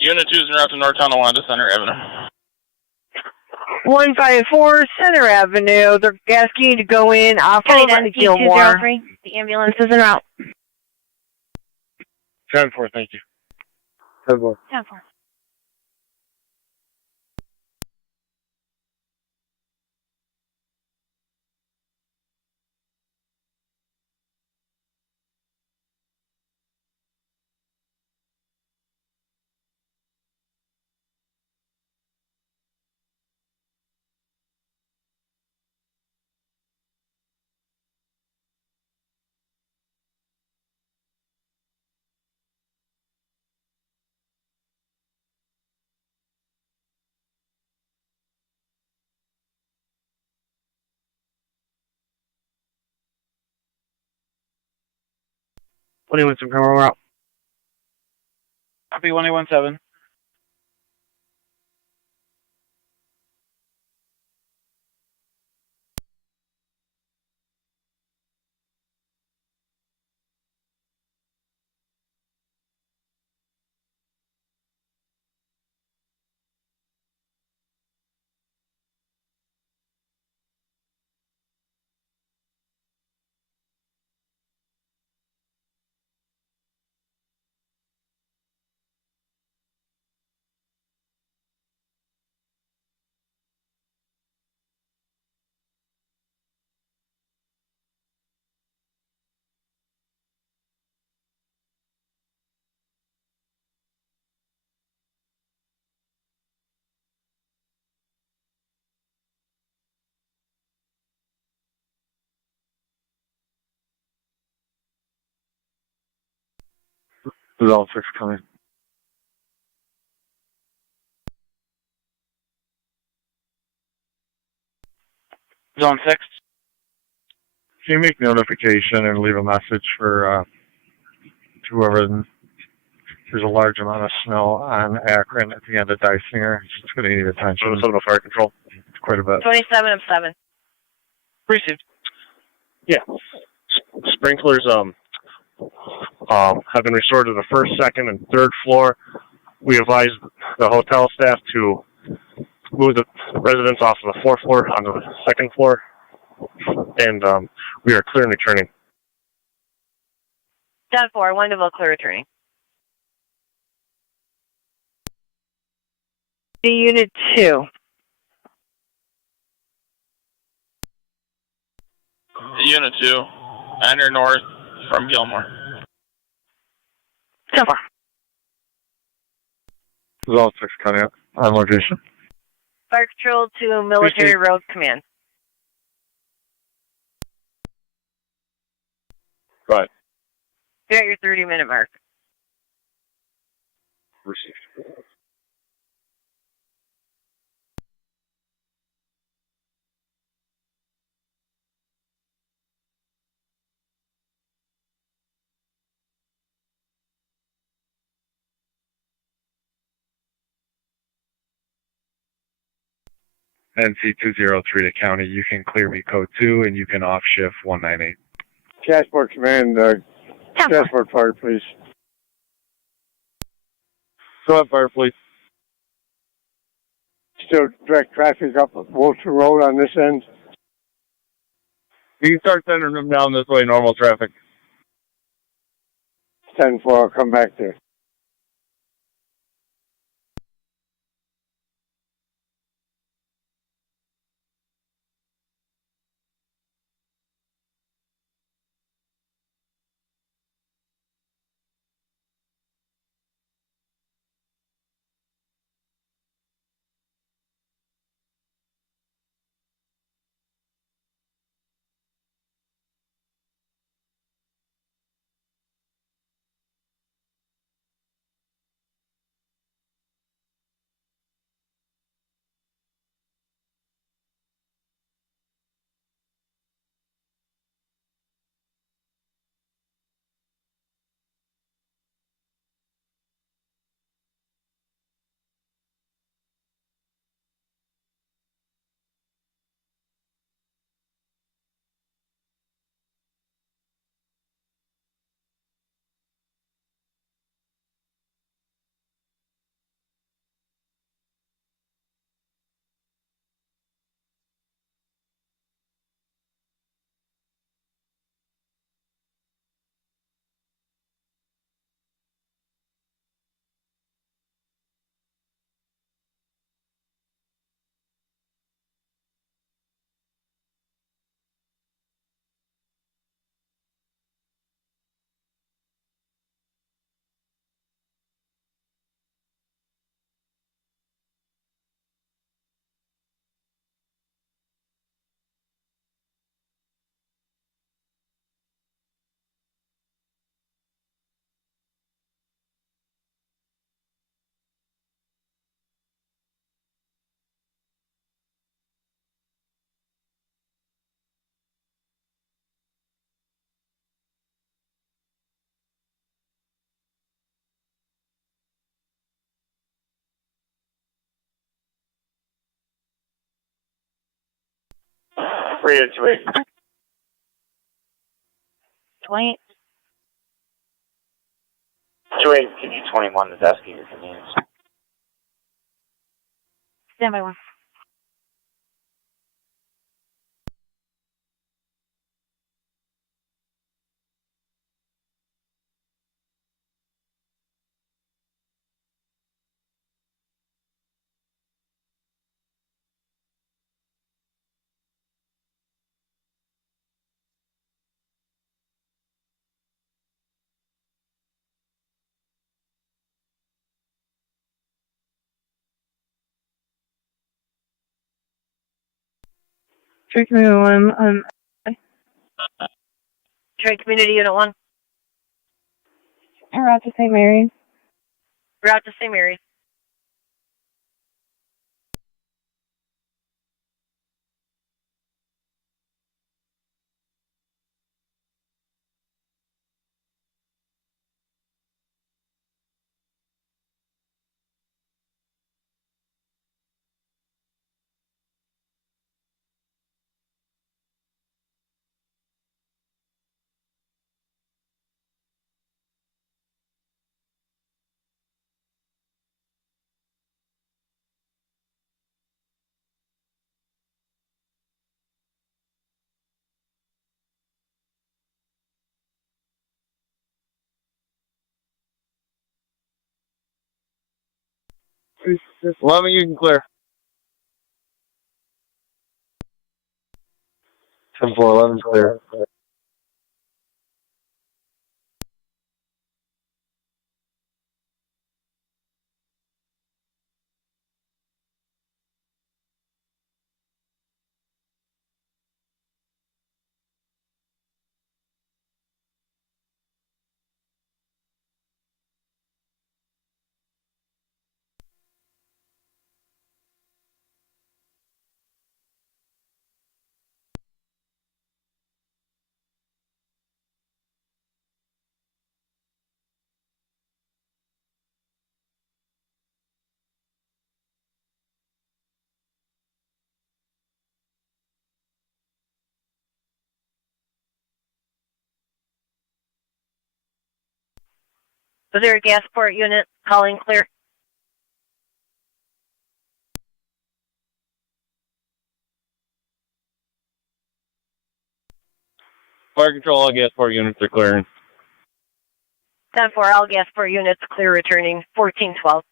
Unit 2 is en route to North Tonawanda Center Avenue. 154 Center Avenue. They're asking you to go in off of Gilmore. The ambulance is en route. 10-4, thank you. 10-4. 10-4. What do you want some criminal route? Copy 1817. Zone 6 coming. Zone 6. Can you make notification and leave a message for whoever? There's a large amount of snow on Akron at the end of Dysinger. It's going to need attention. Minnesota Fire Control. It's quite a bit. 27 of 7. Received. Yeah. Sprinklers have been restored to the first, second, and third floor. We advised the hotel staff to move the residents off of the fourth floor onto the second floor, and we are clear and returning. 10-4, wonderful, clear returning. Unit 2. Unit 2, enter north from Gilmore. So far. Zone 6 coming up on location. Fire Control to Military Road Command. Go ahead. You're at your 30-minute mark. Received. NC203 to county, you can clear me code 2 and you can off shift 198. Transport Command, transport fire, please. Go ahead, fire, please. Still direct traffic up Wilson Road on this end. You can start sending them down this way, normal traffic. 10-4, I'll come back there. Read it to me. 28. 21 to desk at your convenience. Stand by 1. Trade Community 1, Trade Community Unit 1. en route to St. Mary's. Route to St. Mary's. 11, you can clear. 10-4, 11's clear. Was there a gas port unit calling clear? Fire control, all gas port units are clearing. 10-4, all gas port units clear returning. 1412.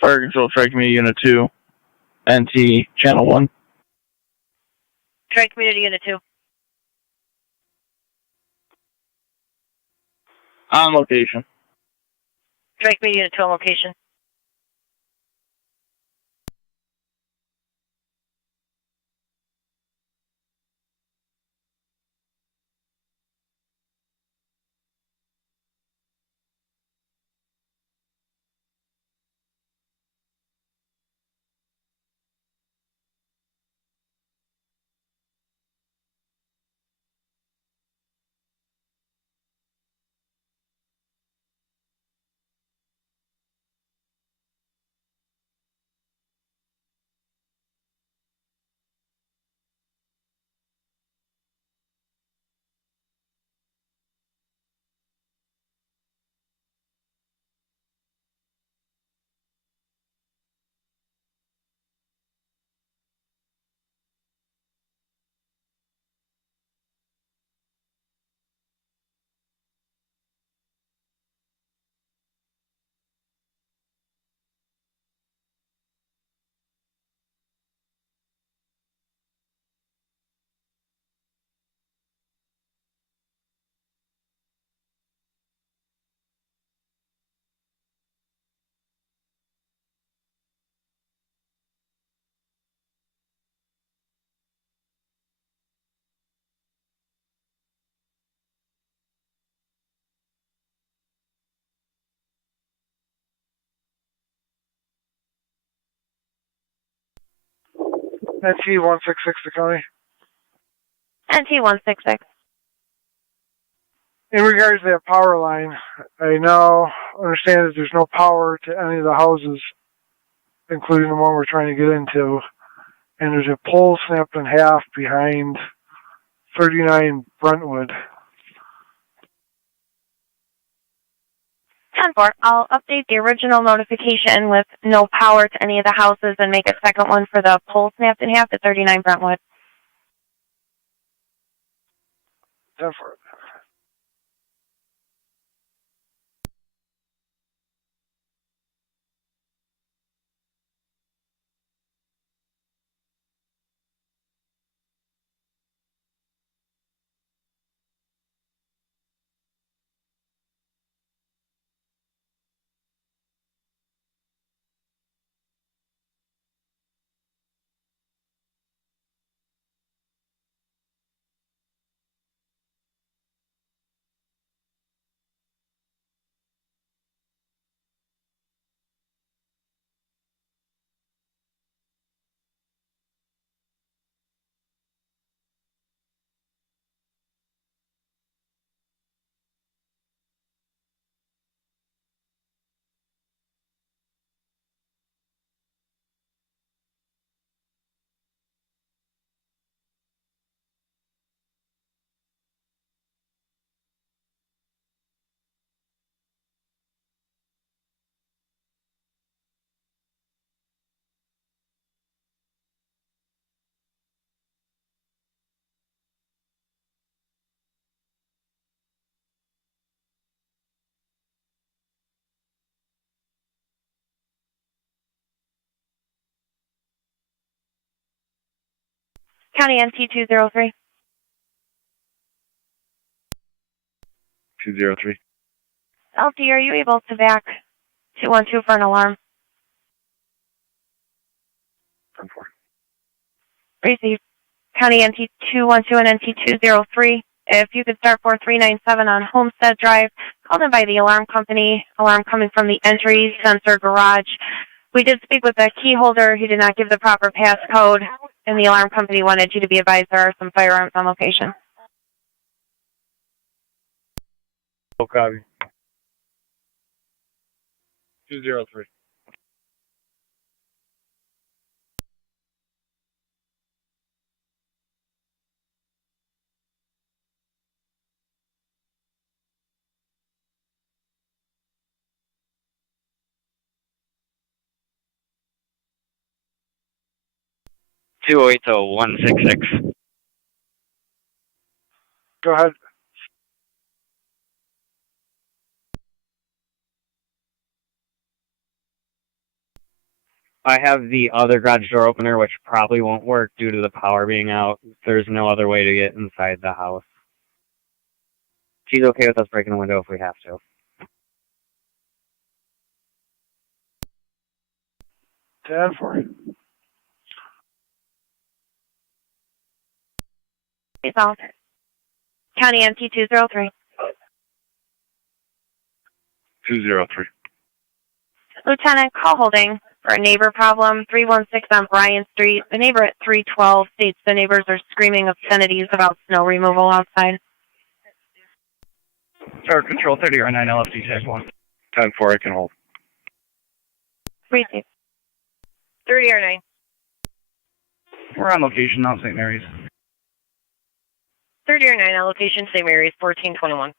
Fire control, Tri Community Unit 2, NT Channel 1. Tri-Community Unit 2. On location. Tri-Community Unit 2 on location. NT 166 to county. NT 166. In regards to that power line, I now understand that there's no power to any of the houses, including the one we're trying to get into. And there's a pole snapped in half behind 39 Brentwood. 10-4. I'll update the original notification with no power to any of the houses and make a second one for the pole snapped in half at 39 Brentwood. 10-4. County NT 203. 203. LT, are you able to back 212 for an alarm? 10-4. Receive. County NT 212 and NT 203. If you could start 4397 on Homestead Drive, called in by the alarm company. Alarm coming from the entry sensor garage. We did speak with the key holder. He did not give the proper passcode, and the alarm company wanted you to be advised there are some firearms on location. Oh, copy. 203. Two 08 to 166. Go ahead. I have the other garage door opener, which probably won't work due to the power being out. There's no other way to get inside the house. She's okay with us breaking the window if we have to. Dad for it. Resolved. County NT 203. 203. Lieutenant, call holding for a neighbor problem, 316 on Bryan Street. The neighbor at 312 states the neighbors are screaming obscenities about snow removal outside. Start control 30 or 9 LFD tag 1. 10-4, I can hold. Receive. 30 or 9. We're on location now, St. Mary's. 30 or 9 allocation, St. Mary's, 1421.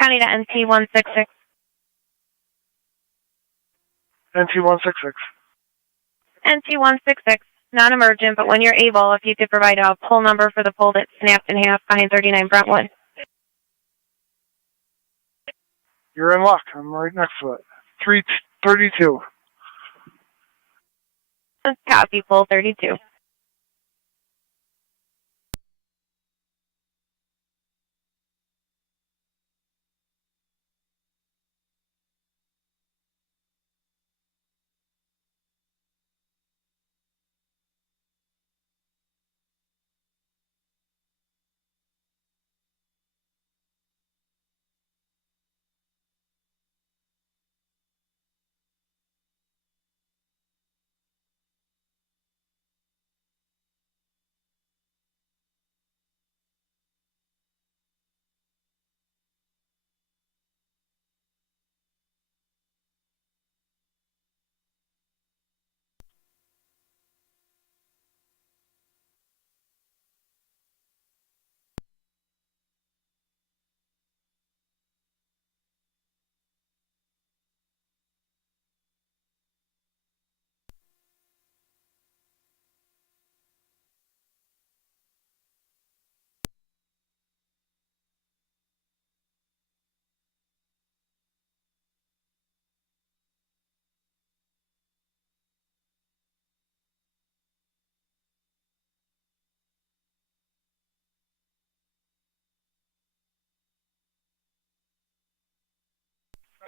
County to NT 166. NT 166. NT 166. Non-emergent, but when you're able, if you could provide a pull number for the pole that snapped in half behind 39 Brentwood. You're in luck. I'm right next to it. 332. Copy, full 32.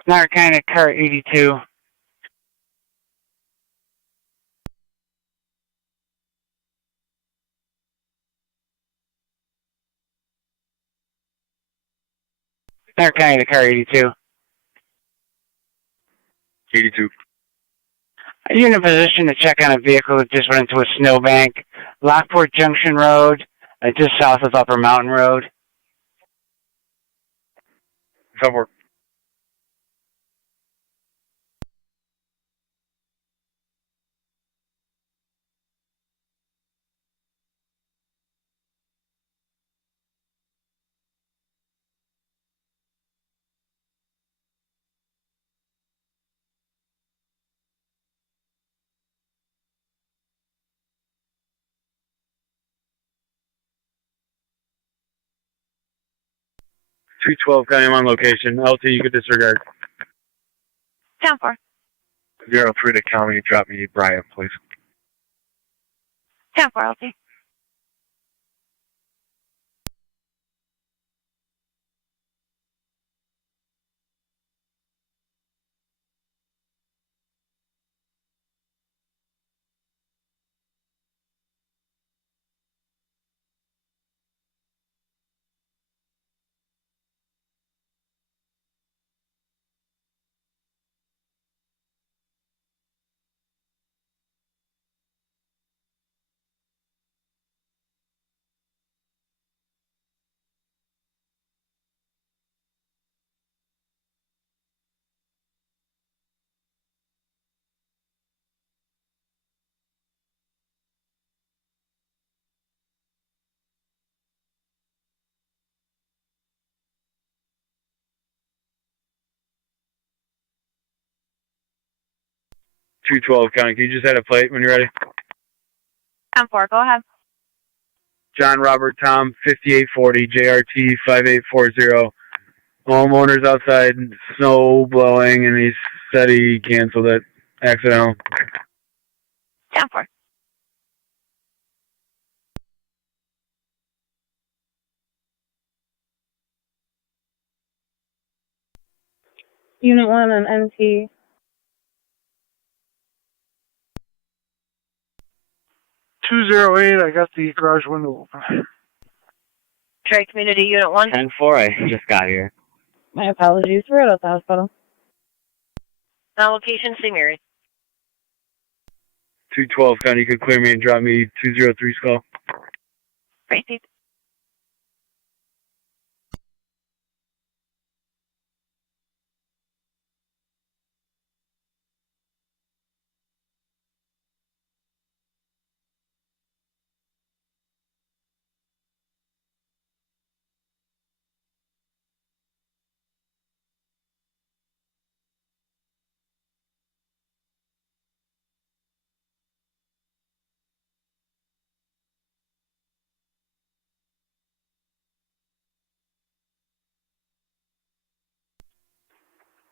Narcotic car 82. Narcotic car 82. 82. Are you in a position to check on a vehicle that just went into a snowbank? Lockport Junction Road, just south of Upper Mountain Road. Somewhere. $312, County, I'm on location. LT, you could disregard. 10-4. 03 to county, drop me Brian, please. 10-4, LT. $312, County, can you just add a plate when you're ready? 10-4, go ahead. John Robert Tom 5840 JRT 5840. Homeowner's outside, snow blowing, and he said he canceled it. Accidental. 10-4. Unit 1 on NT. 208, I got the garage window open. Tri-Community Unit 1. 10-4, I just got here. My apologies. We're at the hospital. Now location, St. Mary. 212, County, you could clear me and drop me 203 Skull. Great.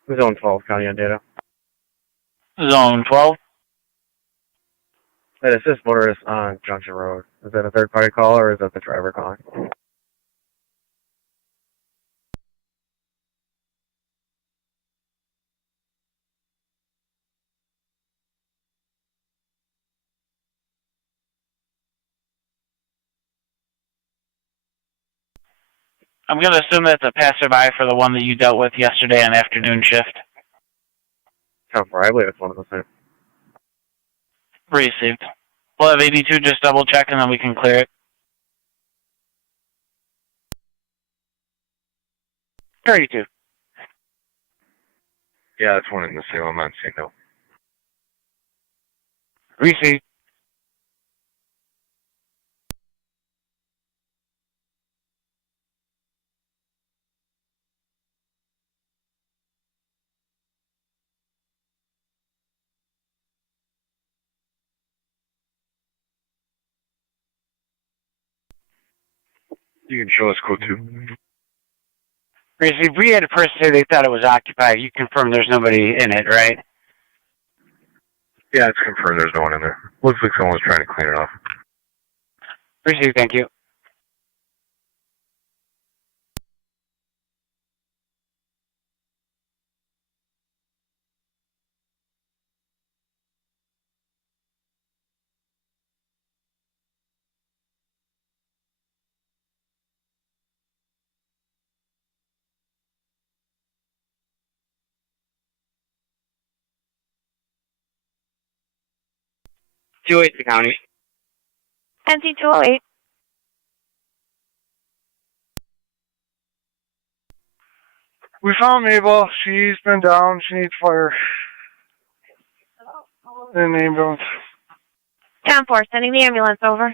Who's on 12, County, on data? Zone 12. That assist motorist on Junction Road. Is that a third-party call or is that the driver calling? I'm going to assume that's a passerby for the one that you dealt with yesterday on afternoon shift. I believe it's one of the same. Received. We'll have 82 just double check and then we can clear it. 32. Yeah, that's one in the Salem on signal. Received. You can show us code 2. Received. We had a person say they thought it was occupied. You confirm there's nobody in it, right? Yeah, it's confirmed there's no one in there. Looks like someone was trying to clean it off. Received, thank you. .208 County. NC 208. We found Mabel. She's been down. She needs fire. In the ambulance. 10-4, sending the ambulance over.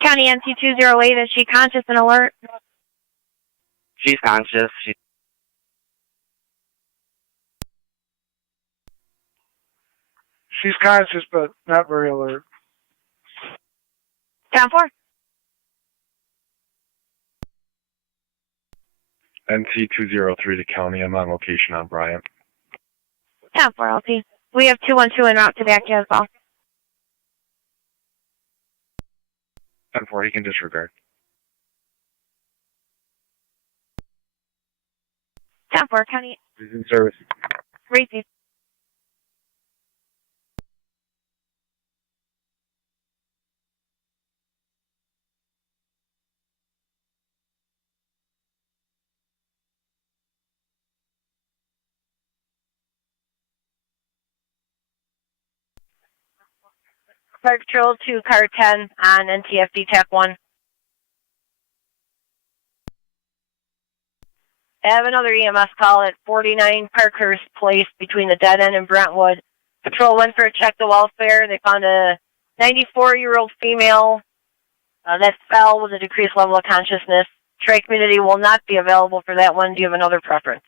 County NC 208, is she conscious and alert? She's conscious. She's conscious, but not very alert. 10-4. NC 203 to county. I'm on location on Bryant. 10-4, LT. We have 212 en route to back you as well. 10-4, he can disregard. 10-4, County. He's in service. Received. Fire Patrol to Car 10 on NTFD TAC 1. I have another EMS call at 49 Parkhurst Place between the Dead End and Brentwood. Patrol went for a check the welfare. They found a 94-year-old female that fell with a decreased level of consciousness. Tri-Community will not be available for that one. Do you have another preference?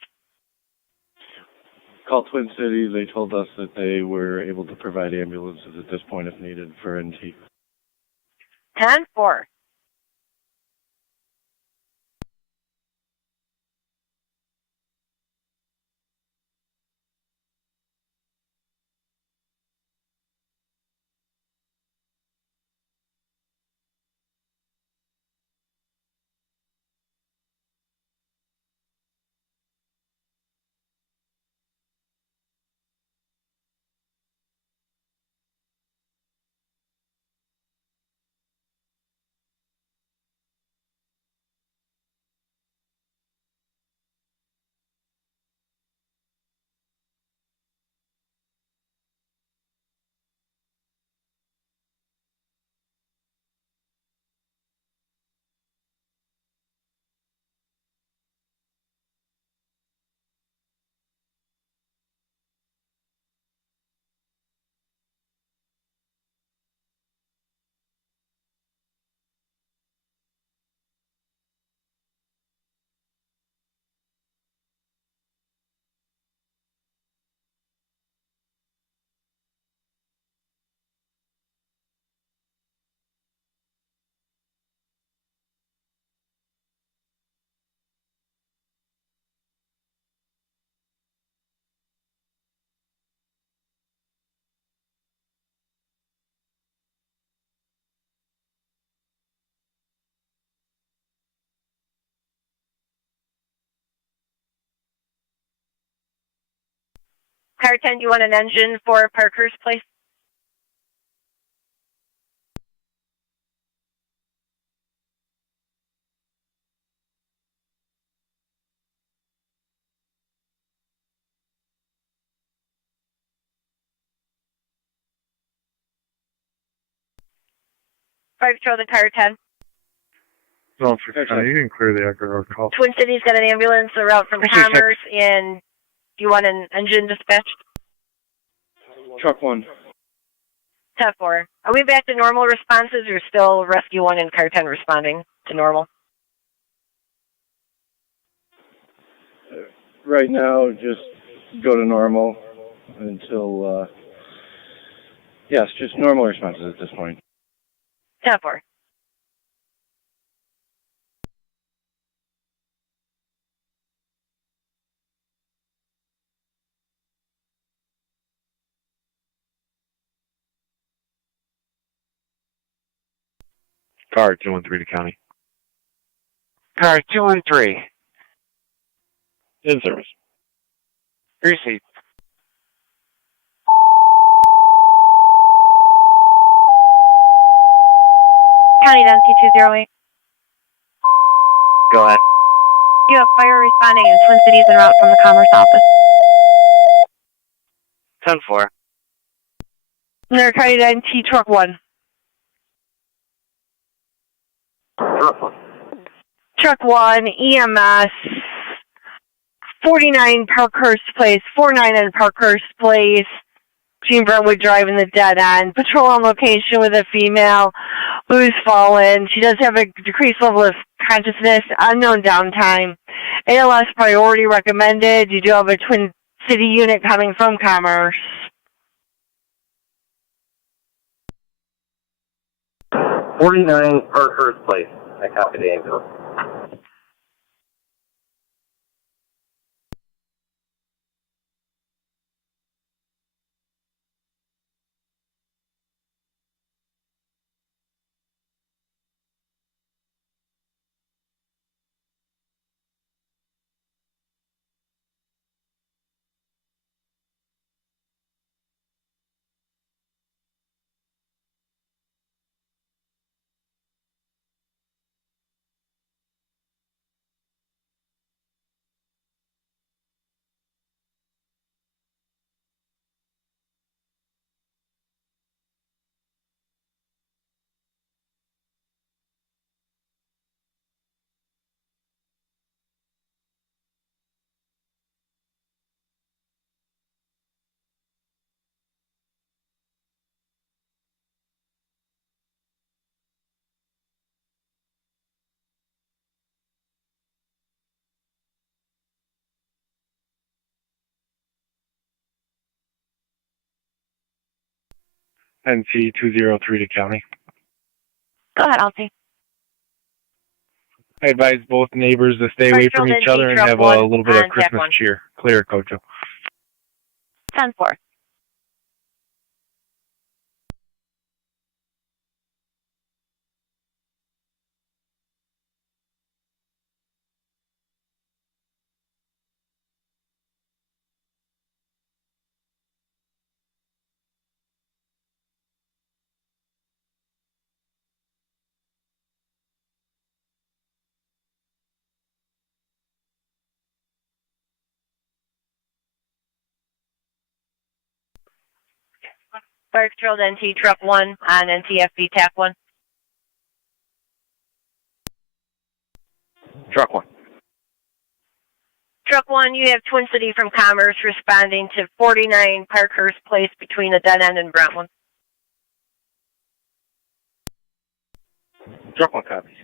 Call Twin Cities. They told us that they were able to provide ambulances at this point if needed for NT. 10-4. Car 10, you want an engine for Parkhurst Place? Fire Patrol to Car 10. Zone 59, you can clear the Edgar Road call. Twin Cities got an ambulance, a route from Commerce, and do you want an engine dispatched? Truck 1. 10-4. Are we back to normal responses or still Rescue 1 and Car 10 responding to normal? Right now, just go to normal until, yes, just normal responses at this point. 10-4. Car 213 to county. Car 213. In service. Receipt. County down P208. Go ahead. You have fire responding in Twin Cities en route from the Commerce office. 10-4. They're County 9 T Truck 1. Truck 1, EMS, 49 Parkhurst Place, 49 in Parkhurst Place, Gene Brentwood Drive in the dead end. Patrol on location with a female who's fallen. She does have a decreased level of consciousness, unknown downtime. ALS priority recommended. You do have a Twin City unit coming from Commerce. 49 Parkhurst Place. I copy the ambulance. NC 203 to county. Go ahead, Alfie. I advise both neighbors to stay away from each other and have a little bit of Christmas cheer. Clear, Coach. 10-4. Fire Patrol to NT Truck 1 on NTFB TAC 1. Truck 1. Truck 1, you have Twin City from Commerce responding to 49 Parkhurst Place between the dead end and Brentwood. Truck 1 copies.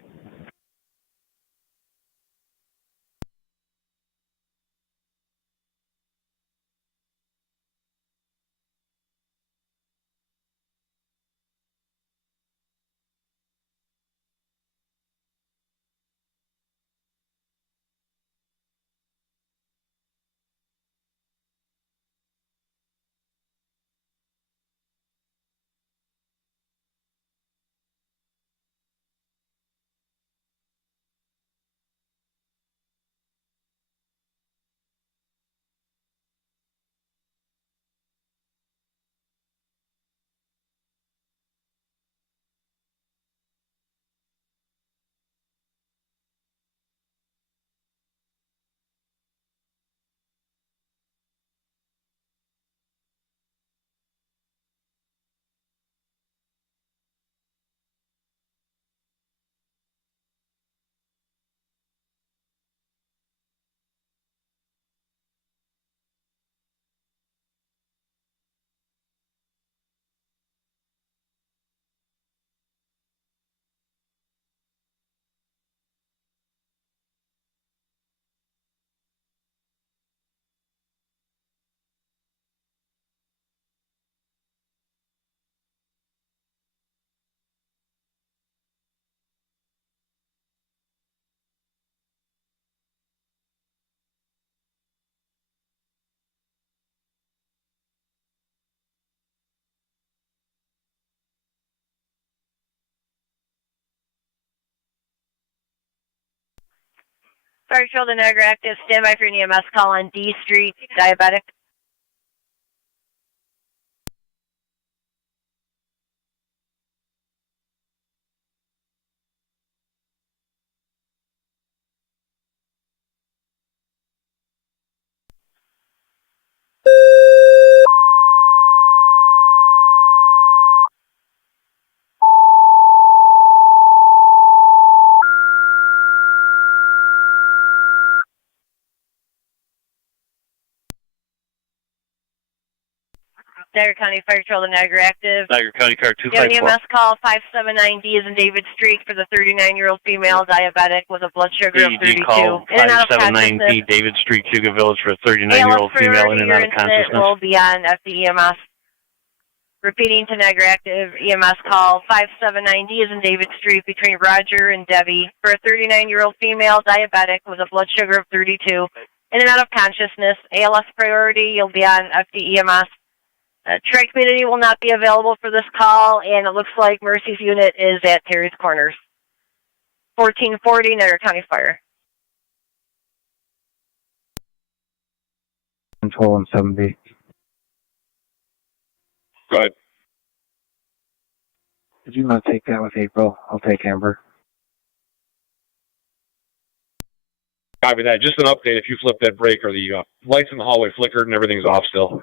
Fire Patrol to Niagara active. Stand by for an EMS call on D Street, diabetic. Niagara County Fire Patrol to Niagara active. Niagara County Car You have an 254. EMS call 579D is in David Street for the 39-year-old female diabetic with a blood sugar of 32. ED call In and out of 579D consciousness. David Street, Hugo Village for a 39-year-old female in and out of consciousness. Will be on FD EMS. Repeating to Niagara active EMS call 579D is in David Street between Roger and Debbie for a 39-year-old female diabetic with a blood sugar of 32. In and out of consciousness. ALS priority, you'll be on FD EMS. Tri Community will not be available for this call, and it looks like Mercy's unit is at Terry's Corners. 1440 Niagara County Fire. Control on 7B. Go ahead. If you want to take that with April, I'll take Amber. Copy that. Just an update. If you flip that breaker, the lights in the hallway flickered and everything's off still.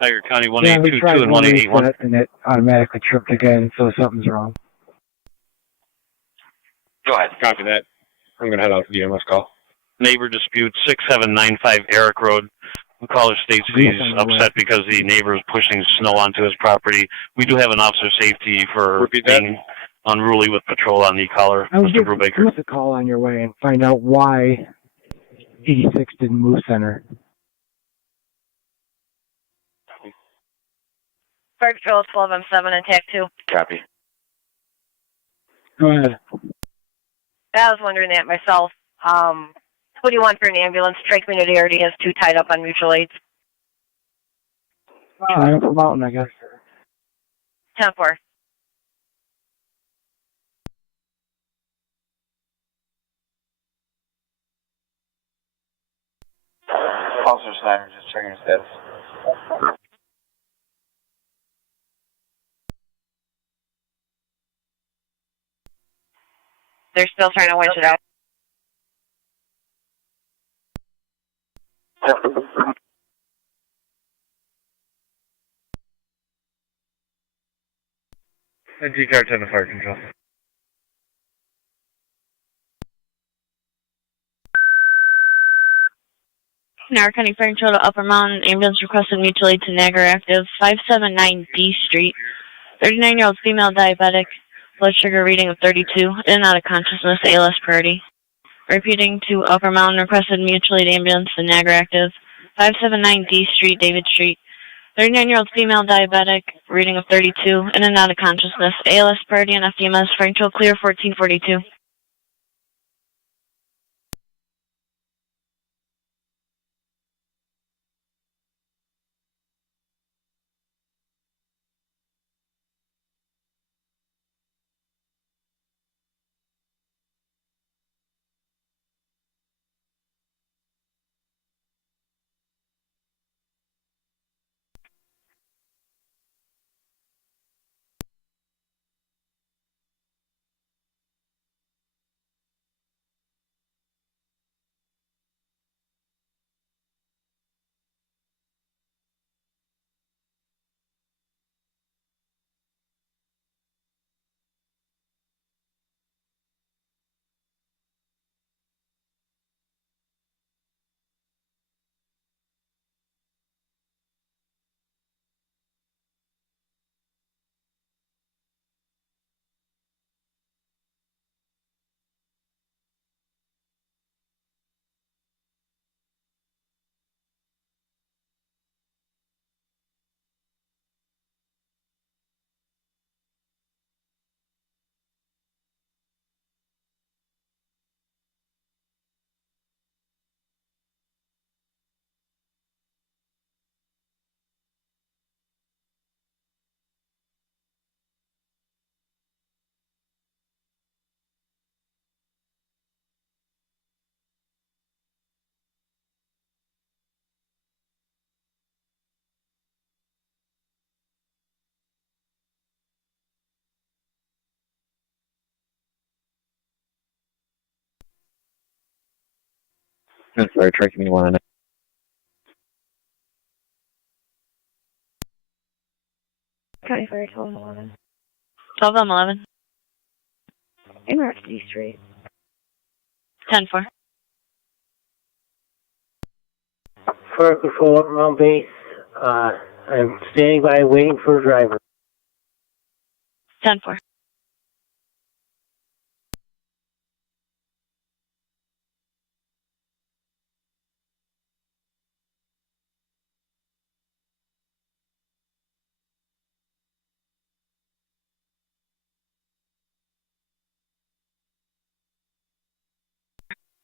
Niagara County 1822 and 1881. And it automatically tripped again, so something's wrong. Go ahead. Copy that. I'm going to head out to the EMS call. Neighbor dispute 6795 Eric Road. The caller states he's upset because the neighbor is pushing snow onto his property. We do have an officer safety for being unruly with patrol on the caller, Mr. Brubaker. Give us a call on your way and find out why 86 didn't move center. Fire Patrol 12M7 and TAC 2. Copy. Go ahead. I was wondering that myself. What do you want for an ambulance? Tri Community already has 2 tied up on mutual aids. I'm from Mountain, I guess. 10-4. Officer Snyder, just checking your status. They're still trying to winch it out. NT car 10 to fire control. Niagara County Fire Control to Upper Mountain. Ambulance requested mutual aid to Niagara active. 579 D Street. 39-year-old female diabetic. Blood sugar reading of 32. In and out of consciousness. ALS priority. Repeating to Upper Mountain. Requested mutual aid ambulance to Niagara active. 579 D Street, David Street. 39-year-old female diabetic. Reading of 32. In and out of consciousness. ALS priority and FDMS. Fire Control clear 1442. Sorry, tracking me 1 on it. County Fire 1211. 12M11. En route to D Street. 10-4. Fire Control up around base. I'm standing by waiting for a driver. 10-4.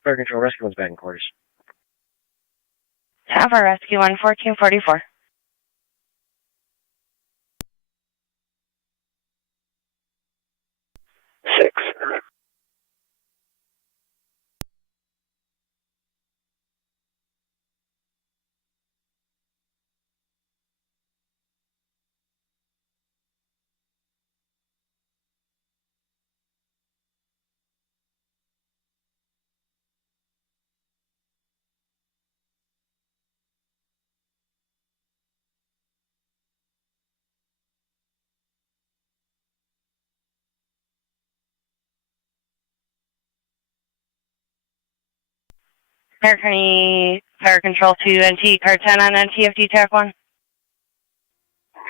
Fire Control Rescue one's back in quarters. Tower Rescue 1, 1444. County Fire Control 2, NT, Car 10 on NTFD TAC 1.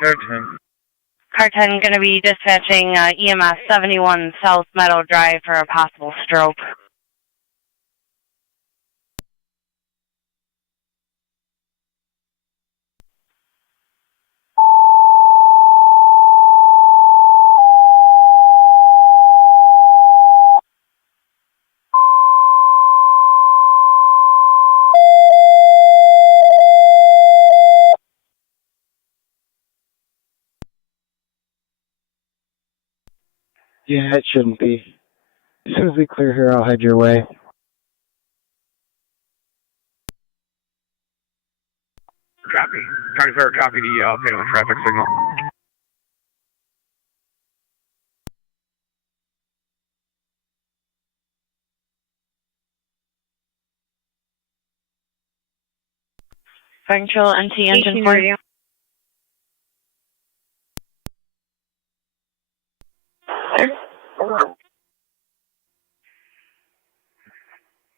Car 10. Car 10 going to be dispatching EMS 71 South Meadow Drive for a possible stroke. Yeah, it shouldn't be. As soon as we clear here, I'll head your way. Copy. County Fire, copy the update on the traffic signal. Fire Control, NT, engine 4. Radio.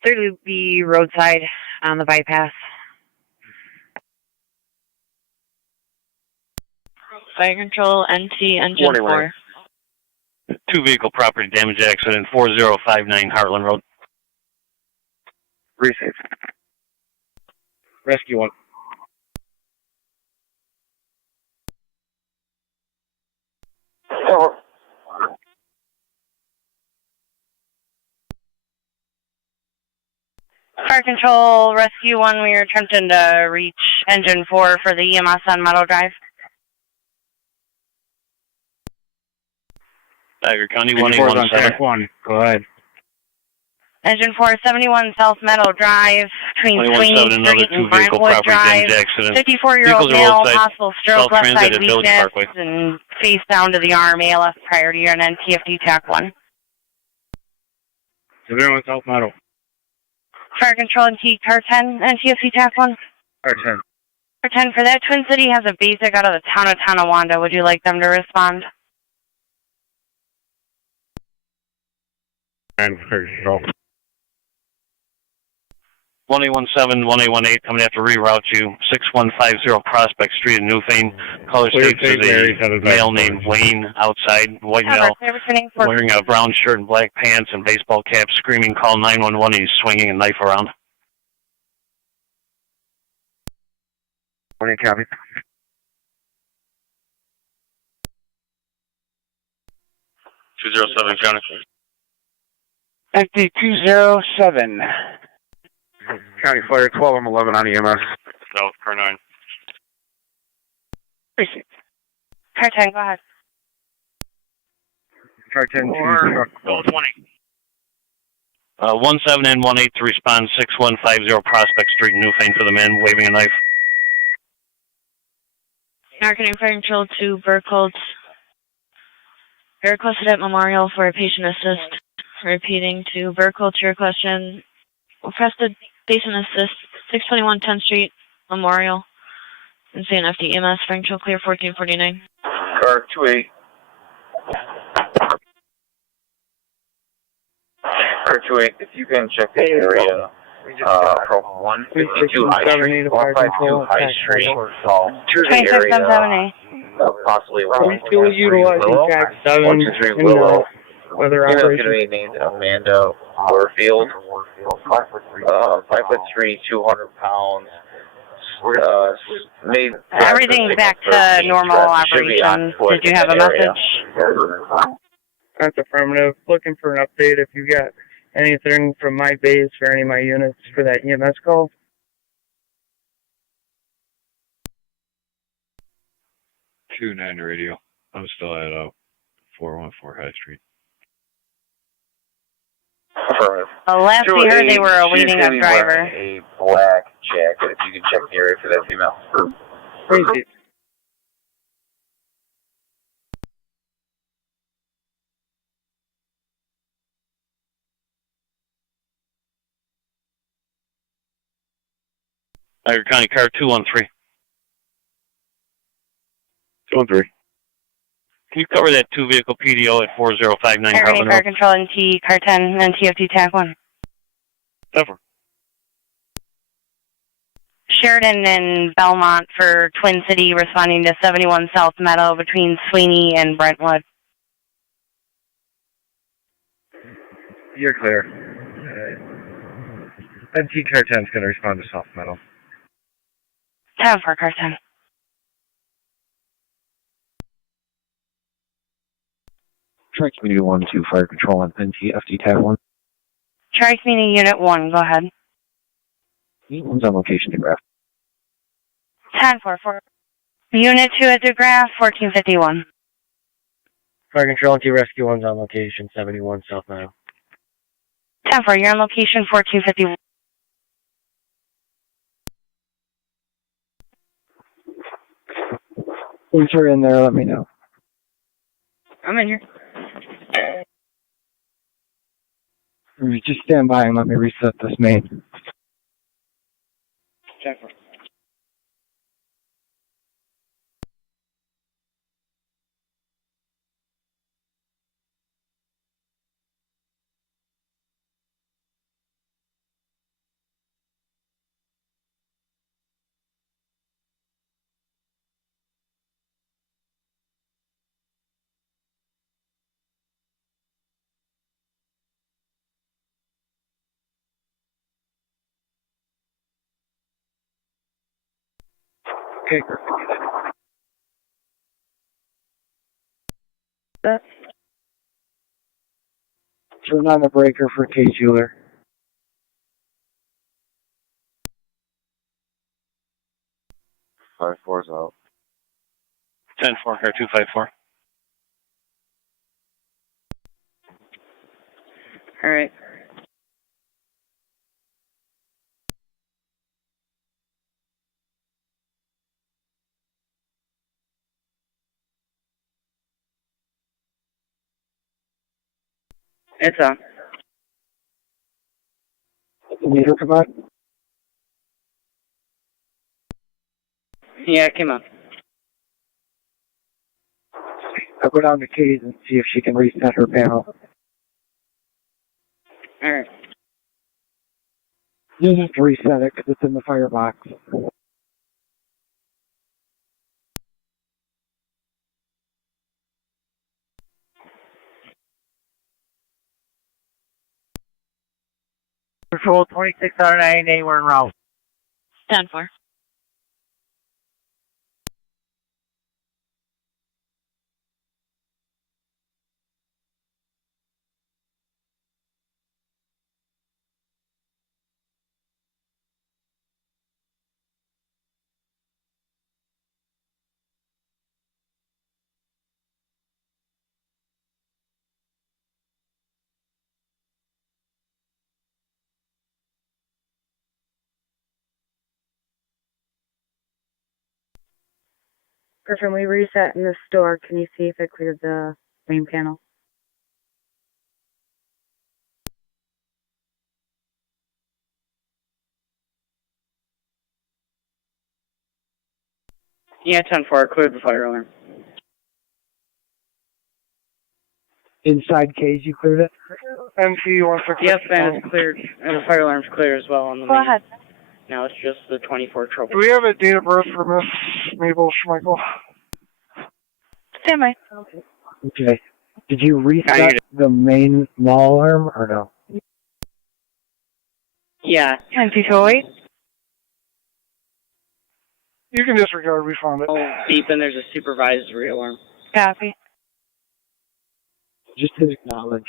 Third would be roadside on the bypass. Fire Control, NT, engine 4. 2-vehicle property damage accident, 4059 Heartland Road. Receive. Rescue 1. Fire Control Rescue 1, we are attempting to reach Engine 4 for the EMS on Meadow Drive. Niagara County 1817. 1. Go ahead. Engine 4, 71 South Meadow Drive, between Sweeney Street and Brentwood Drive. 54-year-old male, possible stroke, left side weakness, and face down to the arm, ALS priority on NTFD TAC 1. 71 South Meadow. Fire Control NT, Car 10, NTFD TAC 1. Car 10. Car 10, for that, Twin City has a basic out of the town of Tonawanda. Would you like them to respond? And Fire Control. 1817, 1818, coming to have to reroute you. 6150 Prospect Street in Newfane. Caller states is a male named Wayne outside, white male, wearing a brown shirt and black pants and baseball cap, screaming, call 911, he's swinging a knife around. Morning, copy. 207 County. Empty 207. County Fire 12, I'm 11 on EMS. No, Car 9. Receive. Car 10, go ahead. Car 10, 2, Bill 20. 17 and 18 to respond, 6150 Prospect Street in Newfane for the man waving a knife. Marketing Fire Control 2, Burkholz. Requested at Memorial for a patient assist. Repeating to Burkholz, your question. Requested Station Assist, 621 10th Street, Memorial. And CNFD EMS, Frank clear 1449. Car 28. Car 28, if you can check the area, from 152 High Street, 152 High Street, to the area, possibly Are we still utilizing TAC 7 in the weather Female's operation? going to be named Amanda Warfield, 5'3", 200 pounds. Everything's back to normal operations. Did you have a message? That's affirmative. Looking for an update if you got anything from my base or any of my units for that EMS call. Two 9 radio. I'm still at 414 High Street. Last we heard, they were awaiting a driver. A black jacket. If you can check the area for that female. Thank you. Niagara County car 213. 213. Can you cover that 2-vehicle PDO at 4059 Niagara Heartland Car Road? Control NT, Car 10, and TFT TAC 1. Ever. Sheridan and Belmont for Twin City responding to 71 South Meadow between Sweeney and Brentwood. You're clear. NT Car 10 is going to respond to South Meadow. 10 for Car 10. Tri-Community 1-2 Fire Control on NTFD Tab 1. Tri-Community Unit 1, go ahead. One's on location to graph. 10-4. Unit 2 at DeGraff, 1451. Fire Control and Rescue 1's on location, 71 South Meadow. 10-4, you're on location, 1451. Once you're in there, let me know. I'm in here. Just stand by and let me reset this main. Check. Okay. Turn on the breaker for K. Jeweler. Five four's out. 10-4, car 254. All right. It's on. The meter come on? Yeah, it came up. I'll go down to Kay's and see if she can reset her panel. All right. You just have to reset it because it's in the firebox. Control 26 out of 98, we're en route. 10-4. Griffin, we reset in the store. Can you see if it cleared the main panel? Yeah, 10-4, cleared the fire alarm. Inside cage, you cleared it? MC 160. Yes, and it's cleared, and the fire alarm's clear as well on the Go main. ahead. Now it's just the 24 trouble. Do we have a date of birth for Miss Mabel Schmeichel? Stand by. Okay. Did you reset the main mall alarm or no? Yeah. 10-208. You can disregard, we found it. Oh, beep, and there's a supervisory alarm. Copy. Just hit acknowledge.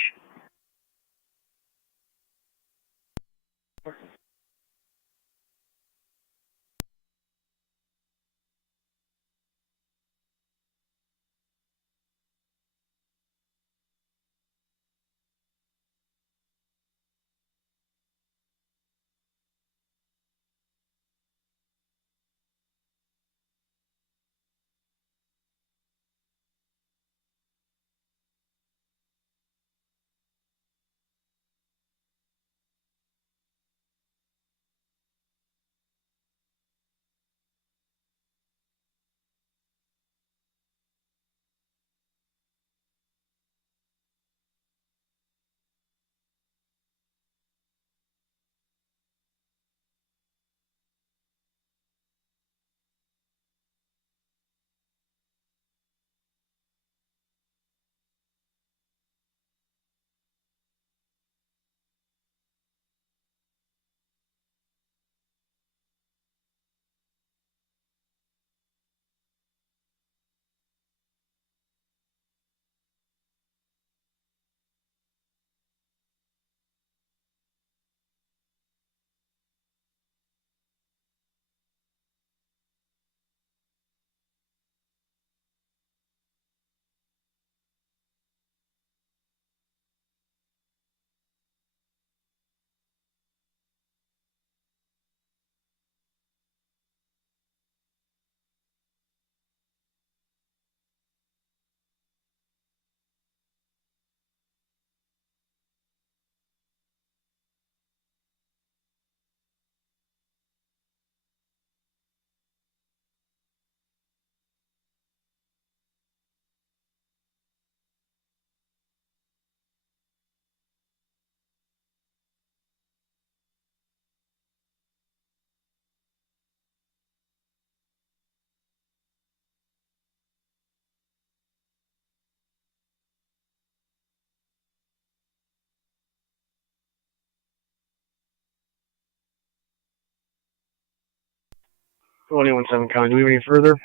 Anyone 7 County, do we have any further?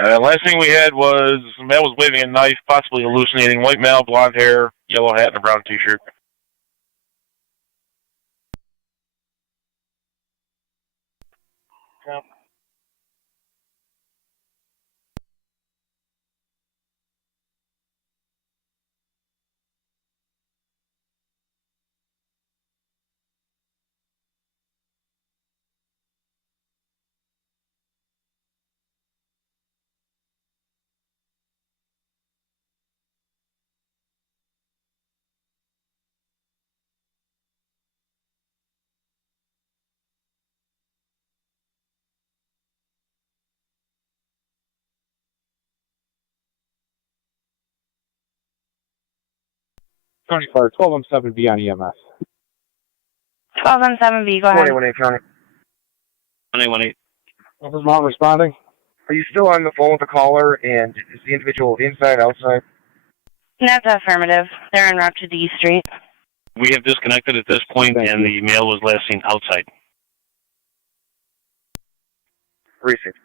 Last thing we had was a male was waving a knife, possibly hallucinating. White male, blonde hair, yellow hat, and a brown t-shirt. Yep. County Fire, 12 on 7B on EMS. 12 on 7B, go ahead. 21-8 County. 1-818. Vermont responding. Are you still on the phone with the caller, and is the individual inside, outside? That's affirmative. They're en route to D Street. We have disconnected at this point, and the male was last seen outside. Received.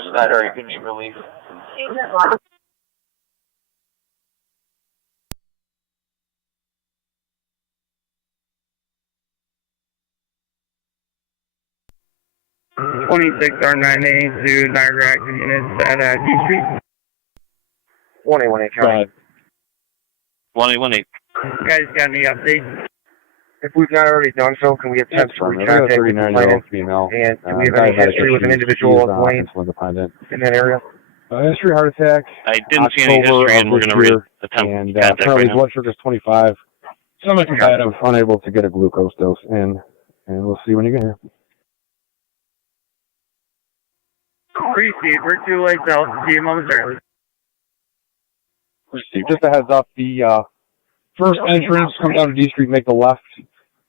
Officer Snyder, you can need relief. R9A to Niagara active units at G Street. 1818 County. 1818. Guys, got any updates? If we've not already done so, can we have temps to contact with the 39-year-old female. And do we have any history with an individual of Wayne in that area? History heart attack. I didn't see any history, and we're going to reattempt and contact currently right now. blood sugar is 25. Semi-combative, unable to get a glucose dose in, and we'll see when you get here. Appreciate. We're 2 lights out. See you momentarily. Just a heads up, the first entrance, come down to D Street, make the left.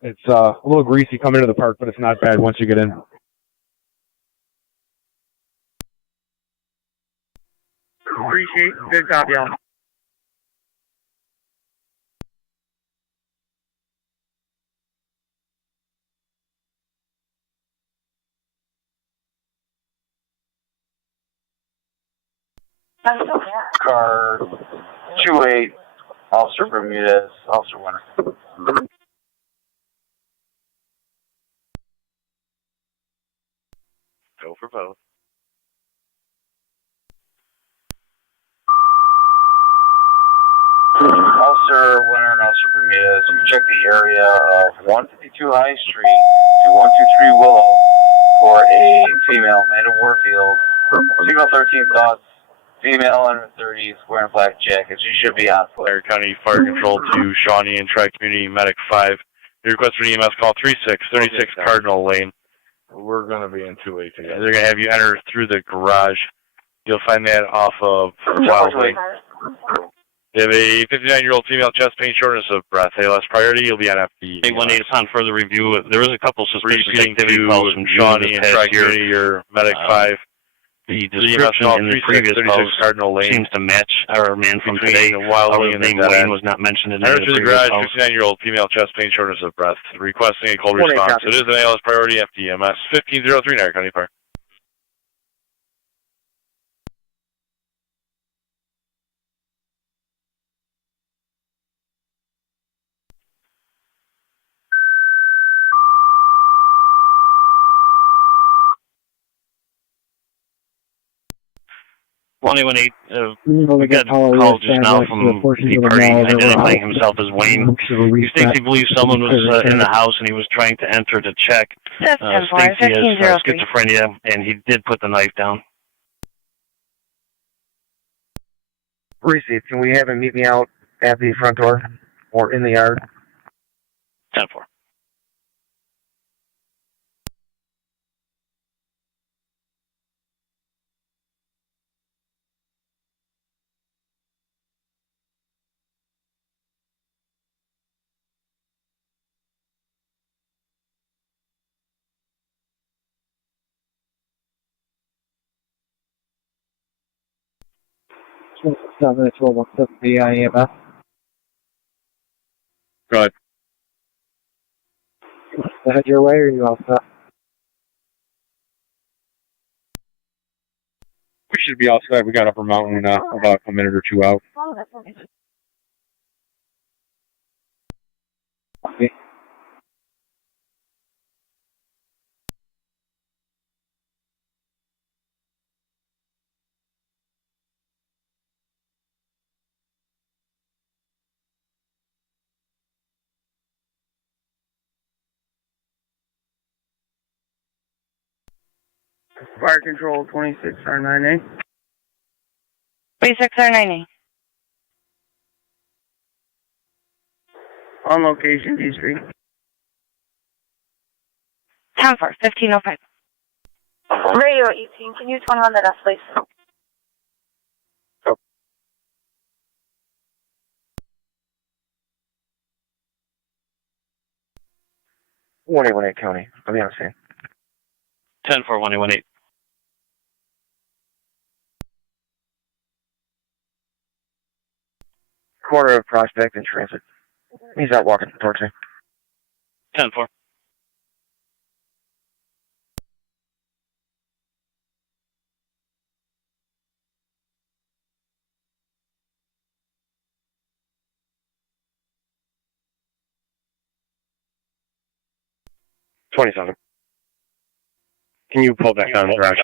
It's a little greasy coming into the park, but it's not bad once you get in. Appreciate. Good copy, y'all. Car 28, Officer Bermudez, Officer Winter. Go for both. Officer Winter and Officer Bermudez, you check the area of 152 High Street to 123 Willow for a female, Amanda Warfield. Signal 13 thoughts. Female under 30s, wearing black jacket. She should be on foot. Niagara County Fire Control to Shawnee and Tri-Community Medic 5. Your request for EMS call 3636 Cardinal Lane. We're going to be in 2A together. They're going to have you enter through the garage. You'll find that off of Wild Lane. You have a 59-year-old female, chest pain, shortness of breath. ALS priority, you'll be on FD. 818 upon further review. There is a couple suspicious activity calls from Shawnee and Tri-Community or Medic 5. The description in the previous calls seems to match our man from today. Our name Wayne was not mentioned in the previous garage, calls. 59-year-old female, chest pain, shortness of breath. Requesting a cold response. It is an ALS priority, FDMS 1503 Niagara County Fire. We got a call just now from the party identifying himself as Wayne. He states he believes someone was in the house and he was trying to enter to check. States he has schizophrenia, and he did put the knife down. Receipt, can we have him meet me out at the front door or in the yard? 10-4. It's 1217 EMS. Go ahead. Head your way, or you all set? We should be all set. We got Upper Mountain about a minute or two out. Okay. Fire Control 26R9A. 26R9A. On location, D Street. 10-4, 1505. Radio 18, can you turn on that, please? One 118 County. I'll be on the scene. 10-4, 1818. Corner of Prospect and Transit. He's out walking towards me. 10-4. 27. Can you pull back down the garage?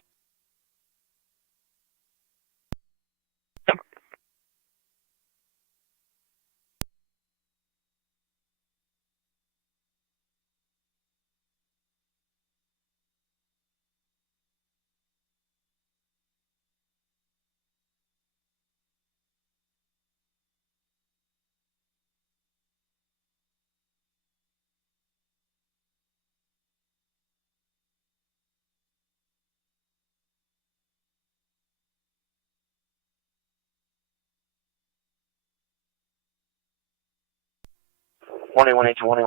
One 8 to 1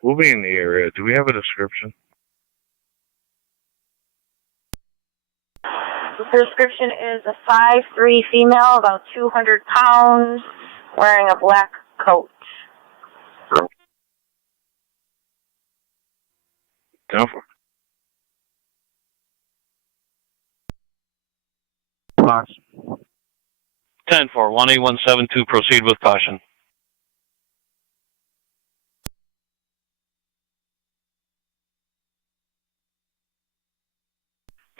We'll be in the area. Do we have a description? The description is a 5'3" female, about 200 pounds, wearing a black coat. Down for. Box. 10-4, 18172, proceed with caution.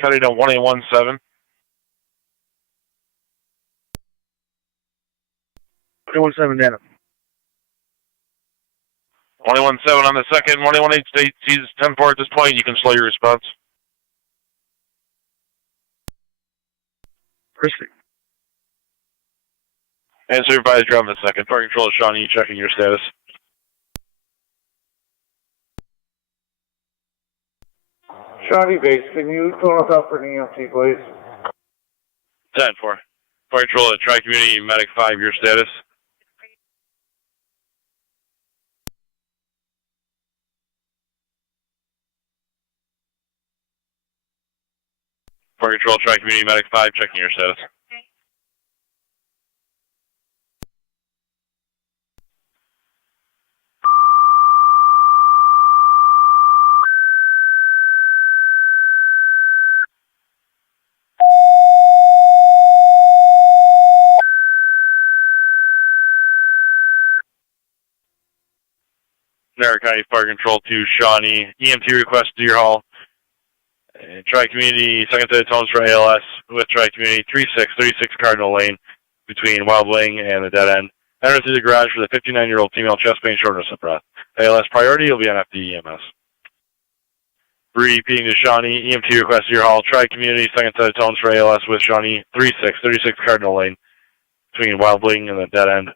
Cutting down 1817. 117 data. 117 on the second. 118 sees 10-4 at this point. You can slow your response. Christy. And supervised drum the second. Fire control is Shawnee, checking your status. Shawnee base, can you call us up for an EMT, please? 10-4. Fire control at Tri-Community Medic 5, your status. Fire control, Tri-Community Medic 5, checking your status. Niagara County Fire Control to Shawnee. EMT request to your hall. Tri-Community, second set of tones for ALS with Tri-Community 3636 Cardinal Lane between Wild Wing and the dead end. Enter through the garage for the 59-year-old female, chest pain, shortness of breath. ALS priority will be on FD EMS. Repeating to Shawnee, EMT request to your hall. Tri-Community, second set of tones for ALS with Shawnee 3636 Cardinal Lane between Wild Wing and the dead end.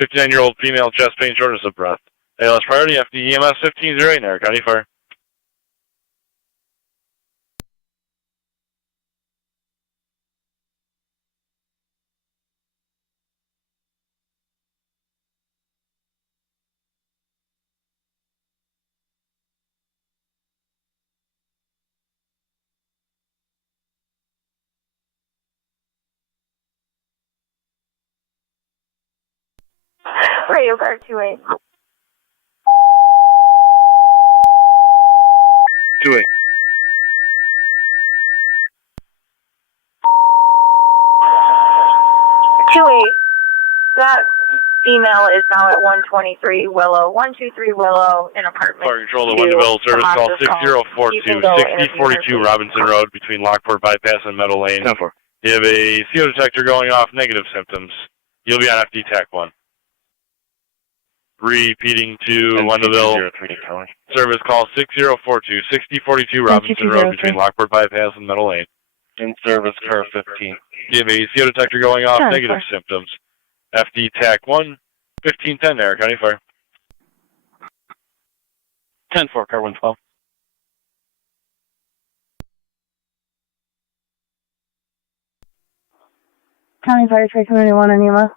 59-year-old female, chest pain, shortness of breath. ALS priority, FD EMS 1508, Niagara County Fire. Radio guard 2-8. 2-8. 2-8. That female is now at 123 Willow, 123 Willow in apartment. Fire control to Wendell service call 6042, 6042 Robinson Road between Lockport Bypass and Meadow Lane. You have a CO detector going off, negative symptoms. You'll be on FD TAC 1. Repeating to Wendell service call 6042, 6042 Robinson Road between Lockport Bypass and Meadow Lane. In service, car 15. You have a CO detector going off, negative symptoms. FD TAC 1, 1510 Niagara County Fire. 10-4, car 112. County Fire Tri-Community 1 on EMS.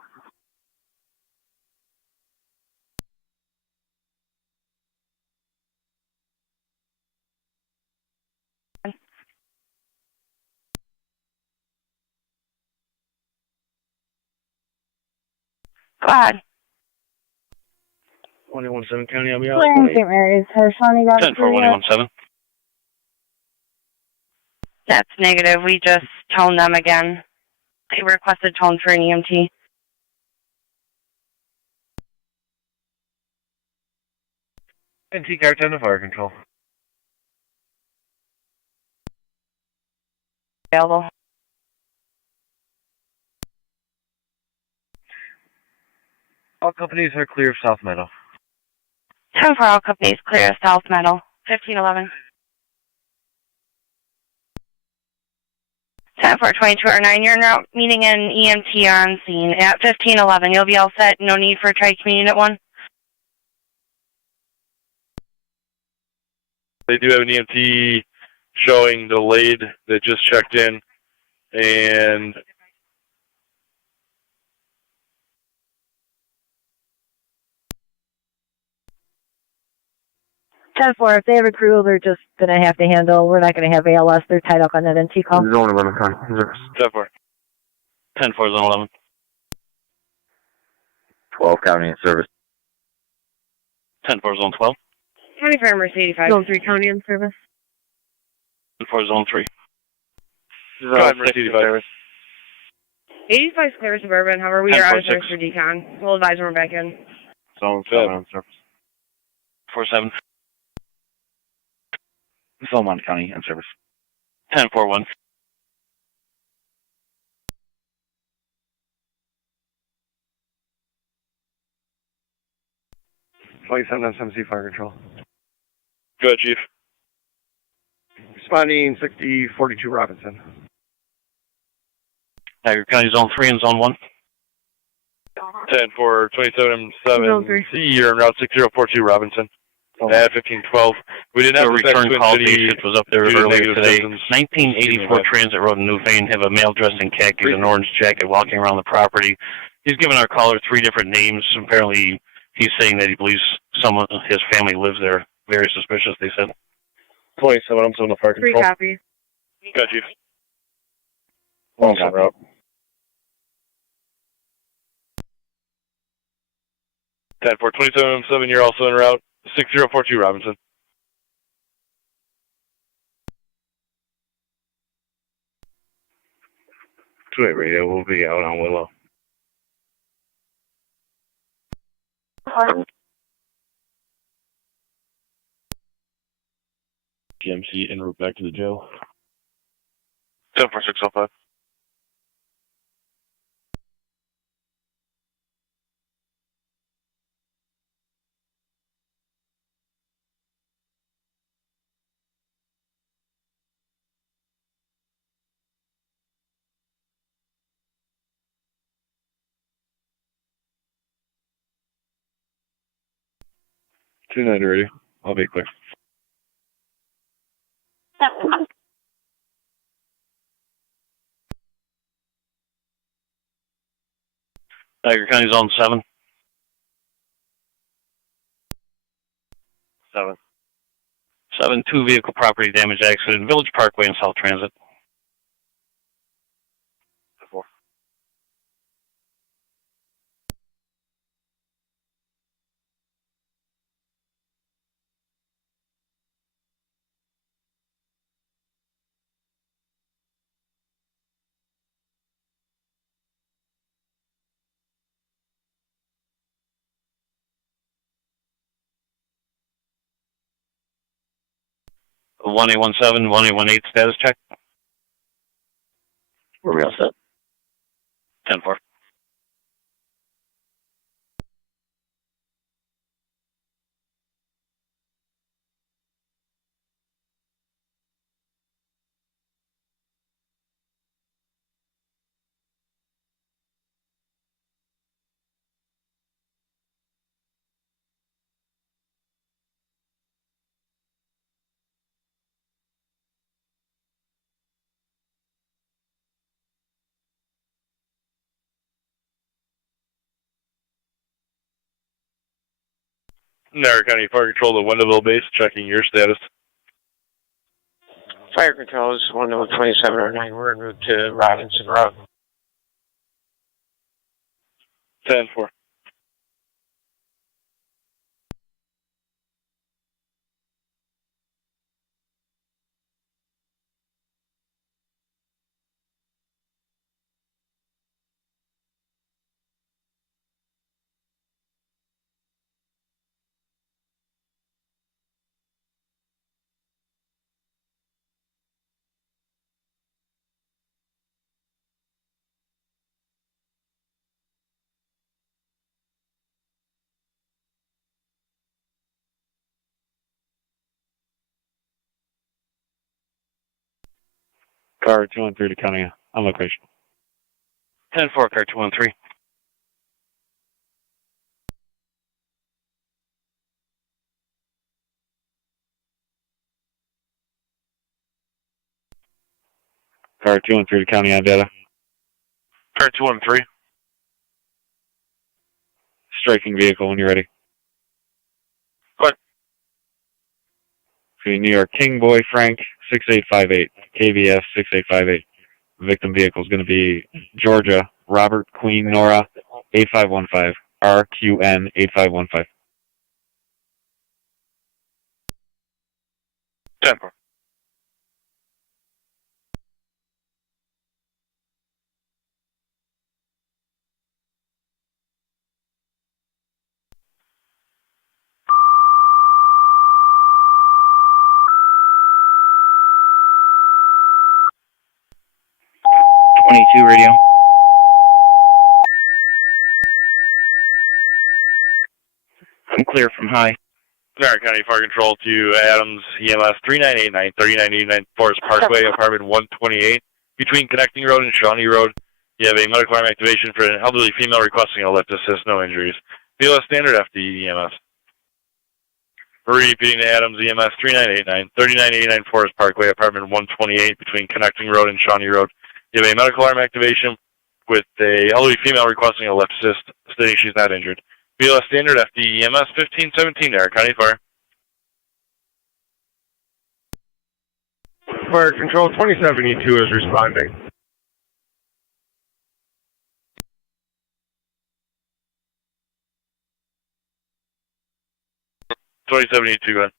Go ahead. 117 County, I'll be out. Clearing St. Mary's. Has Shawnee got 10-4, 117. That's negative. We just toned them again. They requested tone for an EMT. NT car 10 to fire control. Available. All companies are clear of South Meadow. 10 for all companies, clear of South Meadow. 1511. 10 for 2209, you're now meeting an EMT on scene at 1511. You'll be all set, no need for Tri-Community Unit 1. They do have an EMT showing delayed that just checked in, and If they have a crew, they're just going to have to handle. We're not going to have ALS. They're tied up on that NT call. Zone 11, con. 10-4. 10-4, zone 11. 12 county in service. 10-4, zone 12. County Fire Mercy 85. Zone 3 county in service. 10-4, zone 3. Go ahead, Mercy 85. 85 is clear suburban, however, we 10, are out 4, of service for decon. We'll advise when we're back in. Zone 7 on surface. 4-7. Zone 1 county in service. 10-4-1. Flight 7 on 7C fire control. go ahead, Chief. Responding 6042 Robinson. Niagara County Zone 3 and Zone 1. 10 for 27-7C, you're en route 6042 Robinson. At 1512. We did not a return call patient was up there earlier today. Symptoms. 1984 Transit Road in Newfane, have a male dressed in khakis and orange jacket walking around the property. He's given our caller 3 different names. Apparently, he's saying that he believes someone, his family lives there. Very suspicious, they said. 27, I'm still in the fire control. 3 copies. Got you. Long time route. 10 for 27-7, you're also en route 6042 Robinson. Two-way radio will be out on Willow. GMC en route back to the jail. 10 for 605. Two night radio. I'll be clear. Niagara County Zone 7. 7. 7, 2 vehicle property damage accident, Village Parkway and South Transit. 4. A 1817, 1818 status check. Where we all set? 10-4. Niagara County Fire Control to Wendellville Base, checking your status. Fire Control is 12709. We're en route to Robinson Road. 10-4. Car 213 to County on location. 10-4, car 213. Car 213 to County on data. Car 213. Striking vehicle when you're ready. What? New York King Boy Frank 6858. KVS 6858. Victim vehicle is going to be Georgia Robert Queen Nora 8515. RQN 8515. 10-4. Radio. I'm clear from high. Niagara County Fire Control to Adams EMS 3989, 3989 Forest Parkway, apartment 128, between Connecting Road and Shawnee Road. You have a medical arm activation for an elderly female requesting a lift assist, no injuries. BLS standard FD EMS. Repeating to Adams EMS 3989, 3989 Forest Parkway, apartment 128, between Connecting Road and Shawnee Road. You have a medical arm activation with a elderly female requesting a lift assist, stating she's not injured. BLS standard FD EMS 1517, Niagara County Fire. Fire Control 2072 is responding. Go ahead.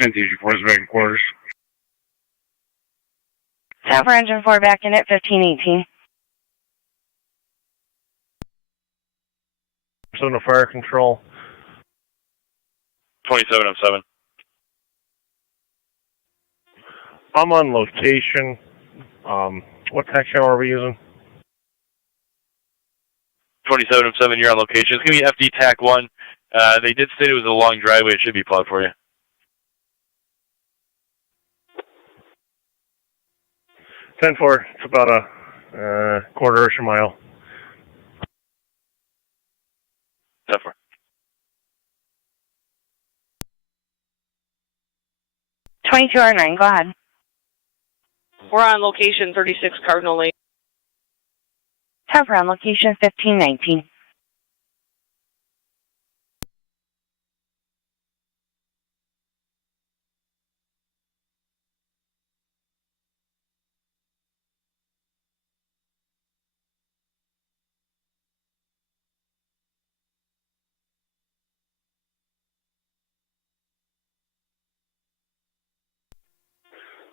NTG 4 is back in quarters. Tower engine 4 back in at 1518. So no Fire Control. 2707. I'm on location. What tax channel are we using? 2707, you're on location. It's going to be FD TAC 1. They did state it was a long driveway. It should be plowed for you. 10-4. It's about a quarter-ish a mile. 10-4. R9, go ahead. We're on location 36 Cardinal Lane. Tower on location 1519.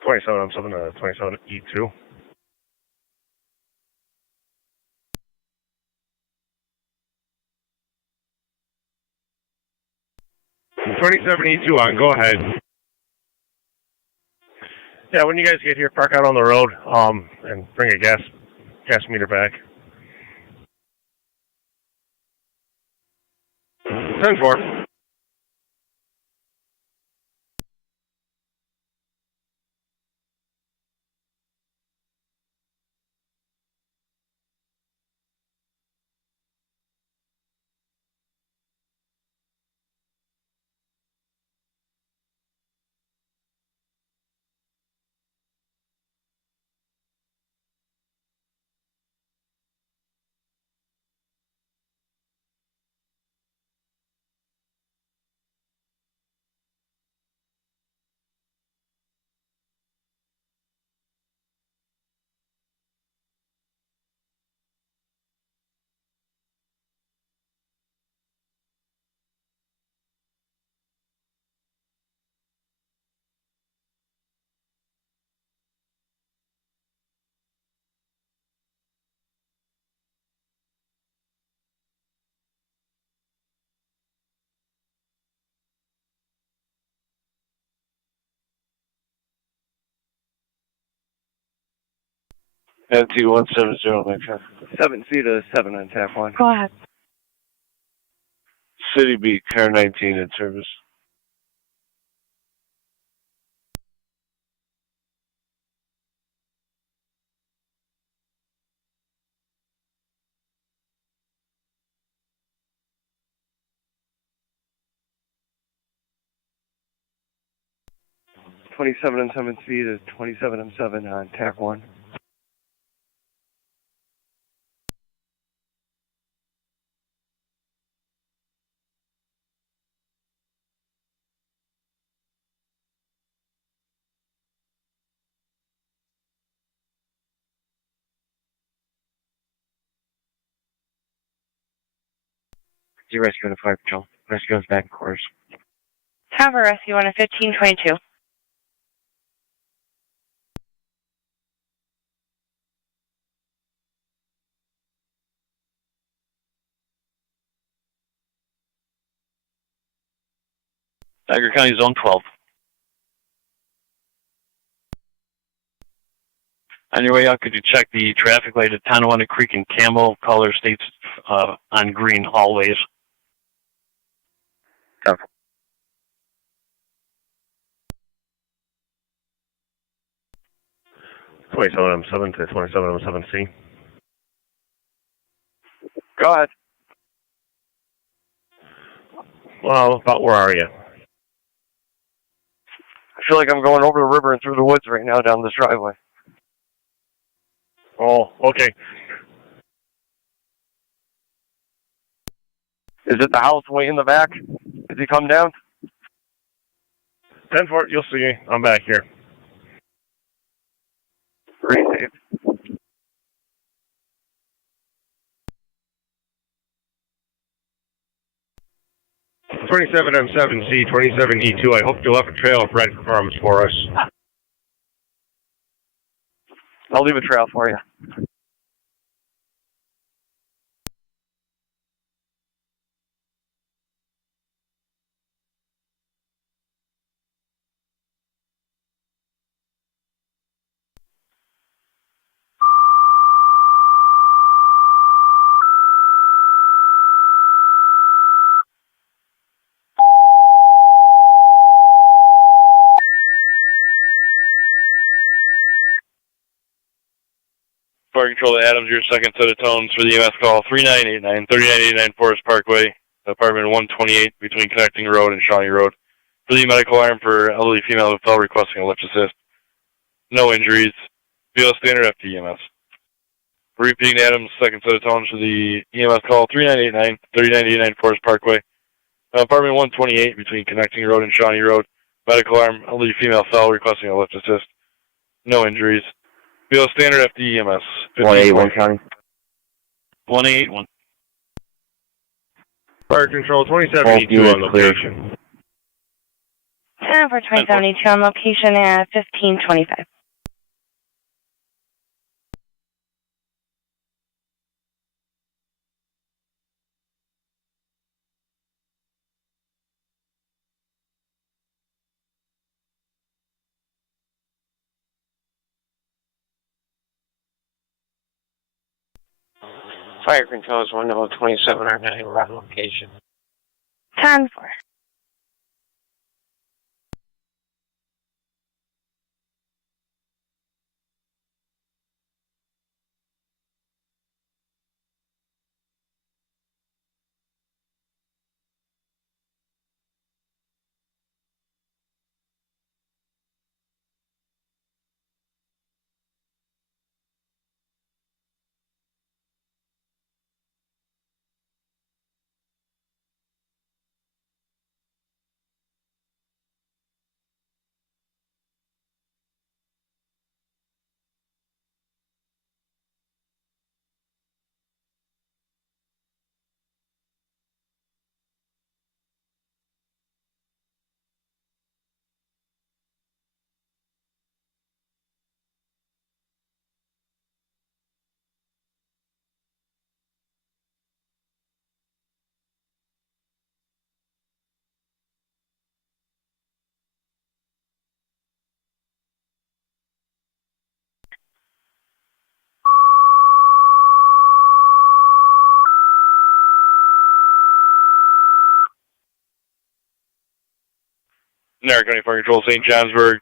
I'm 27 E2. $27.82 on. Go ahead. Yeah, when you guys get here, park out on the road, and bring a gas meter back. 10-4. MT170, make sure. 7C to 7 on TAC 1. Go ahead. City Beat, car 19 in service. .27M7C to 27M7 on TAC 1. You rescue on a fire patrol. Rescue is back in course. Have a rescue on a 1522. Niagara County Zone 12. On your way out, could you check the traffic light at Tonawanda Creek and Campbell? Color states on green always. Copy. .27M7 to 27M7C. Go ahead. Well, about where are you? I feel like I'm going over the river and through the woods right now down this driveway. Oh, okay. Is it the house way in the back? Did he come down? 10-4, you'll see. I'm back here. Receive. .27M7C, 27E2. I hope you left a trail of red crumbs for us. I'll leave a trail for you. Fire Control to Adams, your second set of tones for the EMS call 3989, 3989 Forest Parkway, apartment 128 between Connecting Road and Shawnee Road. For the medical alarm for elderly female who fell requesting a lift assist. No injuries. BO standard FT EMS. Repeating Adams, second set of tones for the EMS call 3989, 3989 Forest Parkway, apartment 128 between Connecting Road and Shawnee Road. Medical alarm, elderly female fell requesting a lift assist. No injuries. BO standard FD EMS. 181 County. 181. Fire Control, 27E2 on location. And for 2072 on location at 1525. Fire Control is 1027R9, we're on location. 10-4. Niagara County Fire Control, St. Johnsburg.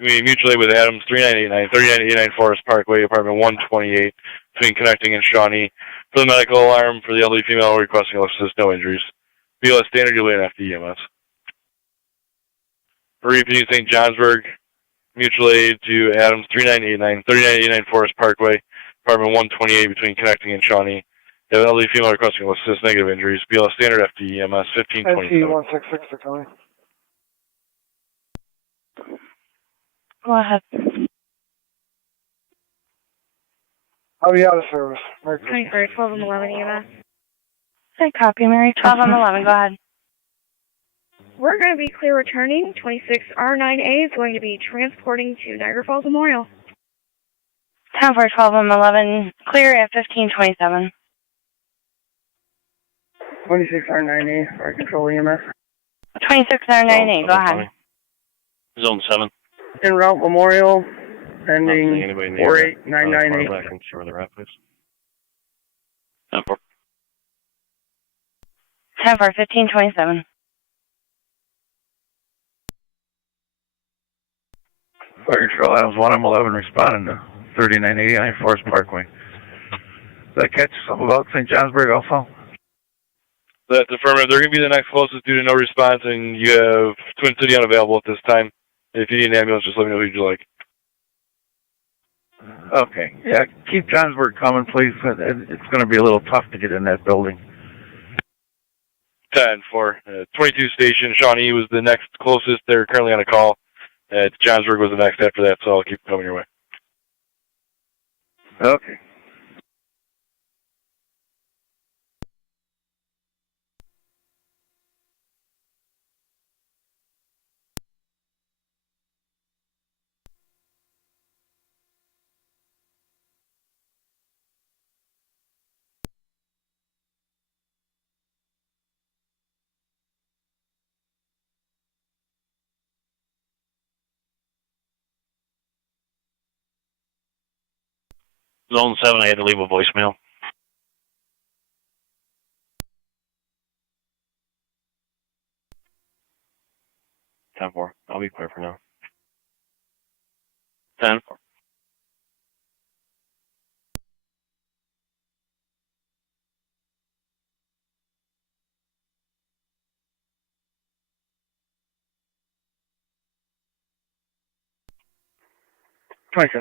We mutually with Adams, 3989, 3989 Forest Parkway, apartment 128, between Connecting and Shawnee. For the medical alarm for the elderly female requesting assist, no injuries. BLS standard, you'll wait after EMS. For repeating St. Johnsburg, mutual aid to Adams, 3989, 3989 Forest Parkway, apartment 128, between Connecting and Shawnee. The elderly female requesting assist, negative injuries. BLS standard, FD EMS, 1527. 166 for Tony. Go ahead. I'll be out of service. 23, 12 and 11 EMS. Okay, copy, Mary. 12 and 11, go ahead. We're going to be clear returning. 26R9A is going to be transporting to Niagara Falls Memorial. 10 for 12 and 11, clear at 1527. 26R9A, Fire Control EMS. 26R9A, go ahead. Zone 7. En route Memorial, ending 48998. I can show where they're at, please. 10 for. 10 for 1527. Fire Control Adams 1M11 responding to 3989 Forest Parkway. Did I catch something about St. Johnsburg also? That's affirmative. They're going to be the next closest due to no response, and you have Twin City unavailable at this time. If you need an ambulance, just let me know who you'd like. Okay. Yeah, keep Johnsburg coming, please. It's going to be a little tough to get in that building. 10 for 22 station. Shawnee was the next closest. They're currently on a call. Johnsburg was the next after that, so I'll keep coming your way. Okay. Zone 7, I had to leave a voicemail. Time 4. I'll be clear for now. 10 4.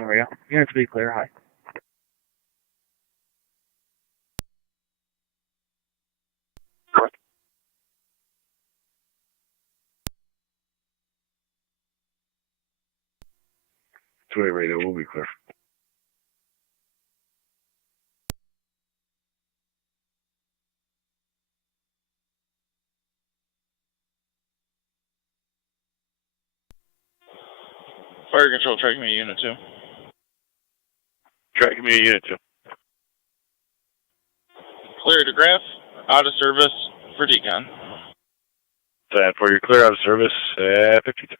Rio. Unit to be clear, high. Two-way radio will be clear. Fire Control, Track Me Unit 2. Track Me Unit 2. Clear to Graph, out of service for decon. 10 for your clear out of service at 53.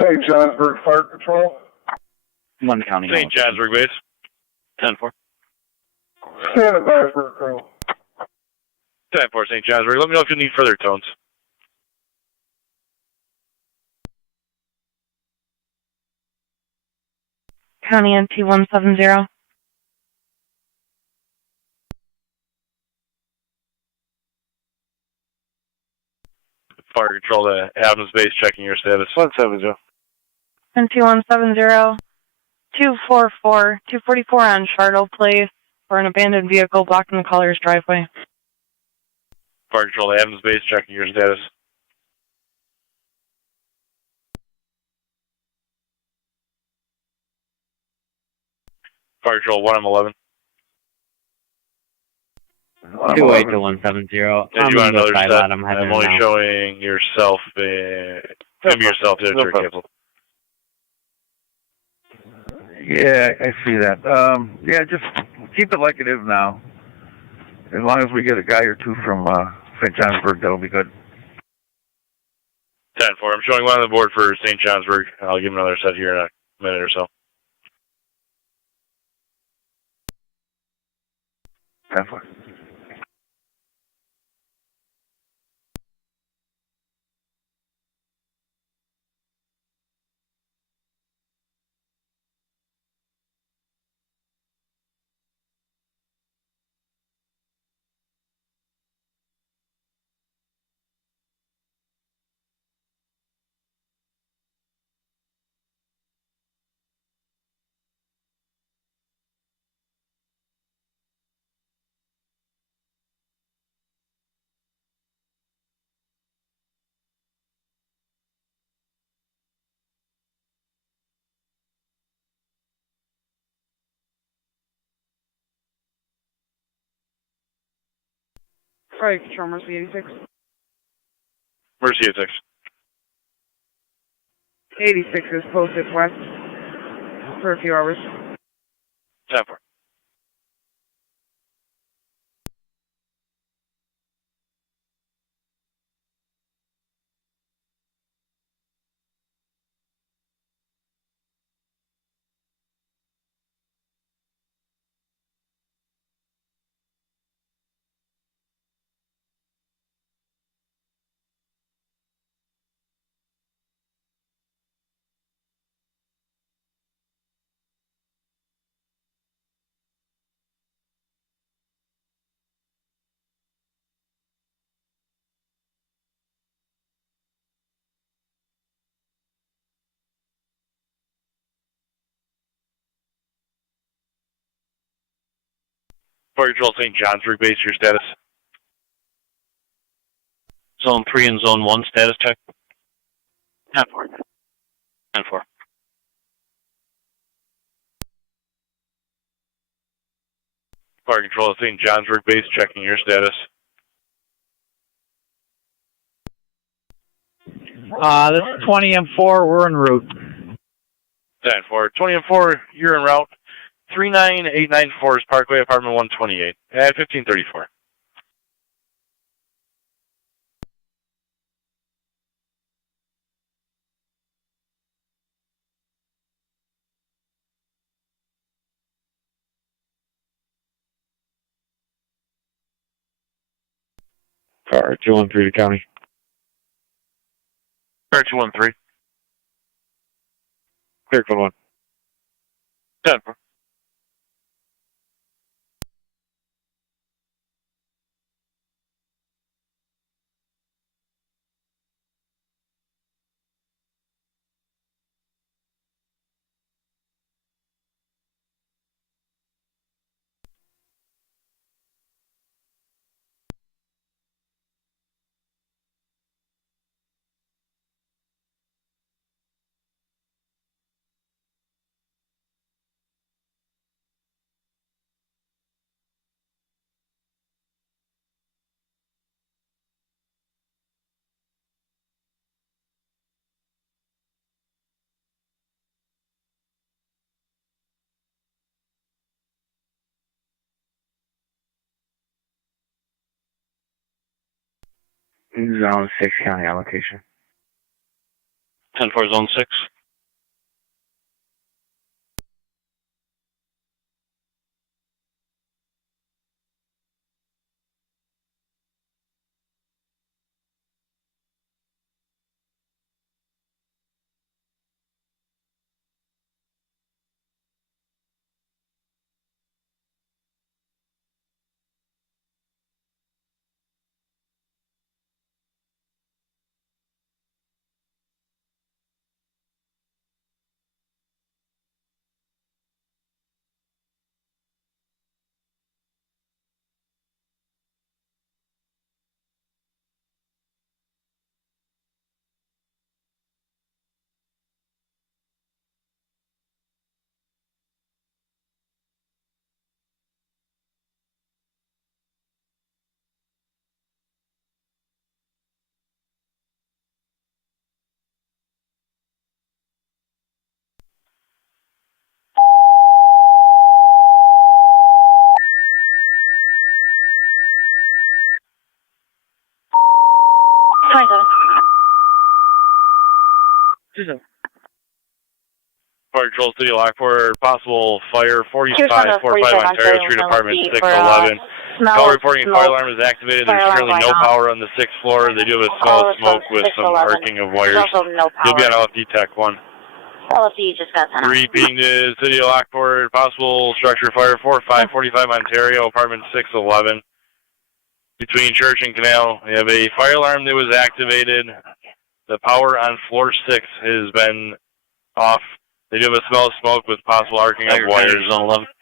St. Johnsburg Fire Control. 1 County. St. Johnsburg base. 10 4. Stand by for a crew. 10 4 St. Johnsburg. Let me know if you need further tones. County NT 170. Fire Control to Adams base, checking your status. 170. NT 170. 244 on Charlotte Place for an abandoned vehicle blocking the caller's driveway. Fire Control to Adams base, checking your status. Fire Control 1M11. 28 to 170. I'm you want another side set? lot. I'm heading I'm only now. showing yourself, yourself to no cancel. Yeah, I see that. Yeah, just keep it like it is now. As long as we get a guy or two from St. Johnsburg, that'll be good. 10-4. I'm showing one on the board for St. Johnsburg. I'll give him another set here in a minute or so. 10-4. Right, Control Mercy 86. Mercy 86. 86 is posted west for a few hours. 10-4. Fire Control St. Johnsburg base, your status? Zone 3 and Zone 1 status check. 10-4. 10-4. Fire Control St. Johnsburg base, checking your status. This is 20 and 4. We're en route. 10-4. 20 and 4, you're en route. 39894 is Parkway, apartment 128 at 1534. Car 213 to county. Car 213. Clear code 1. 10-4. Zone 6 county allocation. 10-4, Zone 6. Fire Control, City of Lockport, possible fire 4545 Ontario Street, apartment 611. Call reporting fire alarm is activated. There's currently no power on the 6th floor. They do have a smell of smoke with some arcing of wires. You'll be on LFD TAC 1. LFD just got sent out. Repeating to City of Lockport, possible structure fire 4545 Ontario, apartment 611. Between Church and Canal, we have a fire alarm that was activated. The power on floor 6 has been off. They do have a smell of smoke with possible arcing of wires.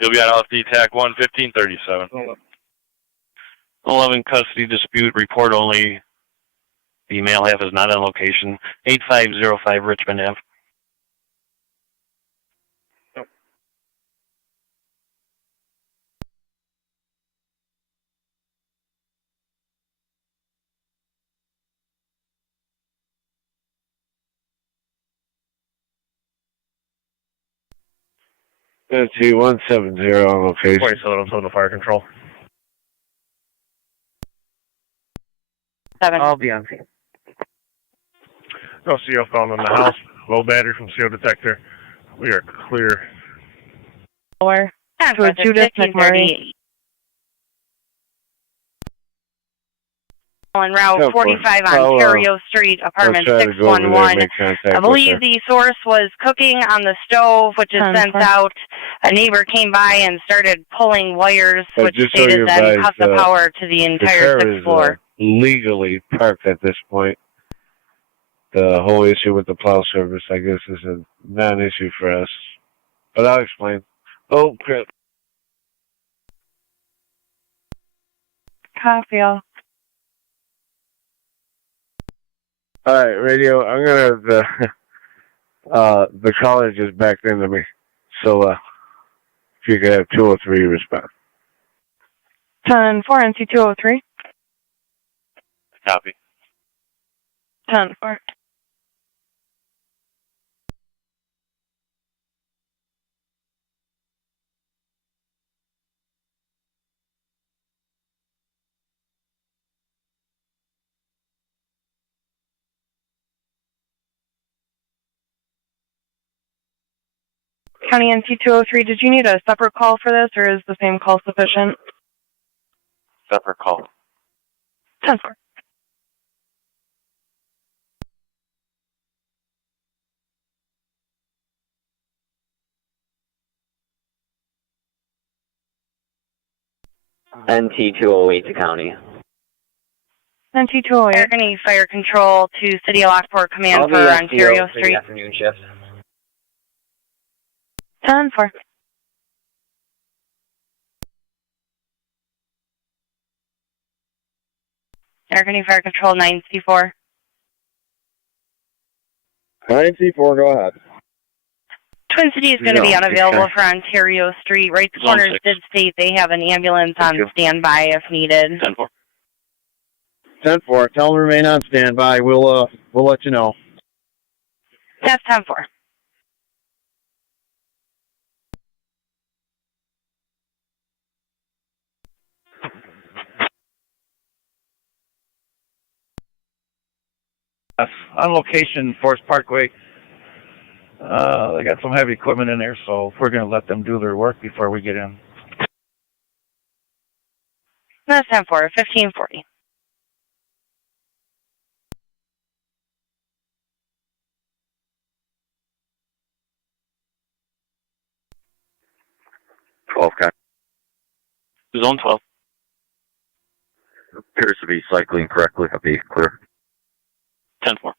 You'll be on LFD TAC 1, 1537. 11 custody dispute, report only. The male half is not on location. 8505 Richmond Ave. T170 on location. 47 total fire control. 7. I'll be on scene. No CO found in the house. Low battery from CO detector. We are clear. Or to a Judith McMurray. On Route 45 Ontario Street, apartment 611. I believe the source was cooking on the stove, which is sent out. A neighbor came by and started pulling wires, which stated then cut the power to the entire 6th floor. Legally parked at this point. The whole issue with the plow service, I guess, is a non-issue for us. But I'll explain. Oh, crap. Copy all. All right, radio. I'm gonna have the caller just backed into me. So if you could have 203 respond. 10-4 NC 203. Copy. 10-4. County NC 203, did you need a separate call for this, or is the same call sufficient? Separate call. 10-4. NT 208 to county. NT 208. Any fire control to City of Lockport Command for Ontario Street. Afternoon shift. 10-4. Any fire control 9C4. 9C4, go ahead. Twin City is going to be unavailable for Ontario Street. Right Corners did state they have an ambulance on standby if needed. 10-4. 10-4. Tell them to remain on standby. We'll let you know. That's 10-4. On location, Forest Parkway. They got some heavy equipment in there, so we're going to let them do their work before we get in. That's 10-4, 1540. Zone 12. Appears to be cycling correctly. I'll be clear. 10-4.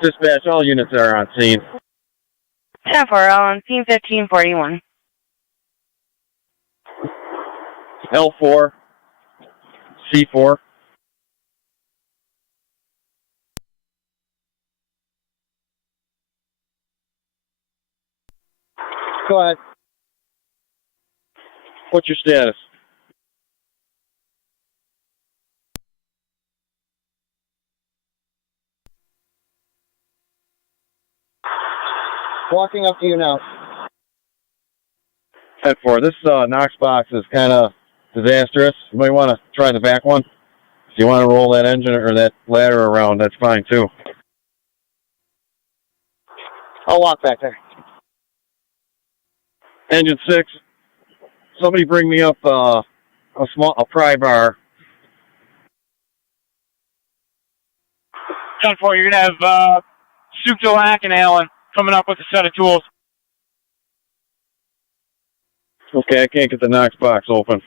Dispatch, all units are on scene. 10-4, all on scene 1541. L4, C4. Go ahead. What's your status? Walking up to you now. 10-4. This Knox box is kind of disastrous. You might want to try the back one. If you want to roll that engine or that ladder around, that's fine too. I'll walk back there. Engine 6. Somebody bring me up a pry bar. 10-4, you're going to have Sukto and Allen coming up with a set of tools. Okay, I can't get the Knox box open.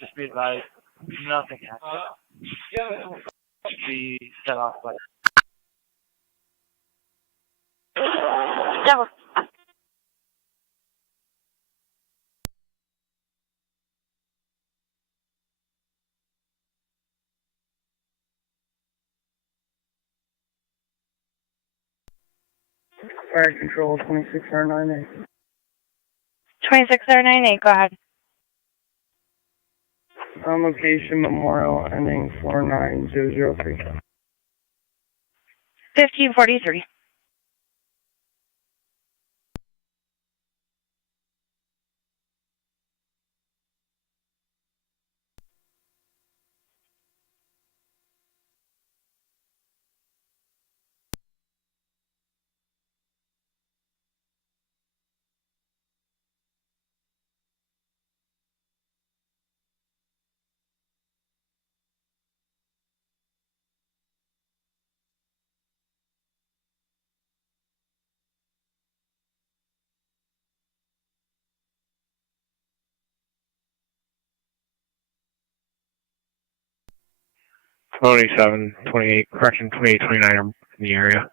Just be advised, nothing happened. Be set off by. Fire control 26R98. 26R98, go ahead. On location, Memorial, ending 49003. 1543. Tony 728, correction 2829 are in the area.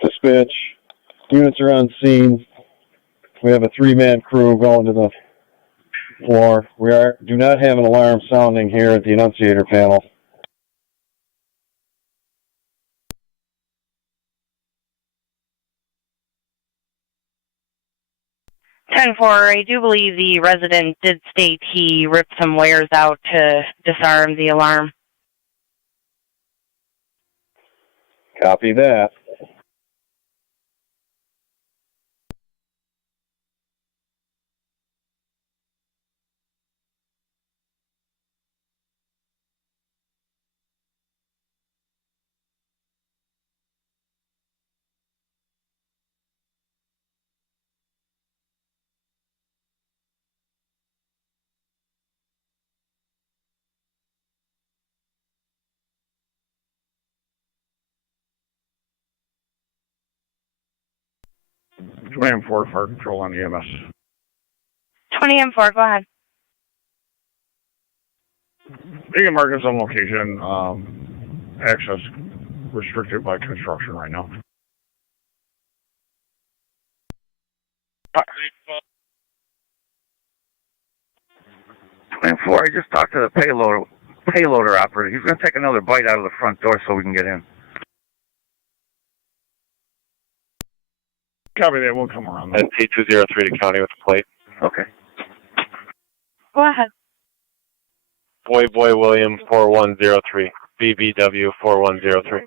Dispatch, units are on scene. We have a 3-man crew going to the floor. We do not have an alarm sounding here at the annunciator panel. I do believe the resident did state he ripped some wires out to disarm the alarm. Copy that. Command 4, fire control on EMS. 20M4, go ahead. Beacon markets on location. Access restricted by construction right now. Command 4, I just talked to the payloader operator. He's going to take another bite out of the front door so we can get in. Copy that, we'll come around. ST203 to county with the plate. Okay. Go ahead. Boy William 4103. BBW 4103.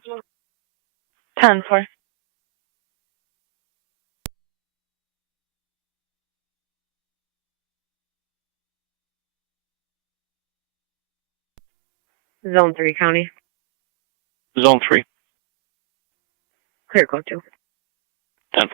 10-4. Zone 3 County. Zone 3. Clear code 2. 10-4.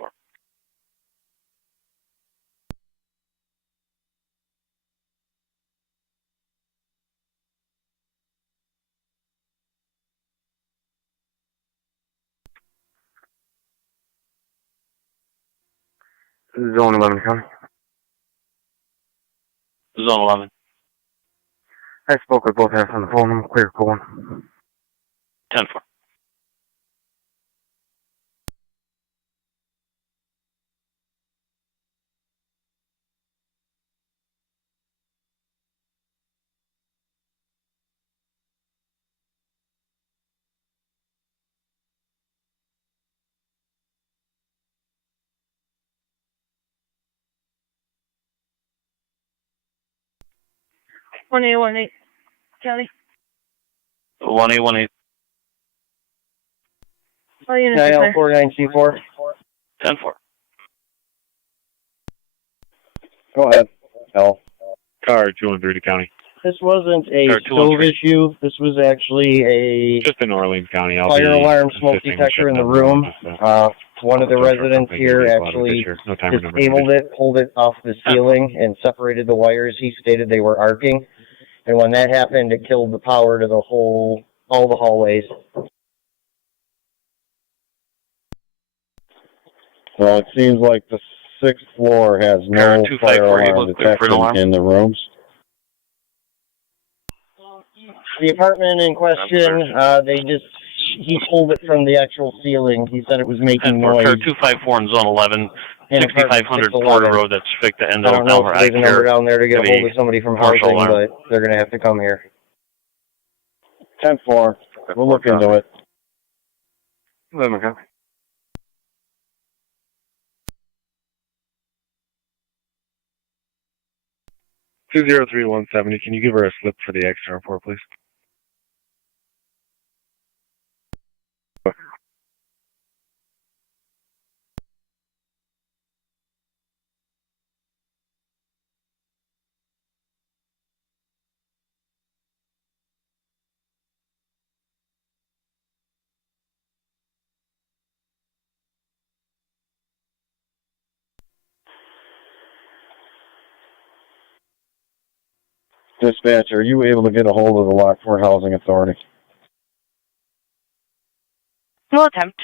Zone 11 County. Zone 11. I spoke with both halves on the phone. I'm clear code 1. 10-4. One 1-8, Kelly. 1-8. All units are clear. 49C4. 10-4. Go ahead. L. Car 213 to County. This wasn't a Car stove issue. This was actually a Just in Orleans County. I'll fire be alarm smoke insisting we detector shut in the down room. just, One of the I'll just residents something here to be actually picture. No timer number disabled needed. it, pulled it off the ceiling, and separated the wires. He stated they were arcing. And when that happened, it killed the power to all the hallways. So it seems like the 6th floor has no fire alarm detection in the rooms. The apartment in question, he pulled it from the actual ceiling. He said it was making noise. Car 254 in Zone 11. 6500 Porter Road, that's Fick to Endo. I don't know if there's a number down there to get a hold of somebody from housing, but they're going to have to come here. 10-4. We'll look into it. 11 County. Two 203-170. Can you give her a slip for the extra report, please? Dispatcher, are you able to get a hold of the Lockport Housing Authority? We'll attempt.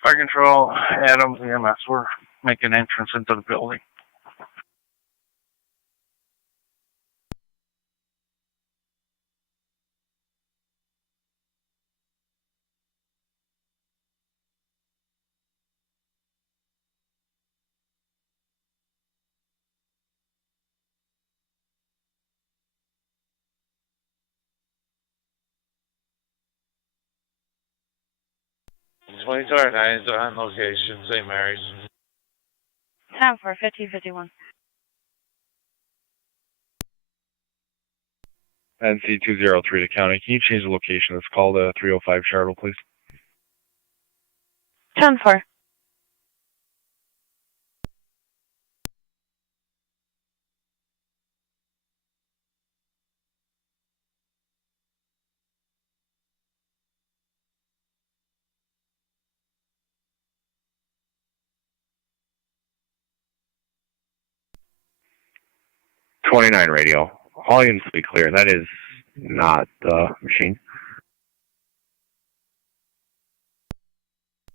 Fire Control, Adams, EMS, we're making entrance into the building. Our guys are on location, St. Mary's. 10-4, 1551. NC 203 to County. Can you change the location? It's called 305 Charlotte, please. 10-4. 29 radio. All units will be clear. That is not the machine.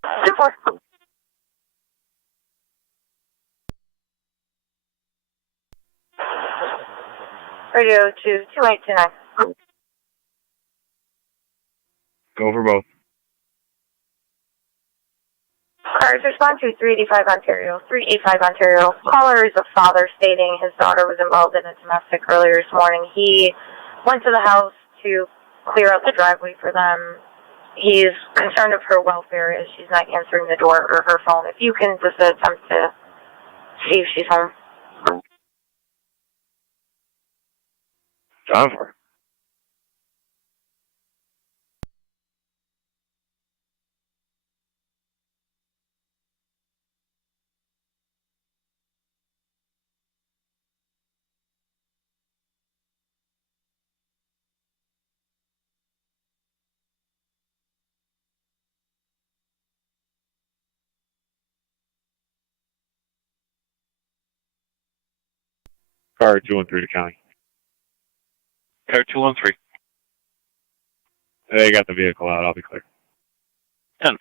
2-4. Radio to 2829. Go for both. Cars respond to 385 Ontario. 385 Ontario. Caller is a father stating his daughter was involved in a domestic earlier this morning. He went to the house to clear out the driveway for them. He's concerned of her welfare as she's not answering the door or her phone. If you can just attempt to see if she's home. John for. Car 213 to county. Car 213. They got the vehicle out. I'll be clear. 10-4.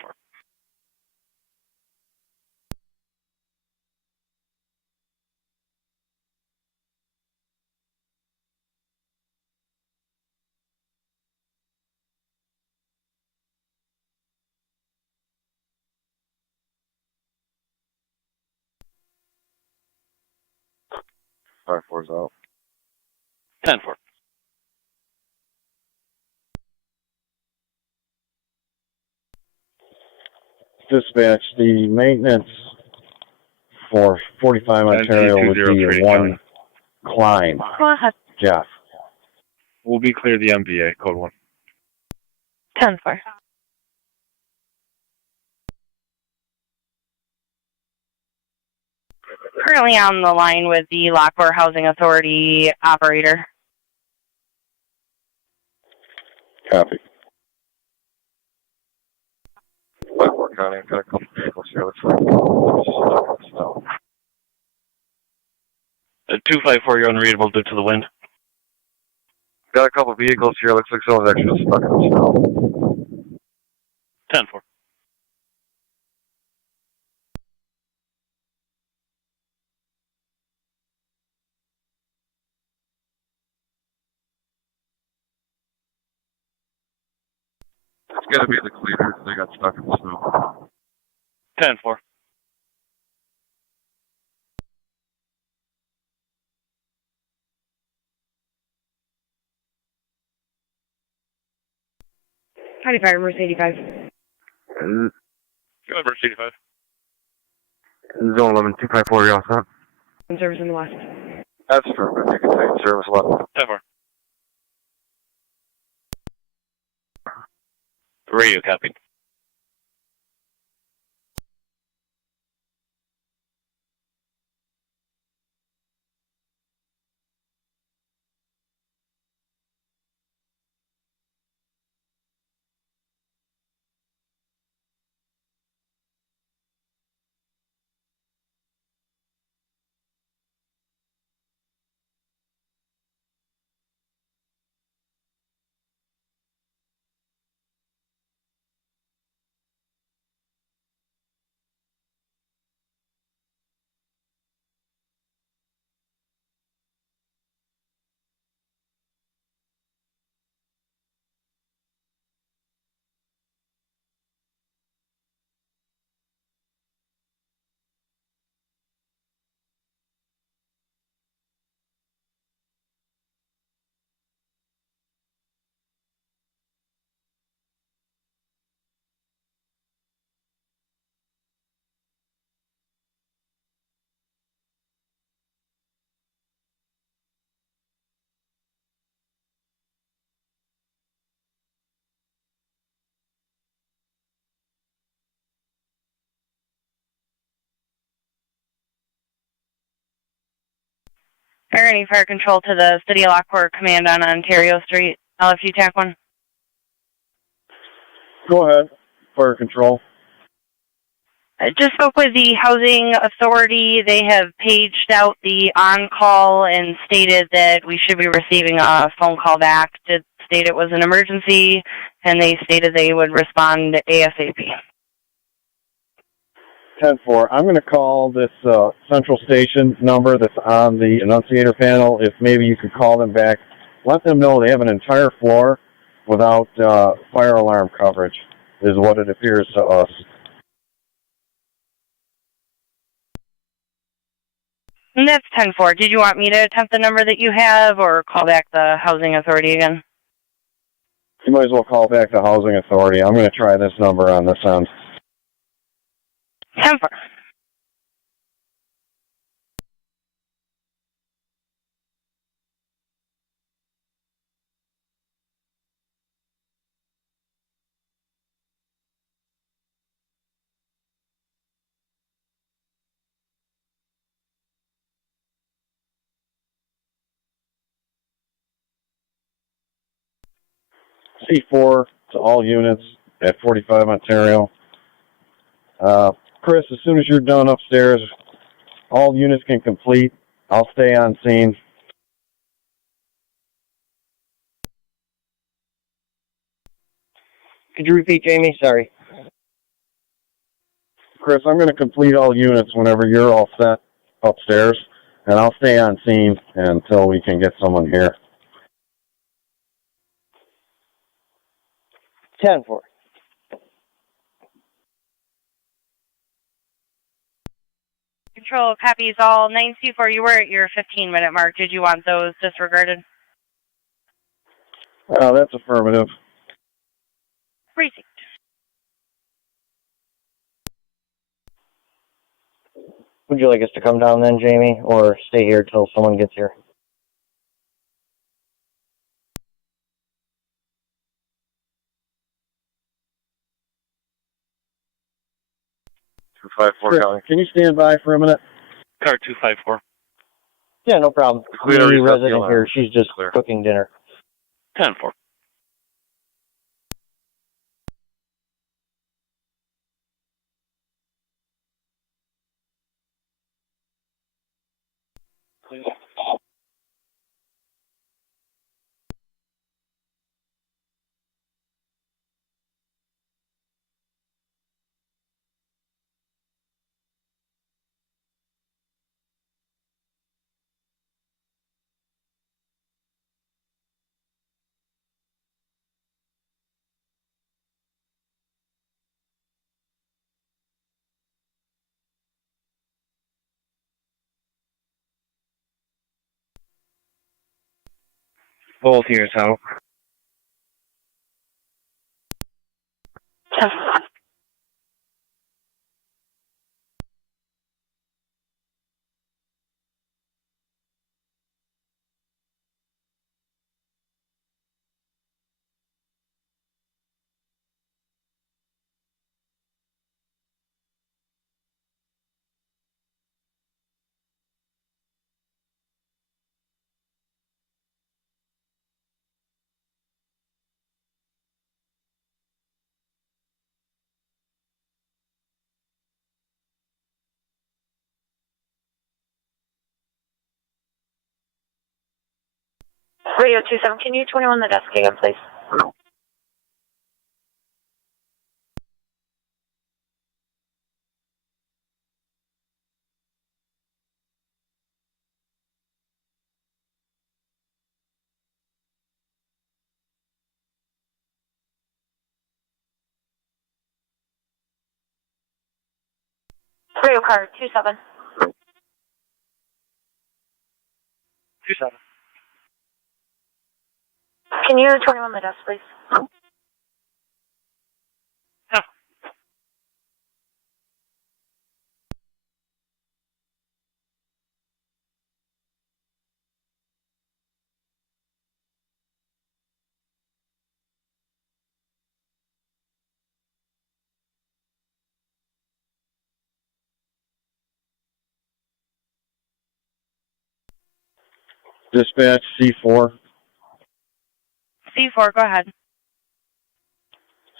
Car 4's out. 10-4. Dispatch, the maintenance for 45 Ontario would be 1 Klein. Go ahead. Jeff. We'll be clear the MVA, code 1. 10-4. Currently on the line with the Lockport Housing Authority operator. Copy. Lockport County, I've got a couple vehicles here. Looks like stuck in snow. 254, you're unreadable due to the wind. Got a couple vehicles here. Looks like someone's actually stuck in the snow. 10-4. It's gonna be the cleaner. They got stuck in the snow. 10-4. County Fire, Mercy 85. Go ahead, Mercy 85. Zone 11, 254, you're all set? In service in the west. That's true. You can take service level. 10-4. Radio copied. Fire fire control to the City of Lockport Command on Ontario Street. LFG TAC 1. Go ahead. Fire control. I just spoke with the housing authority. They have paged out the on-call and stated that we should be receiving a phone call back to state it was an emergency, and they stated they would respond ASAP. 10-4. I'm going to call this central station number that's on the annunciator panel. If maybe you could call them back, let them know they have an entire floor without fire alarm coverage, is what it appears to us. And that's 10-4. Did you want me to attempt the number that you have or call back the housing authority again? You might as well call back the housing authority. I'm going to try this number on this end. 10-4. C4 to all units at 45 Ontario. Chris, as soon as you're done upstairs, all units can complete. I'll stay on scene. Could you repeat, Jamie? Sorry. Chris, I'm going to complete all units whenever you're all set upstairs, and I'll stay on scene until we can get someone here. 10-4. Control copies all. 924, you were at your 15-minute mark. Did you want those disregarded? That's affirmative. Received. Would you like us to come down then, Jamie, or stay here till someone gets here? Chris, can you stand by for a minute? Car 254. Yeah, no problem. Clear to The reset the resident alarm. here, she's just Clear. cooking dinner. 10-4. Please. Both here, so. Radio 27, can you 21 the desk again, please? Radio car 27. 27. Can you 21 the desk, please? Dispatch C4. C4, go ahead.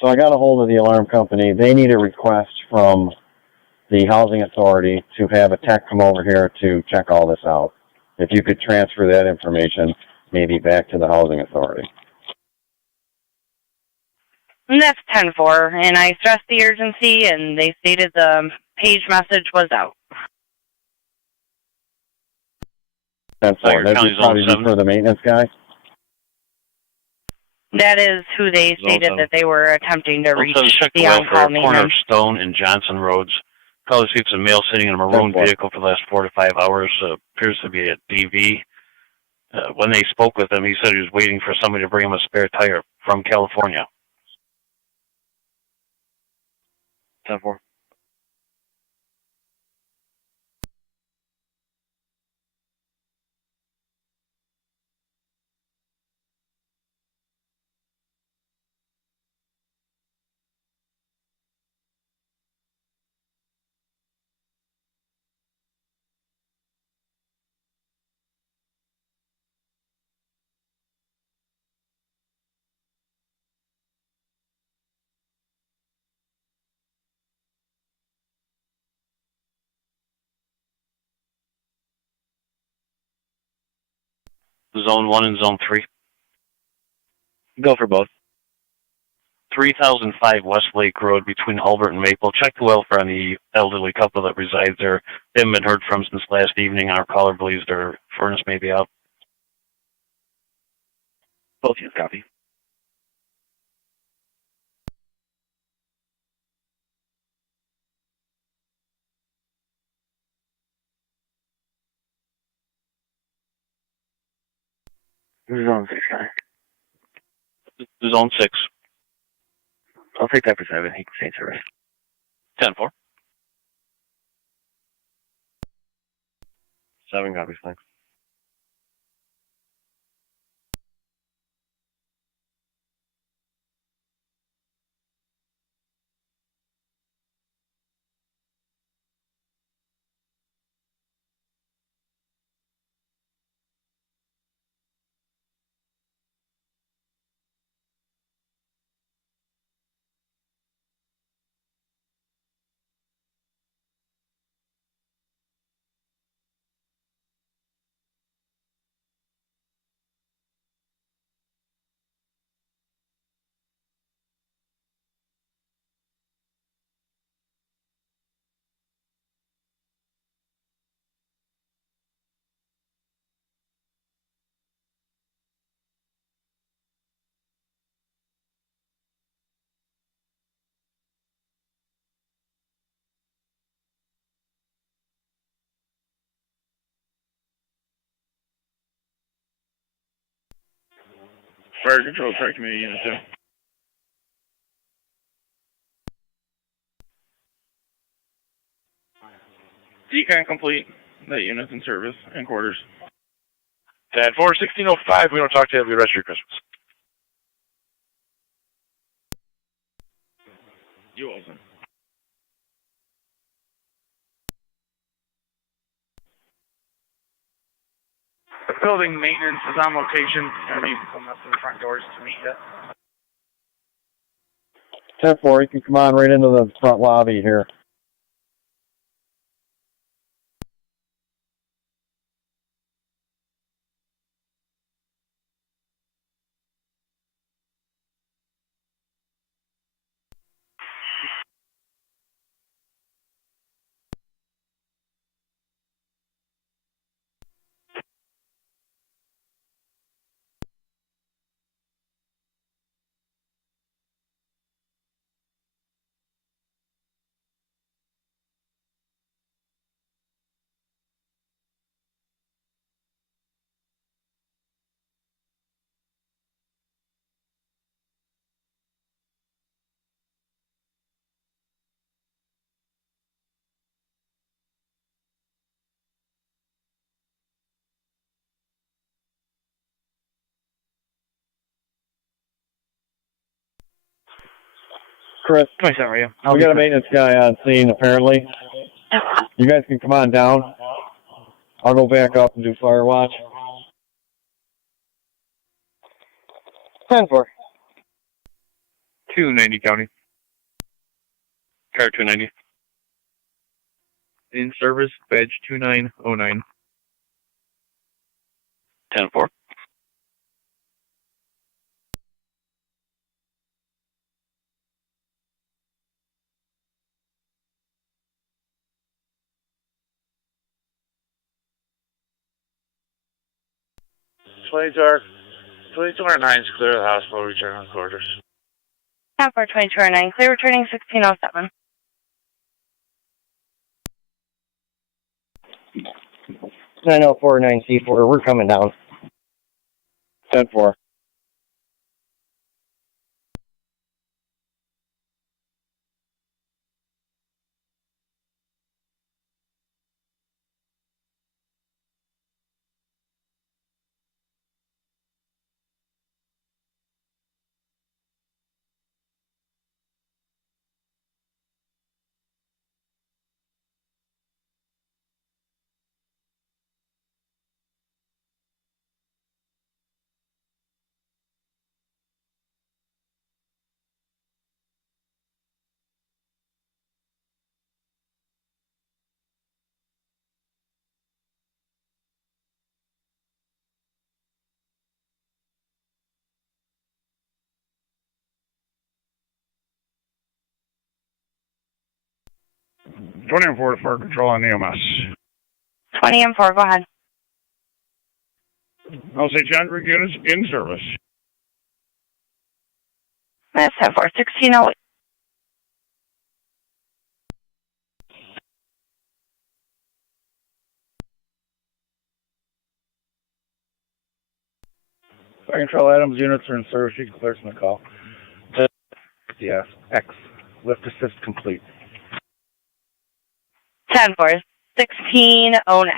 So I got a hold of the alarm company. They need a request from the housing authority to have a tech come over here to check all this out. If you could transfer that information maybe back to the housing authority. And that's 10-4, and I stressed the urgency, and they stated the page message was out. 10-4. That would probably be for the maintenance guy? That is who they stated that they were attempting to reach the on-call maintenance. Corner of Stone and Johnson Roads. Caller received a male sitting in a maroon vehicle for the last 4 to 5 hours. Appears to be a DV. When they spoke with him, he said he was waiting for somebody to bring him a spare tire from California. 10-4. Zone 1 and Zone 3. Go for both. 3005 Westlake Road between Albert and Maple. Check the welfare on the elderly couple that resides there. They haven't been heard from since last evening. Our caller believes their furnace may be out. Both units copy. Zone 6 guy. Zone 6. I'll take that for 7. He can stay in service. 10-4. 7 copies, thanks. Fire control, Fire Committee Unit 2. Decon complete. That unit's in service and quarters. 10-4, 1605. We don't talk to you. Have a good rest of your Christmas. You also. Building maintenance is on location. And you can come up to the front doors to meet you. 10-4, you can come on right into the front lobby here. Chris, 27, are you? We got a maintenance guy on scene, apparently. You guys can come on down. I'll go back up and do fire watch. 10-4. 290 County. Car 290. In service, badge 2909. 10-4. $2209 clear the hospital, return on quarters. 10-4, 2209, clear returning 1607. 9049C4, we're coming down. 10-4. For control on EMS. 20M4, go ahead. I'll say Chandra units in service. That's 10-4, 1608. Fire Control Adams units are in service. You can clear from the call. Yes, X. Lift assist complete. 10-4, 1609.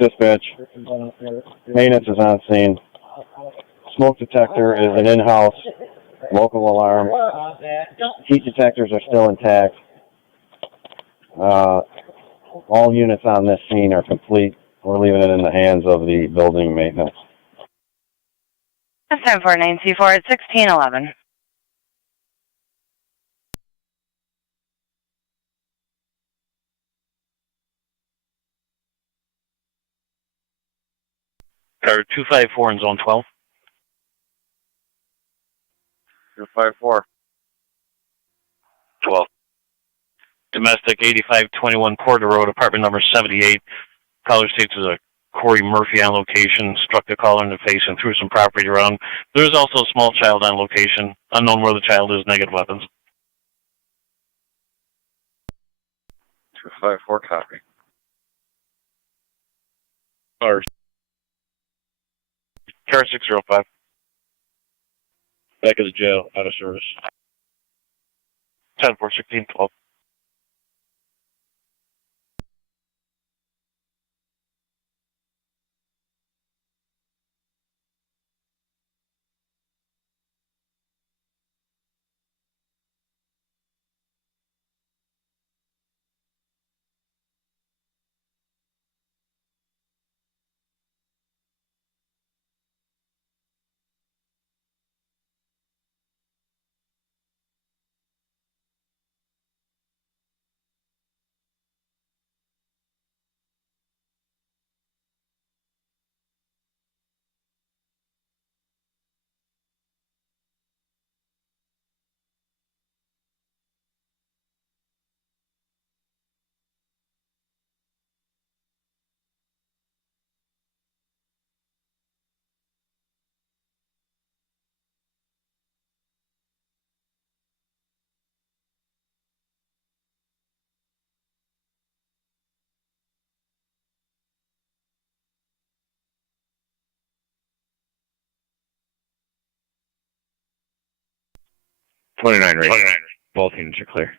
Dispatch. Maintenance is on scene. Smoke detector is an in-house local alarm. Heat detectors are still intact. All units on this scene are complete. We're leaving it in the hands of the building maintenance. That's 10-4, 9C4 at 1611. Car 254 in zone 12. 254. 12. Domestic 8521 Porter Road, apartment number 78. Caller states there's a Corey Murphy on location, struck the caller in the face and threw some property around. There is also a small child on location. Unknown where the child is, negative weapons. 254 copy. Or car 605. Back of the jail, out of service. 10-4-16-12. #29 radio. Both units are clear.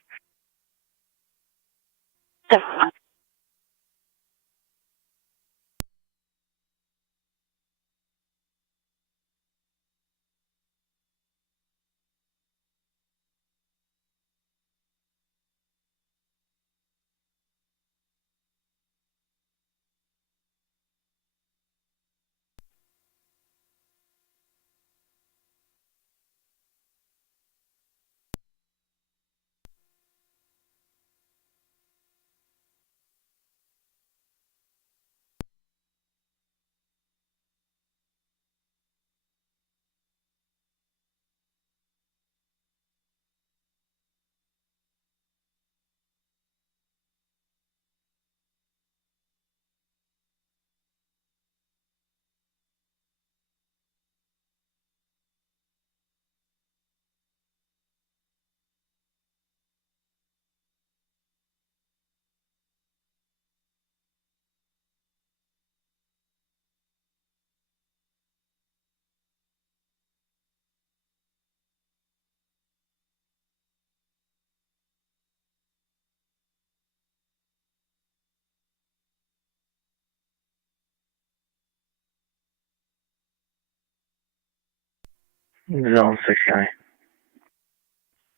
Zone 6 County.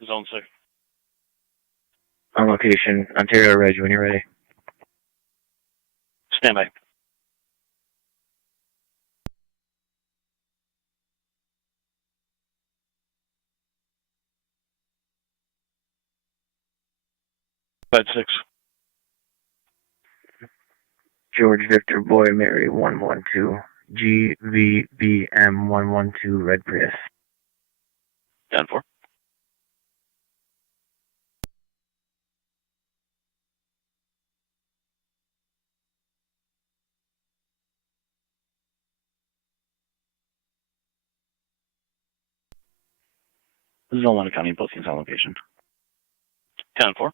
Zone 6. On location, Ontario Reg, when you're ready. Stand by. Bed 6. George Victor Boy Mary 112. GVBM 112 Red Prius. 10-4. Tonawanda County, both units on location. 10-4.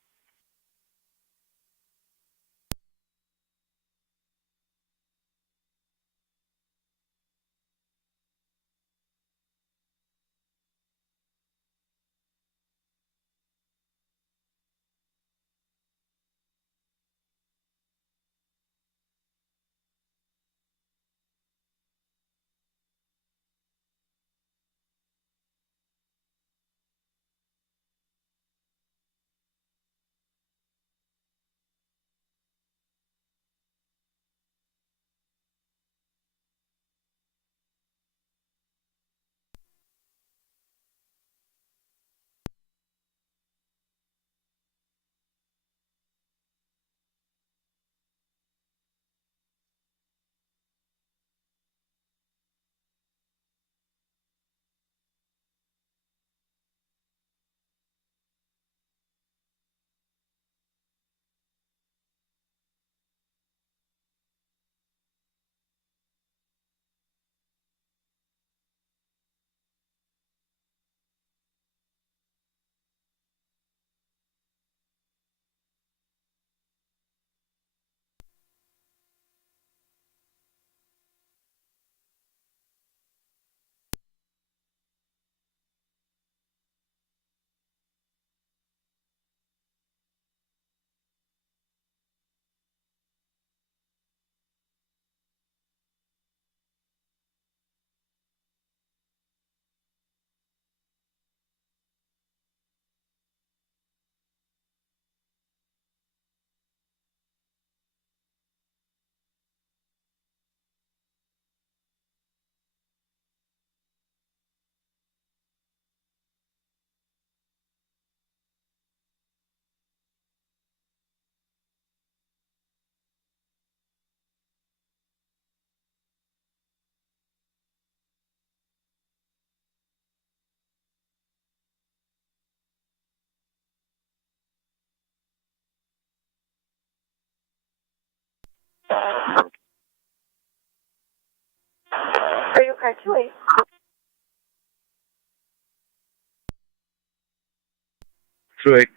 Are you okay? 2-8. 2-8.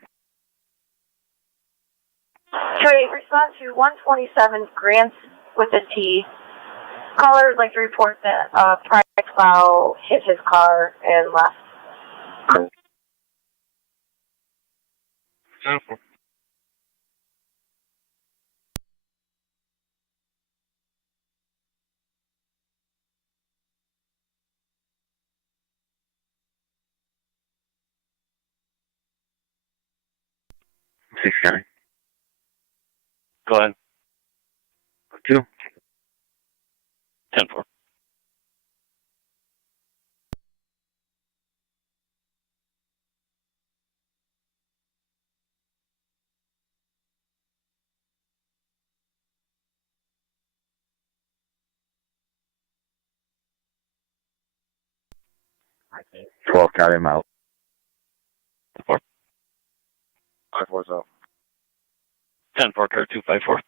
2-8, respond to 127 Grants with a T. Caller would like to report that private plow hit his car and left. 10-4. Six County. Go ahead. 2. 10-4. Okay. 12 got him out. 4. 5-4's out. 10-4, car 254.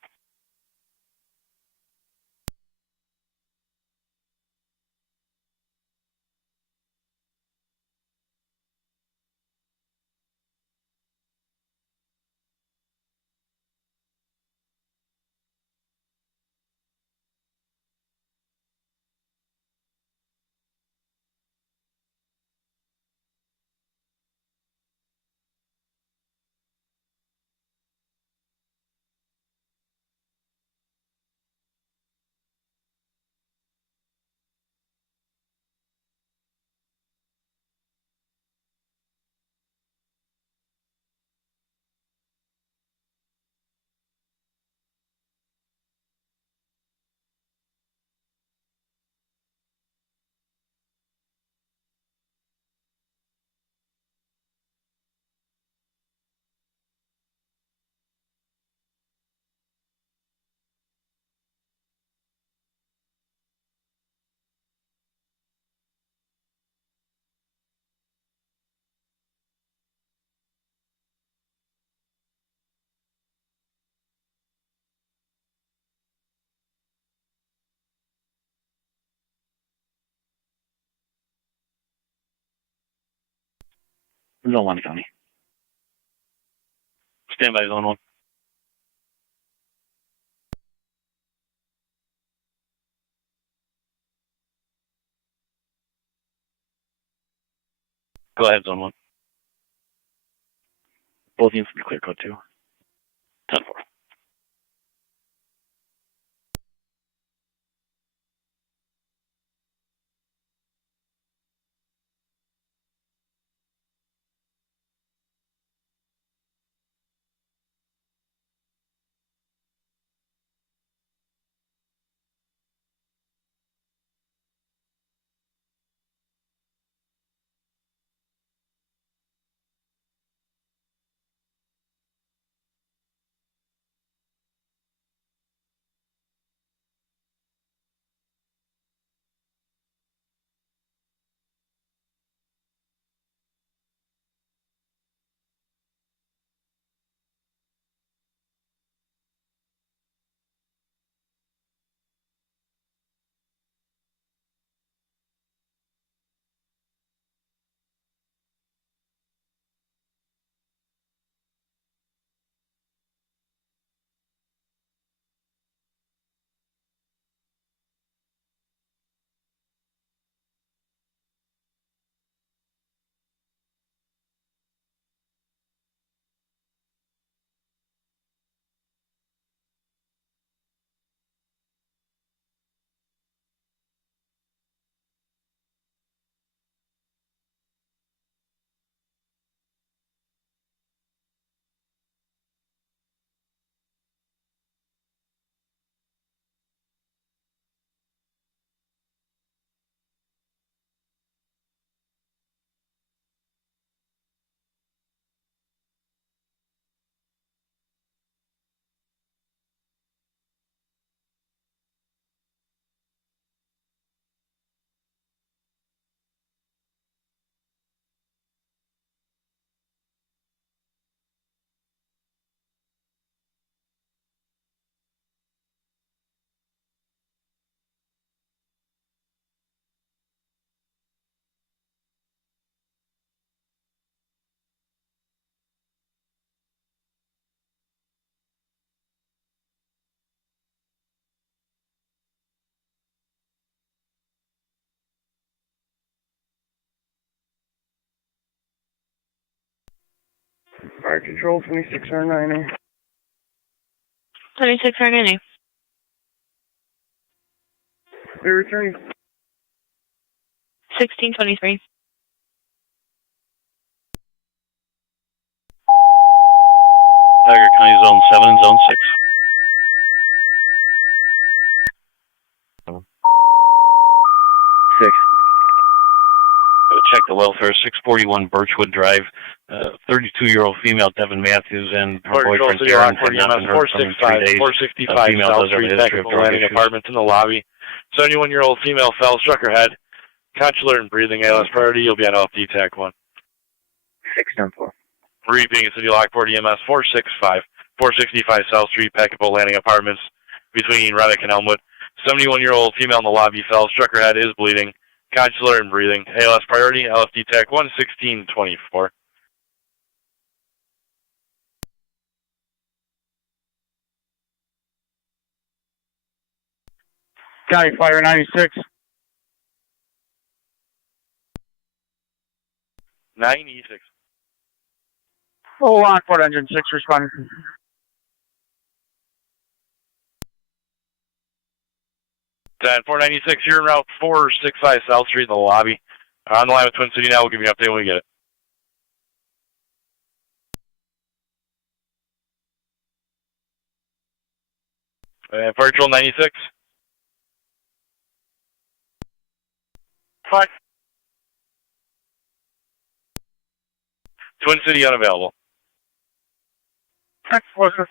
Zone 1 County. Stand by, Zone 1. Go ahead, Zone 1. Both units will be clear, code 2. 10-4. Fire Control, 26R9A. 26R9A. We're returning. 1623. Niagara County Zone 7 and Zone 6. Six. Check the welfare, 641 Birchwood Drive. 32-year-old female, Devin Matthews, and her boyfriend, Aaron, had not been heard from in 3 days. 465 female South does have a Street, history of Technical drug Landing issues. Apartments in the lobby. 71-year-old female fell, struck her head. Consular and breathing. ALS priority. You'll be on off TAC 1. 610-4. Repeating City Lockport EMS 465 South Street, Technical Landing Apartments between Reddick and Elmwood. 71-year-old female in the lobby fell, struck her head, is bleeding. Consular and breathing. ALS priority. LFD TAC 1, 1624. County Fire 96. 96. Oh, Lockport Engine 6 responding. Ten 496, you're en route 465 South Street in the lobby. On the line with Twin City now. We'll give you an update when we get it. And Virtual 96. Fine. Twin City unavailable. Explosive.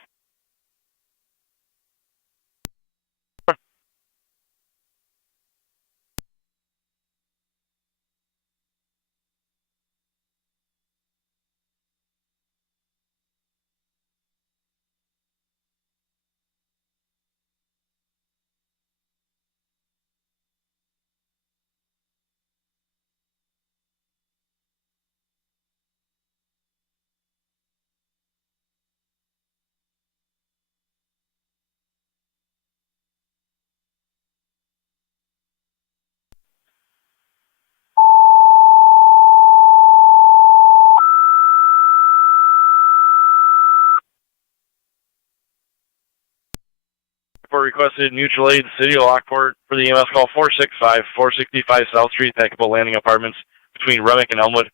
For requested mutual aid, City of Lockport for the EMS call 465 South Street, Technical Landing Apartments between Remick and Elmwood.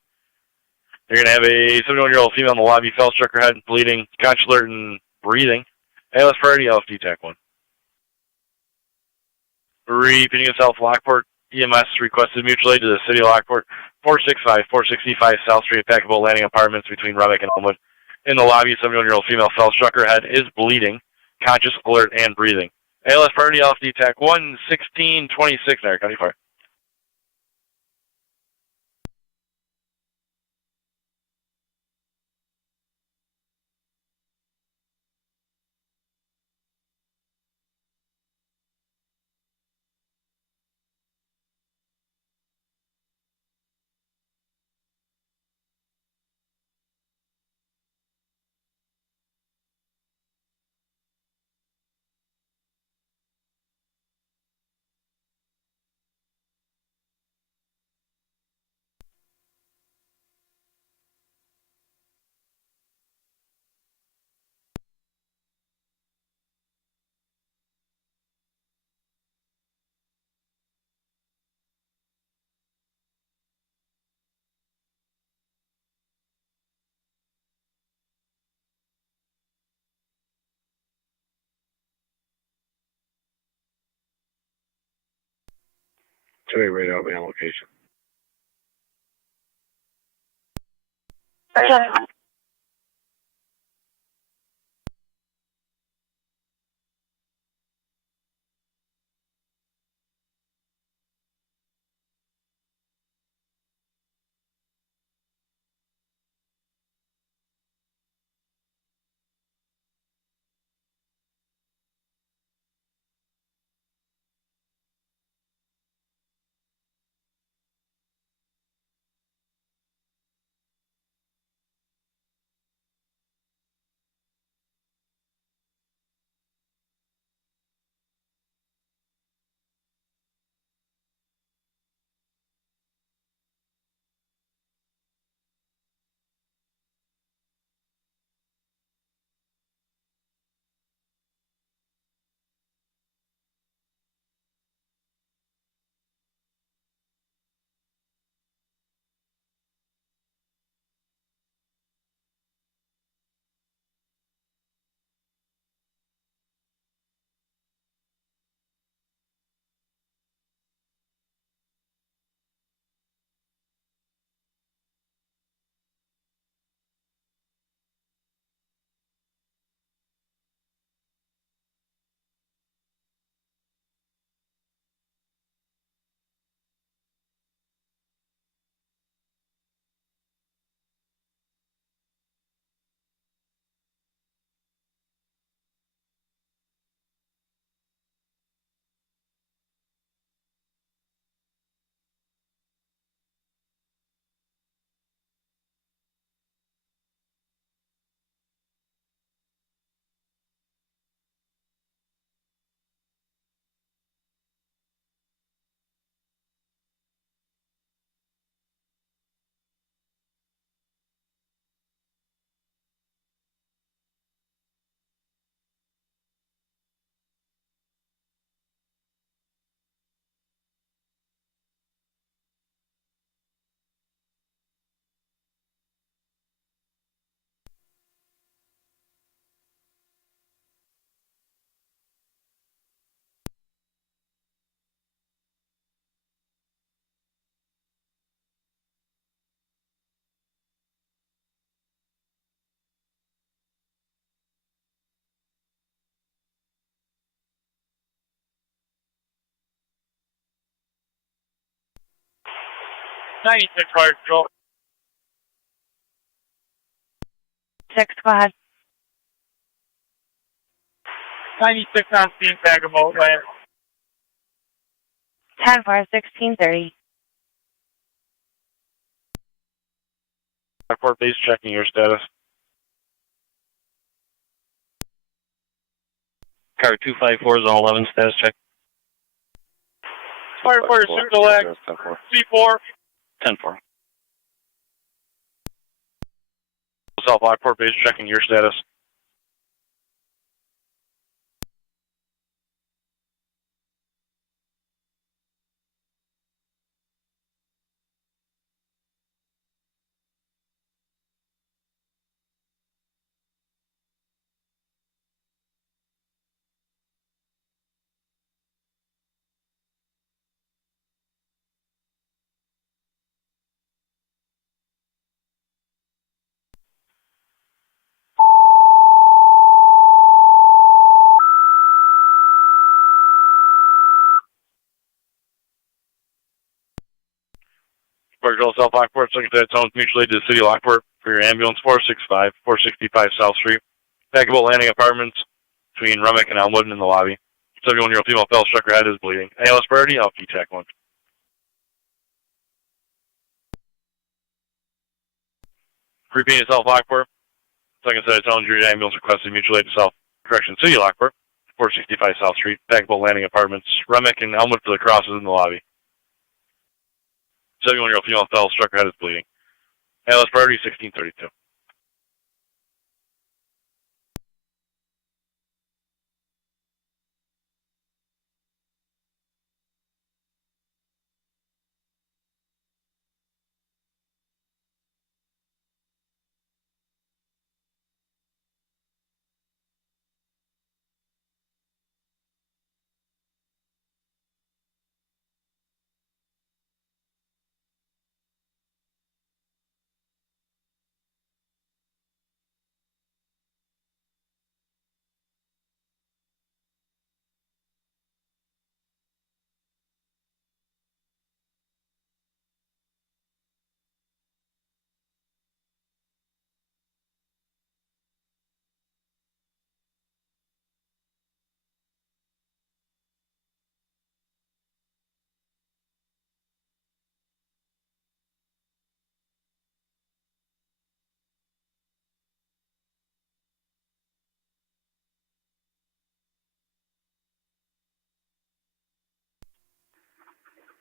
You're going to have a 71-year-old female in the lobby, fell, struck her head, bleeding, consular and breathing. ALS priority, LFD TAC 1. Repeating in South Lockport, EMS requested mutual aid to the City of Lockport 465 South Street, Technical Landing Apartments between Remick and Elmwood. In the lobby, 71-year-old female fell, struck her head, is bleeding, conscious, alert, and breathing. ALS priority, LFD TAC 1, 1626, Niagara County Fire. Today, right out my location. 96 fire control. 6, go ahead. 96 on scene, tag about land. 10 for 1630. Lockport base checking your status. Car 254 is on 11, status check. Firefighter signal lag. C4. 10-4. South Lockport base checking your status. Fire control South Lockport, Secretary of Tones, mutual aid to the City of Lockport for your ambulance 465 South Street. Packable landing apartments between Remick and Elmwood in the lobby. 71-year-old female fell, struck her head, is bleeding. ALS priority, LP TAC 1. Repeating South Lockport, second set of tones, your ambulance requested mutual aid to South Correction City of Lockport, 465 South Street. Packable landing apartments, Remick and Elmwood for the crosses in the lobby. 71-year-old female fell, struck her head, is bleeding. ALS priority, 1632.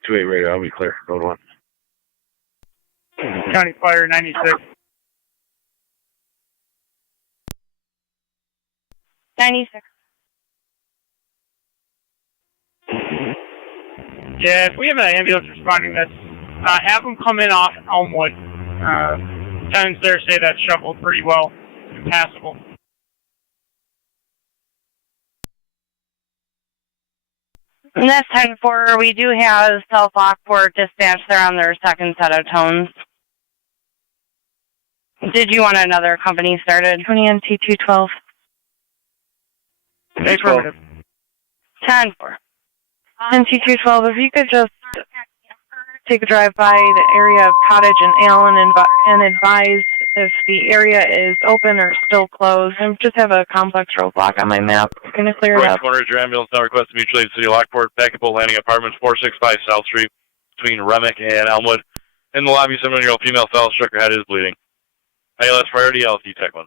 Two-eight radar, I'll be clear. Road 1. County Fire 96. 96. Yeah, if we have an ambulance responding, that's have them come in off Elmwood. Tenants there say that's shoveled pretty well and passable. And that's 10-4. We do have South Lockport dispatch there on their second set of tones. Did you want another company started? 20 and T212. Affirmative. 10-4. And T212, if you could just take a drive by the area of Cottage and Allen and advise if the area is open or still closed. I just have a complex roadblock on my map. I'm going to clear it up. Corner is your ambulance now requested mutual aid to City of Lockport. Packable landing apartments 465 South Street between Remick and Elmwood. In the lobby, 71-year-old female fell, struck her head, is bleeding. ALS priority, LT Tech 1.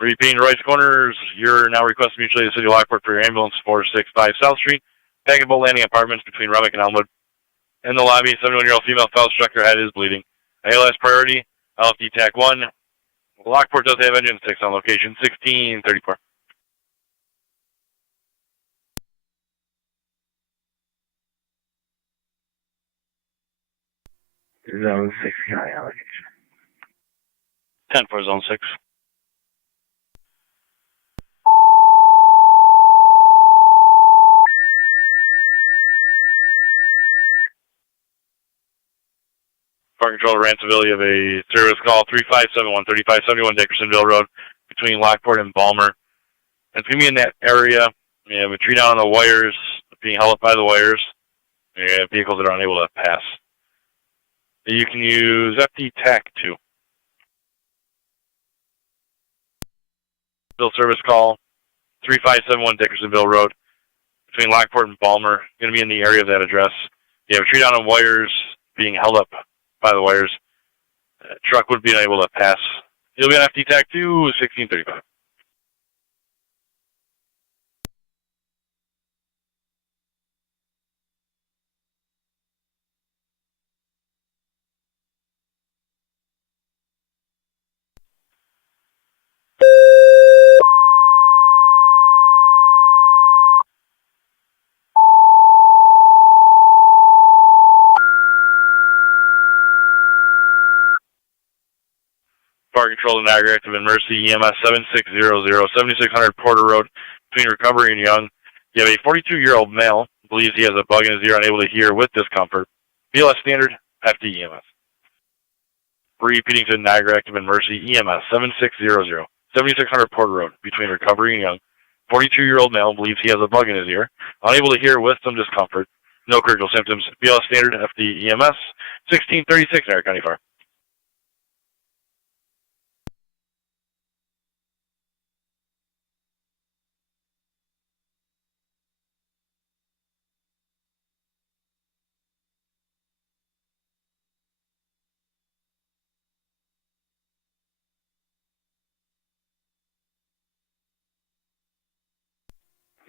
Repeating Royce Corners, you're now requested mutual aid to City of Lockport for your ambulance 465 South Street. Packable landing apartments between Remick and Elmwood. In the lobby, 71-year-old female fell, struck her head, is bleeding. ALS priority, LFD TAC 1. Lockport does have engine 6 on location, 1634. Zone 6 county allocation. 10 for Zone 6. Fire control to Ransomville, of a service call 3571 Dickersonville Road between Lockport and Balmer. It's going to be in that area. We have a tree down on the wires, being held up by the wires. You have vehicles that are unable to pass. You can use FD TAC 2. Bill service call 3571 Dickersonville Road between Lockport and Balmer. Going to be in the area of that address. You have a tree down on wires being held up by the wires. Truck would be unable to pass. You'll be on FD TAC 2, 1635. Fire Control to Niagara, active in Mercy, EMS 7600, 7600 Porter Road, between Recovery and Young. You have a 42-year-old male, believes he has a bug in his ear, unable to hear with discomfort. BLS standard, FD EMS. Repeating to Niagara, active in Mercy, EMS 7600, 7600 Porter Road, between Recovery and Young. 42-year-old male believes he has a bug in his ear, unable to hear with some discomfort. No critical symptoms. BLS standard, FD EMS 1636, Niagara County Fire.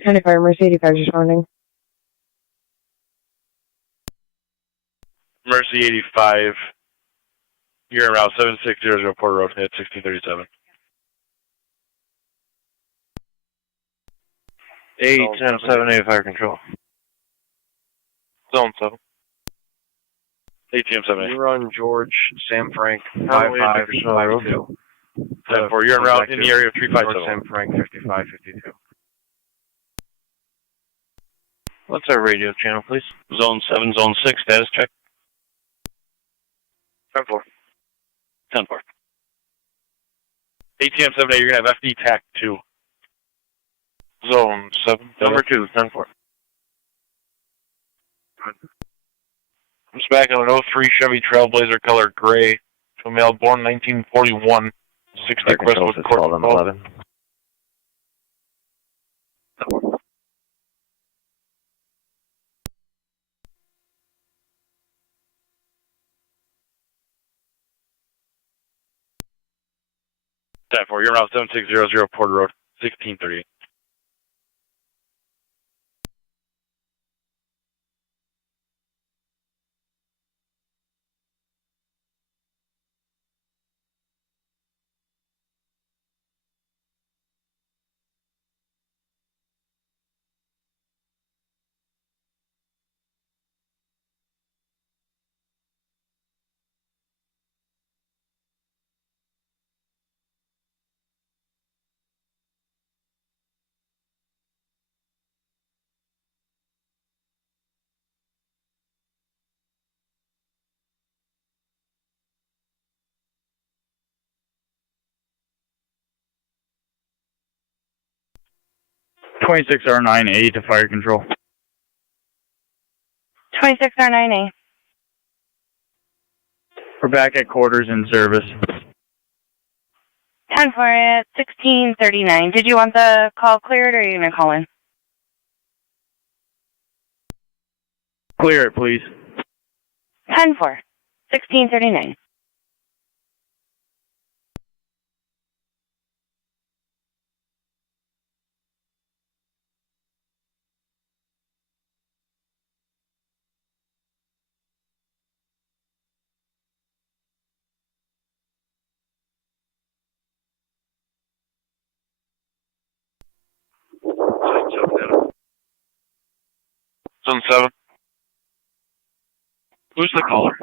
County Fire, Mercy 85 responding. Mercy 85, you're en route 7600 Porter Road at 1637. 81078 Fire Control. Zone 7. ATM 7. You run George, Sam Frank, 5552. 10-4, you're en route in the area of 357. Sam Frank, 5552. What's our radio channel, please? Zone 7, Zone 6, status check. 10-4. 10-4. ATM 7A, you're going to have FD TAC 2. Zone 7, number 2, 10-4. I'm just back on an 03 Chevy Trailblazer color gray to a male born 1941, 60 Westwood Court. 11. 10-4, you're around 7600 Porter Road, 1638. R9A to Fire Control. 26R9A. We're back at quarters in service. 10-4 at 1639. Did you want the call cleared or are you going to call in? Clear it, please. 10-4, 1639. Zone 7. Who's the caller?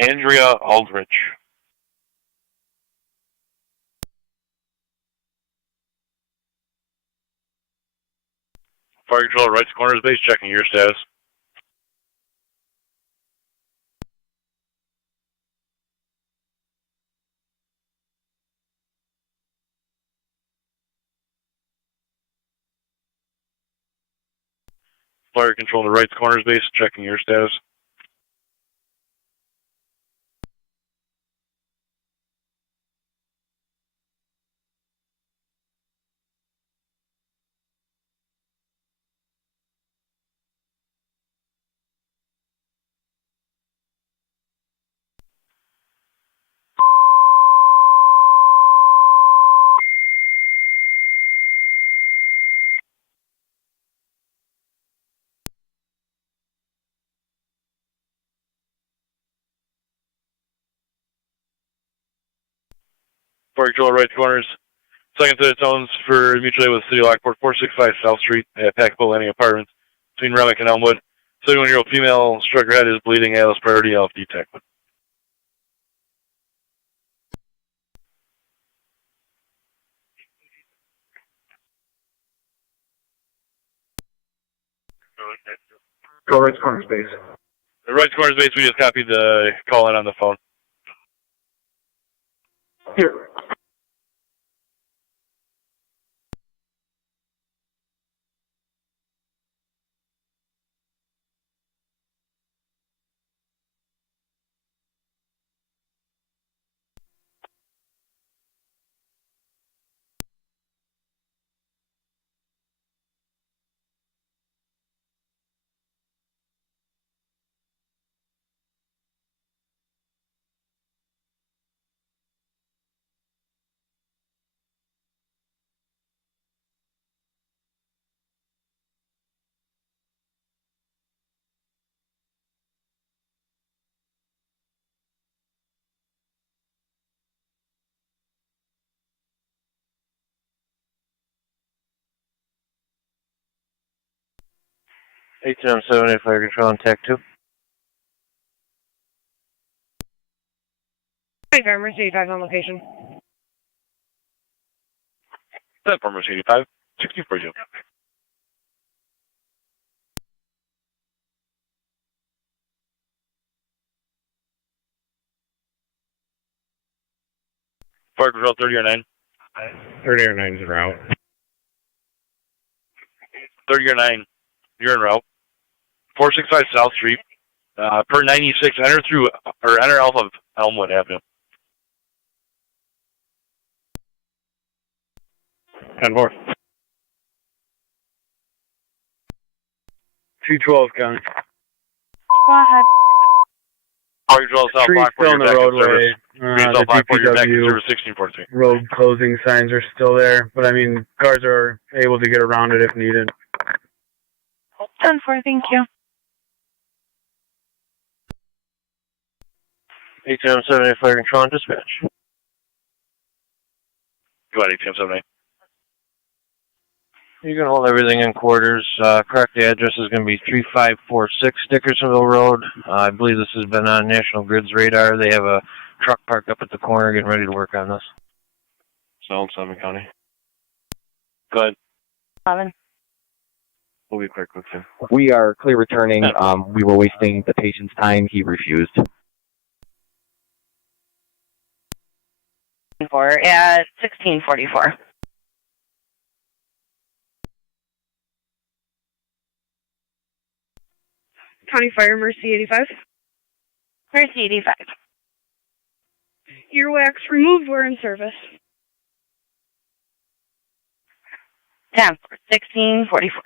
Andrea Aldrich. Fire Control, right corners base, checking your status. Fire control to Wright's Corners base, checking your status. Fire control Wright's Corners. Second set of tones for mutual aid with City Lockport, 465 South Street at Packable Landing Apartments between Remick and Elmwood. 31-year-old female struck her head, is bleeding, ALS priority, LFD TAC. Go Wright's Corners base. The Wright's Corners base, we just copied the call in on the phone. Here. H-778 Fire Control on TAC 2. Hey, Mercy 85 on location. That for Mercy 85, 6040. Fire control 30 or 9. 30 or 9 is en route. 30 or 9, you're en route. 465 South Street, per 96, enter off of Elmwood Avenue. 10-4. 212 County. Go ahead. Fire control South Trees Lockport, still in you're the back in roadway. service. Green South The Lockport, you're back in DPW service 1643. road closing signs are still there, but I mean, cars are able to get around it if needed. 10-4, thank you. H-778 Fire Control on dispatch. Go ahead, ATM-78. You can hold everything in quarters. Correct, the address is going to be 3546 Dickersonville Road. I believe this has been on National Grid's radar. They have a truck parked up at the corner getting ready to work on this. Sound, Summon County. Go ahead. 11. We'll be quick with him. We are clear returning. We were wasting the patient's time. He refused. 4 at 1644. County Fire, Mercy 85. Mercy 85. Earwax removed, we're in service. 10-4, 1644.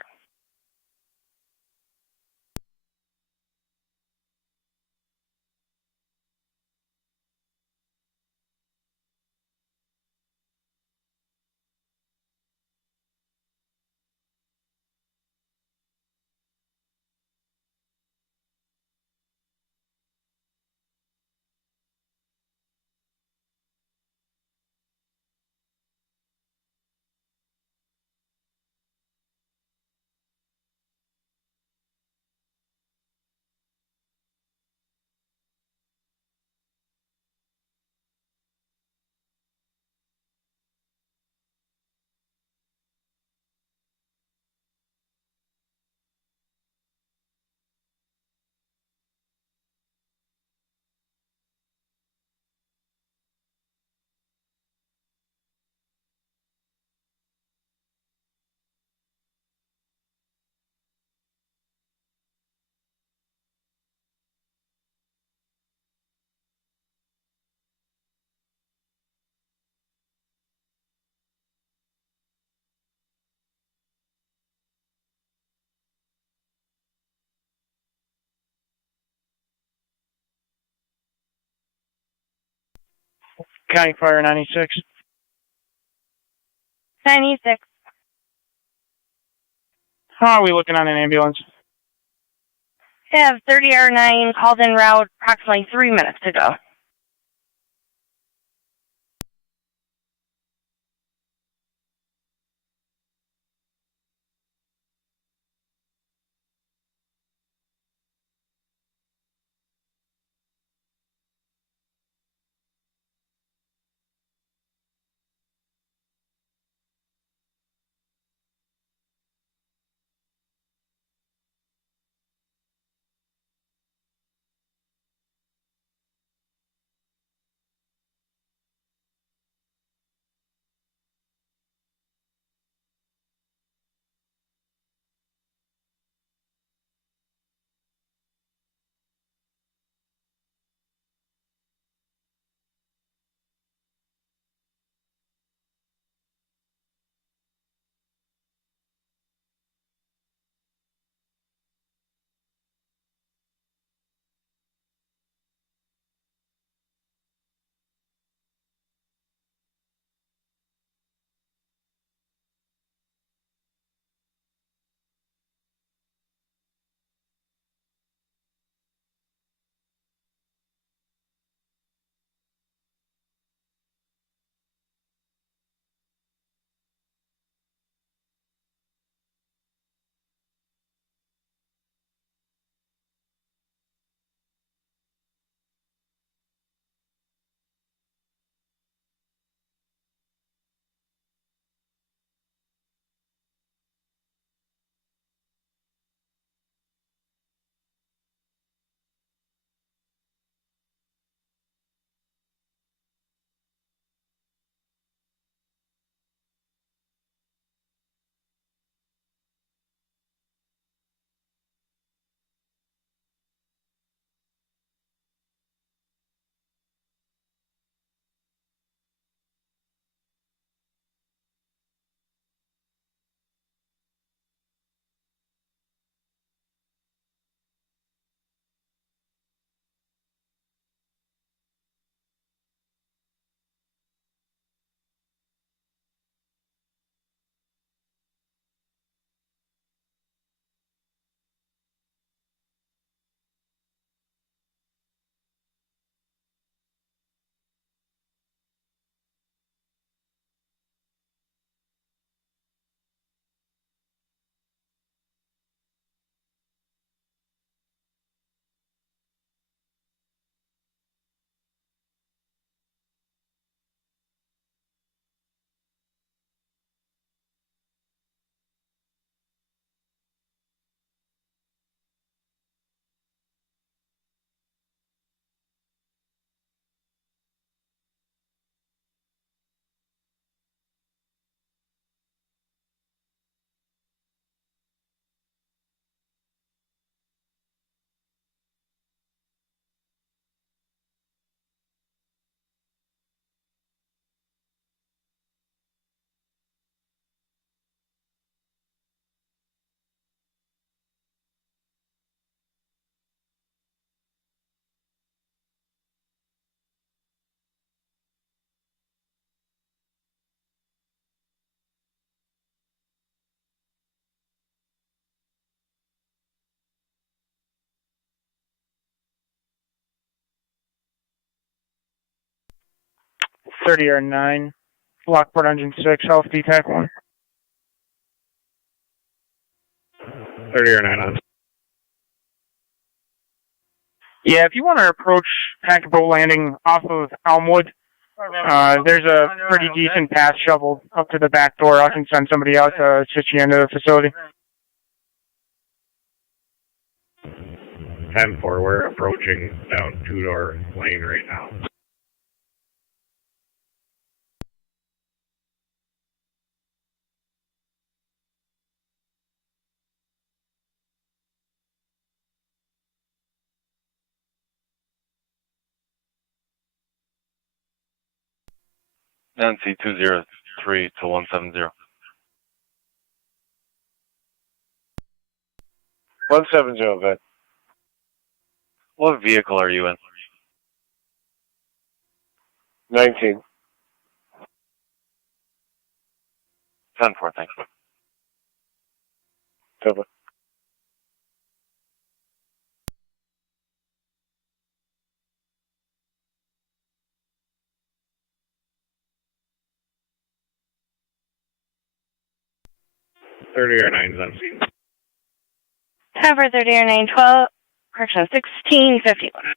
County Fire 96. 96. How are we looking on an ambulance? I have 30R9 called en route approximately 3 minutes ago. Thirty or 9, Lockport engine 6, health TAC 1. 30 or 9 on. Yeah, if you want to approach TAC boat landing off of Elmwood, there's a pretty decent path shovel up to the back door. I can send somebody out to sit you into the facility. 10-4, we're approaching down two-door lane right now. NC 203 to 170. 170, Vet. What vehicle are you in? 19. 10-4, thanks. Cover. Thirty or 9's on scene. Cover 30 or 912. Correction, 1651.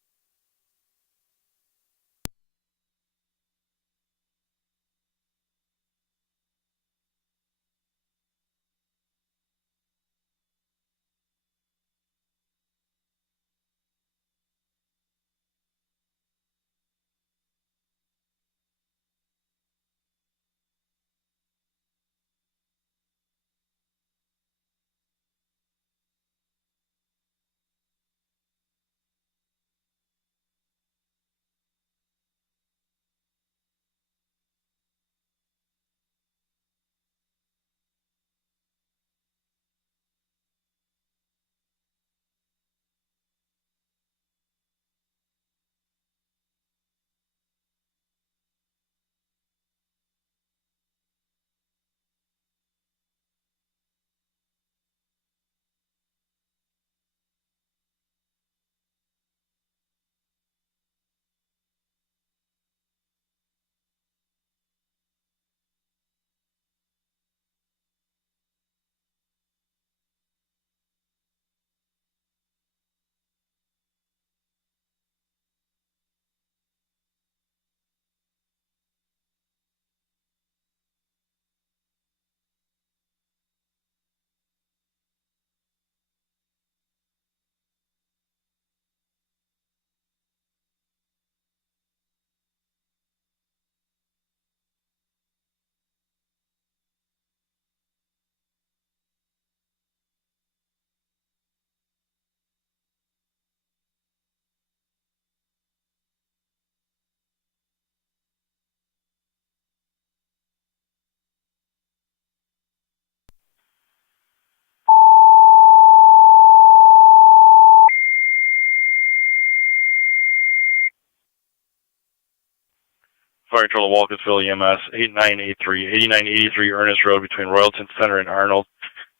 Fire Control Walkersville EMS, 8983 Ernest Road between Royalton Center and Arnold.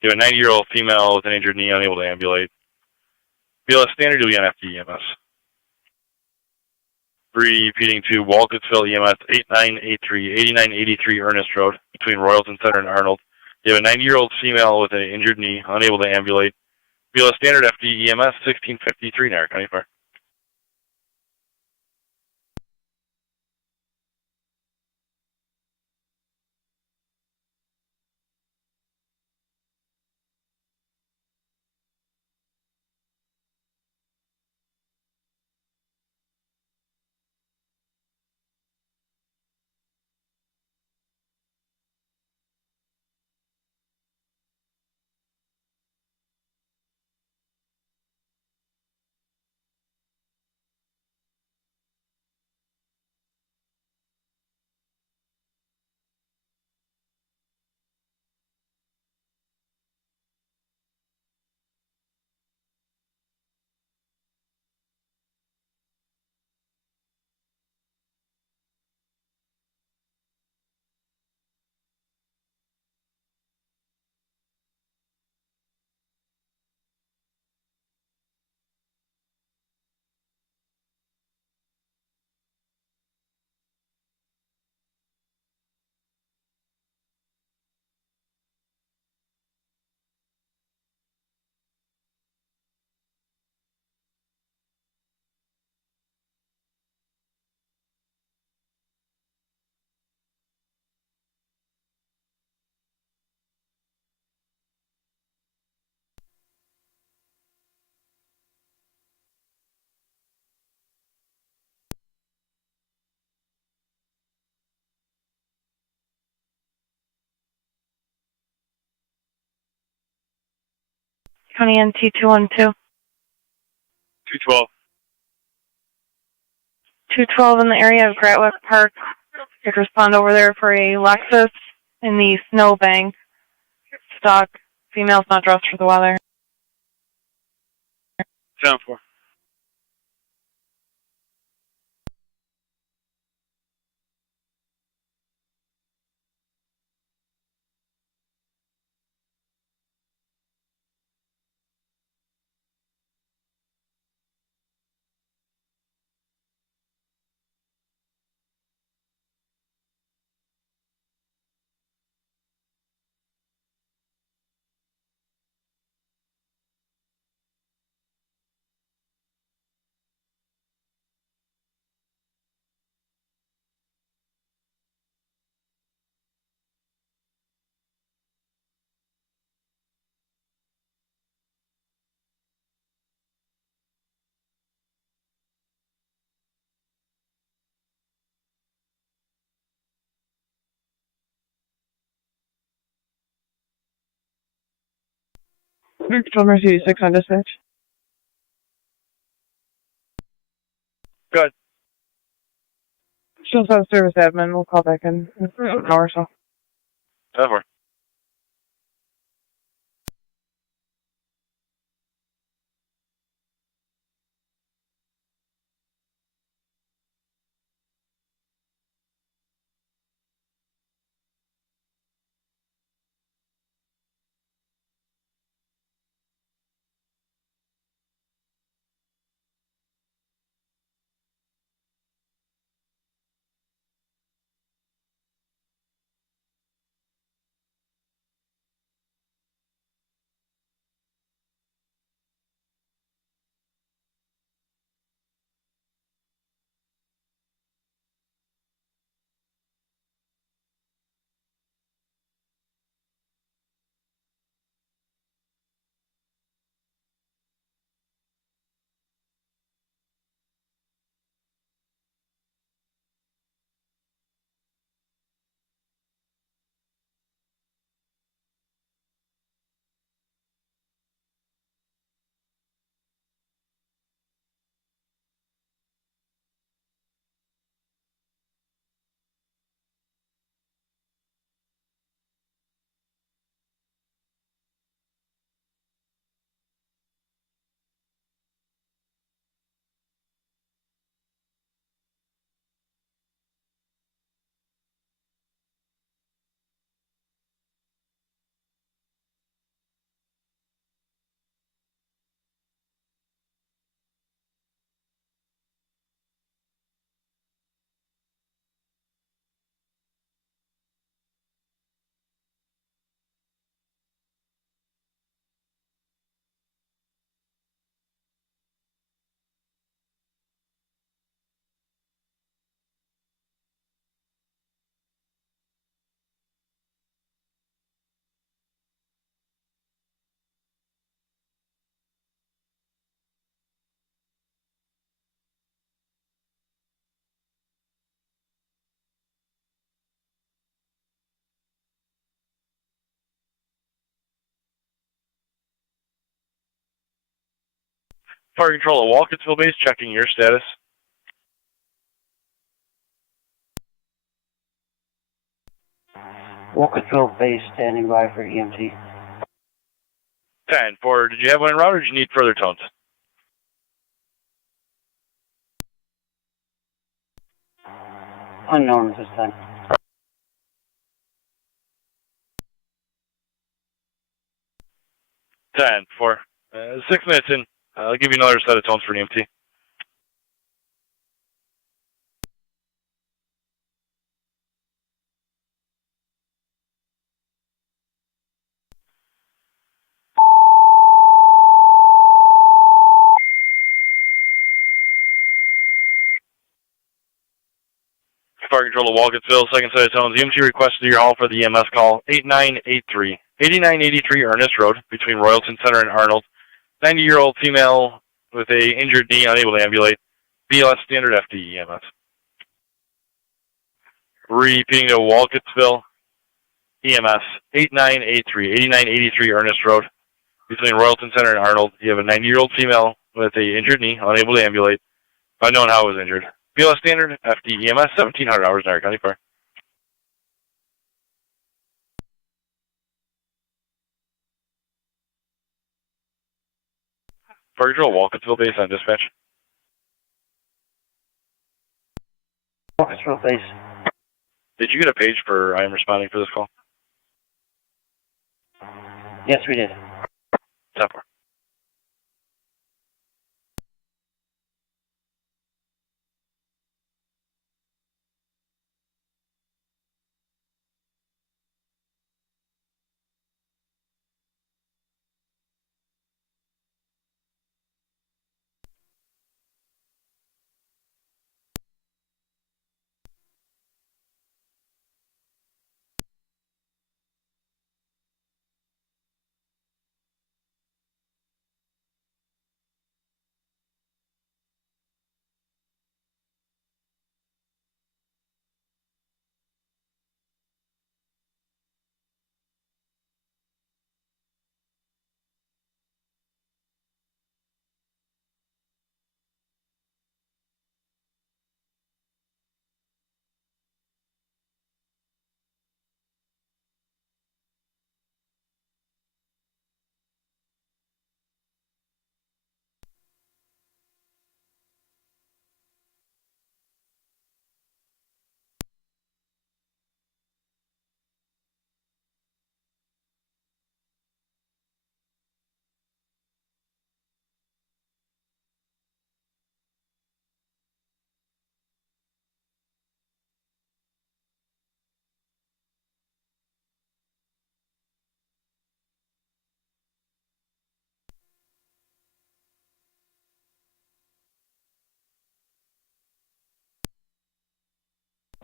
You have a 90-year-old female with an injured knee unable to ambulate. BLS standard, you'll be on FD EMS. Repeating to Walkersville EMS, 8983 Ernest Road between Royalton Center and Arnold. You have a 90-year-old female with an injured knee unable to ambulate. BLS standard, FD EMS, 1653 Niagara County Fire. County NT 212. 212. 212 in the area of Gratwick Park. You could respond over there for a Lexus in the snowbank. Stock. Female's not dressed for the weather. 10-4. Control Mercy 6 on dispatch. Good. She'll have service admin. We'll call back in an hour or so. Over. Fire control at Walkersville base, checking your status. Walkersville base, standing by for EMT. 10-4, did you have one en route or did you need further tones? Unknown at this time. 10-4. 6 minutes in. I'll give you another set of tones for an EMT. Fire control at Walkersville, second set of tones. EMT requested your hall for the EMS call 8983. 8983 Ernest Road between Royalton Center and Arnold. 90-year-old female with a injured knee, unable to ambulate. BLS standard FD EMS. Repeating to Walkersville, EMS 8983. 8983 Ernest Road between Royalton Center and Arnold. You have a 90-year-old female with a injured knee, unable to ambulate. Unknown how it was injured. BLS standard, FD EMS, 1700 hours, Niagara County Fire. Fire control, Walkersville base on dispatch. Walkersville base. Did you get a page for I am responding for this call? Yes, we did. 10-4.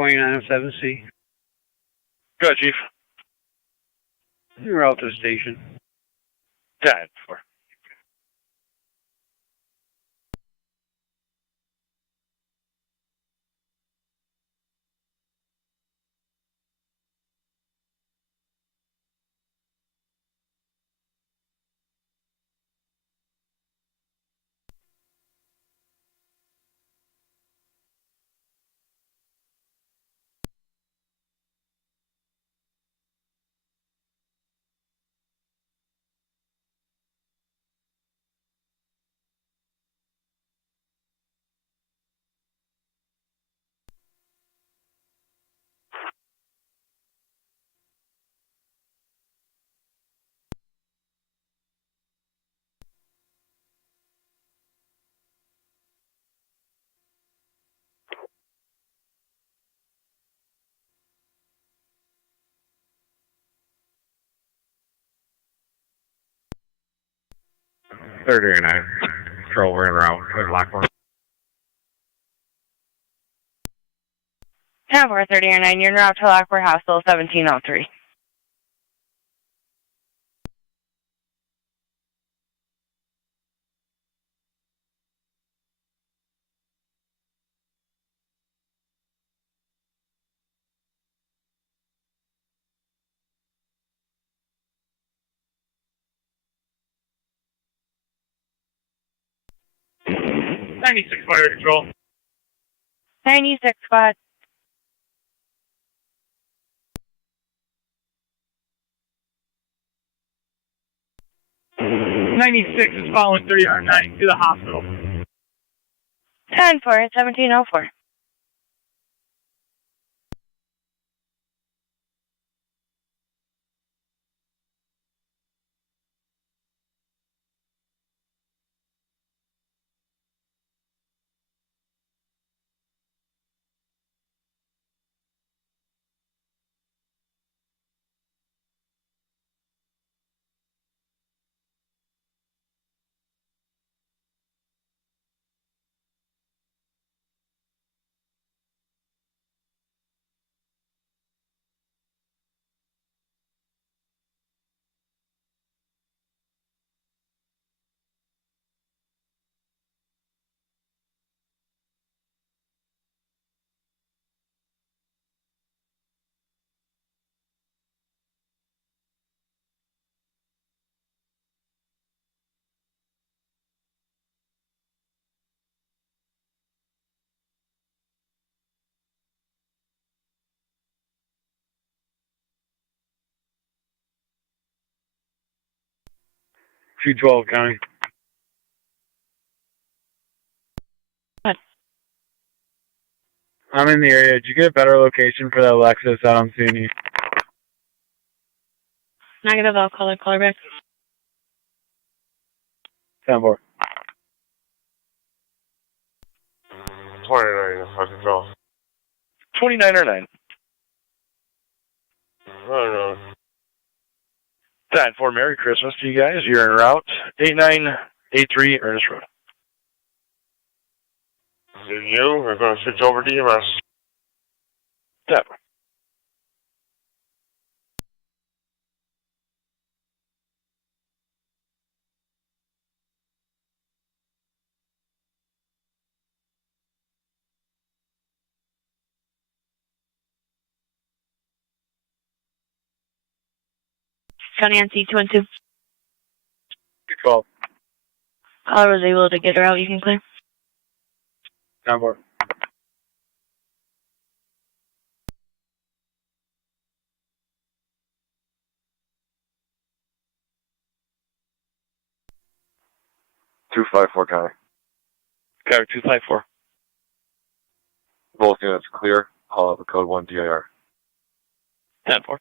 2907C. Go ahead, Chief. You're out to the station. 10-4. Third area 9. Control, we're in route. Clear to Lockport. 10-4, 30-9, you're en route to Lockport Hospital, 1703. Fire control. 96 squad. '96 is following 30-9 to the hospital. 10-4, 1704. Two 12 County. What? I'm in the area. Did you get a better location for that Lexus? I don't see any. Negative, I'll call her back. 10-4. 29, how's it go? 29 or 9? I don't know. 10-4, Merry Christmas to you guys. You're en route. 8983 Ernest Road. You, we're going to switch over to EMS. 10. County NC 212. Good call. Caller was able to get her out. You can clear. 10-4. Two 5-4 County. County 254. Both units clear. I'll have a code 1 DIR. 10-4.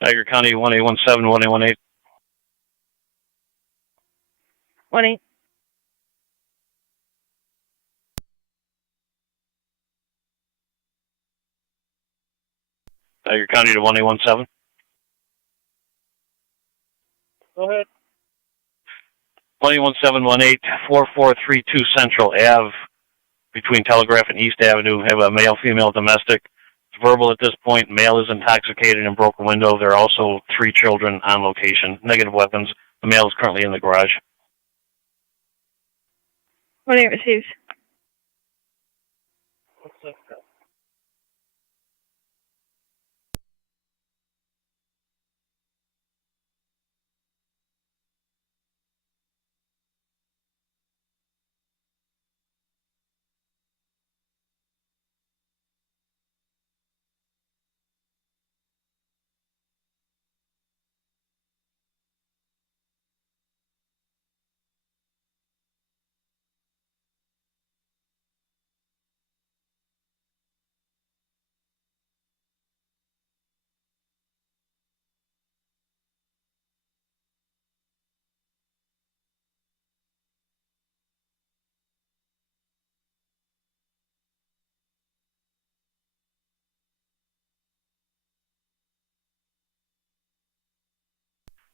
Niagara County 1817, 1818. 1-8. Niagara County to 1817. Go ahead. 181718, 4432 Central Ave, between Telegraph and East Avenue. Have a male, female, domestic. It's verbal at this point. Male is intoxicated and broke a window. There are also 3 children on location. Negative weapons. The male is currently in the garage. 1-8 receives.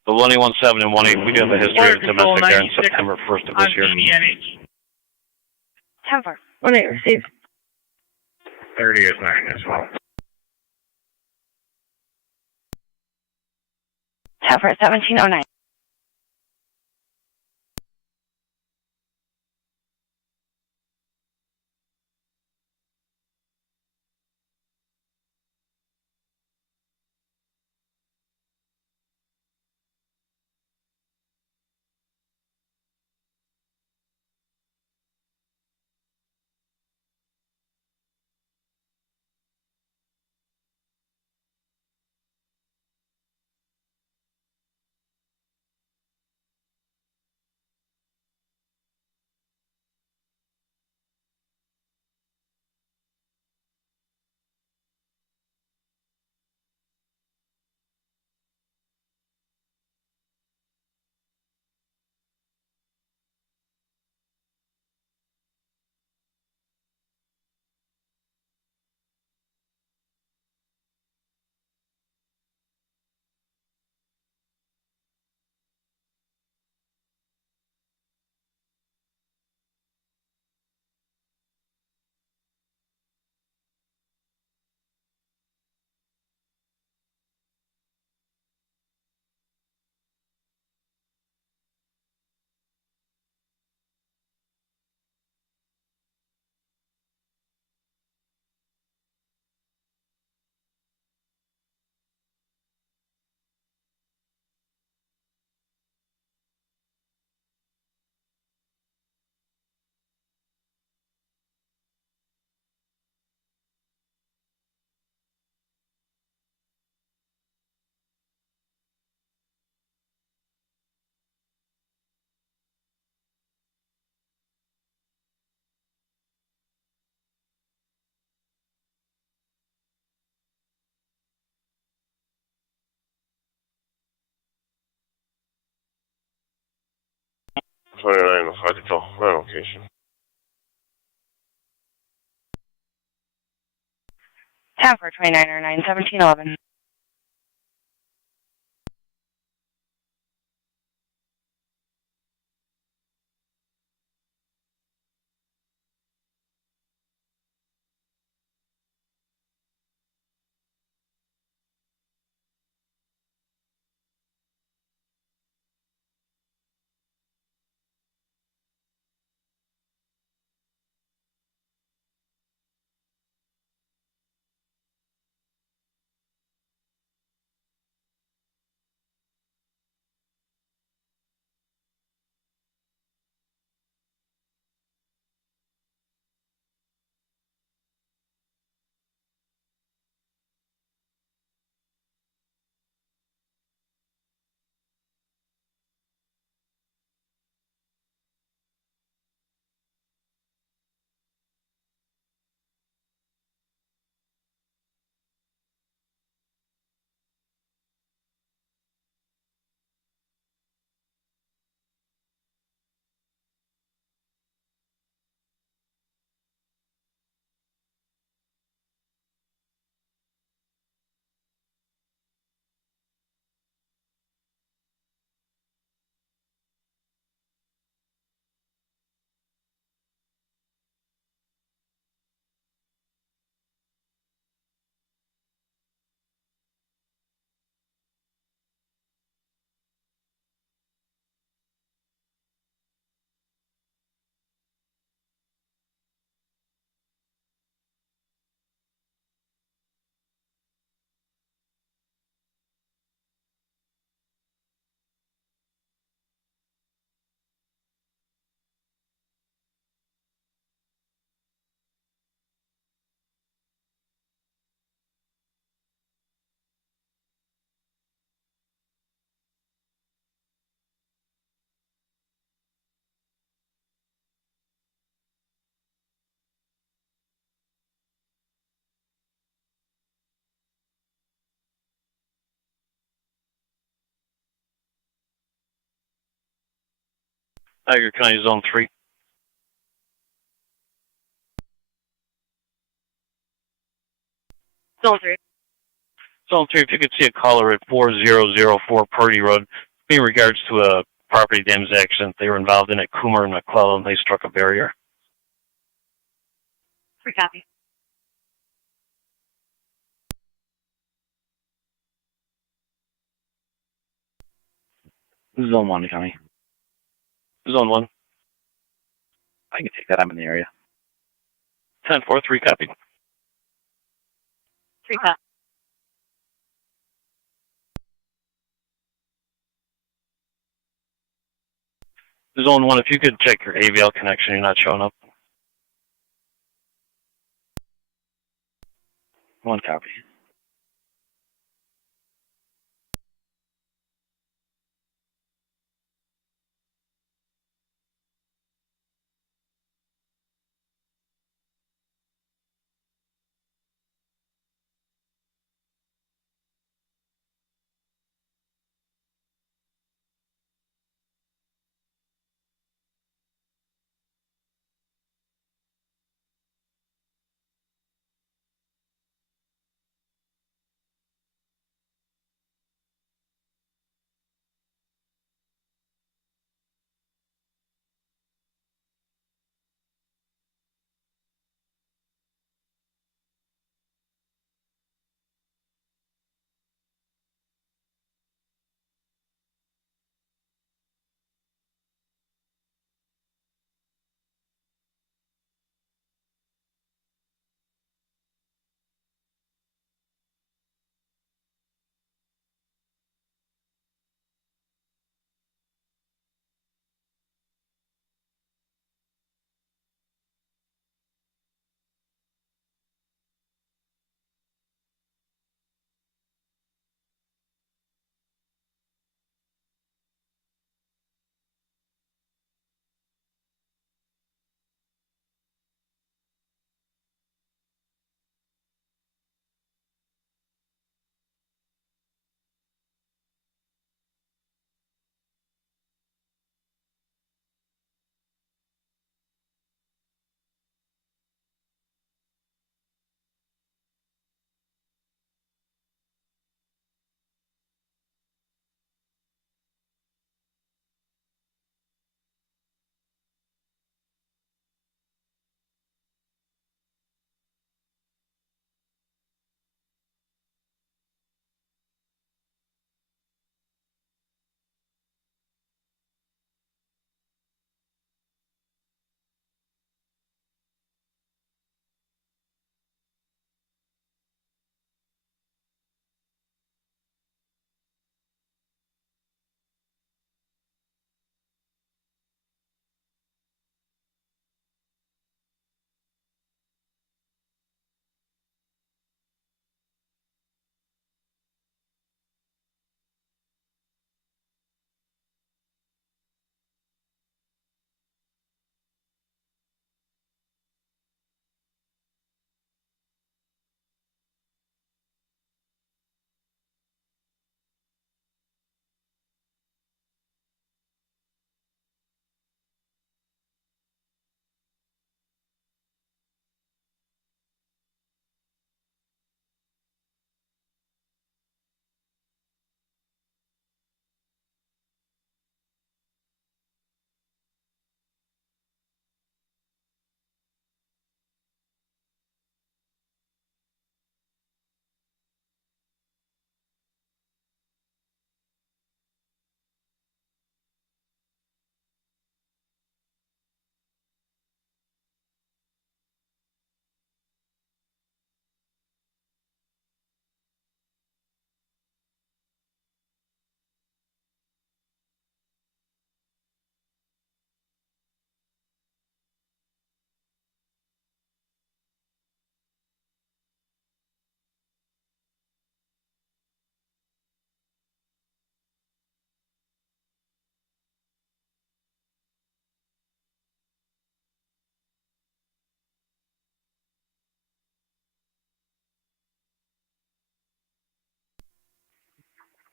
The 1817 and 18, we do have a history of domestic there on September 1st of this year. 10-4. 1-8 receives. 30 is 9 as well. 10-4, 1709. My location. 10-4, 2909, 1711. Niagara County Zone 3. Zone 3. Zone 3, if you could see a caller at 4004 Purdy Road in regards to a property damage accident they were involved in at Coomer and McClellan. They struck a barrier. Free copy. Zone 1, County. Zone 1. I can take that. I'm in the area. 10-4, 3 copy. 3 copy. Zone 1, if you could check your AVL connection, you're not showing up. 1 copy.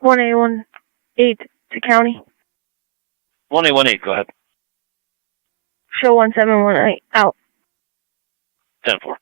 One A 1 8 to county. 1818, go ahead. show 1718 out. 10-4.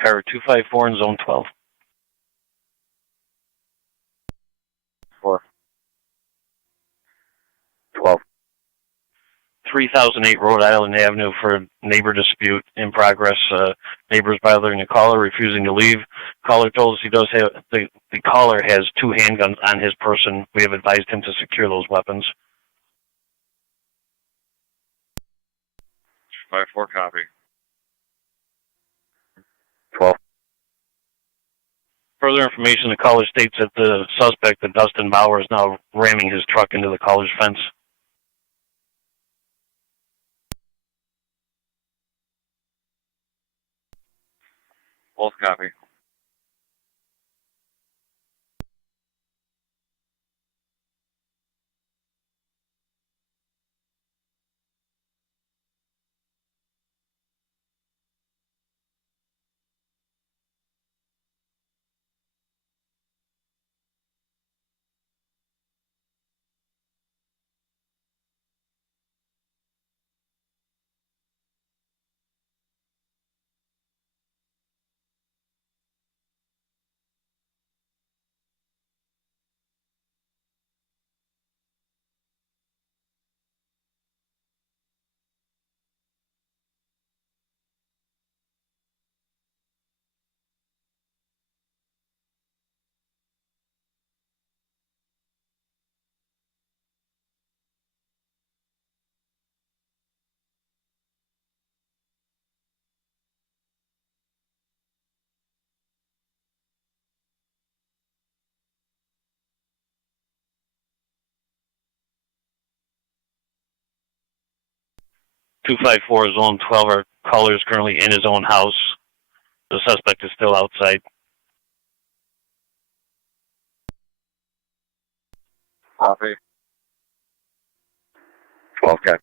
Power 254 in zone 12. 4. 12. 3008 Rhode Island Avenue for neighbor dispute in progress. Neighbors bothering the caller, refusing to leave. Caller told us he does have, the caller has 2 handguns on his person. We have advised him to secure those weapons. 5-4 copy. 12. Further information, the caller states that the suspect, the Dustin Bauer, is now ramming his truck into the caller's fence. Both copy. 254 zone 12. Our caller is currently in his own house. The suspect is still outside. Copy. 12 copy.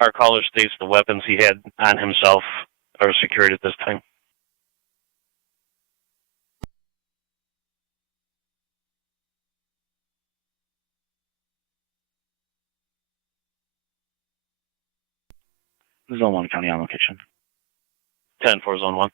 'Our caller states the weapons he had on himself are secured at this time. Zone 1 county on location. 10-4 zone 1.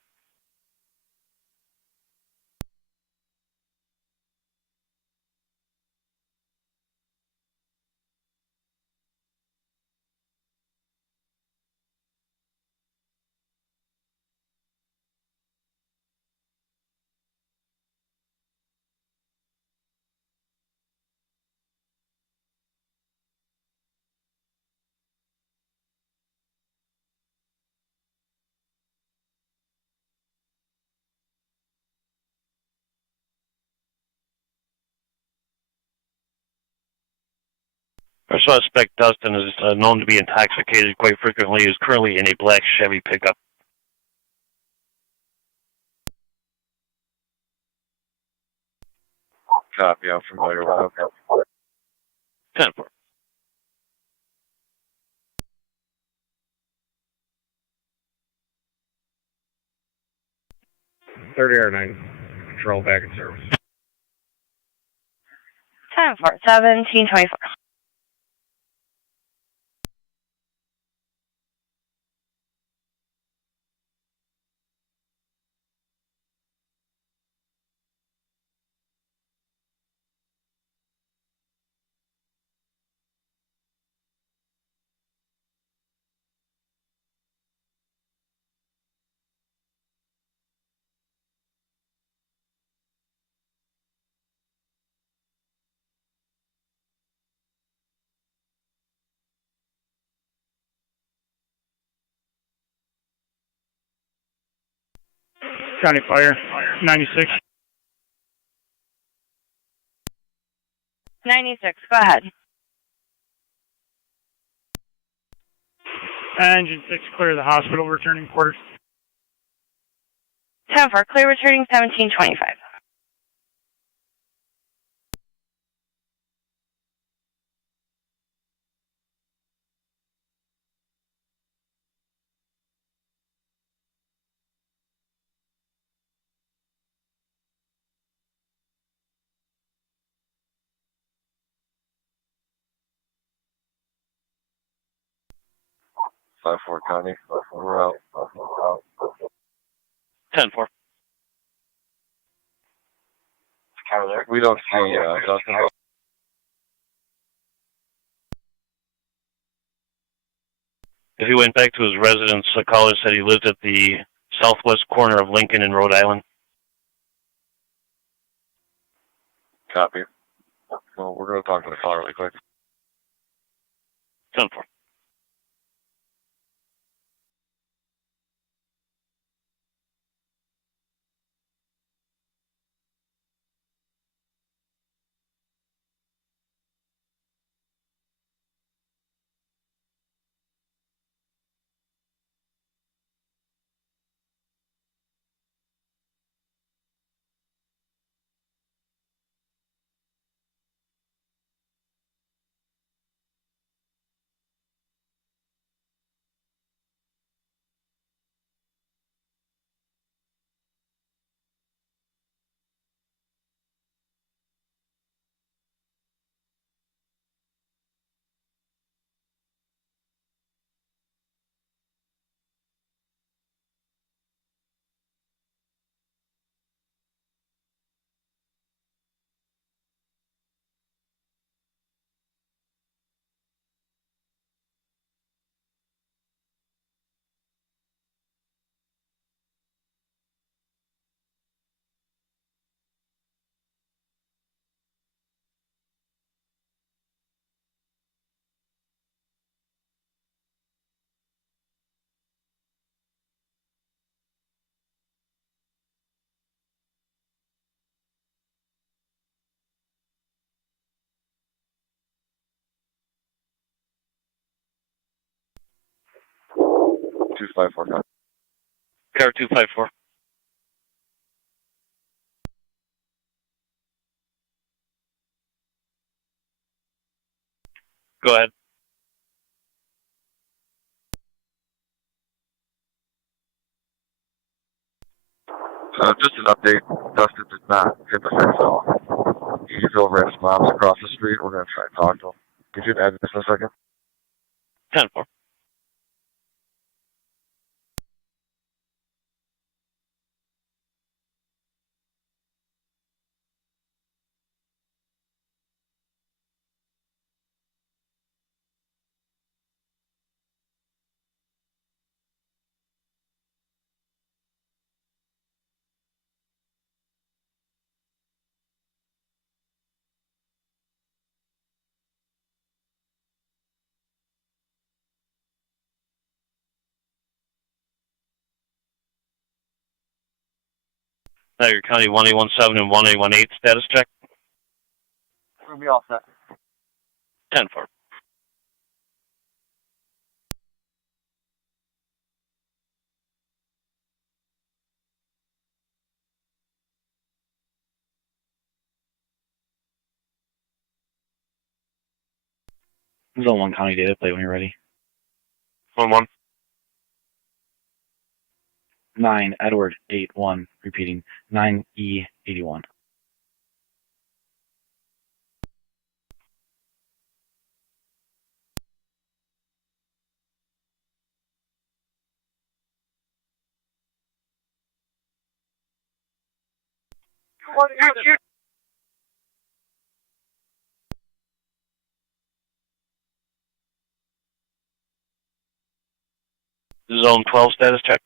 Our suspect, Dustin, is known to be intoxicated quite frequently. He is currently in a black Chevy pickup. Copy, I'm familiar with it. 10-4. R9, control back in service. 10-4, 1724. County Fire, 96. 96, go ahead. Engine 6, clear the hospital, returning quarters. 10-4, clear returning 1725. Five four County, we're out. 10-4. We don't see Dustin. If he went back to his residence, a caller said he lived at the southwest corner of Lincoln and Rhode Island. Copy. Well, we're going to talk to the caller really quick. 10-4. Two five four County. Car 254. Go ahead. Just an update. Dustin did not hit the fence at all. He's over at his mom's across the street. We're going to try and talk to him. Get you an address in a second. 10-4. Niagara County 1817 and 1818 status check. We'll be all set. 10-4. Zone 1 County data plate when you're ready. 1-1. 9 Edward 8-1. Repeating 9E81. Zone 12 status check.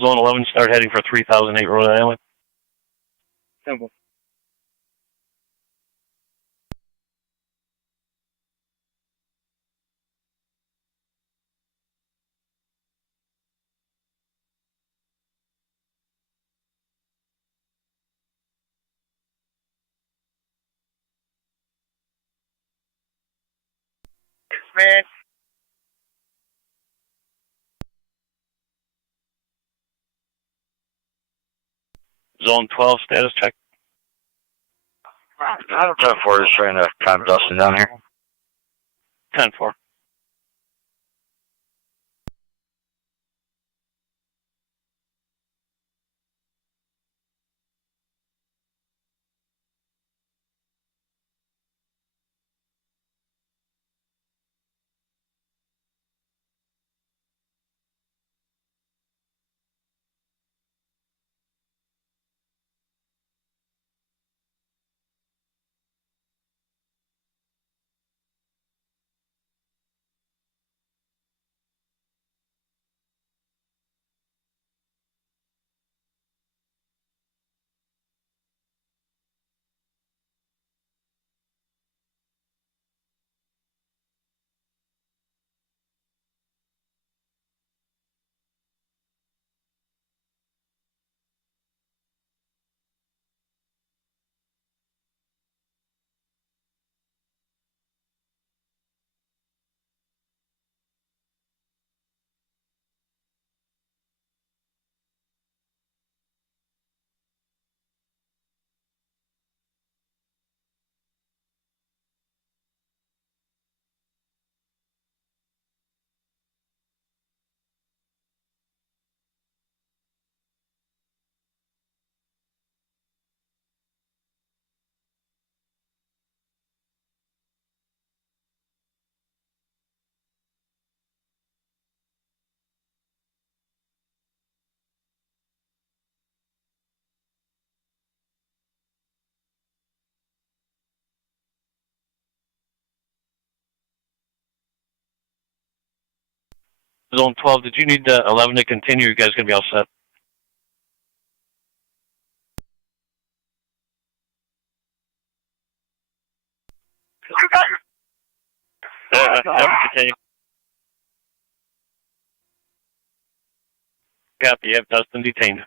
Zone 11 start heading for 3008 Rhode Island. Simple. Man. Zone 12 status check. Adam 10-4 is trying to calm Dustin down here. 10-4. Zone 12, did you need 11 to continue? You guys going to be all set? Yep, continue. Copy, yep, Dustin detained.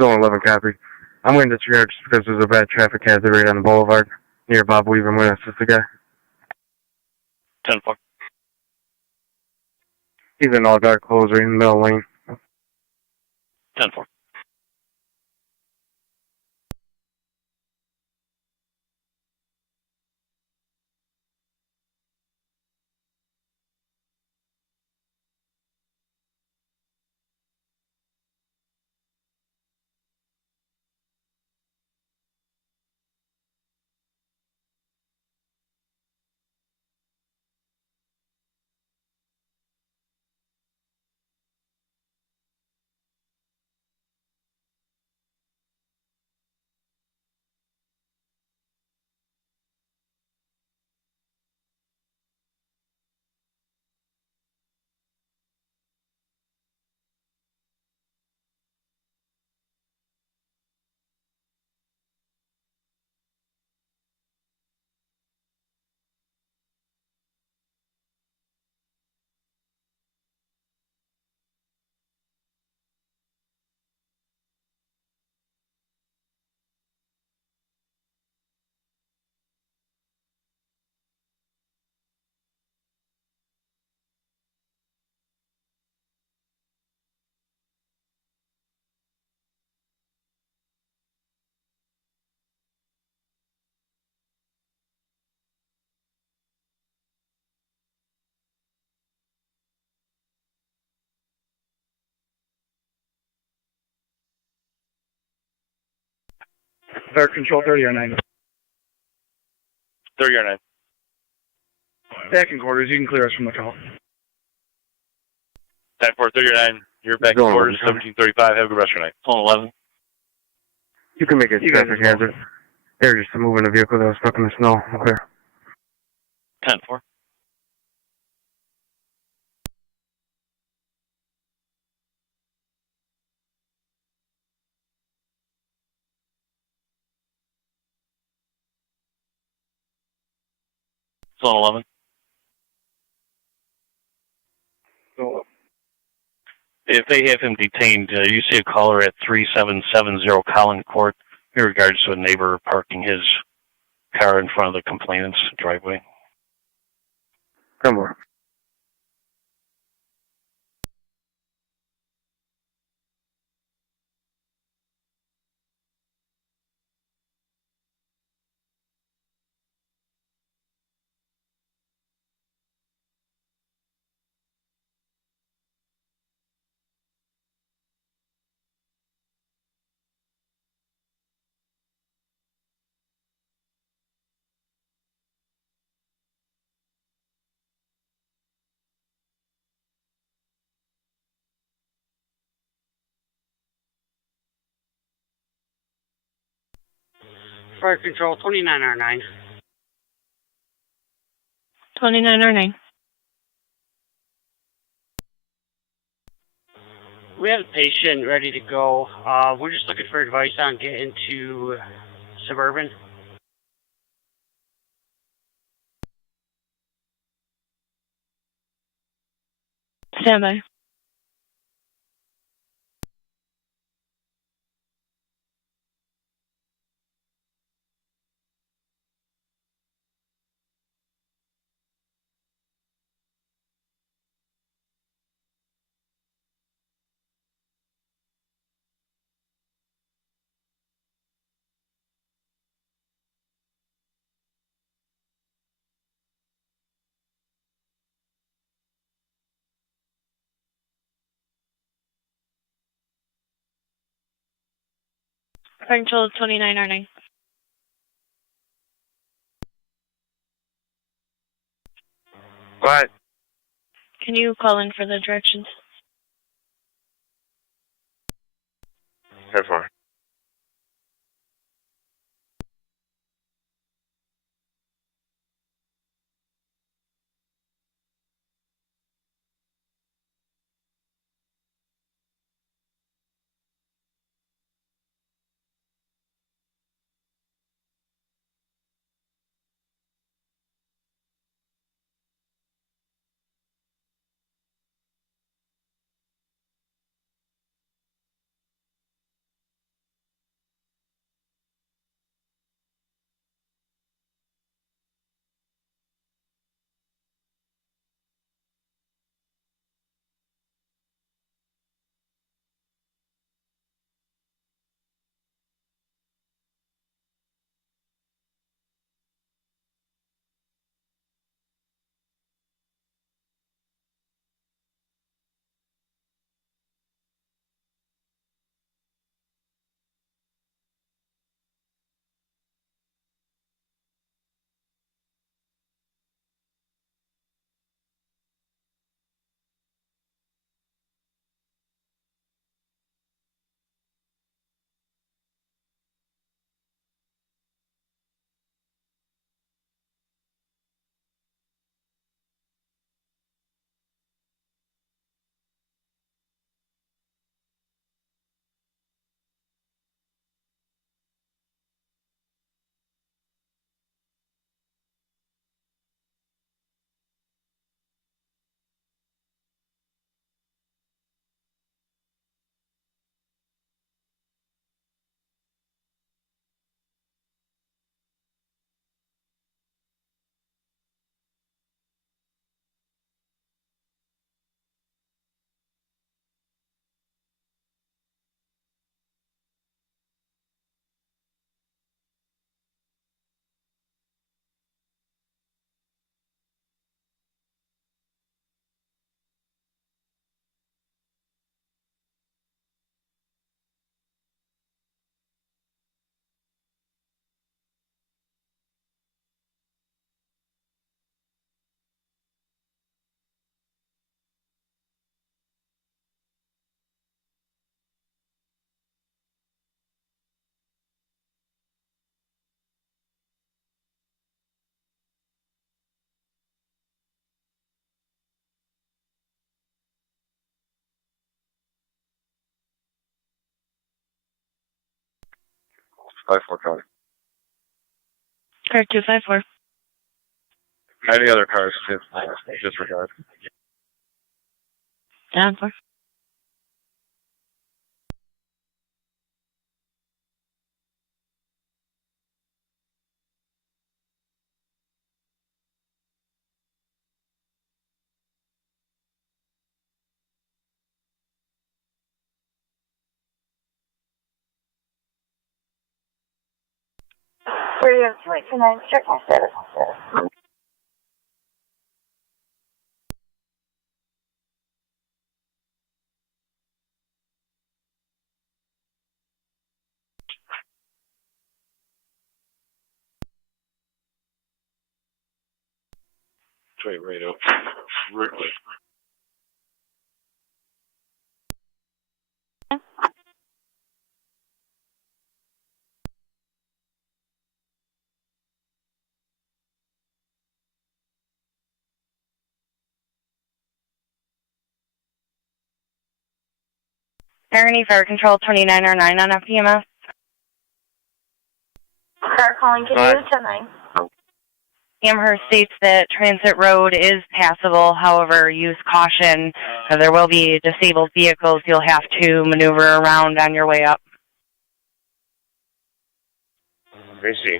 Zone 11 copy. I'm going to disregard just because there's a bad traffic hazard right on the boulevard near Bob Weave. I'm going to assist the guy. 10-4. He's in all dark clothes right in the middle lane. 10-4. Fire control 30 or 9. 30 or 9. TAC and quarters, you can clear us from the call. TAC 4, 30 or 9. You're back in quarters, 1735. Have a good rest of your night. Phone 11. You can make it traffic hazard. They're just moving a vehicle that was stuck in the snow. Okay. 10-4. Phone 11. If they have him detained, you see a caller at 3770 Collin Court in regards to a neighbor parking his car in front of the complainant's driveway. Come on. Fire control 29R9. 2909. We have a patient ready to go. We're just looking for advice on getting to Suburban. Stand by. Fire control 2909. What? Can you call in for the directions? That's fine. 254 County. Car 254. Any other cars, disregard. Down 4. Radio 289, check my status. Wait, radio. Ripley. Irony Fire Control 2909 on FPMS. Car calling, can you 109? Amherst states that Transit Road is passable, however, use caution. There will be disabled vehicles you'll have to maneuver around on your way up. I see.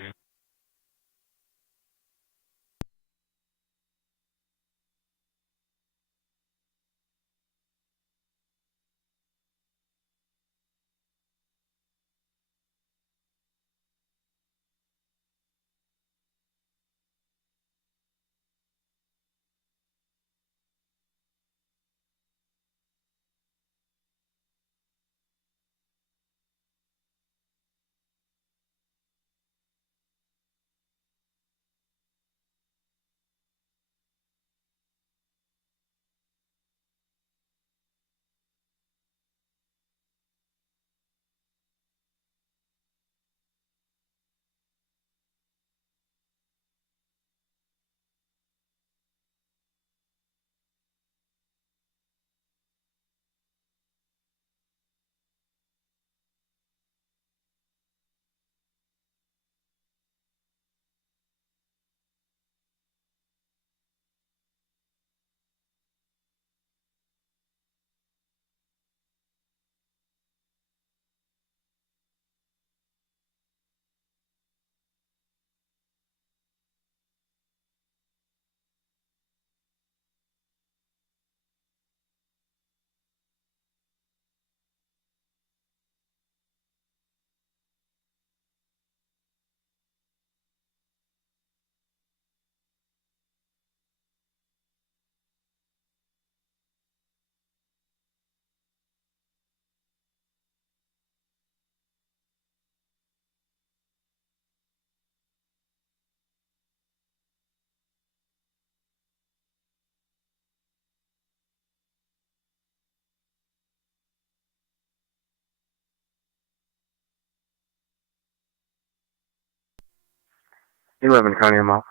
You live in County Mall.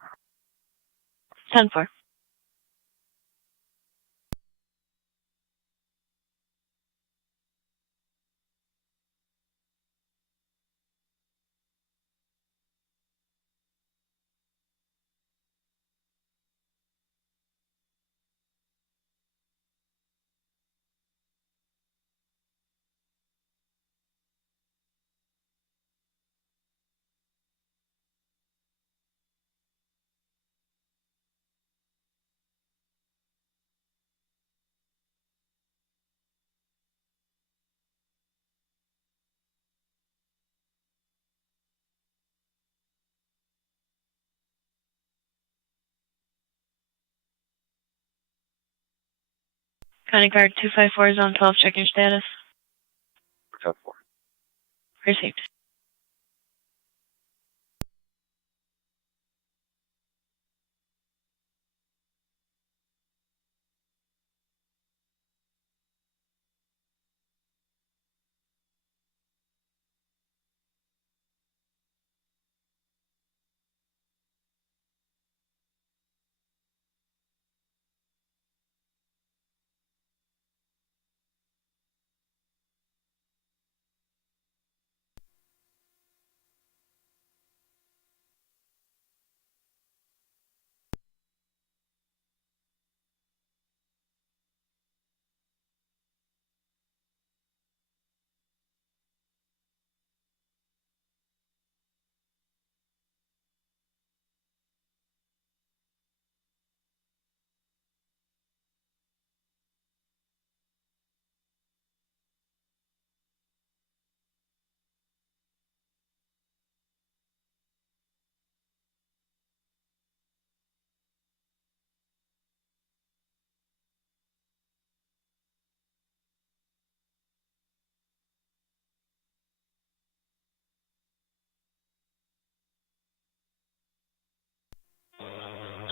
10-4. County Guard 254 is on 12, check your status. 10-4. Received.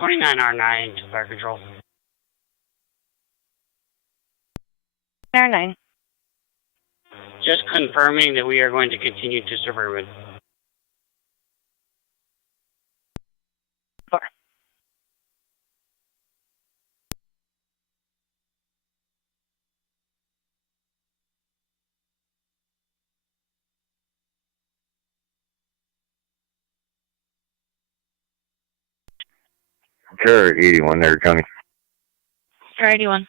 29R9 to fire control. R9. Just confirming that we are going to continue to Suburban. Sure, 81, Niagara County. Sure, 81.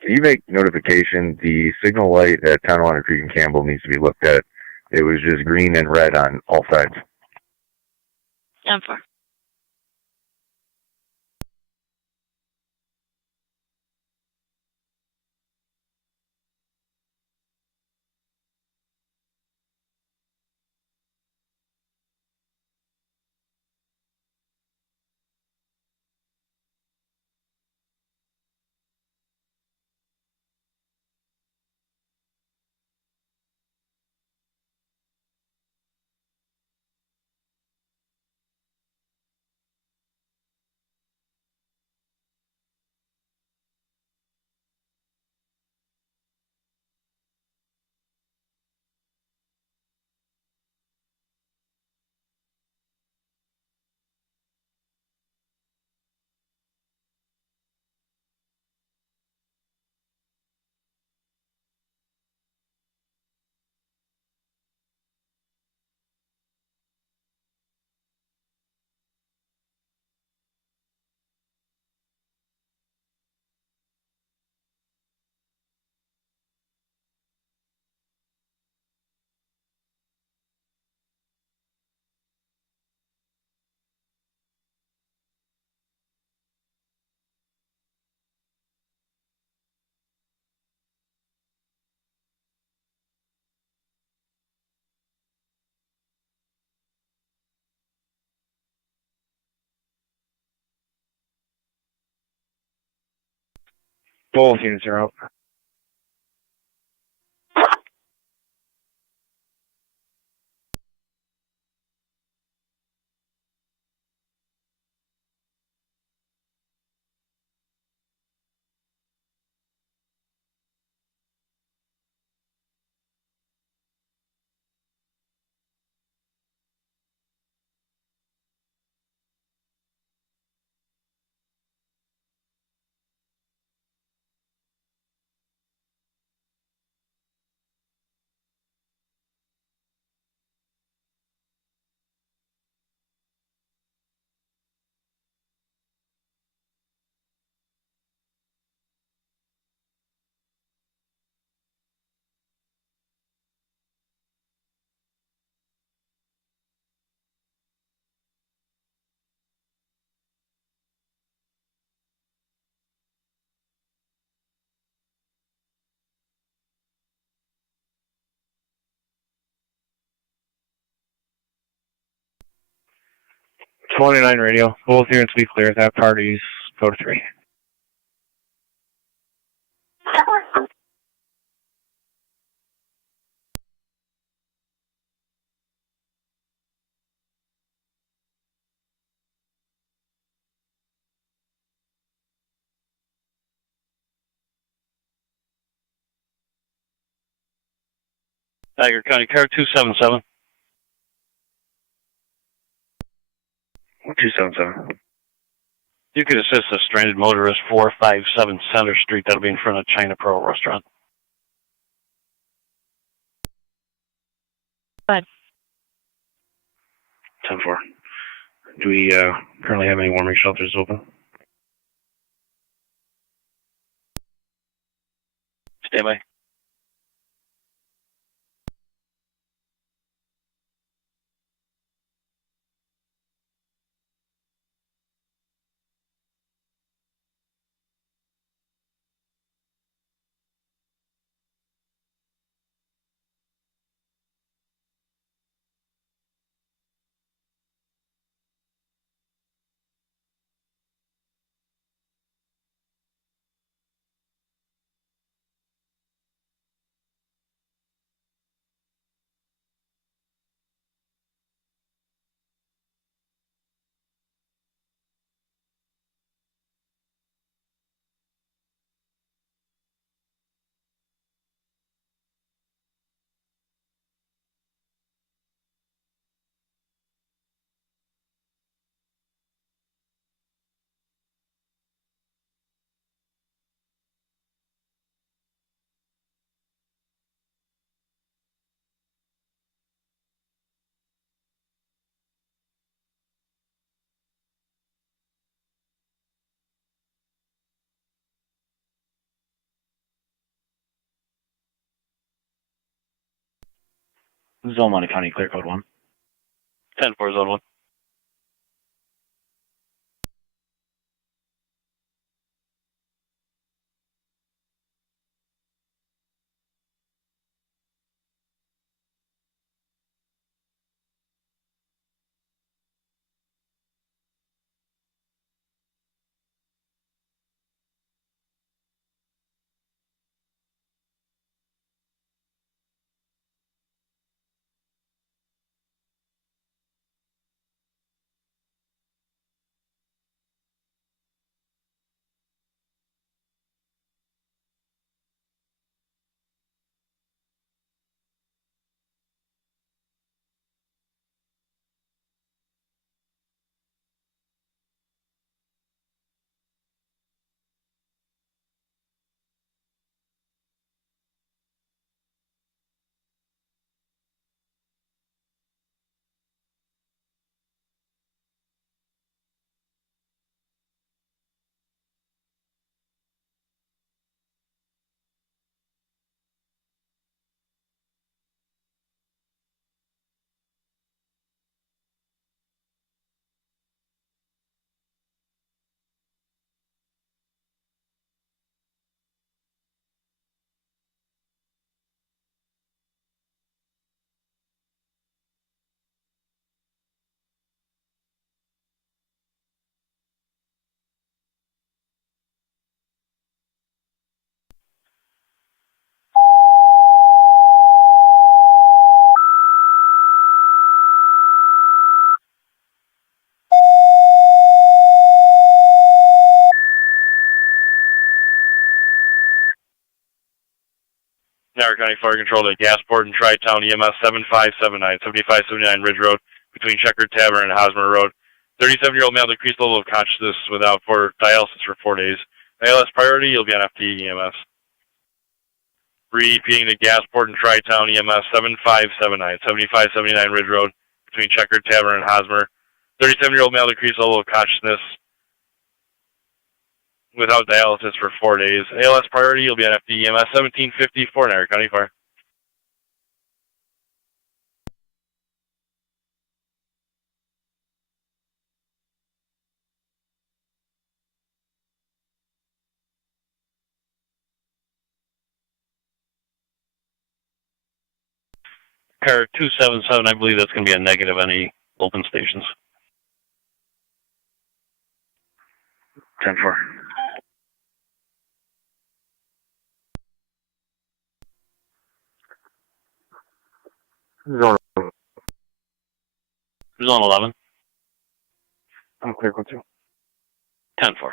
Can you make notification the signal light at Tonawanda Creek and Campbell needs to be looked at? It was just green and red on all sides. 10-4. Both units are out. .29 radio. Both units be clear. That parties go to 3. Niagara County Car 277. 277. You could assist a stranded motorist 457 Center Street. That'll be in front of China Pro Restaurant. Good. 10-4. Do we currently have any warming shelters open? Stay by. Zone 1 County, clear code 1. 10-4, Zone 1. Niagara County Fire Control to Gasport and Tri-Town EMS 7579, 7579 Ridge Road, between Checkered Tavern and Hosmer Road. 37-year-old male decreased level of consciousness without dialysis for 4 days. ALS priority, you'll be on FT EMS. Repeating to Gasport and Tri-Town EMS 7579, 7579 Ridge Road, between Checkered Tavern and Hosmer. 37-year-old male decreased level of consciousness without dialysis for 4 days. ALS priority, you'll be on FT EMS 1754 Niagara County Fire. Car 277, I believe that's going to be a negative any open stations. 10-4. Zone 11. I'm clear code 2. 10-4.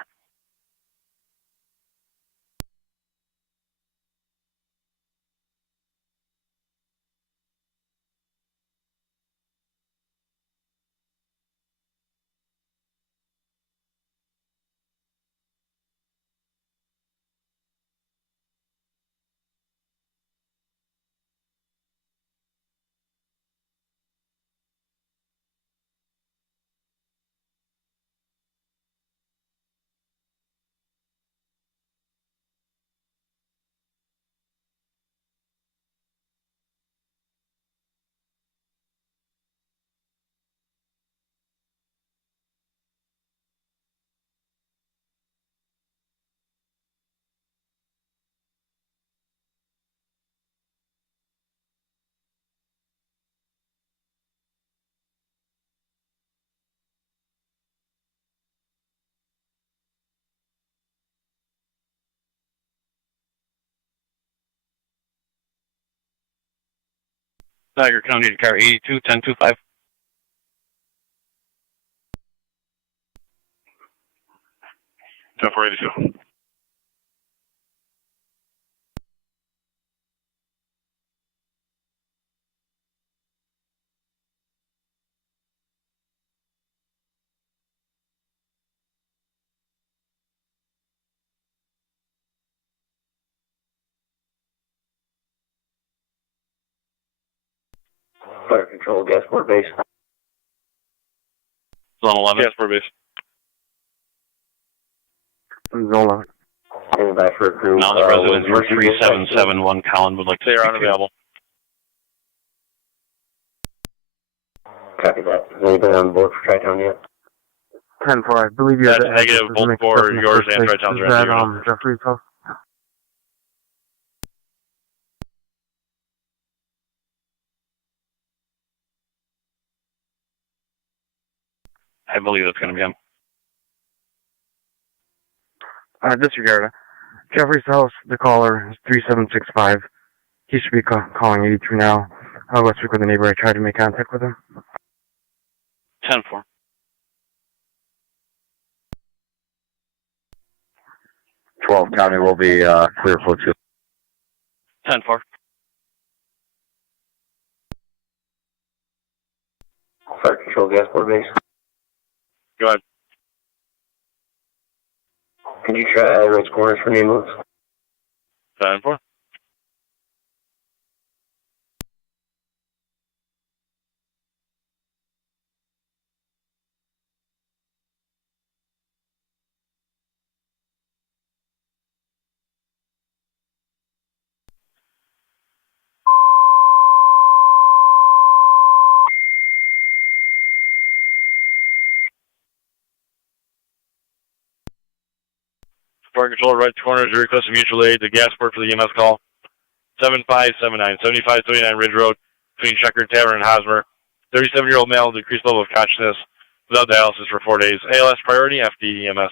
Niagara County to car 82, 1025. Ten 482. Fire Control, Gasport Base. Zone 11. Gasport Base. Zone 11. Stand by for a crew. Now the resident 3771 Colin would like to They are speak unavailable. Copy that. Has anybody on board for Tri-Town yet? 10-4, I believe you have That's negative, both for yours and Tri-Town's Is that, Jeffrey's house? I believe that's going to be him. Disregard it. Jeffrey's house, the caller is 3765. He should be calling 83 now. I'll go speak with the neighbor. I tried to make contact with him. 10-4. 12 County will be clear for 2. 10-4. Fire control gas board base. Go ahead. Can you try Rights Corners for an ambulance? 10-4. Fire control, right corners, request of mutual aid. The gas port for the EMS call. 7579, 7579 Ridge Road, between Checker Tavern and Hosmer. 37-year-old male, decreased level of consciousness, without dialysis for 4 days. ALS priority, FD EMS.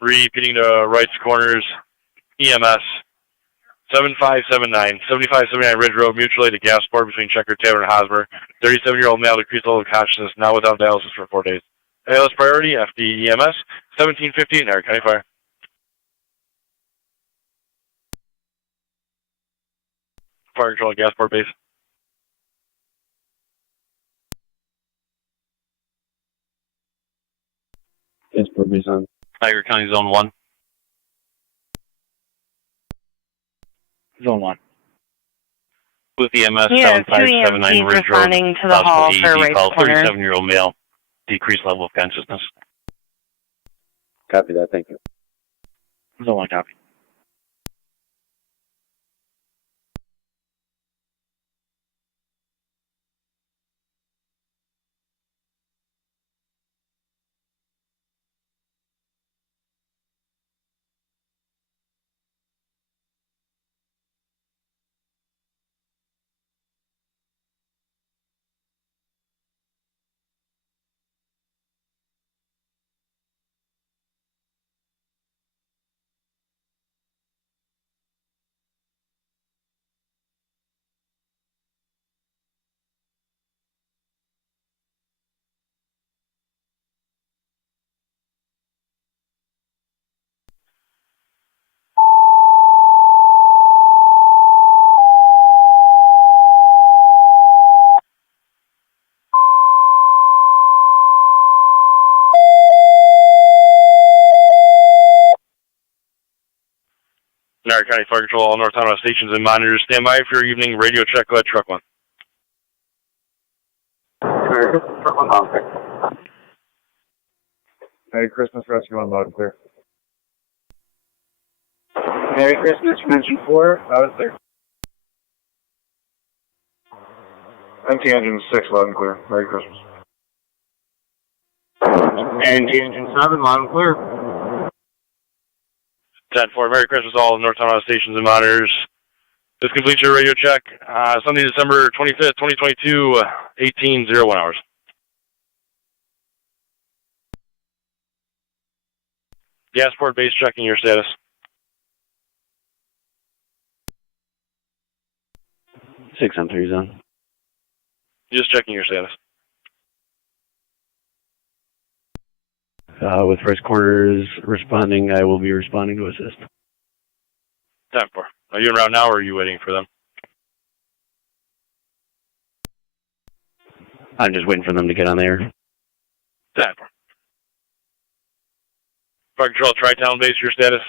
Repeating the rights corners, EMS. 7579, 7579 Ridge Road, mutual aid to gas port between Checker Tavern and Hosmer. 37-year-old male, decreased level of consciousness, now without dialysis for 4 days. ALS priority, FD EMS. 1715, Niagara County Fire. Fire control, gas port base. Gas port base on. Niagara County Zone 1. Zone 1. With EMS, Yeah, 7579 2 Ridge Road. responding to the hall for AED right call, corner. 37-year-old male, decreased level of consciousness. Copy that, thank you. Zone 1, copy. Niagara County Fire Control, all North Tonawanda stations and monitors. Stand by for your evening radio check. Go ahead, truck 1. Merry Christmas, Rescue on loud and clear. Merry Christmas, mention 4, loud and clear. MT Engine 6, loud and clear. Merry Christmas. NT Engine 7, loud and clear. 10-4, Merry Christmas, all North Tonawanda stations and monitors. This completes your radio check. Sunday, December 25th, 2022, 18:01 hours. Gasport base checking your status. 6 on 3 zone. Just checking your status. With first corners responding, I will be responding to assist. 10-4. Are you around now, or are you waiting for them? I'm just waiting for them to get on there. 10-4. Fire Control, Tri-Town base, your status.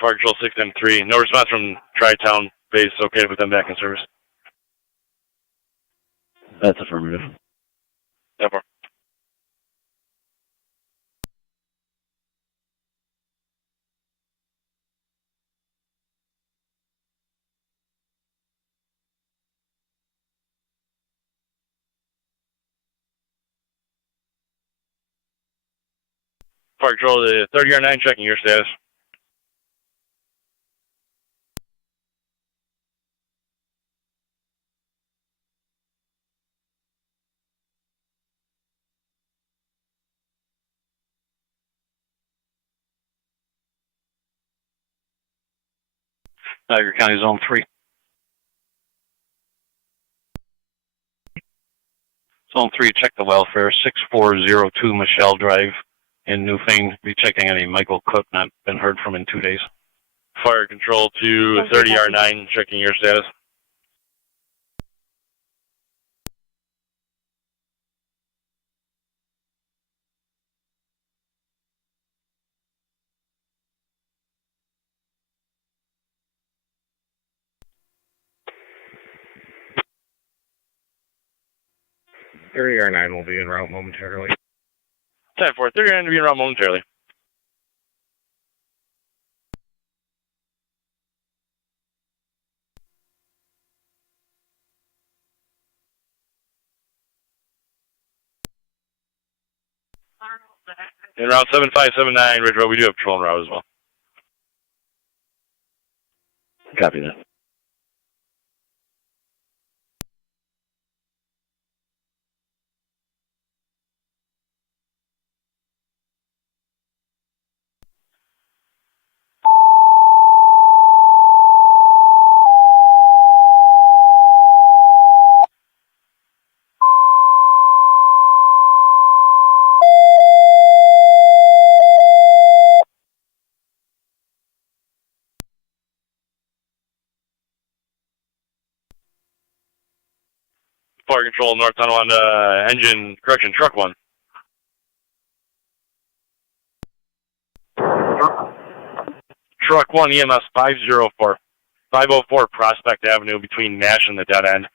Fire Control 6M3. No response from Tri-Town base. Okay to put them back in service. That's affirmative. Never. Fire Control, the 30R9 checking your status. Niagara County Zone 3. Zone 3, check the welfare, 6402 Michelle Drive in Newfane. Be checking any Michael Cook, not been heard from in 2 days. Fire Control to 30R9, checking your status. R9 will be en route momentarily. 10-4, 30R9 to be en route momentarily. En route 7579, Ridge Road, we do have patrol en route as well. Copy that. Fire Control, North Tonawanda, engine, correction, truck 1. Truck 1, EMS 504 Prospect Avenue between Nash and the dead end.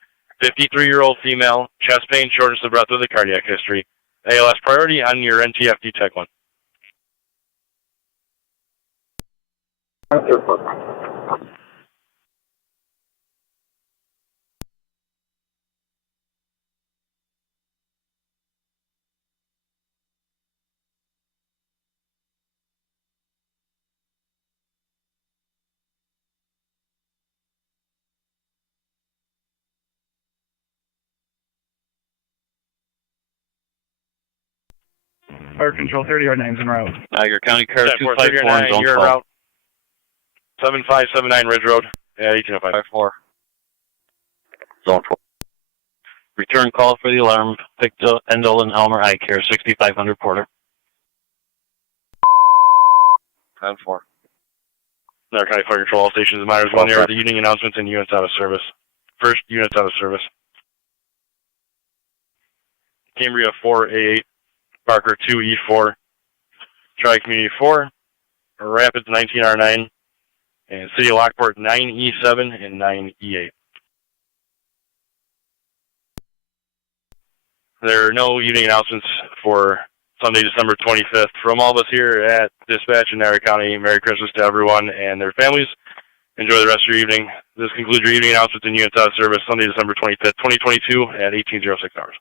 53-year-old female, chest pain, shortness of breath with a cardiac history. ALS priority on your NTFD Tech 1. Fire Control, 30R9's en route. Niagara County Car 254 Zone you're 12. route 7579 Ridge Road. Yeah, 1805. 54. Zone 12. Return call for the alarm. Pick Endel and Elmer Eye Care, 6500 Porter. 10-4. Niagara County Fire Control, all stations in Myers 1 with the evening announcements and units out of service. First units out of service. Cambria 4A8, Barker 2E4, Tri-Community 4, Rapids 19R9, and City of Lockport 9E7 and 9E8. There are no evening announcements for Sunday, December 25th. From all of us here at Dispatch in Niagara County, Merry Christmas to everyone and their families. Enjoy the rest of your evening. This concludes your evening announcements and units out of service Sunday, December 25th, 2022 at 1806 hours.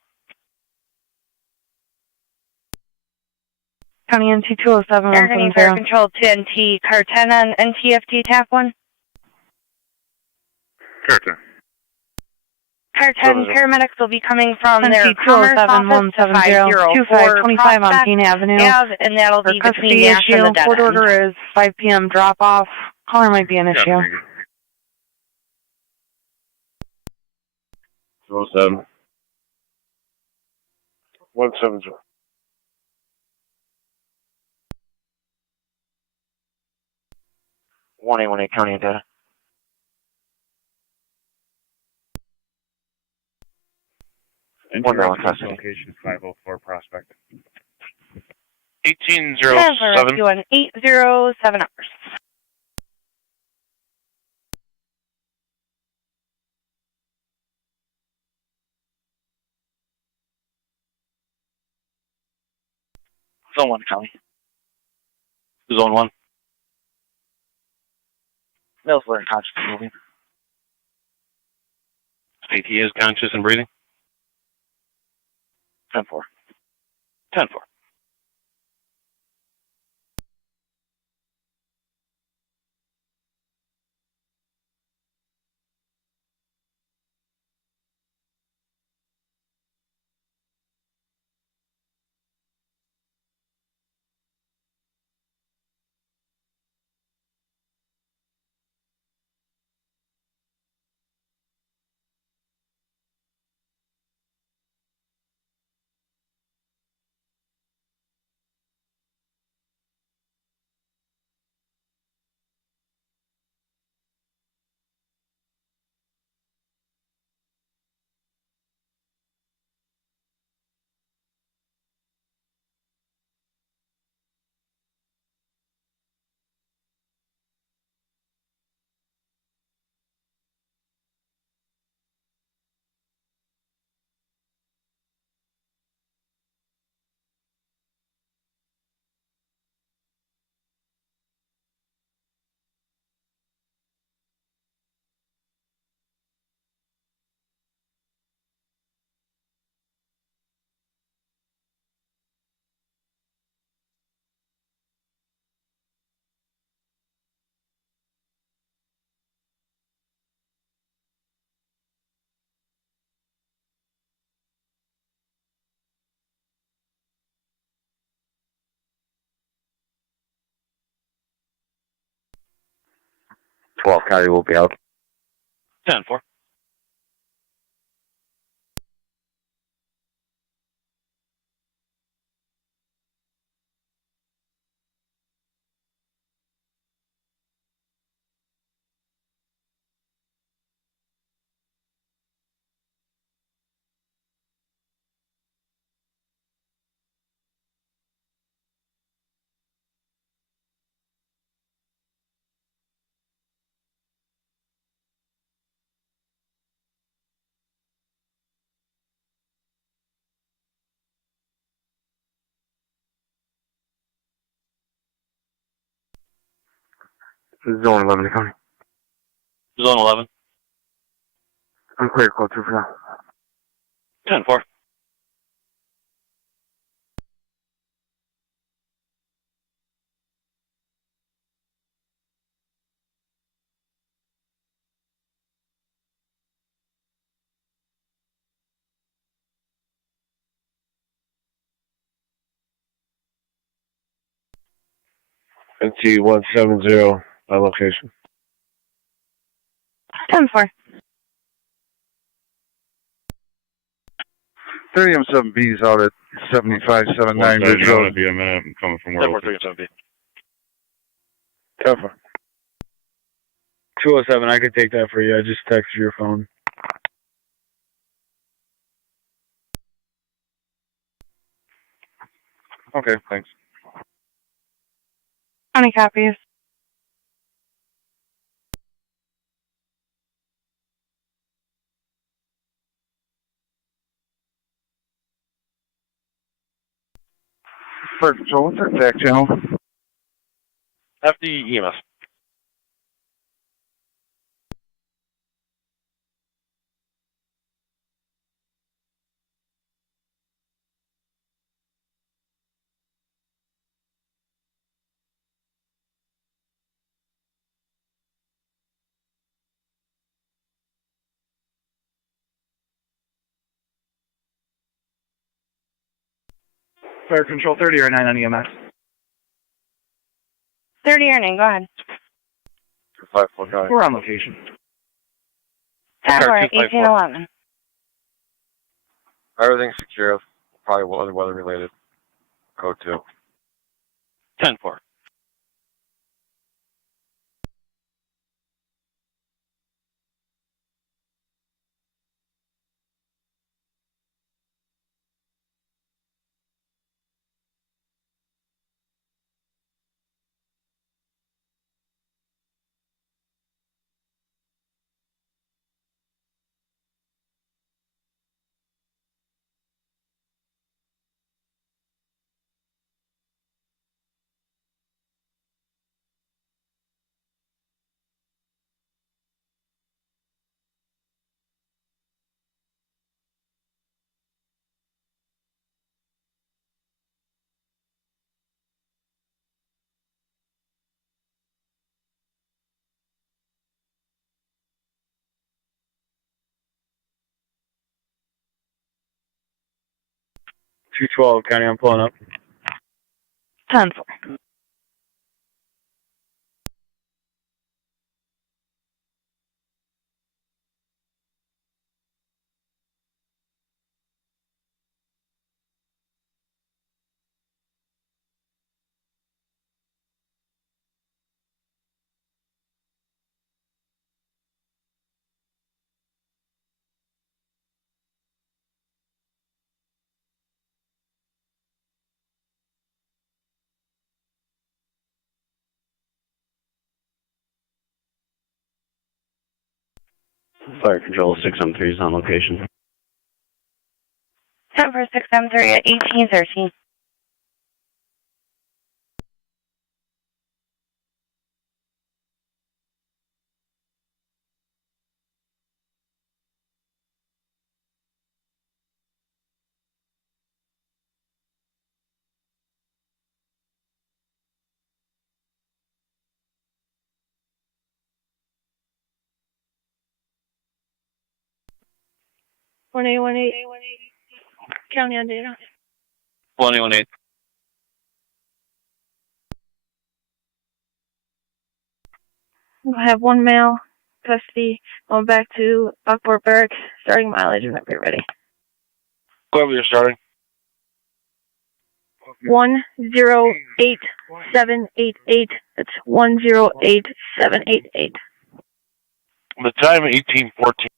County NT 207 Air Fire Control to NT Car 10 on NTFD TAC 1. Car 10. Car 10 paramedics will be coming from their NT Commerce 207-170, office 2525 on Payne Avenue. And that'll be between Custody Nash and the dead court end. order is 5 p.m. drop off. Caller might be an issue. 207. 170. One County data. One custody. Location 504 Prospect. 1807. 807 hours. Zone 1 County. Zone 1. Male's learning conscious moving. State he is conscious and breathing. 10-4. 10-4. County will be out. 10-4. Zone 11 County. Zone 11. I'm clear, code 2 for now. 10-4. NT 170 by location. 10-4. 30 M7B is out at 7579 Ridge It's Road. going to be a minute. I'm coming from work. 10-4. 207, I could take that for you. I just texted your phone. Okay, thanks. How many copies? Fire Control, what's our TAC channel? FD EMS. Fire Control, 30 or 9 on EMS. 30 or 9, go ahead. 254 County. We're on location. 10-4, 1811. Everything's secure. Probably weather related. Code 2. 10-4. 212, County, I'm pulling up. 10-4. Fire Control 6M3 is on location. 10-4, 6M3 at 1813. One eight one eight. County on data. 1818. We'll have one male custody going back to Lockport Barracks, starting mileage whenever you're ready. Whoever you're starting. 108788. That's 108788. The time 1814.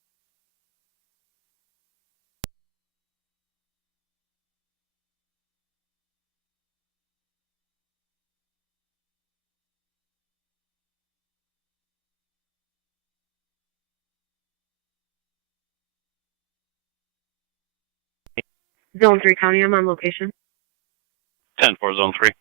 Zone 3 County, I'm on location. 10-4, Zone 3.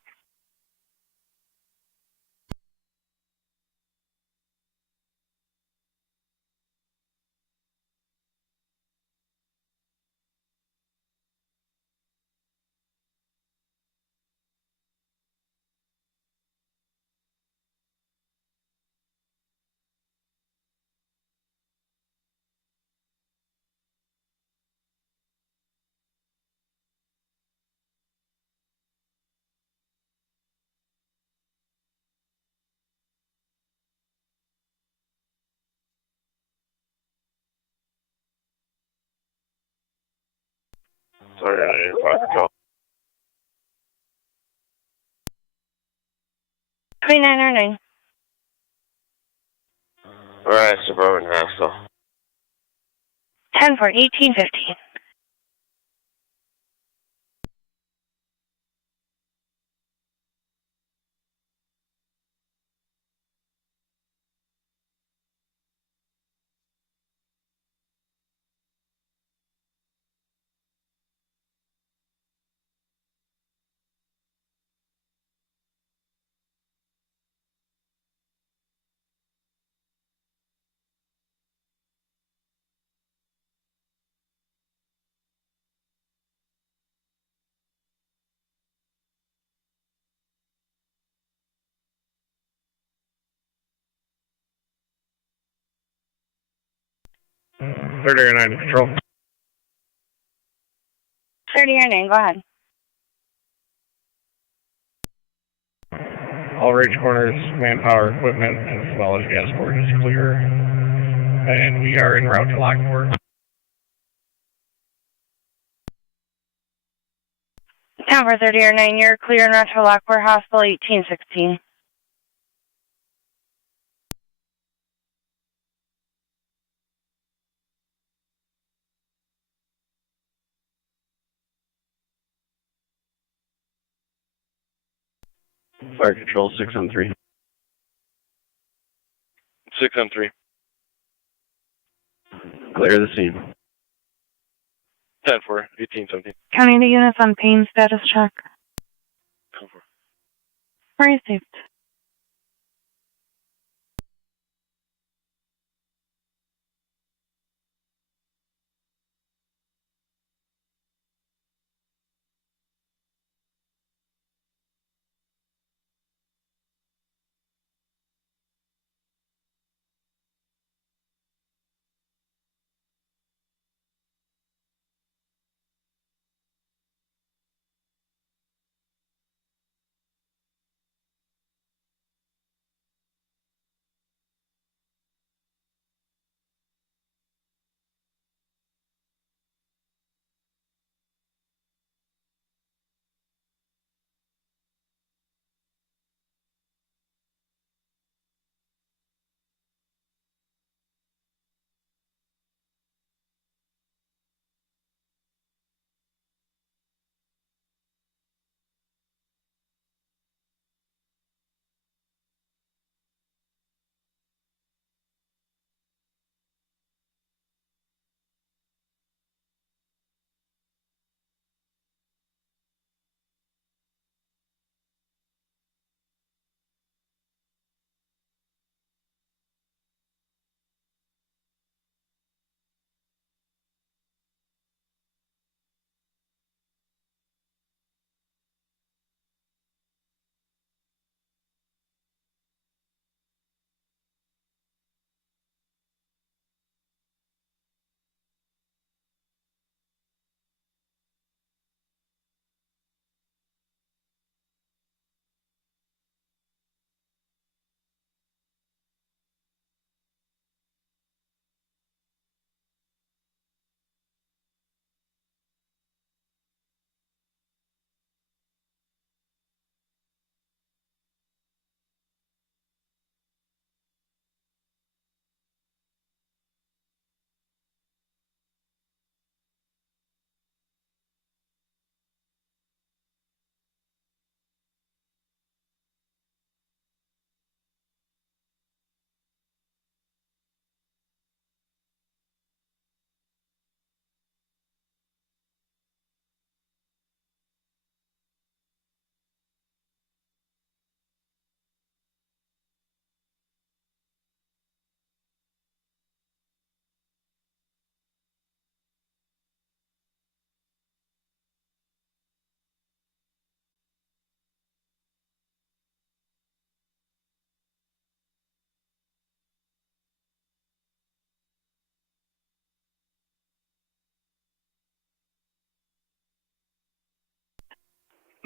Sorry, Fire Control. 3909. Alright, Suburban Nashville. 10-4, 1815. Third Area 9 Control. 3009, go ahead. All rage corners, manpower, equipment, as well as gas port is clear. And we are en route to Lockport. 10-4, 3009, you're clear and route to Lockport Hospital, 1816. Fire Control 6M3. 6M3. Clear the scene. 10-4, 1817. Counting the units on pain status check. 10-4. Received.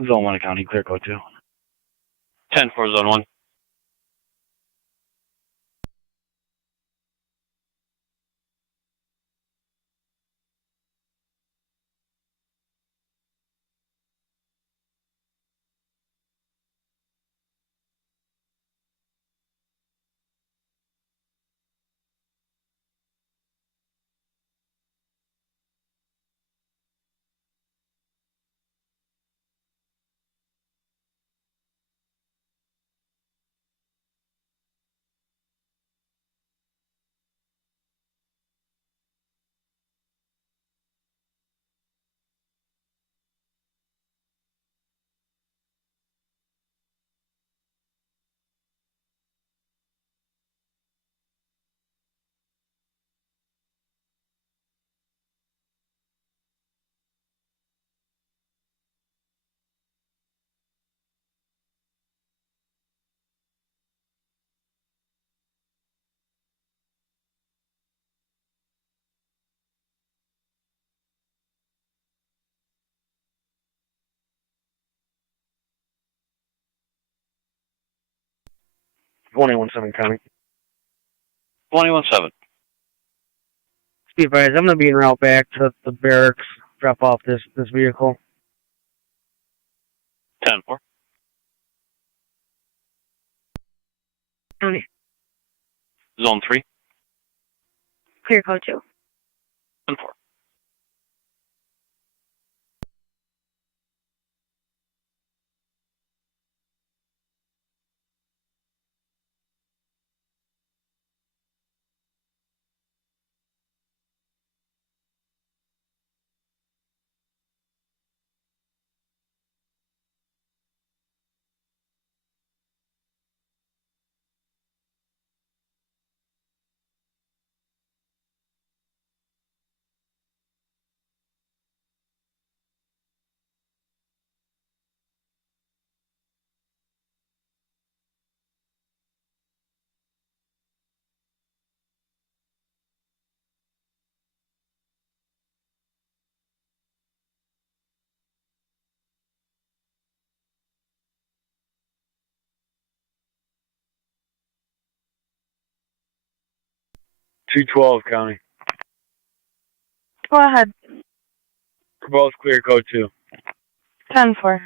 Zone 1 County, clear code 2. 10-4, Zone 1. Seven County. 21-7. Be advised, I'm going to be en route back to the barracks, drop off this vehicle. 10-4. County. Zone 3. Clear code 2. 10-4. County. Go ahead. For both, clear code 2. 10-4.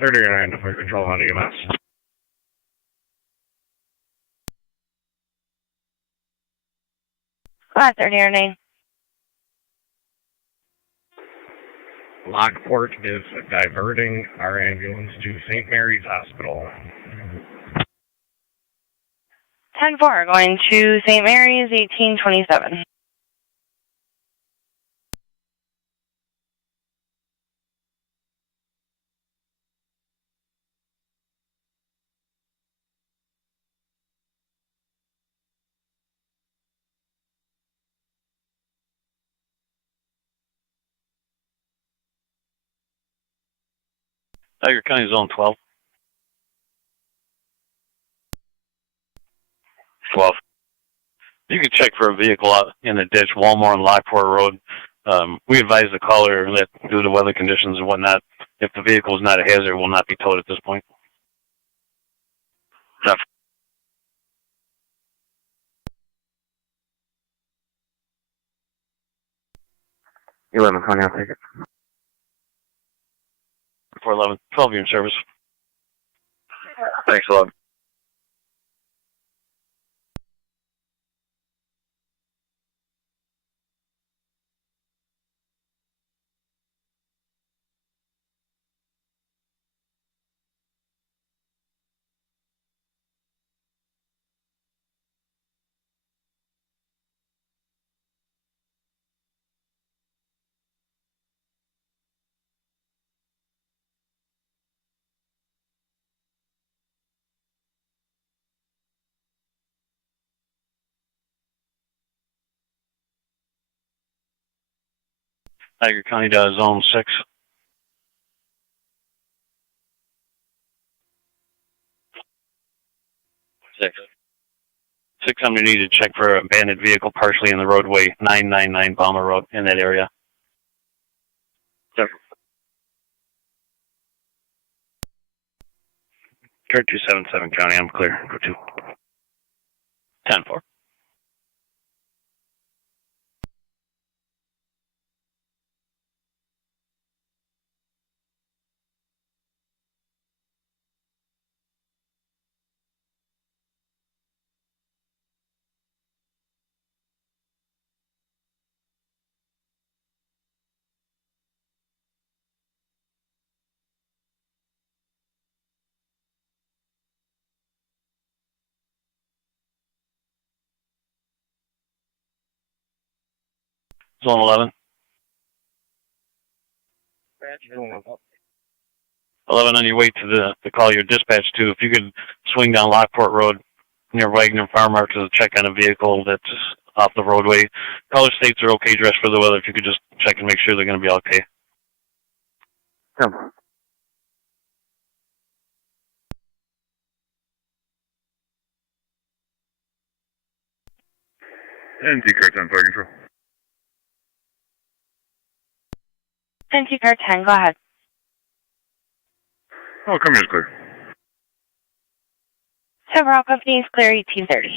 30 or 9 to fire control on EMS. Go ahead, 30 or 9. Lockport is diverting our ambulance to St. Mary's Hospital. 10-4, going to St. Mary's, 1827. Tiger County Zone 12. 12. You can check for a vehicle out in the ditch, Walmart and Lockport Road. We advise the caller that due to weather conditions and whatnot, if the vehicle is not a hazard, it will not be towed at this point. 11 County, I'll take it. 411, 12 unit service. Thanks a lot. Tiger County Zone 6. 6. 6, I'm going to need to check for an abandoned vehicle partially in the roadway, 999 Balmer Road, in that area. 7. Turn 277 County, I'm clear. Go to 10-4. Zone 11. 11 on your way to the call your dispatch to. If you could swing down Lockport Road near Wagner Farm Market to check on a vehicle that's off the roadway. Color states are okay dressed for the weather. If you could just check and make sure they're going to be okay. Come. NT car 10, fire control. NT car 10, go ahead. Oh, come here, is clear. Several companies, clear 1830.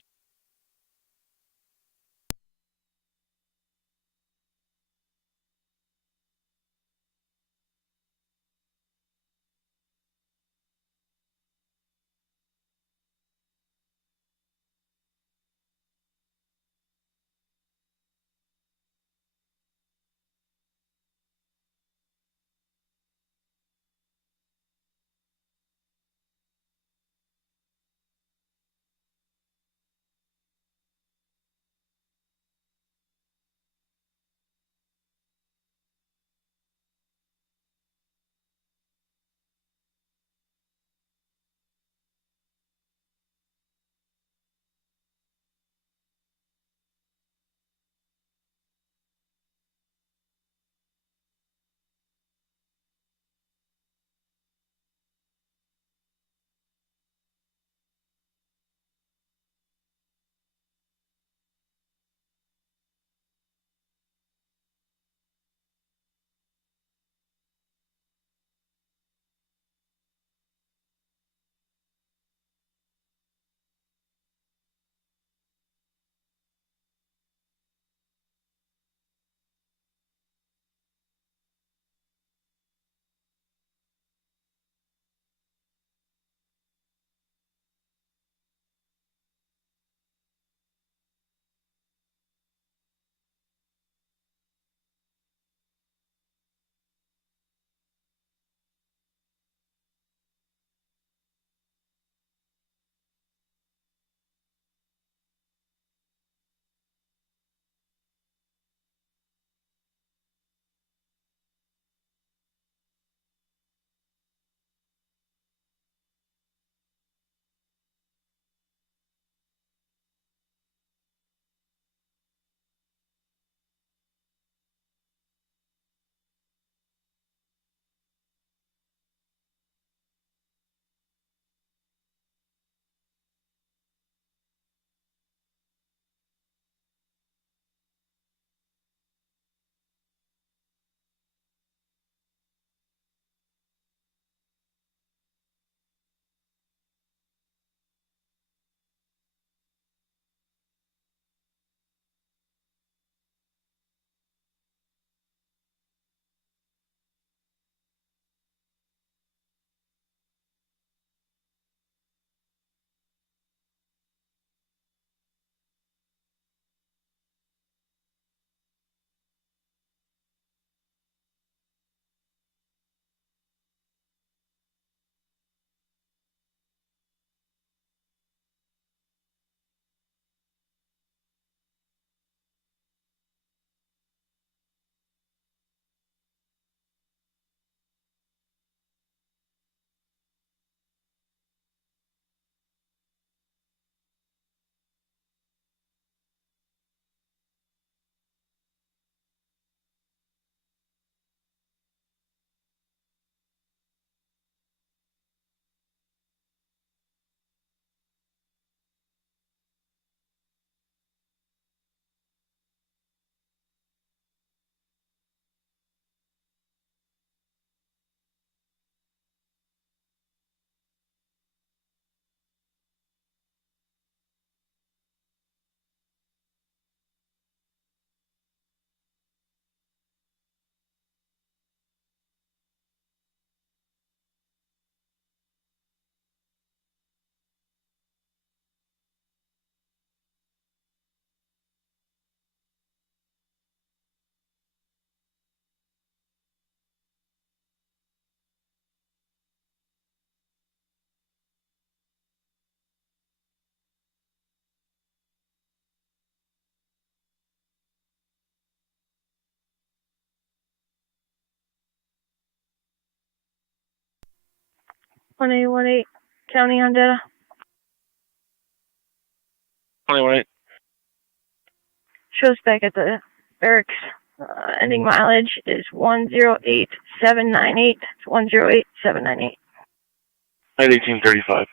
1818 County on data. 21. Shows back at the barracks. Ending mileage is 108798. It's 108798. 1835.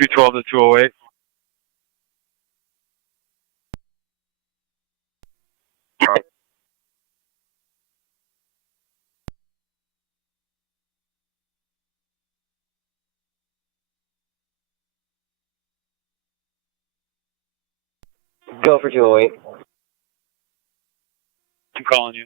Two 12 to 208. Go for 208. I'm calling you.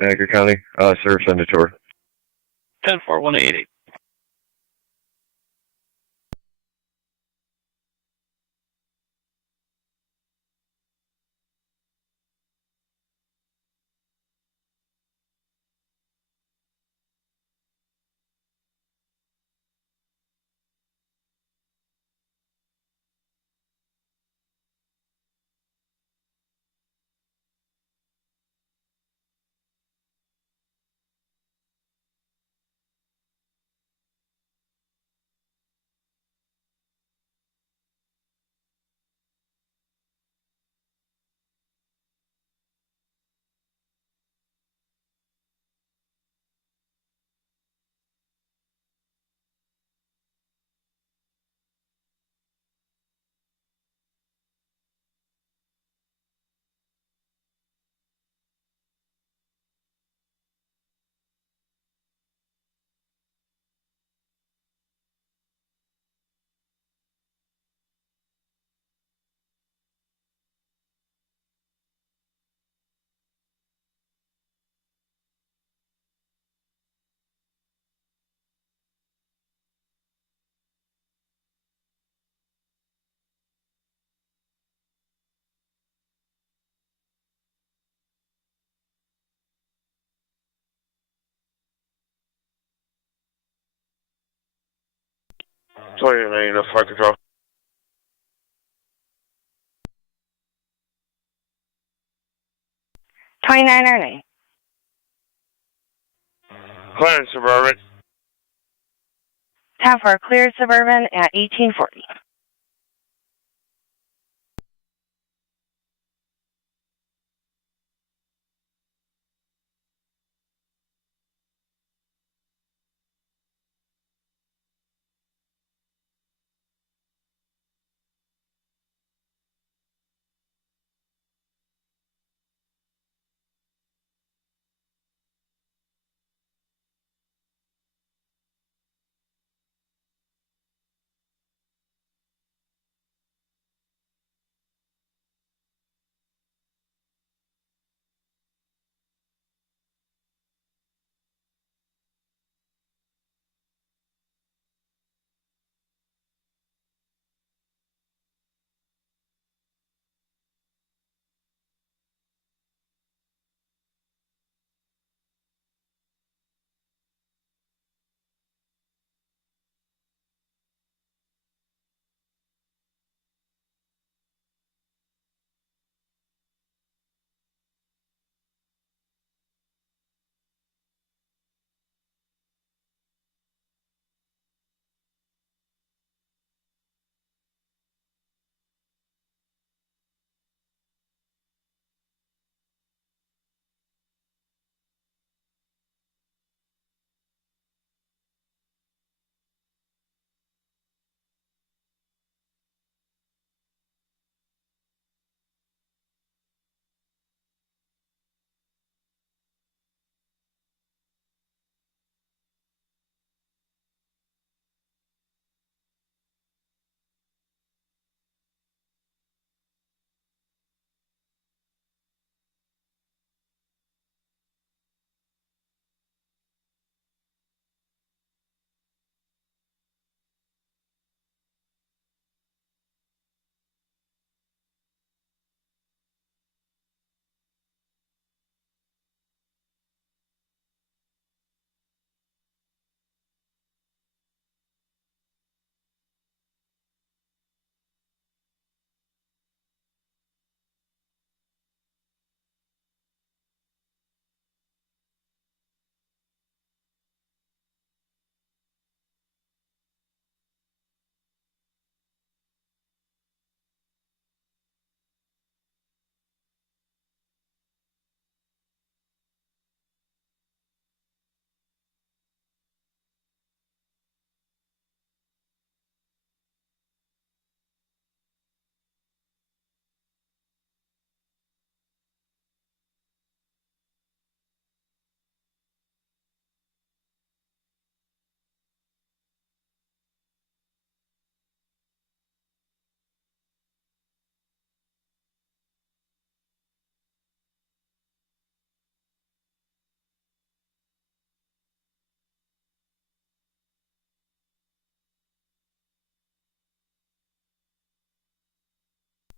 Niagara County. Sir, send a tour. 104188. 29, fire control. $29.09. Clear Suburban. 10-4, cleared Suburban at 1840.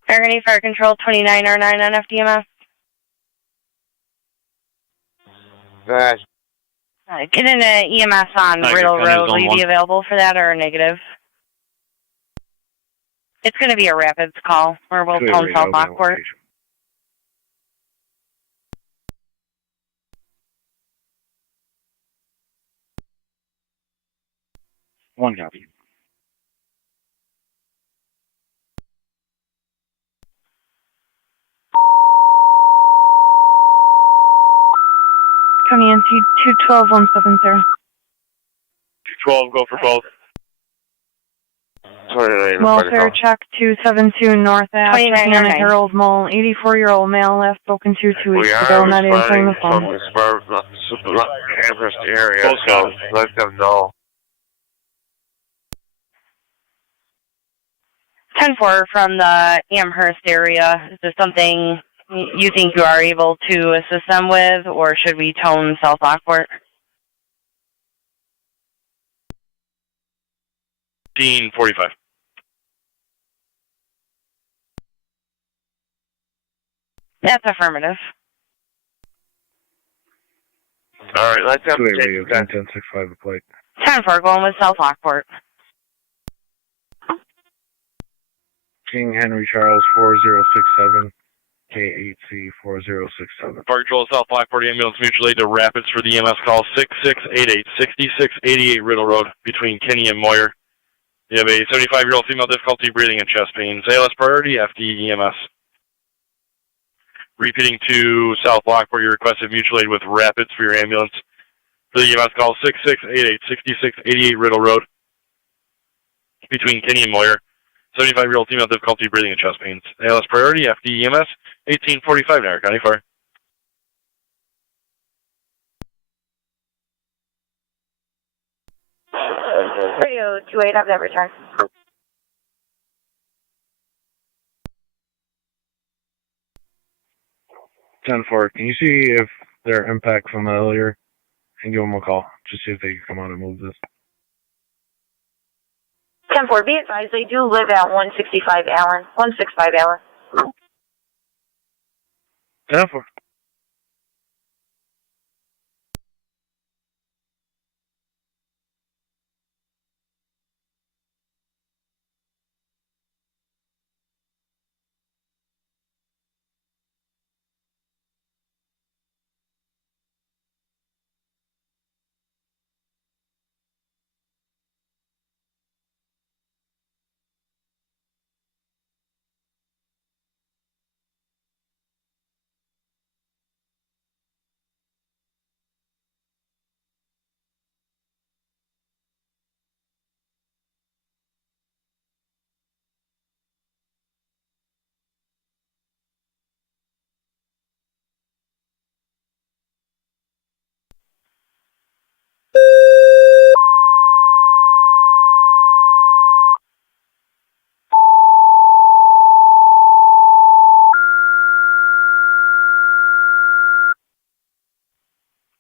Burgundy Fire Control 2909 on FDMS. Good. Get in an EMS on Riddle Road. Will you be available for that or a negative? It's going to be a Rapids call, or we'll phone South Lockport. One copy. County NC 212-170. 212, go for both. 29. Welfare check 272 North Ave, checking on a Herald Mall. 84-year-old male last spoken to 2 weeks ago, not answering the phone. We are responding from the Amherst area, so let them know. 10-4 from the Amherst area. Is this something you think you are able to assist them with, or should we tone South Lockport? 1545. That's affirmative. All right, let them Radio 1065 the plate. 10-4 going with South Lockport. King Henry Charles 4067, KHC 4067. Park Control South Lockport ambulance mutual aid to Rapids for the EMS call 6688, 6688 Riddle Road between Kenny and Moyer. You have a 75-year-old female, difficulty breathing and chest pains. ALS priority, FD EMS. Repeating to South Lockport, you requested mutual aid with Rapids for your ambulance. For the EMS call 6688, 6688 Riddle Road between Kenny and Moyer. 75-year-old female, difficulty breathing and chest pains. ALS priority, FD EMS, 1845 Niagara County Fire. Radio 28, have that return. 10-4, can you see if they're impact familiar and give them a call? Just see if they can come out and move this. 10-4, be advised, they do live at 165 Allen. 165 Allen. 10-4.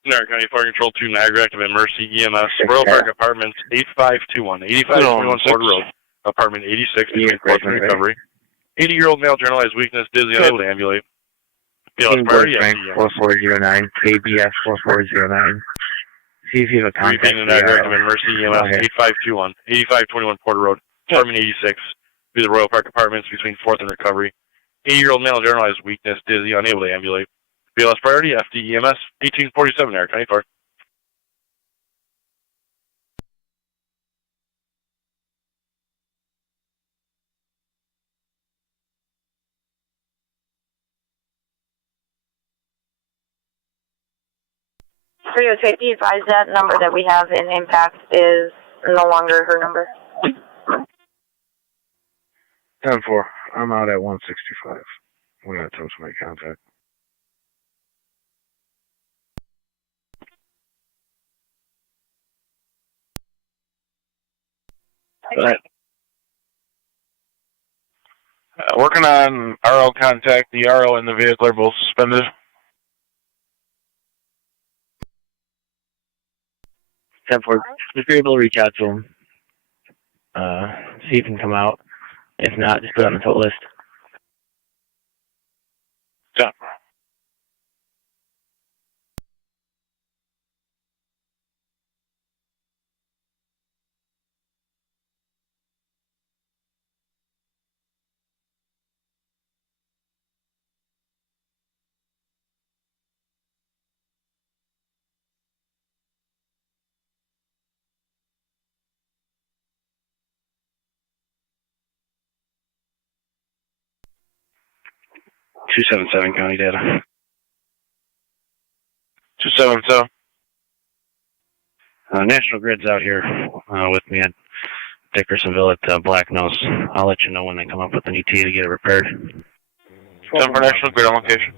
Niagara County Fire Control 2 Niagara active at Mercy EMS. Royal Park Apartments 8521, 8521 Porter Road, Apartment 86 between Fourth and Recovery. 80-year-old male, generalized weakness, dizzy, unable to ambulate. BLS priority, Frank 4409, KBS 4409. See if you have a contact. Repeating Niagara active at Mercy EMS 8521, 8521 Porter Road, Apartment 86, be the Royal Park Apartments between Fourth and Recovery. 80-year-old male, generalized weakness, dizzy, unable to ambulate. BLS priority, FD EMS 1847 Niagara County Fire. Radio 28, be advised that number that we have in impact is no longer her number. 10-4, I'm out at 165. We're going to attempt to make contact. Working on RO contact. The RO and the vehicle are both suspended. 10-4, if you're able to reach out to him, see if he can come out. If not, just put it on the tow list. Yeah. .277 county data. 277. National Grid's out here with me at Dickersonville at Black Nose. I'll let you know when they come up with an ET to get it repaired. 10 for National Grid on location.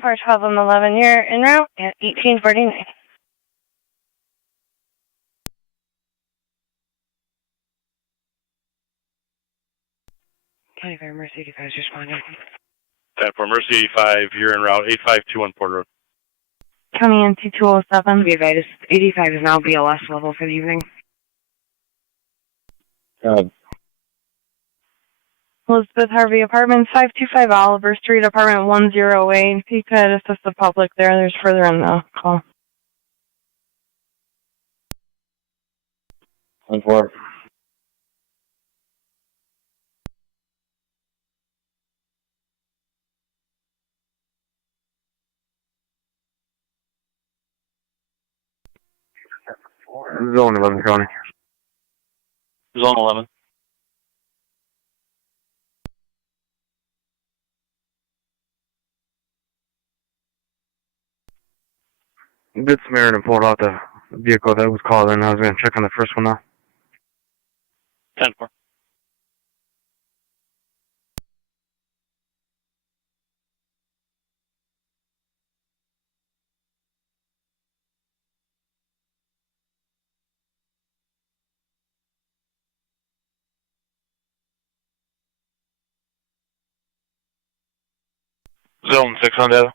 Part 12 and 11, you're en route at 1849. County Fire Mercy 85 is responding. 10 for Mercy 85, you're en route 8521 Porter Road. Coming in 2207. Be advised, 85 is now BLS level for the evening. Elizabeth Harvey Apartments, 525 Oliver Street, Apartment 108. If you could assist the public there, there's further in the call. 10-4. Zone 11 County. Zone 11. Good Samaritan pulled out the vehicle that was called in. I was going to check on the first one now. 10-4. Zone 6 on data.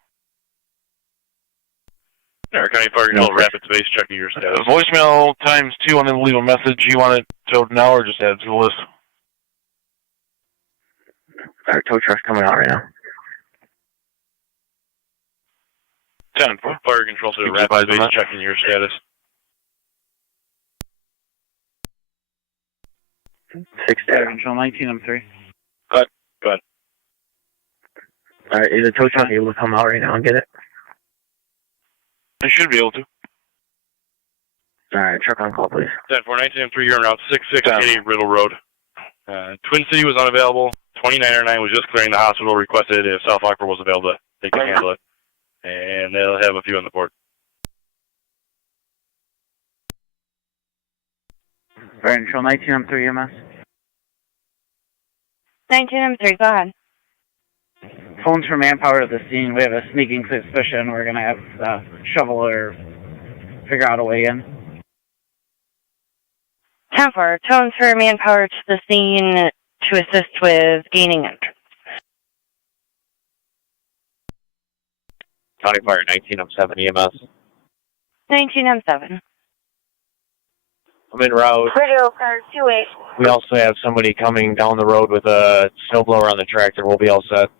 Niagara County Fire Control, Rapid Space, checking your status. Voicemail ×2 and then leave a message. You want it towed now or just add it to the list? Our tow truck's coming out right now. 10-4. Fire Control to Rapid Space, checking your status. 6 Fire Control 19, I'm 3. Cut. Good. Alright, is the tow truck able to come out right now and get it? They should be able to. Alright, truck on call, please. 10-4, 19, I'm 3, you're en route 6680 Riddle Road. Twin City was unavailable. 2909 was just clearing the hospital, requested if South Lockport was available, they can handle it. And they'll have a few on the port. Fire Control 19, I'm 3 EMS. 19, I'm 3, go ahead. Phones for manpower at the scene. We have a sneaking suspicion. We're going to have to shovel or figure out a way in. 10-4, tones for manpower to the scene to assist with gaining entrance. County Fire 19, I'm 7 EMS. 19, I'm 7. I'm en route. Radio car 28. We also have somebody coming down the road with a snowblower on the tractor. We'll be all set.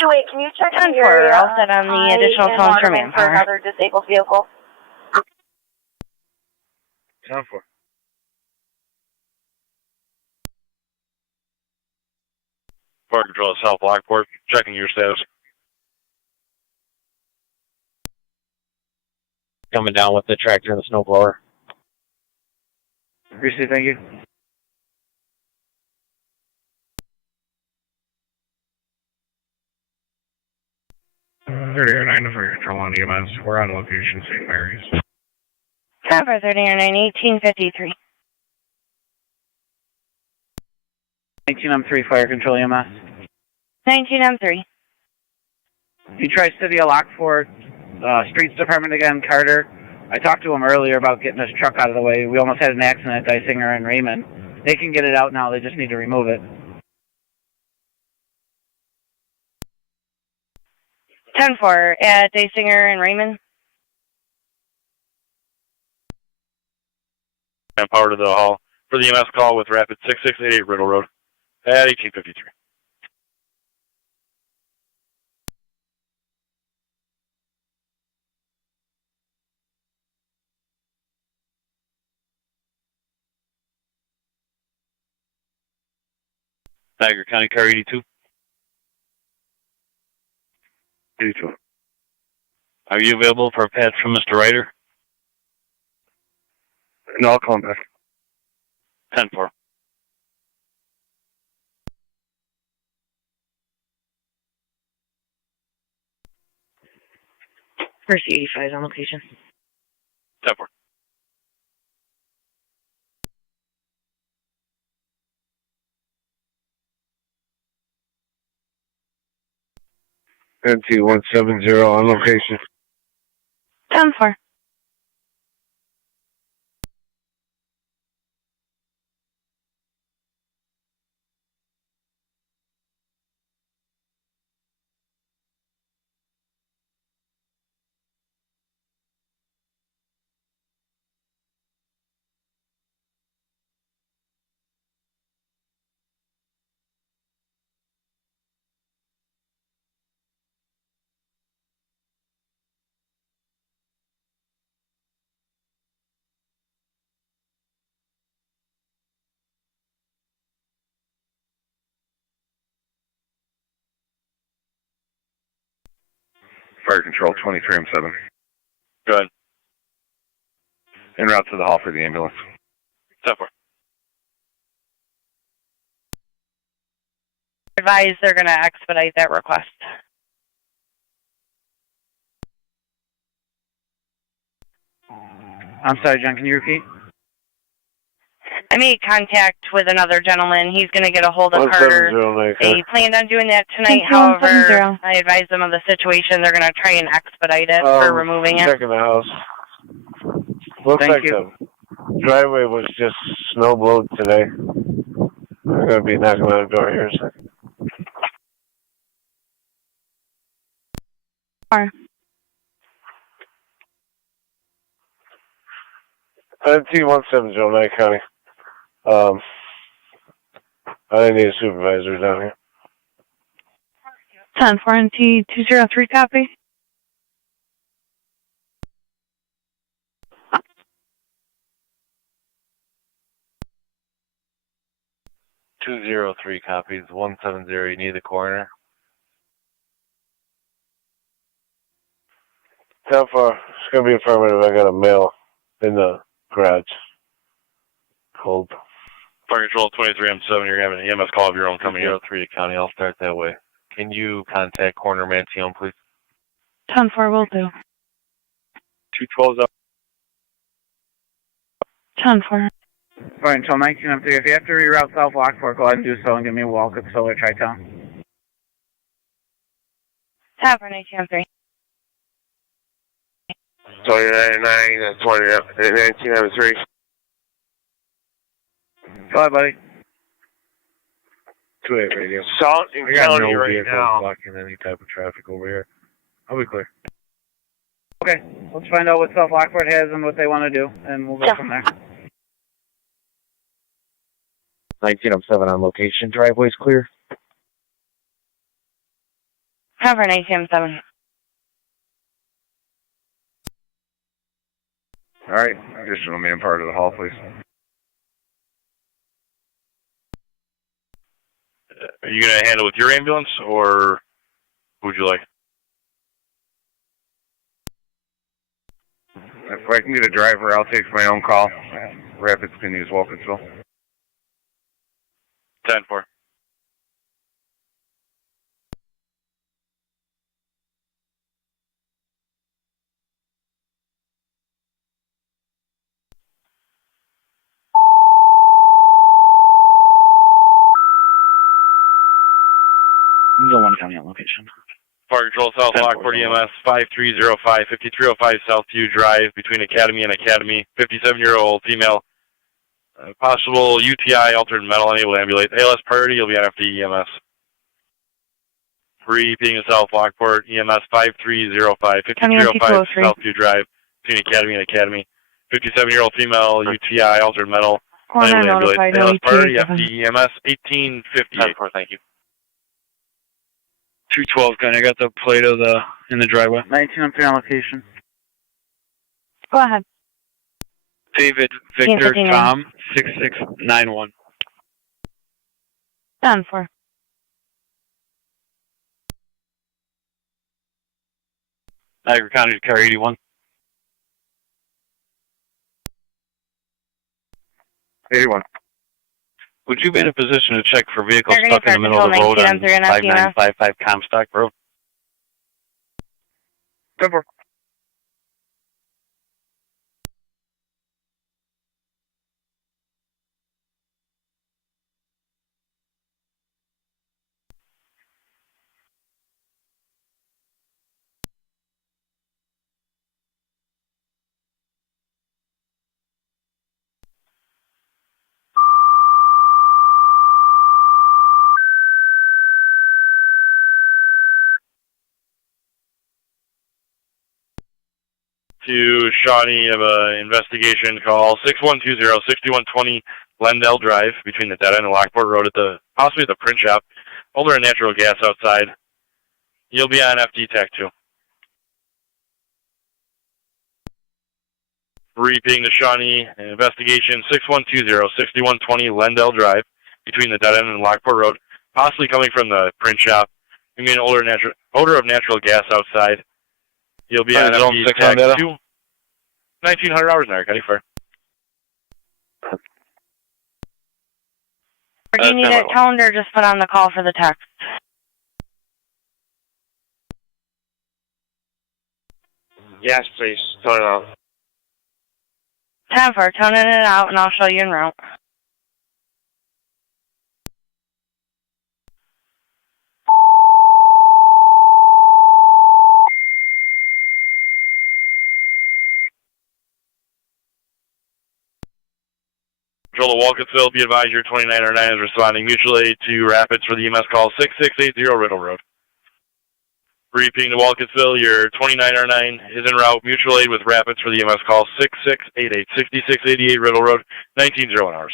28, can you check the 10-4, area? all set on the additional tones for for manpower. another disabled vehicle. 10-4. Fire Control South Lockport, checking your status. Coming down with the tractor and the snowblower. Appreciate it, thank you. Thirty or 9 to Fire Control on EMS. We're on location, St. Mary's. 10-4, 30 or 9, 1853. 19, I'm 3, Fire Control EMS. 19, I'm 3. You try City of Lockport, Streets Department again, Carter. I talked to him earlier about getting this truck out of the way. We almost had an accident at Dysinger and Raymond. They can get it out now, they just need to remove it. 10-4, at Dysinger and Raymond. Manpower to the hall for the EMS call with Rapid 6688 Riddle Road at 1853. Niagara County Car 82. 82. Are you available for a patch from Mr. Ryder? No, I'll call him back. 10-4. First 85 is on location. 10-4. NT170 on location. 10-4. Fire Control 23, I'm 7. Go ahead. En route to the hall for the ambulance. 10-4. Advise they're going to expedite that request. I'm sorry, John, can you repeat? I made contact with another gentleman. He's going to get a hold of Carter. They planned on doing that tonight. However, I advised them of the situation. They're going to try and expedite it for removing it. Checking the house. Looks like the driveway was just snow blowed today. I'm going to be knocking on the door here in a second. T1709 County. I need a supervisor down here. 10-4 NT203, copy. .203 copies. 170. You need the coroner. 10-4. It's gonna be affirmative. I got a mail in the garage. Cold. Fire Control 23M7, you're having an EMS call of your own coming in. 03 to county. I'll start that way. Can you contact Coroner Mantione, please? 10-4 will do. 212's up. 10-4. Fire Control 1903, if you have to reroute South Lockport, go ahead and do so and give me a walk at Solar Tri-Town. 10-4, 1903. 2099, 1903. Go ahead, buddy. 28 radio. Salt and County right now. Blocking any type of traffic over here. I'll be clear. Okay, let's find out what South Lockport has and what they want to do, and we'll go from there. 1907 on location. Driveway's clear. 10-4, 1907. All right, additional manpower to the hall, please. Are you going to handle with your ambulance, or who would you like? If I can get a driver, I'll take my own call. Rapids can use Wilkinsville. 10-4. One County on location. Fire Control South Lockport EMS 5305, 5305 Southview Drive between Academy and Academy. 57-year-old female. Possible UTI, altered mental, unable to ambulate. ALS priority, you'll be on after EMS. Repeating in South Lockport EMS 5305, 5305 Southview Drive between Academy and Academy. 57-year-old female, UTI, altered mental, unable to ambulate. ALS priority, FD EMS 1858. Thank you. 212 gun. I got the plate of in the driveway. 1903 on location. Go ahead. David Victor Tom 6691. 10-4. Niagara County to car 81. 81. Would you be in a position to check for vehicles stuck in the middle of the road on 5955 Comstock Road? 10-4. To Shawnee of an investigation call 6120-6120 Glendale Drive between the dead end and Lockport Road at possibly at the print shop. Older and natural gas outside. You'll be on FD TAC 2. Repeating to Shawnee, investigation 6120-6120 Glendale Drive between the dead end and Lockport Road, possibly coming from the print shop. You mean odor of natural gas outside. You'll be on FD TAC 2. $1,900 an hour, County Fair. Or do you need it toned or just put on the call for the text? Yes, please. Tone it out. 10-4, toning it out, and I'll show you en route. Control to Walkersville, be advised your 2909 is responding mutual aid to Rapids for the EMS call 6680 Riddle Road. Repeating to Walkersville, your 2909 is en route, mutual aid with Rapids for the EMS call 6688, 6688 Riddle Road, 1901 hours.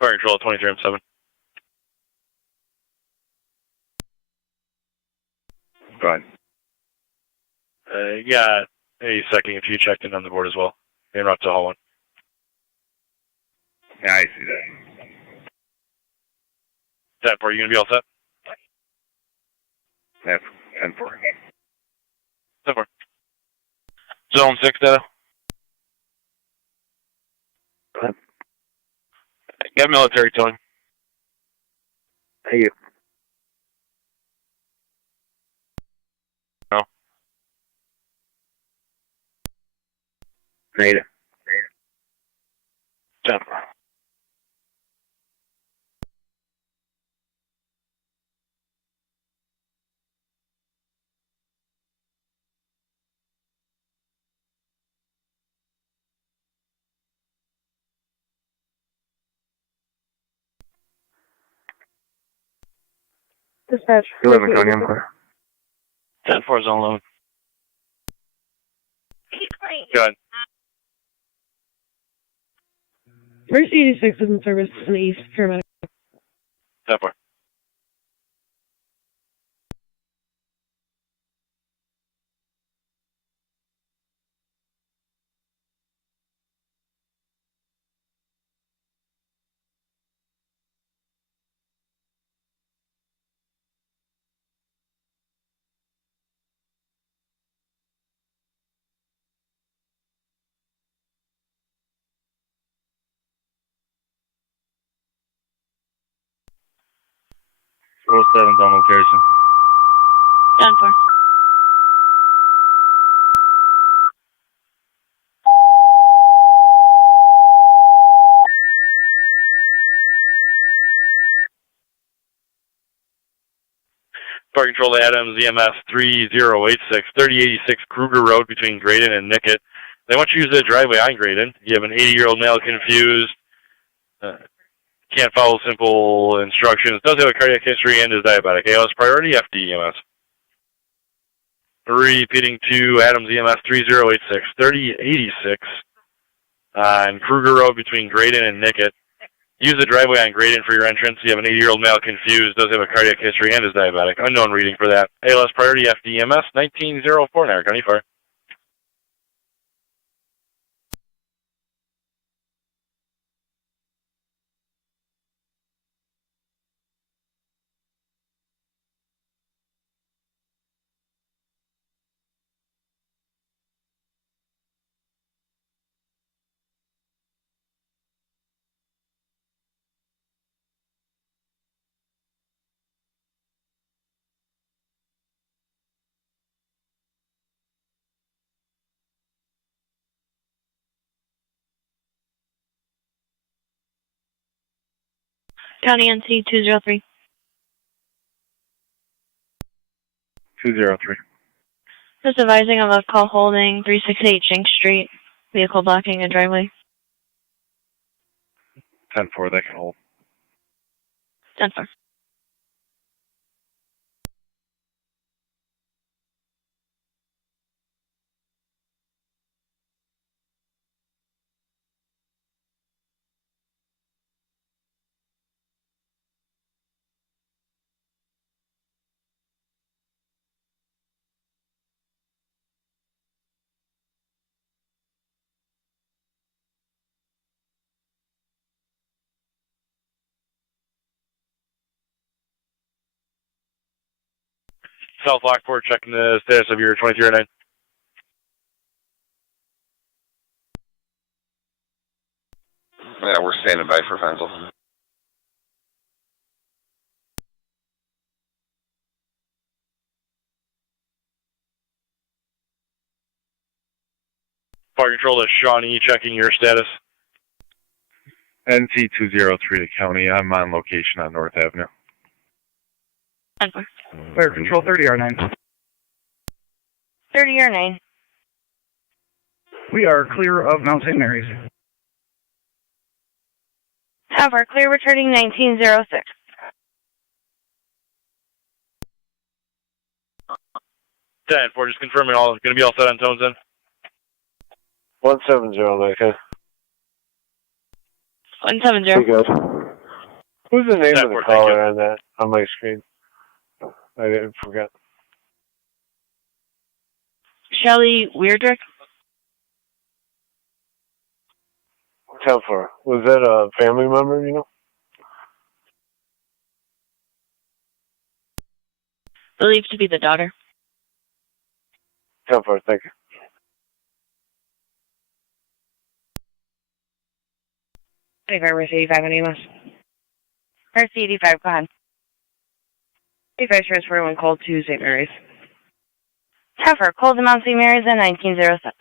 Fire Control at 23M7. Go ahead. You got a second if you checked in on the board as well. Interrupt to Hall 1. Yeah, I see that. 10-4, you going to be all set? That's 10-4. 10-4. Zone 6 data. Go ahead. Got military towing. Hey, you. No. Made it. 10-4. Dispatch. 11 County, I'm clear. 10-4 zone load. Go ahead. Mercy 86 is in service in the east, paramedic. 10-4. Roll 7's on location. 10-4. Fire Control to Adams, EMS 3086, 3086 Kruger Road between Graydon and Nickett. They want you to use the driveway on Graydon. You have an 80-year-old male confused. Can't follow simple instructions. Does have a cardiac history and is diabetic. ALS priority, FD EMS. Repeating to Adams, EMS 3086, 3086 on Kruger Road between Graydon and Nickett. Use the driveway on Graydon for your entrance. You have an 80-year-old male confused, does have a cardiac history, and is diabetic. Unknown reading for that. ALS priority, FDMS, 1904 Niagara County Fire. County NC 203. 203. Just advising of a call holding 368 Shank Street. Vehicle blocking a driveway. 10-4, they can hold. 10-4. South Lockport, checking the status of your 2309. Yeah, we're standing by for Fenzel. Fire Control, that's Shawnee, checking your status. NC203 to County. I'm on location on North Avenue. Fire Control 30R9. 30R9. We are clear of Mount St. Mary's. Tower, clear returning 1906. 10-4, just confirming all, going to be all set on tones then? 170, okay. 170. Pretty good. Who's the name of the caller on that, on my screen? I didn't forget. Shelly Weirdrick? 10-4. Was that a family member, you know? Believed to be the daughter. 10-4, thank you. 25 Mercy 85 on EMS. Mercy 85, go ahead. 85 transfer 1 call to St. Mary's. Tower, cold to Mount St. Mary's in 1907.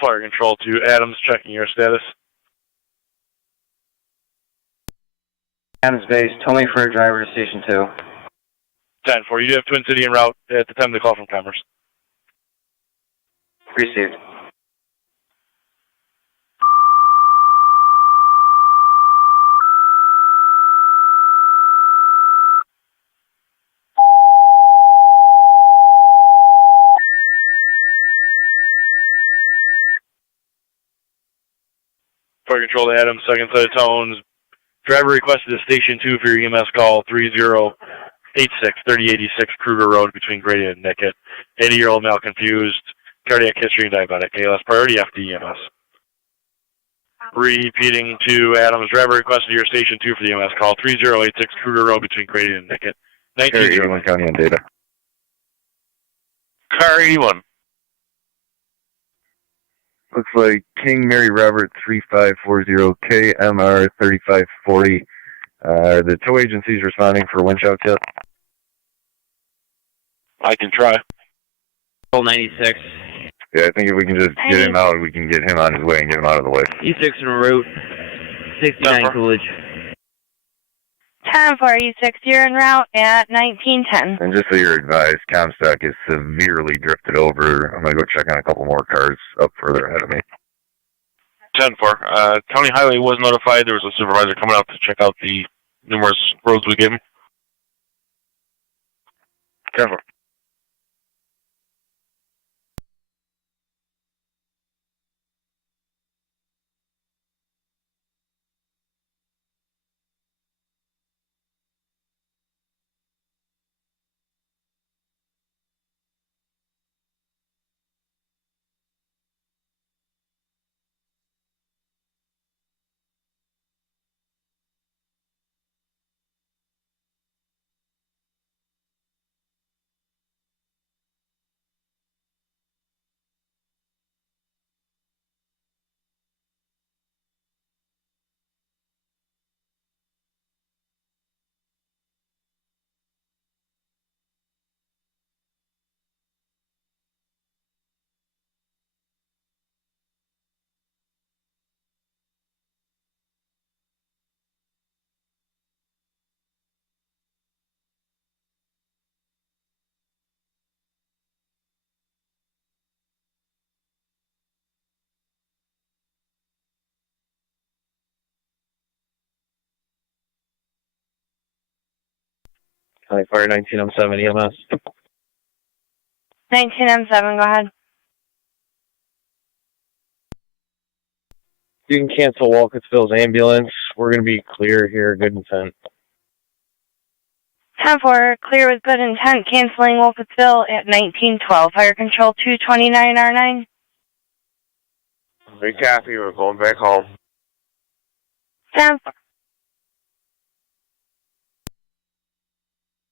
Fire Control to Adams, checking your status. Adams Base, tow me for a driver to Station 2. 10-4, you do have Twin City en route at the time of the call from Commerce. Received. Fire Control to Adams, second set of tones. Driver requested a Station 2 for your EMS call, 3086-3086 Kruger Road between Grady and Nickett. 80-year-old male confused, cardiac history and diabetic. ALS priority, FD EMS. Repeating to Adams, driver requested your Station 2 for the EMS call, 3086 Kruger Road between Grady and Nickett. 81 County on data. Car 81. Looks like King Mary Robert 3540 KMR 3540. The tow agency's responding for winch outs yet? I can try. 96. Yeah, I think if we can just get him out, we can get him on his way and get him out of the way. E6 en route. 69 Coolidge. 10-4, E6, you're en route at 1910. And just so you're advised, Comstock is severely drifted over. I'm going to go check on a couple more cars up further ahead of me. 10-4. County Highway was notified. There was a supervisor coming out to check out the numerous roads we gave him. 10-4. County Fire 1907 EMS. 19M7, go ahead. You can cancel Walcottsville's ambulance. We're going to be clear here. Good intent. 10-4, clear with good intent, canceling Wolfettsville at 1912. Fire Control 229R9. We copy, we're going back home. 10-4.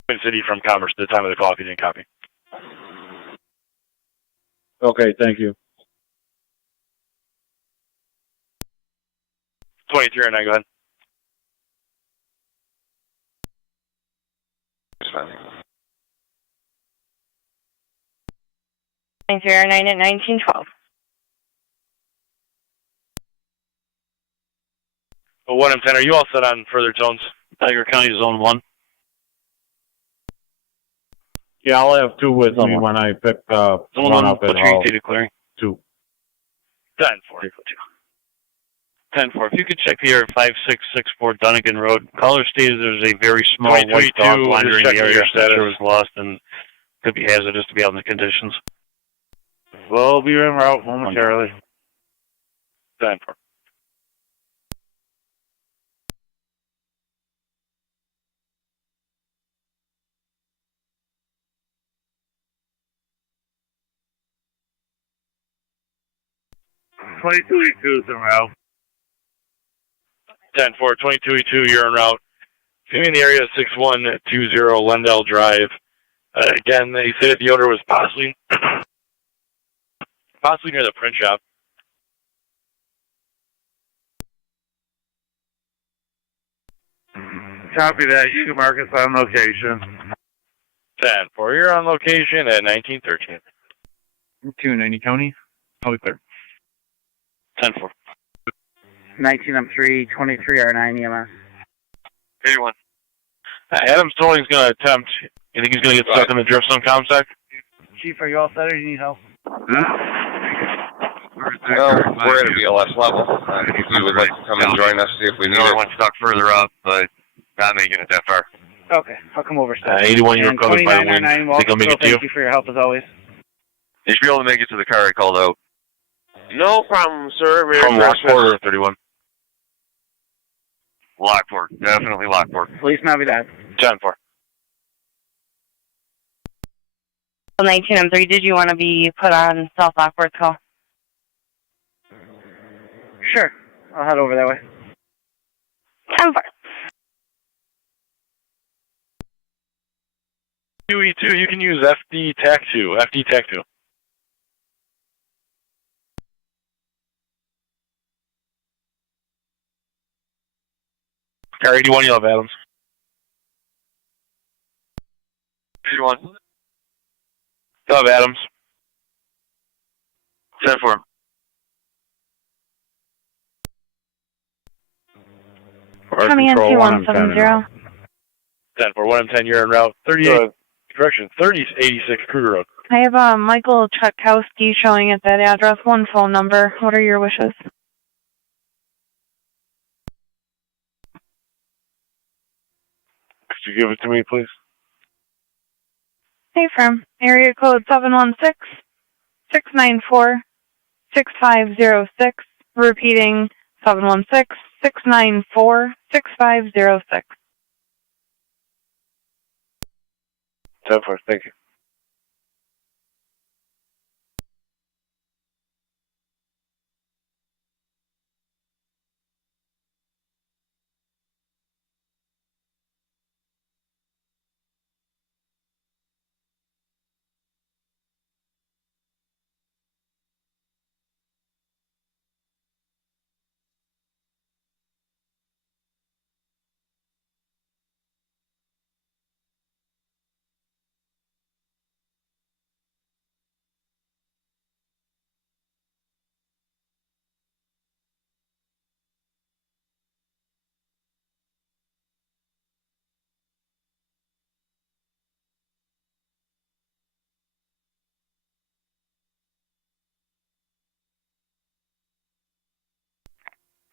Twin City from Commerce at the time of the call if you didn't copy. Okay, thank you. 23R9, go ahead. Responding. 23R9 at 1912. 1M10, are you all set on further zones? Tiger County Zone 1. Yeah, I'll have two with me when I pick Zone one 1, up at what's your Hall. ETA declaring? 2. 10-4. 10-4. If you could check here, 5664 Dunnigan Road. Caller stated there's a very small white dog wandering the area. Sensor was lost and could be hazardous to be out in the conditions. We'll be en route momentarily. 10-4. is en route. 10-4, 22E2, you're en route. If in the area 6120 Lendell Drive. Again, they say that the odor was possibly near the print shop. Copy that. You can mark us on location. 10-4, you're on location at 1913. 290 County. I'll be clear. 10-4. 19M3, 23R9 EMS. 81. Adams told he's going to attempt. You think he's going to get stuck in the drifts on ComSec? Chief, are you all set or do you need help? Well, we're at a BLS level. If you would like to come and join us, see if we need Another it. one stuck further up, but not making it that far. Okay, I'll come over. 81, you're covered by the wind. Think I'll make it to you? Thank you for your help as always. You should be able to make it to the car I called out. No problem, sir. Merry From Christmas. Lockport or 31? Lockport. Definitely Lockport. Police Navidad. 10-4. 19M3, did you want to be put on South Lockport call? Sure. I'll head over that way. 10-4. 2E2, you can use FD TAC 2. FD TAC 2. Car 81, you'll have Adams. 81. You'll have Adams. 10-4. Coming in 2170. 10-4, 1M10, you're en route. 38, correction, 3086 Kruger Road. I have Michael Chutkowski showing at that address. One phone number. What are your wishes? Could you give it to me, please? Hey, firm. Area code 716-694-6506. Repeating 716-694-6506. 10-4, thank you.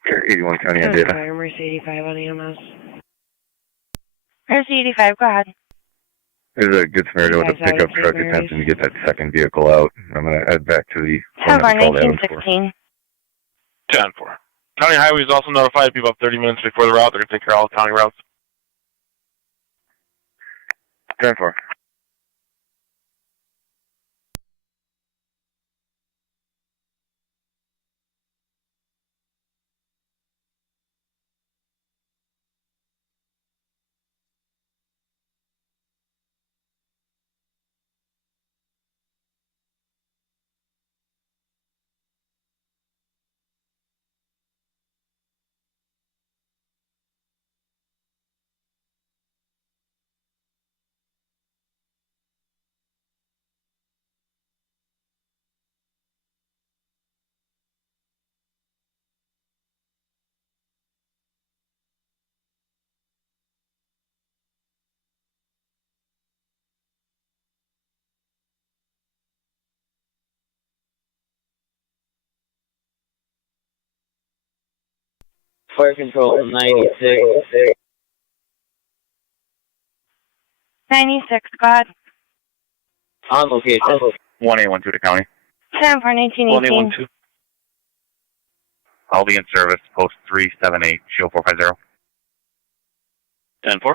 Car 81 County on data. Mercy 85 on EMS. Mercy 85, go ahead. There's a good scenario with a pickup truck attempting to get that second vehicle out. I'm going to add back to the phone that we called Adams for. 10-4. 10-4. County Highways also notified people up 30 minutes before the route. They're going to take care of all the county routes. 10-4. Fire control 96. 96, go ahead. On location. 1812 to county. 10-4, 1918. I'll be in service, post 378, shield 450. 10-4.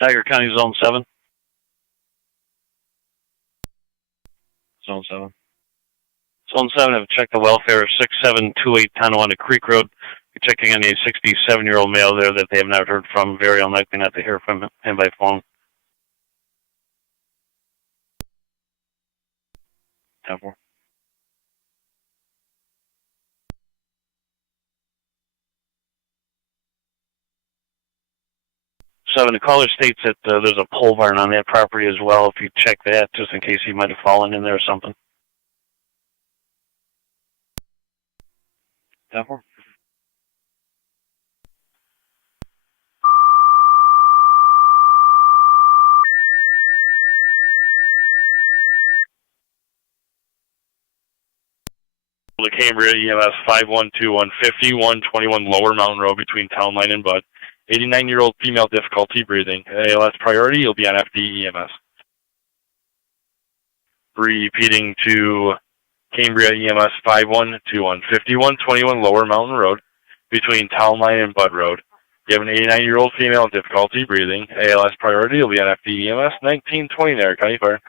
Niagara County Zone 7. Zone 7. Zone 7 have checked the welfare of 6728 Tonawanda Creek Road. We're checking on a 67-year-old male there that they have not heard from. Very unlikely not to hear from him by phone. 10-4. 7, the caller states that there's a pole barn on that property as well. If you check that, just in case he might have fallen in there or something. 10-4. The Cambria EMS 512-150, 121 Lower Mountain Road between Town Line and Bud. 89-year-old female, difficulty breathing. ALS priority, you'll be on FD EMS. Repeating to Cambria EMS 512-150, 121 Lower Mountain Road between Town Line and Bud Road. You have an 89-year-old female, difficulty breathing. ALS priority, you'll be on FD EMS 1920 Niagara County Fire.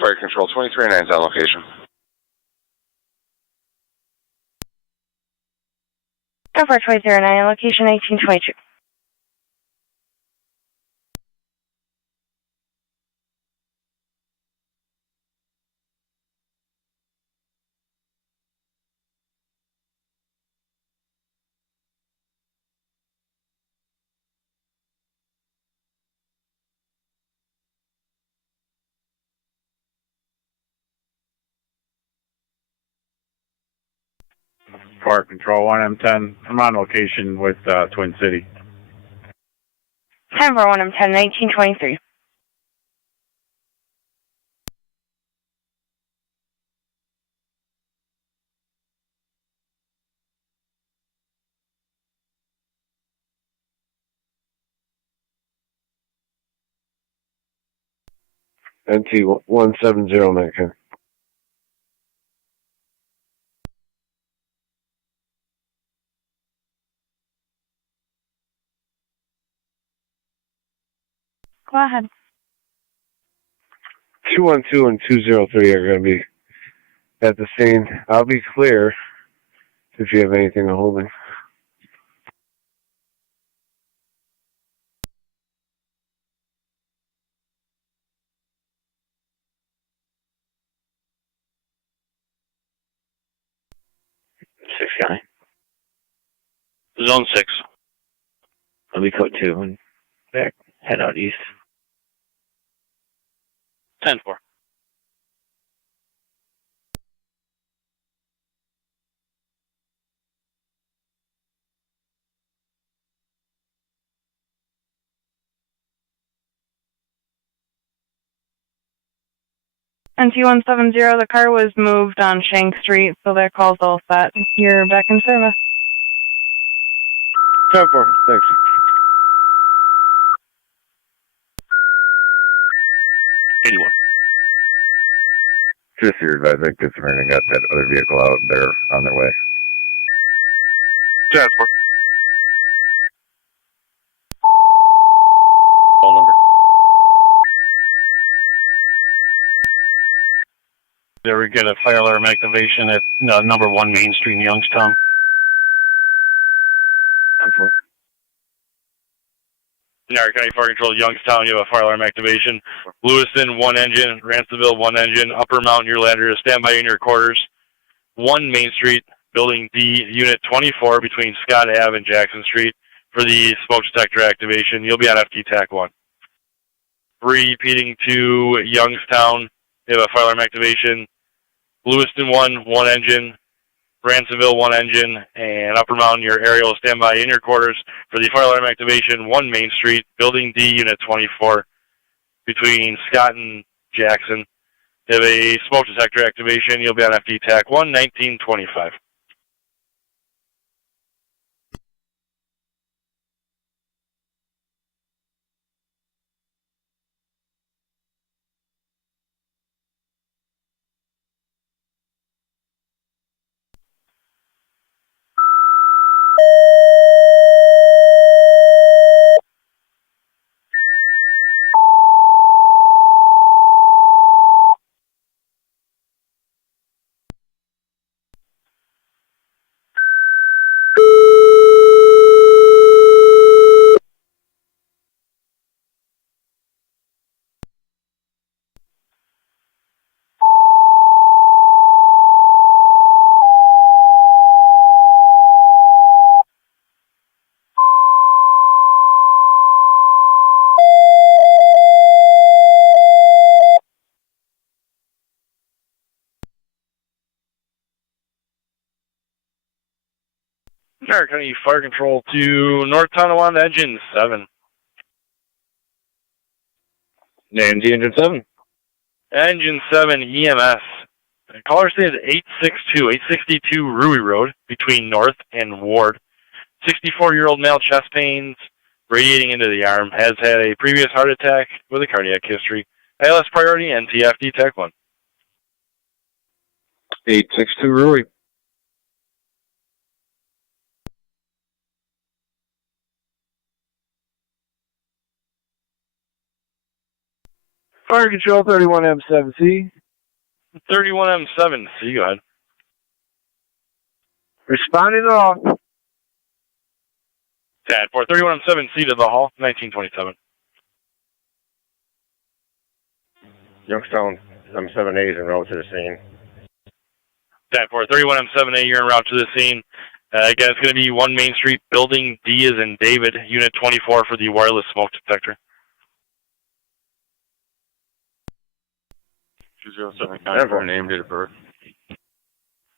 Fire Control, 2309 is on location. 14209, location 1922. Fire Control 1M10. I'm on location with Twin City. 1041M10, 1923. NT 170 Medicare. Go ahead. 212 and 203 are going to be at the scene. I'll be clear if you have anything to hold me. Six guy. Zone 6. I'll be code 2 and back, head out east. 10-4. NT170, the car was moved on Shank Street, so that call's all set. You're back in service. 10-4, thanks. 81. Just your advice, I think it's running got that other vehicle out there on their way. 10-4. Call number. There we get a fire alarm activation at number 1 Main Street in Youngstown. 10-4. Niagara County Fire Control, Youngstown, you have a fire alarm activation. Lewiston, 1 engine. Ransomville, 1 engine. Upper Mount, your lander, stand by in your quarters. 1 Main Street, Building D, Unit 24, between Scott Ave and Jackson Street for the smoke detector activation. You'll be on FT TAC 1. Repeating to Youngstown, you have a fire alarm activation. Lewiston, 1 engine. Ransomville, 1 engine, and Upper Mountain, your aerial standby in your quarters for the fire alarm activation, 1 Main Street, Building D, Unit 24, between Scott and Jackson. You have a smoke detector activation. You'll be on FD TAC 1, 1925. Niagara County Fire Control to North Tonawanda, Engine 7. Nancy, Engine 7. Engine 7 EMS. Caller stated 862 Rui Road, between North and Ward. 64-year-old male, chest pains, radiating into the arm, has had a previous heart attack with a cardiac history. ALS priority, NTFD Tech 1. 862 Rui. Fire Control 31M7C. 31M7C, go ahead. Responding to all. 10-4, 31M7C to the hall, 1927. Youngstown M7A is en route to the scene. 10-4, 31M7A, you're en route to the scene. Again, it's going to be 1 Main Street, building D as in David, unit 24 for the wireless smoke detector. 207 name, date of birth.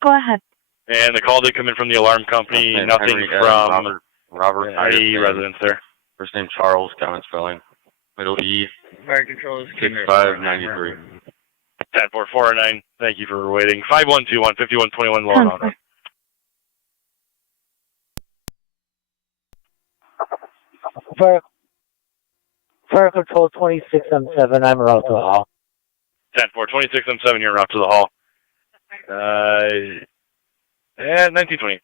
Go ahead. And the call did come in from the alarm company, nothing Henry, from Robert any residents there. First name Charles, common spelling. Middle E. Fire control is 6593. 10-4, 409, thank you for waiting. 5121, 5121, lower round. Fire Control 26M7, I'm route to the hall. 10-4, 26M7, you're en route to the hall. And 1920.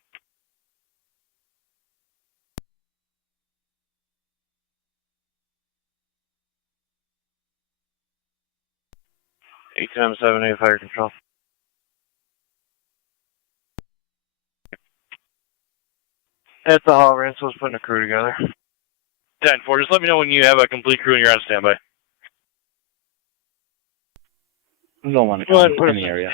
M7A fire control. At the hall, Ransel's putting a crew together. 10-4, just let me know when you have a complete crew and you're on standby. We don't want to Go ahead, come in the area.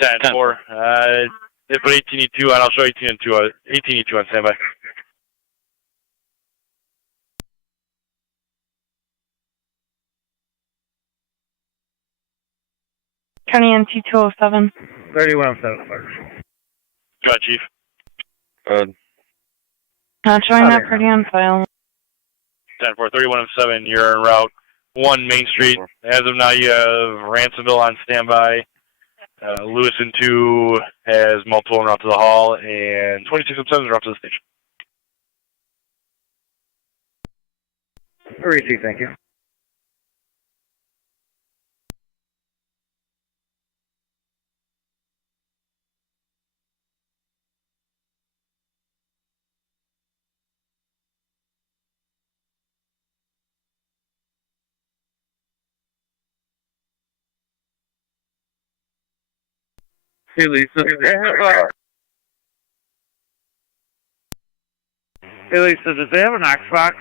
10-4, they put 18E2 on, I'll show 18E2 on standby. County NT 207. 31M7 fire control. Go ahead, Chief. Good. Not showing that pretty on file. 10-4, 31M7, you're en route. 1 Main Street. As of now, you have Ransomville on standby. Lewiston 2 has multiple en route to the hall, and 26M7 is en route to the station. Receive, thank you. Hey, Lisa. Hey, Lisa, does they have an Knox box?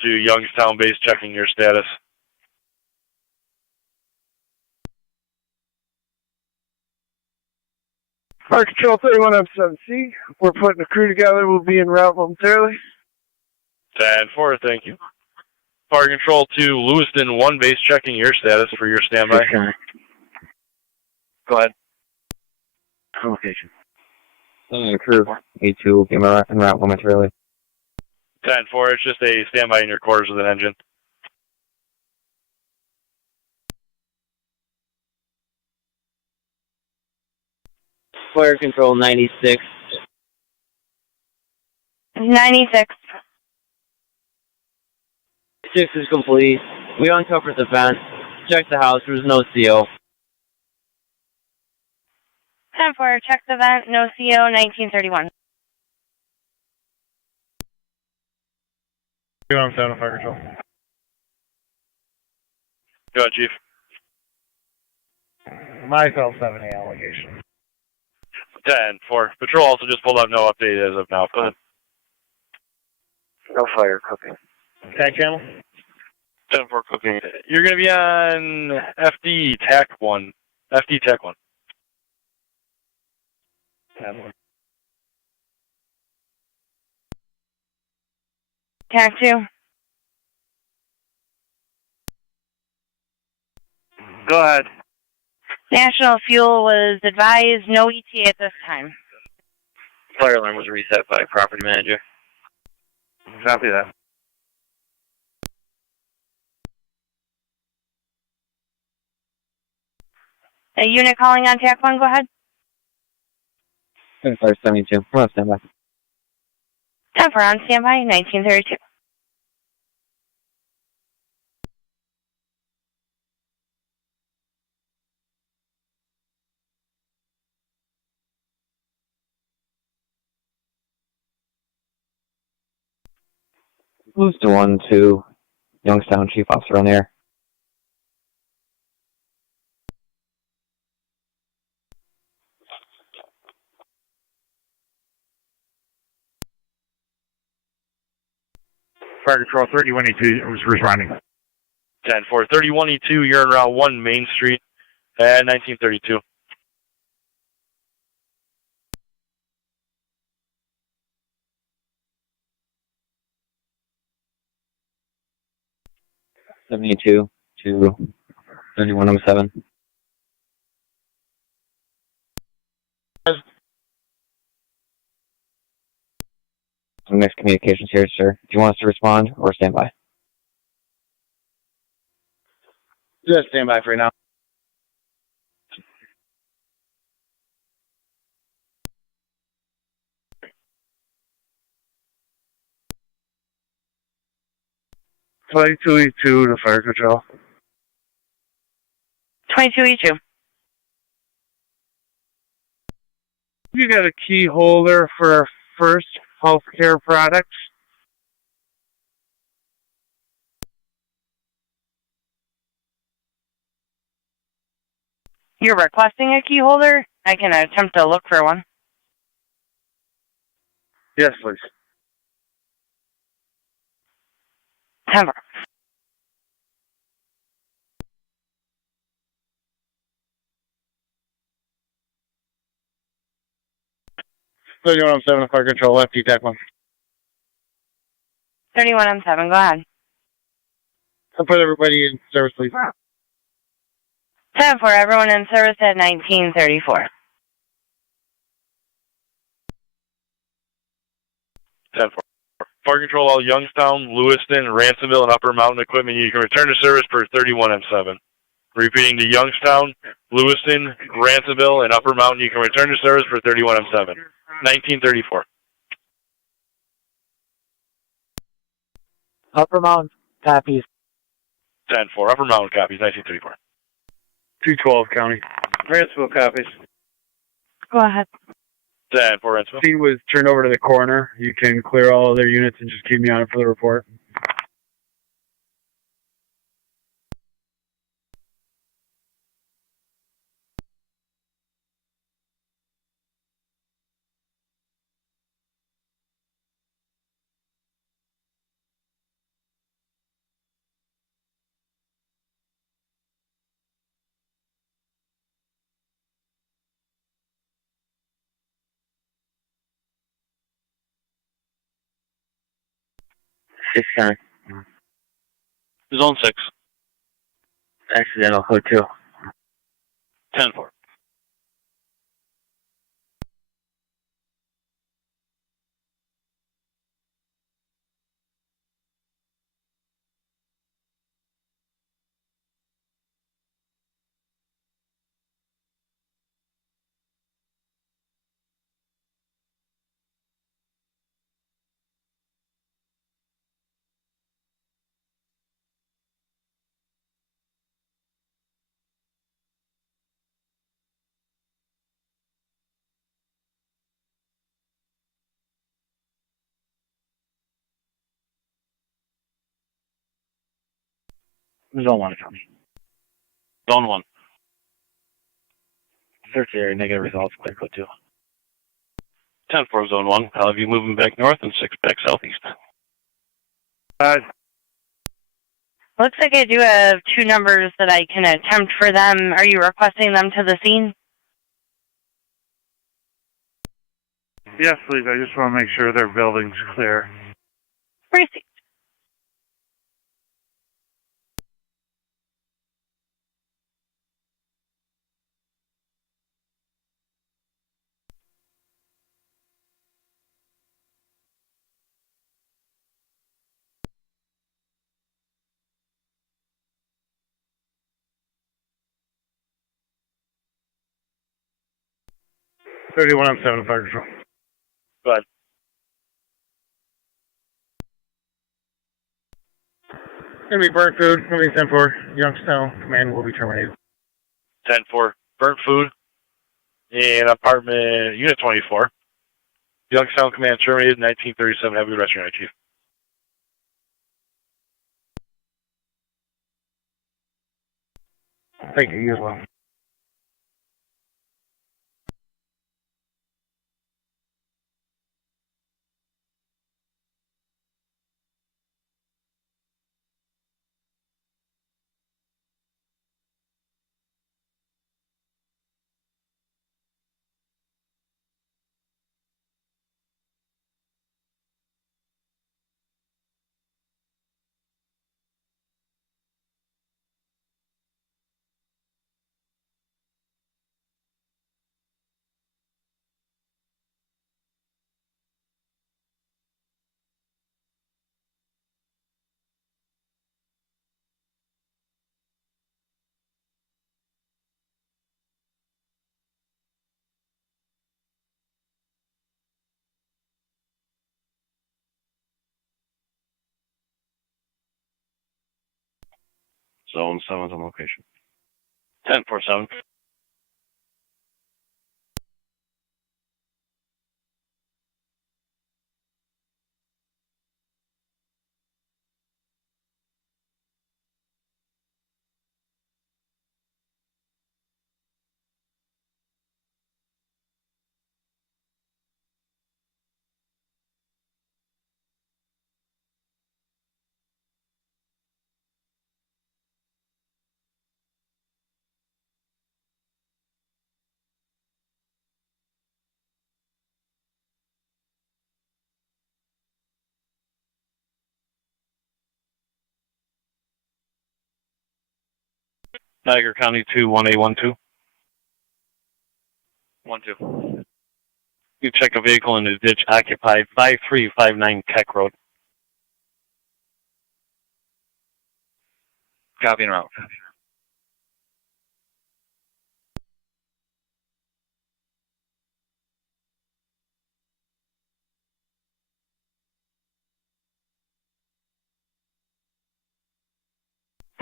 To Youngstown base, checking your status. Fire Control 31M7C. We're putting a crew together. We'll be en route momentarily. 10-4, thank you. Fire Control to Lewiston 1 base, checking your status for your standby. Go ahead. Location. Crew A2 came out en route momentarily. 10-4, it's just a standby in your quarters with an engine. Fire Control 96. 96. 6 is complete. We uncovered the vent. Check the house. There was no CO. 10-4, check the vent, no CO, 1931. 31M7 fire control. Go ahead, Chief. Myself 7A allocation. 10-4. Patrol also just pulled up, no update as of now. Go ahead. No fire cooking. Tag channel? 10-4 cooking. You're going to be on FD TAC 1. FD TAC 1. TAC 2. Go ahead. National Fuel was advised no ETA at this time. Fire alarm was reset by property manager. Copy that. A unit calling on TAC 1, go ahead. 10-4-72. We're on standby. 10-4 on standby, 1932. Lewiston 1-2, Youngstown, Chief Officer on the air. Fire Control 3182 was responding. 10-4, 31E2, you're in Route 1 Main Street at 1932. (72 to 3107). Some mixed communications here, sir. Do you want us to respond or stand by? Just stand by for now. (22E2) to Fire Control. 22E2. You got a key holder for First Healthcare Products? You're requesting a key holder? I can attempt to look for one. Yes, please. 10-4. (3107) Fire Control, left, TAC 1. 31M7, go ahead. I'll put everybody in service, please. 10-4, everyone in service at 1934. 10-4. Fire Control, all Youngstown, Lewiston, Ransomville, and Upper Mountain equipment. You can return to service per 31M7. Repeating to Youngstown, Lewiston, Ransomville, and Upper Mountain. You can return to service for 31M7. 1934. Upper Mountain, copies. 10-4. Upper Mountain copies, 1934. 212 County. Ransomville copies. Go ahead. 10-4, Ransomville. Scene was turned over to the coroner. You can clear all of their units and just keep me on it for the report. Six County. Zone 6. Accidental code 2. 10-4. Zone 1 County. Zone 1. Search area, negative results, clear code 2. 10-4, Zone 1. I'll have you moving back north and 6 back southeast. Looks like I do have 2 numbers that I can attempt for them. Are you requesting them to the scene? Yes, please. I just want to make sure their building's clear. Received. (31M7) Fire Control. Go ahead. Gonna be burnt food, moving 10-4. Youngstown, command will be terminated. 10-4. Burnt food in apartment unit 24. Youngstown command terminated, 1937. Have a good rest of your night, Chief. Thank you, you as well. Zone 7's on location. 1047. Niagara County 21812. 12. You check a vehicle in the ditch occupied 5359 Keck Road. Copy and route.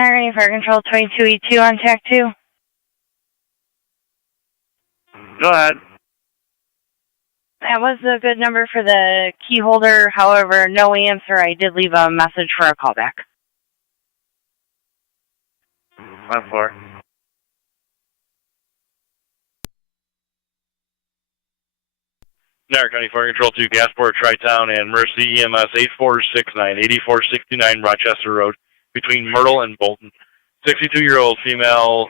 Niagara Fire Control 22E2 on TAC 2. Go ahead. That was a good number for the key holder. However, no answer. I did leave a message for a callback. 1-4. Niagara County Fire Control 2, Gasport, Tri-Town, and Mercy EMS 8469, 8469 Rochester Road, between Myrtle and Bolton. 62-year-old female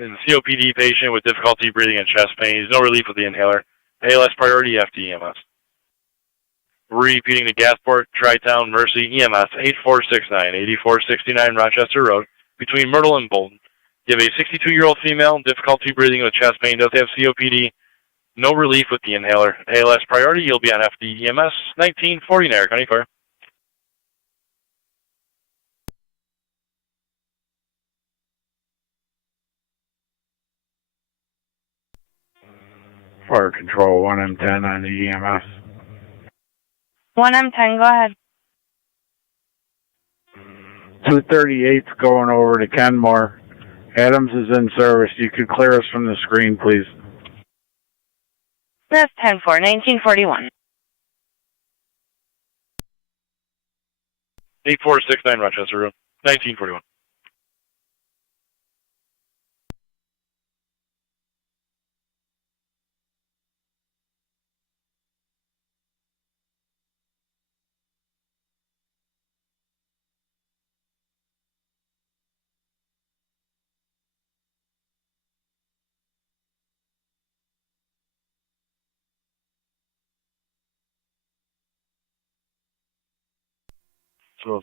COPD patient with difficulty breathing and chest pain. No relief with the inhaler. ALS priority FDEMS. Repeating the Gasport, Tri-Town, Mercy EMS 8469, 8469 Rochester Road, between Myrtle and Bolton. You have a 62-year-old female, difficulty breathing with chest pain, does have COPD. No relief with the inhaler. ALS priority, you'll be on FDEMS 1940 Niagara County Fire. Fire Control 1M10 on the EMS. 1M10, go ahead. 238's going over to Kenmore. Adams is in service. You could clear us from the screen, please. That's 10-4, 1941. 8469 Rochester Road, 1941.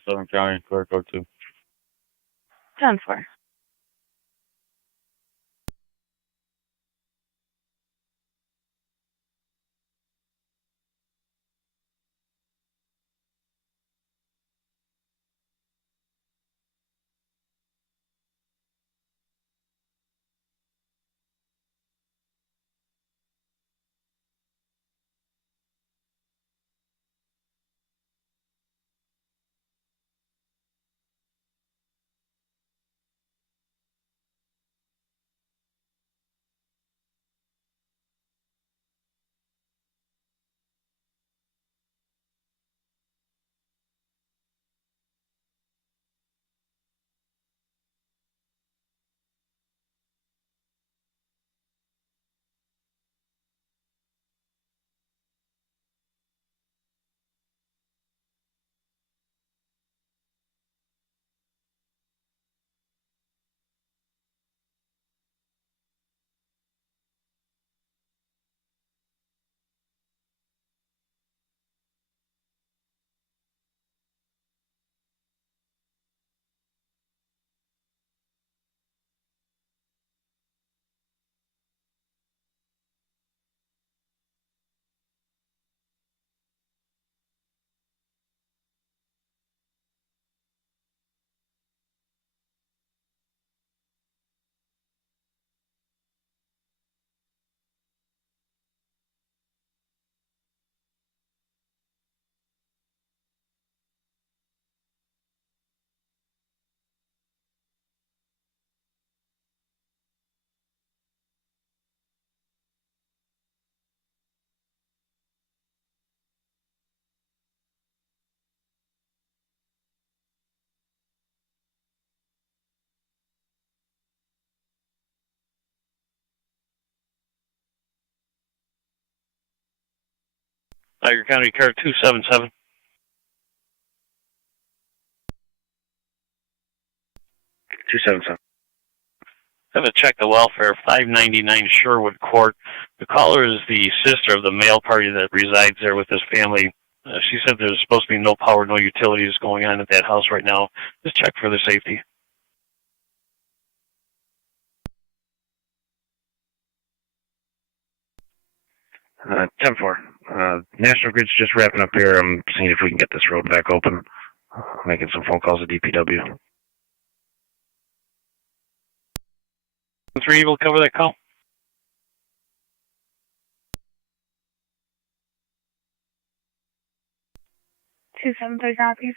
Southern County, Clear Code 2. 10-4. Tiger County car 277. Have to check the welfare, 599 Sherwood Court. The caller is the sister of the male party that resides there with his family. She said there's supposed to be no power, no utilities going on at that house right now. Just check for their safety. National Grid's just wrapping up here. I'm seeing if we can get this road back open. Making some phone calls to DPW. 3 will cover that call. 2730 copies.